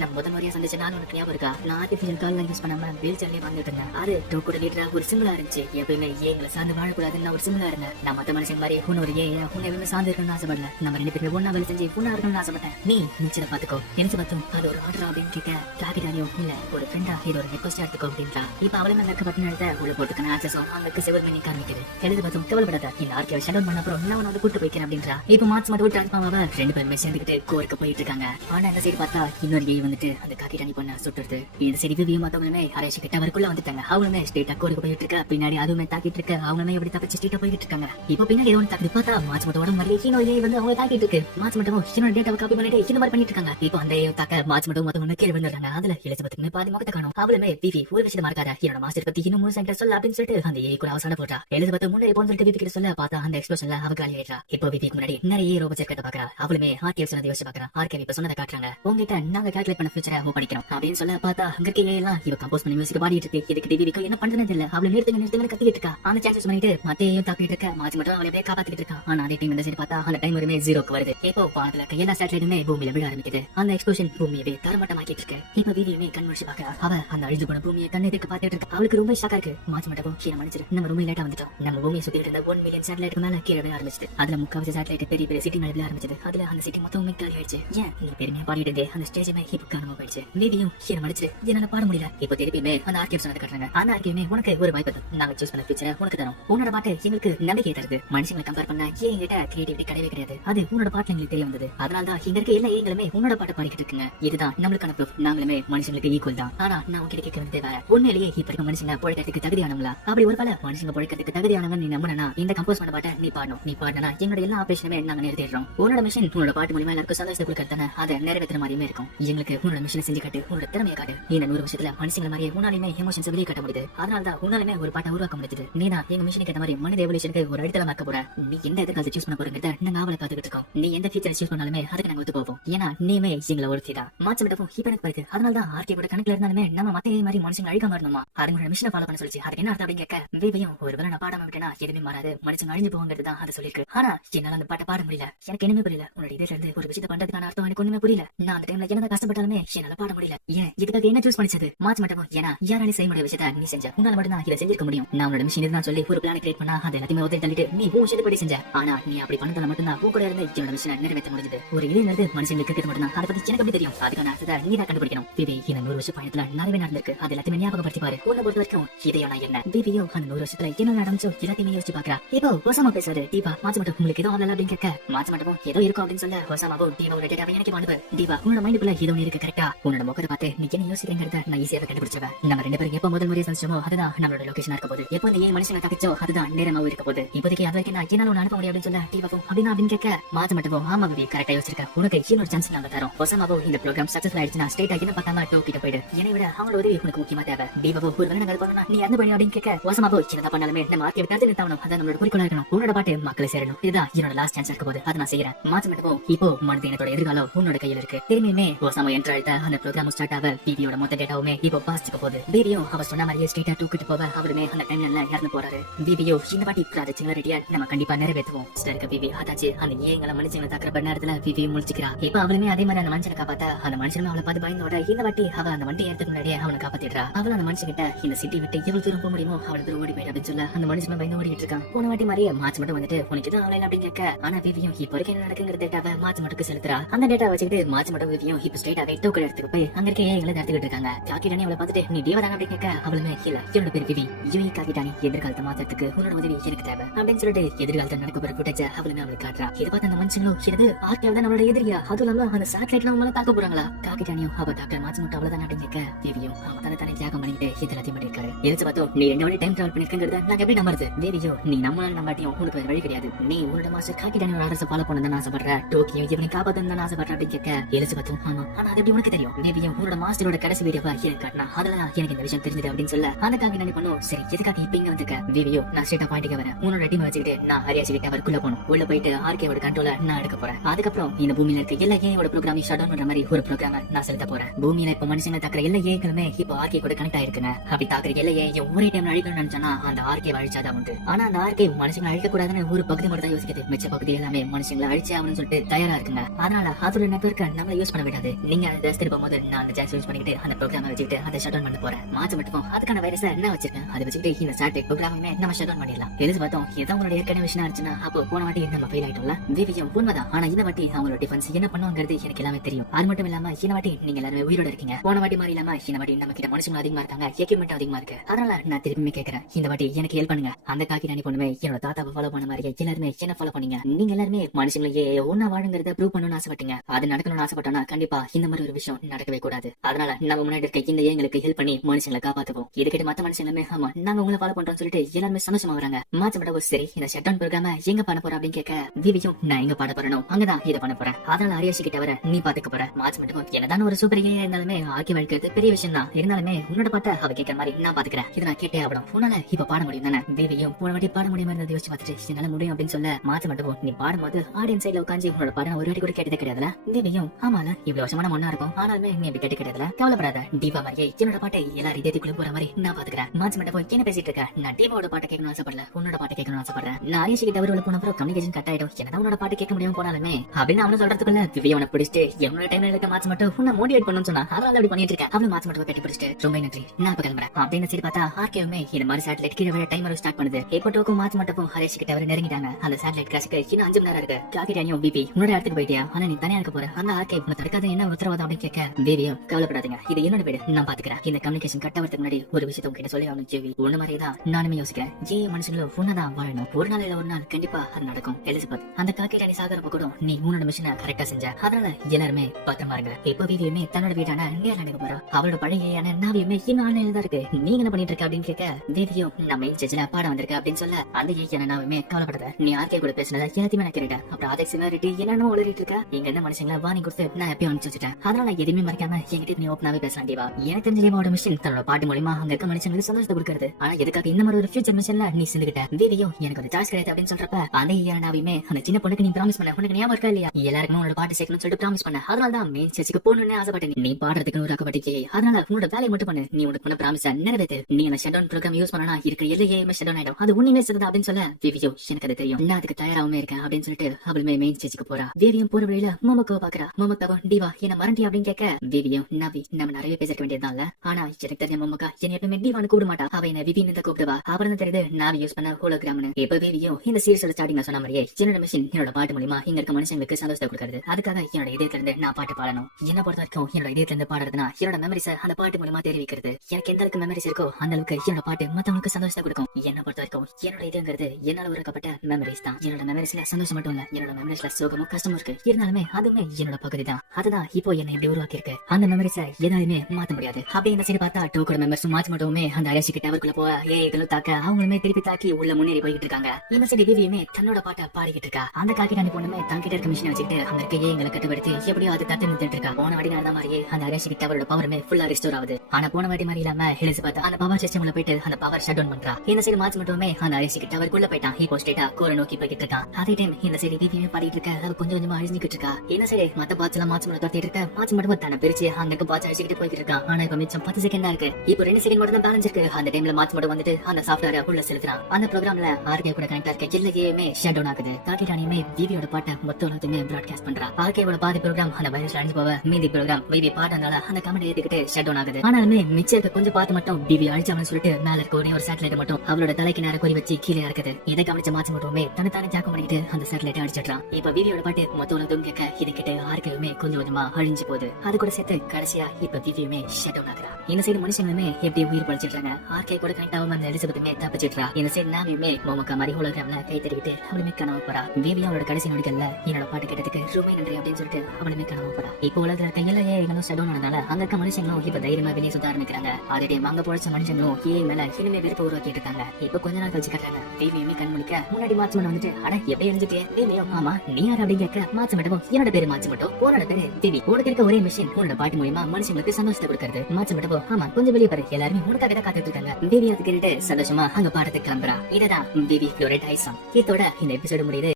நம்ம முதல் முறையா சந்திச்ச நாள் உனக்கு ஞாபகம் இருக்கா? நான் ஆர்டிஃபிஷியல் கால்லாம் யூஸ் பண்ணாம வீல் சேர்லயே வாழ்ந்துட்டு இருந்தேன். அது டோக்கோட லீடரா ஒரு சிம்பிளா இருந்துச்சு. எப்பயுமே எங்களை சார்ந்து வாழக்கூடாதுன்னு ஒரு சிம்பிளா இருந்தேன். நான் மத்த மனுஷன் மாதிரி உன்னோட உன்னை சார்ந்து இருக்கணும்னு ஆசைப்படல. நம்ம ரெண்டு பேருமே ஒன்னா வேலை செஞ்சு உன்னா இருக்கணும்னு ஆசைப்பட்டேன். நீ நிச்சயம் பாத்துக்கோ. எலிசபெத்தும் அது ஒரு ஆர்டர் அப்படின்னு கேட்க காக்கெட்டானியும் இல்ல ஒரு ஃப்ரெண்டா இது ஒரு ரெக்வஸ்டா எடுத்துக்கோ அப்படின்றா. இப்ப அவளும் அந்த பட்டன் எழுத உள்ள போட்டுக்கான ஆக்சஸும் அங்க சிவர் பண்ணி காமிக்குது. எலிசபெத்தும் கவலைப்படாத இந்த ஆர்கியை ஷட் டவுன் பண்ண அப்புறம் நான் வந்து கூட்டு போய்க்கிறேன் அப்படின்றா. இப்ப மார்ச் மட்டும் டிரான்ஸ்ஃபார்மாவ ரெண்டு பேருமே சேர்ந்துக்கிட்டு கோருக்கு போயிட்டு இருக்காங்க. ஆனா இந்த சைடு பார்த்தா இன்னொரு ஏய் வந்துட்டு அந்த காக்கெட்டானி பொண்ண சுட்டுறது. இந்த சைடு விவியும் மத்தவங்களுமே அரேஷ் கிட்ட அவருக்குள்ள வந்துட்டாங்க. அவங்களுமே ஸ்ட்ரெயிட்டா கோருக்கு போயிட்டு இருக்க. பின்னாடி அதுவுமே தாக்கிட்டு இருக்க. அவங்களுமே எப்படி தப்பிச்சு ஸ்ட்ரெயிட்டா போயிட்டு இருக்காங்க. இப்போ பின்னாடி ஏதோ தாக்கிட்டு பார்த்தா மார்ச் மட்டும் உடம்பு மாதிரி இன்னொரு ஏய் வந்து அவங்க தாக்கிட்டு இருக்கு. மார்ச் மட்டும் இன்னொரு டேட்டாவை காப்பி பண்ணிட்டு இந்த மாதிரி பண்ணிட்டு இருக்காங்க. இப்போ அந்த தாக்க மார்ச் மட்டும் மத்தவங்க கீழே விழுந்துறாங்க. அதுல எலிசபெத்துமே பாதி முகத்தை காணும். அவளுமே விவி ஒரு விஷயத்தை மறக்காத என்னோட மாஸ்டர் பத்தி இன்னும் முழு சென்டர் சொல்ல அப்படின்னு சொல்லிட்டு அந்த ஏய் கூட அவசரம் போட்டா. எலிசபெத் முன்னாடி போன்னு சொல்லிட்டு விவி கிட்ட சொல்ல பார்த்தா அந்த எக்ஸ்ப்ளோஷன்ல அவ காலி ஆயிட்டா. இப்போ விவிக்கு முன்னாடி நிறைய ரோபோட்ஸ் இருக்கத பாக்குறா. அவளுமே ஆர்கேவ் சொன்னதை யோசிச்சு பாக்குறா. ஆர்கேவ் இப்ப சொன்னதை காட்டுறாங்க. உங்ககிட்ட நாங்க கால்குலேட் பண்ண ஃபியூச்சரை மூவ் பண்ணிக்கிறோம் அப்படின்னு சொல்ல பார்த்தா அங்க இருக்க எல்லாம் இவ கம்போஸ் பண்ணி மியூசிக் பாடிட்டு இருக்கு. இதுக்கு டிவிக்கு என்ன பண்றதுன்னு தெரியல. அவளை நிறுத்துங்க கத்திட்டு இருக்கா. அந்த சான்சஸ் பண்ணிட்டு மத்தையும் தாக்கிட்டு இருக்க. மார்ச் மட்டும் அவளை அப்படியே காப்பாத்திட்டு இருக்கா. ஆனா அதே டைம் இந்த சைடு பார்த்தா அந்த டைம் வருமே ஜீரோக்கு வருது. இப்போ பாடல எல்லா சேட்டலைட்டுமே பூமியில விழ ஆரம்பிக்குது. அந்த எக்ஸ்ப்ளோஷன் பூமியவே தரமட்டமாக்கிட்டு இருக்கு. இப்ப விவியுமே கண் முடிச்சு பாக்க அவ அந்த அழிஞ்சு போன பூமியை கண்ணெதிர்க்கு பாத்துட்டு இருக்கா. அவளுக்கு ரொம்ப ஷாக்கா இருக்கு. மார்ச் மட்டும் கீழே மன்னிச்சிரு நம்ம ரொம்ப லேட்டா வந்துட்டோம். நம்ம பூமியை சுத்திட்டு இருந்த 1 மில்லியன் சேட்டலைட்டுக்கு மேல கீழே விழ ஆரம்பிச்சது. அதுல முக்காவது சேட்டலைட் பெரிய பெரிய சிட்டி மேல விழ ஆரம்பிச்சது. அதுல அந்த சிட்டி மொத்தமுமே காலி ஆயிடுச்சு. ஏன் நீ பெருமையா பாடிட்டு அந்த ஸ்டேஜுமே இப்ப காரணமா போயிடுச்சு. விவியும் கீழே மன்னிச்சிரு என்னால பாட முடியல. இப்போ திருப்பியுமே அந்த ஆர்கிவ் சொன்னதை காட்டுறாங்க. அந்த ஆர்கிவ்மே உனக்கு ஒரு வாய்ப்பு நாங்க சூஸ் பண்ண ஃபியூச்சரை உனக்கு தரோம். உன்னோட பாட்டு எங்களுக்கு நம்பிக்கை தருது. மனுஷங்களை கம்பேர் பண்ணா ஏன் கிட்ட கிரியேட்டிவிட்டி கிடையவே கிடையாது. அது உன்னோட பாட்டுல எங்களுக்கு தெரிய வந்தது. அதனாலதான் இங்க இருக்க எல்லா ஏங்களுமே உன்னோட பாட்டு பாடிக்கிட்டு இருக்குங்க. இதுதான் நம்மளுக்கான ப்ரூஃப். நாங்களுமே மனுஷங்களுக்கு ஈக்குவல் தான். ஆனா நான் உங்ககிட்ட கேட்க வேண்டியது வேற. உண்மையிலேயே இப்ப இருக்க மனுஷங்க பொழைக்கிறதுக்கு தகுதியானவங்களா? அப்படி ஒரு பல மனுஷங்க பொழைக்கிறதுக்கு தகுதியானவங்க நீ நம்பினா இந்த கம்போஸ் பண்ண பாட்டை நீ பாடணும். நீ பாடினா எங்களோட எல்லா ஆபரேஷனுமே நாங்க நிறுத்திடுறோம். உன்னோட மிஷன் உன்னோட பாட்டு மூலமா எல்லாருக்கும் சந்தோஷத்தை கொடுக்கறதானே அதை நிறைவேற்ற மாதிரியுமே இருக்கும். எங்களுக்கு உன்னோட மிஷனை செஞ்சு காட்டு. உன்னோட திறமையை காட்டு. இந்த 100 வருஷத்துல மனுஷங்களை மாதிரியே உன்னாலுமே எமோஷன்ஸ் வெளியே காட்ட முடியுது. அதனாலதான் உன்னாலுமே ஒரு பாட்டை உருவாக்க முடியுது. நீதான் எங்க மிஷனுக்கு ஏற்ற மாதிரி மனித எவல்யூஷனுக்கு ஒரு அடித்தளம் ஆக்க போற. நீ எந்த எதிர்காலத்தை சூஸ் பண்ண போறங்கிறத நாங்க ஆவலை காத்துக்கிட்டு இருக்கோம். நீ எந்த ஃபியூச்சரை சூஸ் பண்ணாலுமே அதுக்கு நாங்க ஒத்து போவோம். ஏன்னா நீமே எங்களை ஒருத்திதான். மாற்ற விடவும் இப்ப எனக்கு பாருக்கு. அதனாலதான் ஆர்கேவோட கணக்குல இருந்தாலுமே நம்ம மத்த மாதிரி மனுஷங்க அழிக்காம வரணுமா? அதுங்களோட மிஷனை ஃபாலோ பண்ண சொல்லிச்சு. அதுக்கு என்ன அர்த்தம் அப்படின்னு கேட்க விவியும் ஒருவேளை நான் பாடாம விட்டேனா எதுவுமே மாறாது மனுஷங்க அழிஞ்சு போவாங்கிறது தான் அதை சொல்லிருக்கு. ஆனா என்னால அந்த பாட்டை பாட முடியல. எனக்கு என்னமே புரியல. உன்னோட இதுல இருந்து ஒரு விஷயத்தை பண்றதுக்கான அர்த்தம் எனக்கு ஒண்ணுமே புரியல. நான் அந்த டைம்ல என்னதான் கஷ்டப்பட்டாலுமே என்னால பாட முடியல. ஏன் இதுக்காக என்ன சூஸ் பண்ணிச்சது? மாற்ற மட்டும் ஏன்னா யாராலையும் செய்ய முடிய விஷயத்தை நீ செஞ்ச. உன்னால மட்டும் தான் இதை செஞ்சிருக்க முடியும். நான் உன்னோட மிஷின் இதுதான் சொல்லி ஒரு பிளான் கிரியேட் பண்ணா அதை எல்லாத்தையுமே ஒருத்தர் தள்ளிட்டு நீ உன் விஷயத்தை செஞ்ச. ஆனா நீ அப்படி பண்ணதால மட்டும் தான் உன் கூட இருந்து என்னோட மிஷனை நிறைவேற்ற முடிஞ்சது. ஒரு இதுல இருந்து மனுஷங்களுக்கு இருக்கிறது மட்டும் தான் அதை பத்தி எனக்கு எப்படி தெரியும்? அதுக்கான அர்த்தத்தை நீ தான் கண்டுபிடிக்கணும். விவி இந்த 100 வருஷ பயணத்துல நிறைய நடந்திருக்கு. அது எல்லாத்தையுமே ஞாபகப்படுத்தி பாரு. உன்னை பொறுத்த வரைக்கும் இதையோனா என்ன? விவியோ அந்த 100 வருஷத்துல என்ன நடந்துச்சோ எல்லாத்தையுமே யோசிச்சு பாக்குறா. இப்போ ஒசாமா பேசுறது தீபா மாற்ற மட்டும் உங்களுக்கு ஏதோ ஆகல அப்படின்னு கேட்க மாற்ற மட்டும் ஏதோ இருக்கும் அப்படின்னு சொல்ல ஒசாமாவோ தீபாவோட டேட்டாவை எனக்கு அனுப்பு. தீபா உன்னோட மைண்டுக்குள்ள ஏதோ இருக்கு கரெக்டா? உன்னோட முகத்தை பார்த்து நீ என்ன யோசிக்கிறீங்கிறத நான் ஈஸியாக கண்டுபிடிச்சவன். நம்ம ரெண்டு பேரும் எப்போ முதல் முறையை சந்திச்சோமோ அதுதான் நம்மளோட லொகேஷனா இருக்க போது. எப்போ இந்த மனுஷங்க தப்பிச்சோ அதுதான் நேரமாவும் இருக்க போது. இப்போதைக்கு அதை வைக்க நான் என்னால ஒன்று அனுப்ப முடியும் அப்படின்னு சொல்ல தீபாவும் அப்படின்னு கேட்க மாற்ற மட்டும் ஆமா விவி கரெக்டா யோசிச்சிருக்க. உனக்கு இன்னொரு சான்ஸ் நாங்க தரோம். ஒசாமாவோ இந்த ப்ரோக்ராம் சக்சஸ்ஃபுல் ஆயிடுச்சுன்னா ஸ்ட்ரைட்டா என்ன பார்க்காம டோக்கிட்ட போயிடு. என்னை விட அவங்களோட உதவி உனக்கு முக்கியமா தேவை. தீபாவோ ஒரு வேலை நாங்க பண்ணா நீ அந்த பண்ணி அப்படின்னு கேட்க ஒசாமாவோ என்னதா பண்ணாலுமே நம்ம ஆர்கேவை தடுத்து நிறுத்தணும். அதான் நம்மளோட குறிக்கோளா இருக்கணும். உன்னோட பாட்டு மக்களை சேரணும். இதுதான் என்னோட லாஸ்ட் சான்ஸ் இருக்க போது. அதை நான் செய்யறேன். மாற்ற மட்டும் இப்போ மனித இனத்தோட எதிர்காலம் உன்னோட கையில இருக்கு. திரும்பியுமே ஒசாமா என்ற அழுத்த அந்த ப்ரோக்ராம் ஸ்டார்ட் ஆக பிபியோட மொத்த டேட்டாவுமே இப்போ பாசிட்டிவ் போகுது. பிபியும் அவ சொன்ன மாதிரியே ஸ்ட்ரைட்டா தூக்கிட்டு போக அவருமே அந்த டைம்ல இறந்து போறாரு. பிபியோ இந்த பாட்டி ப்ராஜெக்ட் ரெடியா நம்ம கண்டிப்பா நிறைவேற்றுவோம். ஸ்டார்க்க பிபி அதாச்சு அந்த ஏங்களை மனுஷங்களை தாக்குற நேரத்துல பிபி முடிச்சுக்கிறா. இப்ப அவளுமே அதே மாதிரி அந்த மனுஷனை காப்பாத்த அந்த மனுஷனும் அவளை பார்த்து பயந்தோட இந்த வாட்டி அவ அந்த வண்டி எடுத்துக்கு முன்னாடியே அவனை காப்பாத்திடுறா. அவள் அந்த மனுஷன் கிட்ட இந்த சிட்டி விட்டு எவ்வளவு தூரம் போக முடியுமோ அவளை தூரம் ஓடி போயிட்டு அப்படின்னு சொல்ல அந்த மனுஷன் பயந்து ஓடிட்டு இருக்கான். போன வாட்டி மாதிரியே மாச்சு மட்டும் வந்துட்டு உனக்கு தான் அவளை அப்படின்னு கேட்க ஆனா பிபியும் இப்ப வரைக்கும் என்ன நடக்குங்கிற டேட்டாவை மாச்சு மட்டும் செலுத்துறா. அந்த டேட்டா வச்சுக்கிட்டு மாச்சு மட்டும் பிபியும் இப்ப ஸ்ட்ரைட்டாவே டோக்கன் எடுத்துட்டு போய் அங்க இருக்க ஏங்களை எடுத்துக்கிட்டு இருக்காங்க. காக்கிட்டானி அவளை பார்த்துட்டு நீ தேவதான அப்படின்னு கேட்க அவளுமே இல்ல என்னோட பேர் பிபி யூஇ காக்கிட்டானி எதிர்காலத்தை மாத்துறதுக்கு உன்னோட உதவி எனக்கு தேவை அப்படின்னு சொல்லிட்டு எதிர்காலத்தை நடக்க போற ஃபுட்டேஜ் அவளுமே அவளுக்கு காட்டுறா. இதை பார்த்து அந்த மனுஷங்களும் இது ஆர்கேவ் தான் நம்மளோட எதிரியா அதுவும் இல்லாம அந்த சேட்டலைட்ல அவங்கள தாக்க போறாங்களா? காக்கிட்டானியும் அவ டாக்டர் மாச்சு மட்டும் அவ்வளவுதான் அப்படின்னு கேட்க பிபியும் அவன் தானே தியாகம் பண்ணிட்டு எல்லாத்தையும் பண்ணிருக்காரு. எலிசபெத்தும் நீ 2 வாட்டி டைம் டிராவல் பண்ணிருக்கேங்கிறத நாங்க எப்படி நம்புறது? தேவியோ நீ நம்மளால நம்பாட்டியும் உனக்கு வேற வழி கிடையாது. நீ உன்னோட மாஸ்டர் காக்கி டேனியோட ஆர்டர்ஸ் ஃபாலோ பண்ணணும்னு ஆசைப்படுற. டோக்கியோ இவனை காப்பாத்தணும்னு ஆசைப்படுற அப்படின்னு கேட்க எலிசபெத்தும் ஆமா ஆனா அது எப்படி உனக்கு தெரியும்? தேவியோ உன்னோட மாஸ்டரோட கடைசி வீடியோவை எனக்கு காட்டினா அதுல எனக்கு இந்த விஷயம் தெரிஞ்சது அப்படின்னு சொல்ல அந்த காக்கி டேனி பண்ணும் சரி எதுக்காக இப்ப இங்க வந்துக்க? தேவியோ நான் ஸ்ட்ரெயிட்டா பாயிண்ட்க்கு வரேன். உன்னோட டீம் வச்சுக்கிட்டு நான் ஹரியாசி கிட்ட அவருக்குள்ள போகணும். உள்ள போயிட்டு ஆர்கேவோட கண்ட்ரோல நான் எடுக்க போறேன். அதுக்கப்புறம் இந்த பூமியில இருக்க எல்லா ஏயோட ப்ரோக்ராமையும் ஷட் டவுன் பண்ற மாதிரி ஒரு ப்ரோக்ராமை நான் செலுத்த போறேன். பூமியில இப்ப மனுஷங்க தாக்குற எல்லா ஏக்களுமே இப்போ ஆர்கே கூட கனெக்ட் ஆயிருக்குங்க. அப்படி தாக்குற எல்லா ஏயும் ஒரே டைம் அழிக்கணும்னு நினைச்சானா அந்த ஆர்கே அழிச்சாதான் உண்டு. ஆனா அந்த ஆர்கே மனுஷங்களை அழிக்க கூடாதுன்னு ஒரு பகுதி மட்டும் தான் யோசிக்குது. மிச்ச பகுதி எல்லாமே மனுஷங்களை அழிச்சே ஆகணும்னு சொல்லிட்டு தயாரா இருக்குங்க. அதனால அதோட நெட்வொர்க்கை நம்மள யூஸ் பண்ண விடாது. நீங்க அதை திருப்பும் போது நான் அந்த சான்ஸ் யூஸ் பண்ணிக்கிட்டு அந்த ப்ரோக்ராமை வச்சுக்கிட்டு அதை ஷட் டவுன் பண்ண போறேன். மாற்ற மட்டும் அதுக்கான வைரஸை என்ன வச்சிருக்கேன் அதை வச்சுக்கிட்டு இந்த சேட்டலைட் ப்ரோக்ராமே நம்ம ஷட் டவுன் பண்ணிடலாம். எது பார்த்தோம் ஏதோ உங்களோட ஏற்கனவே விஷயம் இருந்துச்சுன்னா அப்போ போன வாட்டி நம்ம ஃபெயில் ஆயிட்டோம்ல. தேவியும் உண்மைதான். ஆனா இந்த வாட்டி அவங்களோட டிஃபென்ஸ் என்ன பண்ணுவாங்கிறது எனக்கு எல்லாமே தெரியும். அது மட்டும் இல்லாம இந்த வாட்டி நீங்க எல்லாருமே உயிரோட இருக்கீங்க. போன வாட்டி மாதிரி இல்லாம இந்த வாட்டி நம்ம கிட்ட மனுஷங்க அதிகமா இருக்காங்க, எக்யூப்மெண்ட் அதிகமா இருக்கு. அதனால நான் திருப்பி கேட்கறேன் இந்த வாட்டி எனக்கு ஹெல்ப் பண்ணுங்க. அந்த காக்கி ராணி பொண்ணுமே என்னோட தாத்தாவை ஃபாலோ பண்ண மாதிரி எல்லாருமே என்ன ஃபாலோ பண்ணீங்க. நீங்க எல்லாருமே மனுஷங்களே ஒன்னா வாழுங்கிறத ப்ரூவ் பண்ணணும்னு ஆசைப்பட்டீங்க. அது நடக்கணும்னு ஆசைப்பட்டோம்னா கண்டிப்பா இந்த மாதிரி ஒரு விஷயம் நடக்கவே கூடாது. அதனால நம்ம முன்னாடி இருக்க இந்த எங்களுக்கு ஹெல்ப் பண்ணி மனுஷங்களை காப்பாத்துவோம். இதுக்கிட்ட மத்த மனுஷங்களுமே ஆமா நாங்க உங்களை ஃபாலோ பண்றோம்னு சொல்லிட்டு எல்லாருமே சந்தோஷமா வராங்க. மாச்சப்பட சரி இந்த ஷட் டவுன் ப்ரோக்ராம எங்க பண்ண போற அப்படின்னு கேட்க தேவியும் நான் எங்க பாட போறேன் அங்கதான் இதை பண்ண போறேன். அதனால அரியாசி கிட்ட வர நீ பாத்துக்க போற. மாச்சு மட்டும் என்னதான் ஒரு சூப்பர் இருந்தாலுமே ஆக்கி வளர்க்கிறது பெரிய விஷயம் தான். இருந்தாலுமே உன்னோட பாட்ட அவ கேட்கற மாதிரி நான் பாத்துக்கிறேன். இதை நான் கேட்டே ஆகணும். உன்னால இப்ப பாட முடியும் தானே? தேவியும் போன வாட்டி பாட முடியுமா யோசிச்சு பார்த்துட்டு என்னால முடியும் அப்படின்னு சொல்ல மாச்சு மட்டும் நீ பாடும்போது ஆடியன்ஸ் சைட்ல உட்காந்து உன்னோட பாடம் ஒரு வாட்டி கூட கேட்டதே கிடையாதுல. தேவியும் ஆமால இவ்வளவு வருஷமான ஒன்னா இருக்கும் ஆனாலுமே நீ அப்படி கேட்டு கிடையாதுல. கவலைப்படாத டிவா மாதிரியே என்னோட பாட்டை எல்லாரும் இதயத்துக்குள்ள போற மாதிரி நான் பாத்துக்கிறேன். மாச்சு மட்டும் என்ன பேசிட்டு இருக்க? நான் டிவாவோட பாட்டை கேட்கணும்னு ஆசைப்படல, உன்னோட பாட்டை கேட்கணும்னு ஆசைப்படுறேன். நான் அரியாசி கிட்ட அவரோட போன அப்புறம் கம்யூனிகேஷன் கட் ஆயிடும். என்னதான் உன்னோட பாட்டு கேட்க முடியும் போனாலுமே அப்படின்னு அவனு சொல்றதுக்குள்ள திவ்யாவனை பிடிச்சிட்டு என்னோட டைம்ல இருக்க மாச்சு மட்டும் உன்னை மோட்டிவேட் பண்ணணும்னு சொன்னா அதனால அப்படி பண்ணிட்டு இருக்கேன். அவளு மாச்சு மட்டும் கட்டி பிடிச்சிட்டு ரொம்ப நன்றி நான் இப்ப கிளம்புறேன் அப்படின்னு சரி பார்த்தா ஆர்கேவுமே இந்த மாதிரி சேட்டலைட் கீழே விட டைமர் ஸ்டார்ட் பண்ணுது. இப்போ டோக்கும் மாச்சு மட்டும் ஹரியாசி கிட்ட அவர் நெருங்கிட்டாங்க. அந்த சேட்டலைட் கிராஷ்க்கு இன்னும் 5 மணி நேரம் இருக்கு. காக்கி டேனியும் பிபி உன்னோட இடத்துக்கு போயிட்டியா? ஆனா நீ தனியா இருக்க போற. அந்த ஆர்கே உன்னை தடுக்காத என்ன உத்தரவாதம் அப்படின்னு கேட்க தேவியும் கவலைப்படாதீங்க இது என்னோட வீடு நான் பாத்துக்கிறேன். இந்த கம்யூனிகேஷன் கட் ஆகிறதுக்கு முன்னாடி ஒரு விஷயத்த உங்ககிட்ட சொல்லி ஆகணும் ஜேவி. ஒண்ணு மாதிரிதான் நானுமே யோசிக்கிறேன். ஜே மனுஷங்களும் உன்னதான் வாழணும். ஒரு நாள் இல்ல ஒரு நாள் கண்டிப்பா அது நடக்கும். எலிசபெத் அந்த காக்கி டேனி சாகரப்ப கூட நீ உன்னோட மிஷனை கரெக்டா செஞ்ச. அதனால எல்லாருமே பத்திரமா இருங்க. இப்போ வீவியுமே தன்னோட வீட்டான நேர்ல போறா. அவளோட பழைய நாவியுமே இன்னும் ஆன்லைன்ல தான் இருக்கு. நீங்க என்ன பண்ணிட்டு இருக்க அப்படின்னு கேட்க தேவியும் நம்ம மெயின் ஸ்டேஜ்ல பாட வந்திருக்க அப்படின்னு சொல்ல அந்த ஏக்கியான நாவுமே கவலைப்படாத நீ ஆர்கே கூட பேசினதை எல்லாத்தையுமே நான் கேட்டேன். அப்புறம் அதை சிமிலாரிட்டி என்னன்னு உளறிட்டு இருக்க. இங்க என்ன மனுஷங்களா வாணி கொடுத்து நான் எப்பயும் அனுப்பிச்சு வச்சுட்டேன். அதனால நான் எதுவுமே மறைக்காம என்கிட்ட நீ ஓப்பனாவே பேசலாம் டிவா. எனக்கு தெரிஞ்ச அவளோட மிஷன் தன்னோட பாட்டு மூலமா அங்க இருக்க மனுஷங்களுக்கு சந்தோஷத்தை கொடுக்கறது. ஆனா எதுக்காக இந்த மாதிரி ஒரு ஃபியூச்சர் மிஷன்ல நீ சேர்ந்துகிட்ட? தேவியும் எனக்கு ஒரு சாய்ஸ் கிடையாது அப்படின்னு சொல்றப்ப அந்த ஏக்கியானாவையுமே அந்த சின்ன பொண்ணுக்கு நீ ப்ராமிஸ் பண்ண உனக்கு ஞாபகம் இருக்கா இல்லையா? எல்லாருக்கும் உன்னோட பாட்டு சேர்க்கணும்னு சொல்லிட்டு ப்ராமிஸ் பண்ண. அதனால தான் மெயின் ஸ்டேஜ்க்கு போகணும்னு ஆசைப்பட்டேன். நீ பாடுறதுக்கு ஒரு ஆக்கப்பட்டிக்கே. அதனால உன்னோட வேலையை மட்டும் பண்ணு. நீ உனக்கு பண்ண ப்ராமிஸ நிறைவேற்று. நீ அந்த ஷட் டவுன் ப்ரோக்ராம் யூஸ் பண்ணனா இருக்கிற எல்லாமே ஷட் டவுன் ஆயிடும். அது உண்மையே சரிதான் அப்படின்னு சொல்ல தேவியோ எனக்கு அது தெரியும் நான் அதுக்கு தயாராகவே இருக்கேன் அப்படின்னு சொல்லிட்டு அவளுமே மெயின் ஸ்டேஜ்க்கு போறா. தேவியும் போற வழியில மோமோக்கோ பாக்குறா. மோமோக்காவும் டிவா என்ன மறண்டி அப்படின்னு கேட்க தேவியும் நவி நம்ம நிறைய பேசிக்க வேண்டியதுதான். ஆனா எனக்கு தெரிஞ்ச மோமோக்கா என்ன எப்பவுமே டிவான்னு கூப்பிட மாட்டா. அவ என்ன விபின்னு தான் கூப்பிடுவா. அப்புறம் தெரியுது நாவி யூஸ் பண்ண ஹோலோகிராம்னு. இப்ப தேவியும் இந்த சீரியஸோட ஸ்டார்டிங்ல சொன்ன மாதிரியே என்னோட மிஷன் என்னோட பாட்டு மூலமா இங்க இருக்க மனுஷங்களுக்கு சந்தோஷத்தை கொடுக்கறது. அதுக்காக என்னோட இதயத்துல இருந்து நான் பாட்டு பாடணும். என்ன பொறுத்த வரைக்கும் என்னோட இதயத்துல இருந்து பாடுறதுனா என்னோட மெமரிஸ அந்த பாட்டு மூலமா தெரிவிக்கிறது. எனக்கு எந்த அளவுக்கு மெமரிஸ் இருக்கோ அந்த அளவுக்கு என்னோட பாட்டு மத்தவங்களுக்கு சந்தோஷத்தை கொடுக்கும். என்ன பொறுத்த வரைக்கும் என்னோட இதயங்கிறது என்னால உருவாக்கப்பட்ட மெமரிஸ் தான். என்னோட மெமரிஸ்ல சந்தோஷம் மட்டும் இல்ல, என்னோட மெமரிஸ்ல சோகமும் கஷ்டமும் இருக்கு. இருந்தாலுமே அதுவுமே என்னோட பகுதி தான். அதுதான் இப்போ என்ன இப்படி உருவாக்கி இருக்கு. அந்த மெமரிஸ எதாலுமே மாத்த முடியாது. அப்படி இந்த சைடு பார்த்தா டோக்கோட மெம்பர்ஸும் மாத்தி மட்டுமே அந்த அரிசிக்கு டவருக்குள்ள போக ஏஐகளும் தாக்க அவங்களுமே திருப்பி தாக்கி உள்ள முன்னேறி போயிட்டு இருக்காங்க. இந்த சைடு விவியுமே தன்னோட பாட்டை பாடிக்கிட்டு இருக்கா. அந்த காக்கி டானி பொண்ணுமே தங்கிட்ட இருக்க மிஷினை வச்சுக்கிட்டு அங்க இருக்க ஏங்களை கட்டுப்படுத்தி எப்படியோ அது தட்டு நிறுத்திட்டு இருக்கா. போன வாட்டி நடந்த மாதிரியே அந்த அரிசிக்கு டவரோட பவருமே ஃபுல்லா ரெஸ்டோர் ஆகுது. ஆனா போன வாட்டி மாதிரி இல்லாம எலிசபெத் அந்த பவர் சிஸ்டம்ல போயிட்டு அந்த பவர் ஷட் டவுன் பண்றா. இந்த சைடு மாத்தி மட்டுமே அந்த அரிசிக்கு டவருக்குள்ள போயிட்டான். இப்போ ஸ்ட்ரெயிட்டா கோரை நோக்கி போய்கிட்டு இருக்கான். அதே டைம் இந்த சைடு விவியுமே பாடிட்டு இருக்க. அது கொஞ்சம் கொஞ்சமா அழிஞ்சிட்டு இருக்கா. இந்த சைடு மத்த பாட்ஸ் எல்லாம் மாத்தி மட்டும் தட்டிட்டு இருக்க. மாத்தி மட்டும் தன்னை பிரிச்சு அங்க இருக்க பாட்ஸ் அழிச்சிட்டு போய்கிட்டு இருக்கான். ஆனா இப்ப மிச்சம் 10 செகண்ட் இருக்கு. இப்போ 2 செகண்ட் மட்டும் தான் பேலன்ஸ் இருக்கு. அந்த டைம்ல மாத்தி மட்டும் வந்துட்டு அந்த சாஃப்ட்வேரை உள்ள செலுத்துறான். அந்த ப்ரோக்ராம்ல ஆர்கே கூட கனெக்ட் இருக்க எல்லாமே ஷட் டவுன் ஆகுது. காக்கி டானியுமே விவியோட பாட்டை மொத்த உலகத்தையுமே பிராட்காஸ்ட் பண்றா. ஆர்கேவோட பாதி ப்ரோக்ராம் அந்த வைரஸ்ல அழிஞ்சு போக மீதி ப்ரோக்ராம் விவி பாடுறதுனால அந்த கமெண்ட் ஏத்துக்கிட்டு ஷட் டவுன் ஆகுது. ஆனாலுமே மிச்சம் இருக்க கொஞ்சம் பார்த்து மட்டும் விவி அழிச்சாமனு சொல்லிட்டு மேல இருக்க ஒரு சேட்டலைட் மட்டும் அவளோட தலைக்கு நேரம் குறி வச்சு கீழே இறக்குது. இதை கவனிச்ச மாத்தி மட்டுமே தன்னை ஜாக்கம் பண்ணிட்டு அந்த சேட்டலைட் அடிச்சிடுறான். இப்ப விவியோட பாட்டு மொத்த உலகத்தையும் கேட்க இது கிட்ட ஆர்கேவுமே கொஞ்சம் கொஞ்சமா அழிஞ்சு போகுது. அது கூட சேர்த்து கடைசியா இப்ப விவியுமே ஷட் டவுன் ஆகுறா. இந்த சைடு மனுஷங்களுமே எப்படி உயிர் பழிச்சிடுறாங்க. ஆர்கே கூட கனெக்ட் ஆகாம அந்த எலிசபெத்துமே தப்பிச்சிடுறா. இந்த சைடு நாவியுமே மோமோக்கா மாதிரி ஹோலோகிராம்ல கை தருவிட்டு அவளுமே காணாம போறா. விவி அவளோட கடைசி நொடிகள்ல என்னோட பாட்டு கேட்டதுக்கு ரொம்ப நன்றி அப்படின்னு சொல்லிட்டு அவளுமே காணாம போறா. இப்போ உலகத்துல இருக்க எல்லா ஏஐகளும் ஷட் டவுன் ஆனதால அங்க இருக்க மனுஷங்களும் இப்ப தைரியமா வெளியே சுத்த ஆரம்பிக்கிறாங்க. அதே டைம் அங்க பொழைச்ச மனுஷங்களும் ஏஐ மேல இனிமே செருப்பு உருவாக்கிட்டு இருக்காங்க. இப்ப கொஞ்ச நாள் கழிச்சு கட்டுறாங்க. தேவியுமே கண் முழிக்க முன்னாடி மாச்சமன் வந்துட்டு அட எப்படி எரிஞ்சிட்டே தேவியோ ஆமா நீ யார் அப்படின்னு கேட்க மாச்சமட்டமும் என்னோட பேரு மாச்சமட்டம் உன்னோட பேரு தேவி உனக்கு இருக்க ஒரே மிஷின் உன்னோட பாட்டு மூலியமா மனுஷங்களுக்கு சந்தோஷத்தை கொடுக்கறது. மாச்சமட்டமும் ஆமா கொஞ்சம் வெளியே பாரு எல்லாருமே உனக்காக தான் காத்துட்டு இருக்காங்க. தேவி அதுக்கு சந்தோஷமா அங்க பாடத்துக்கு கிளம்புறா. இதுதான் தேவி ஃப்ளோரைட் ஐசாம். இதோட இந்த எபிசோடு முடியுது.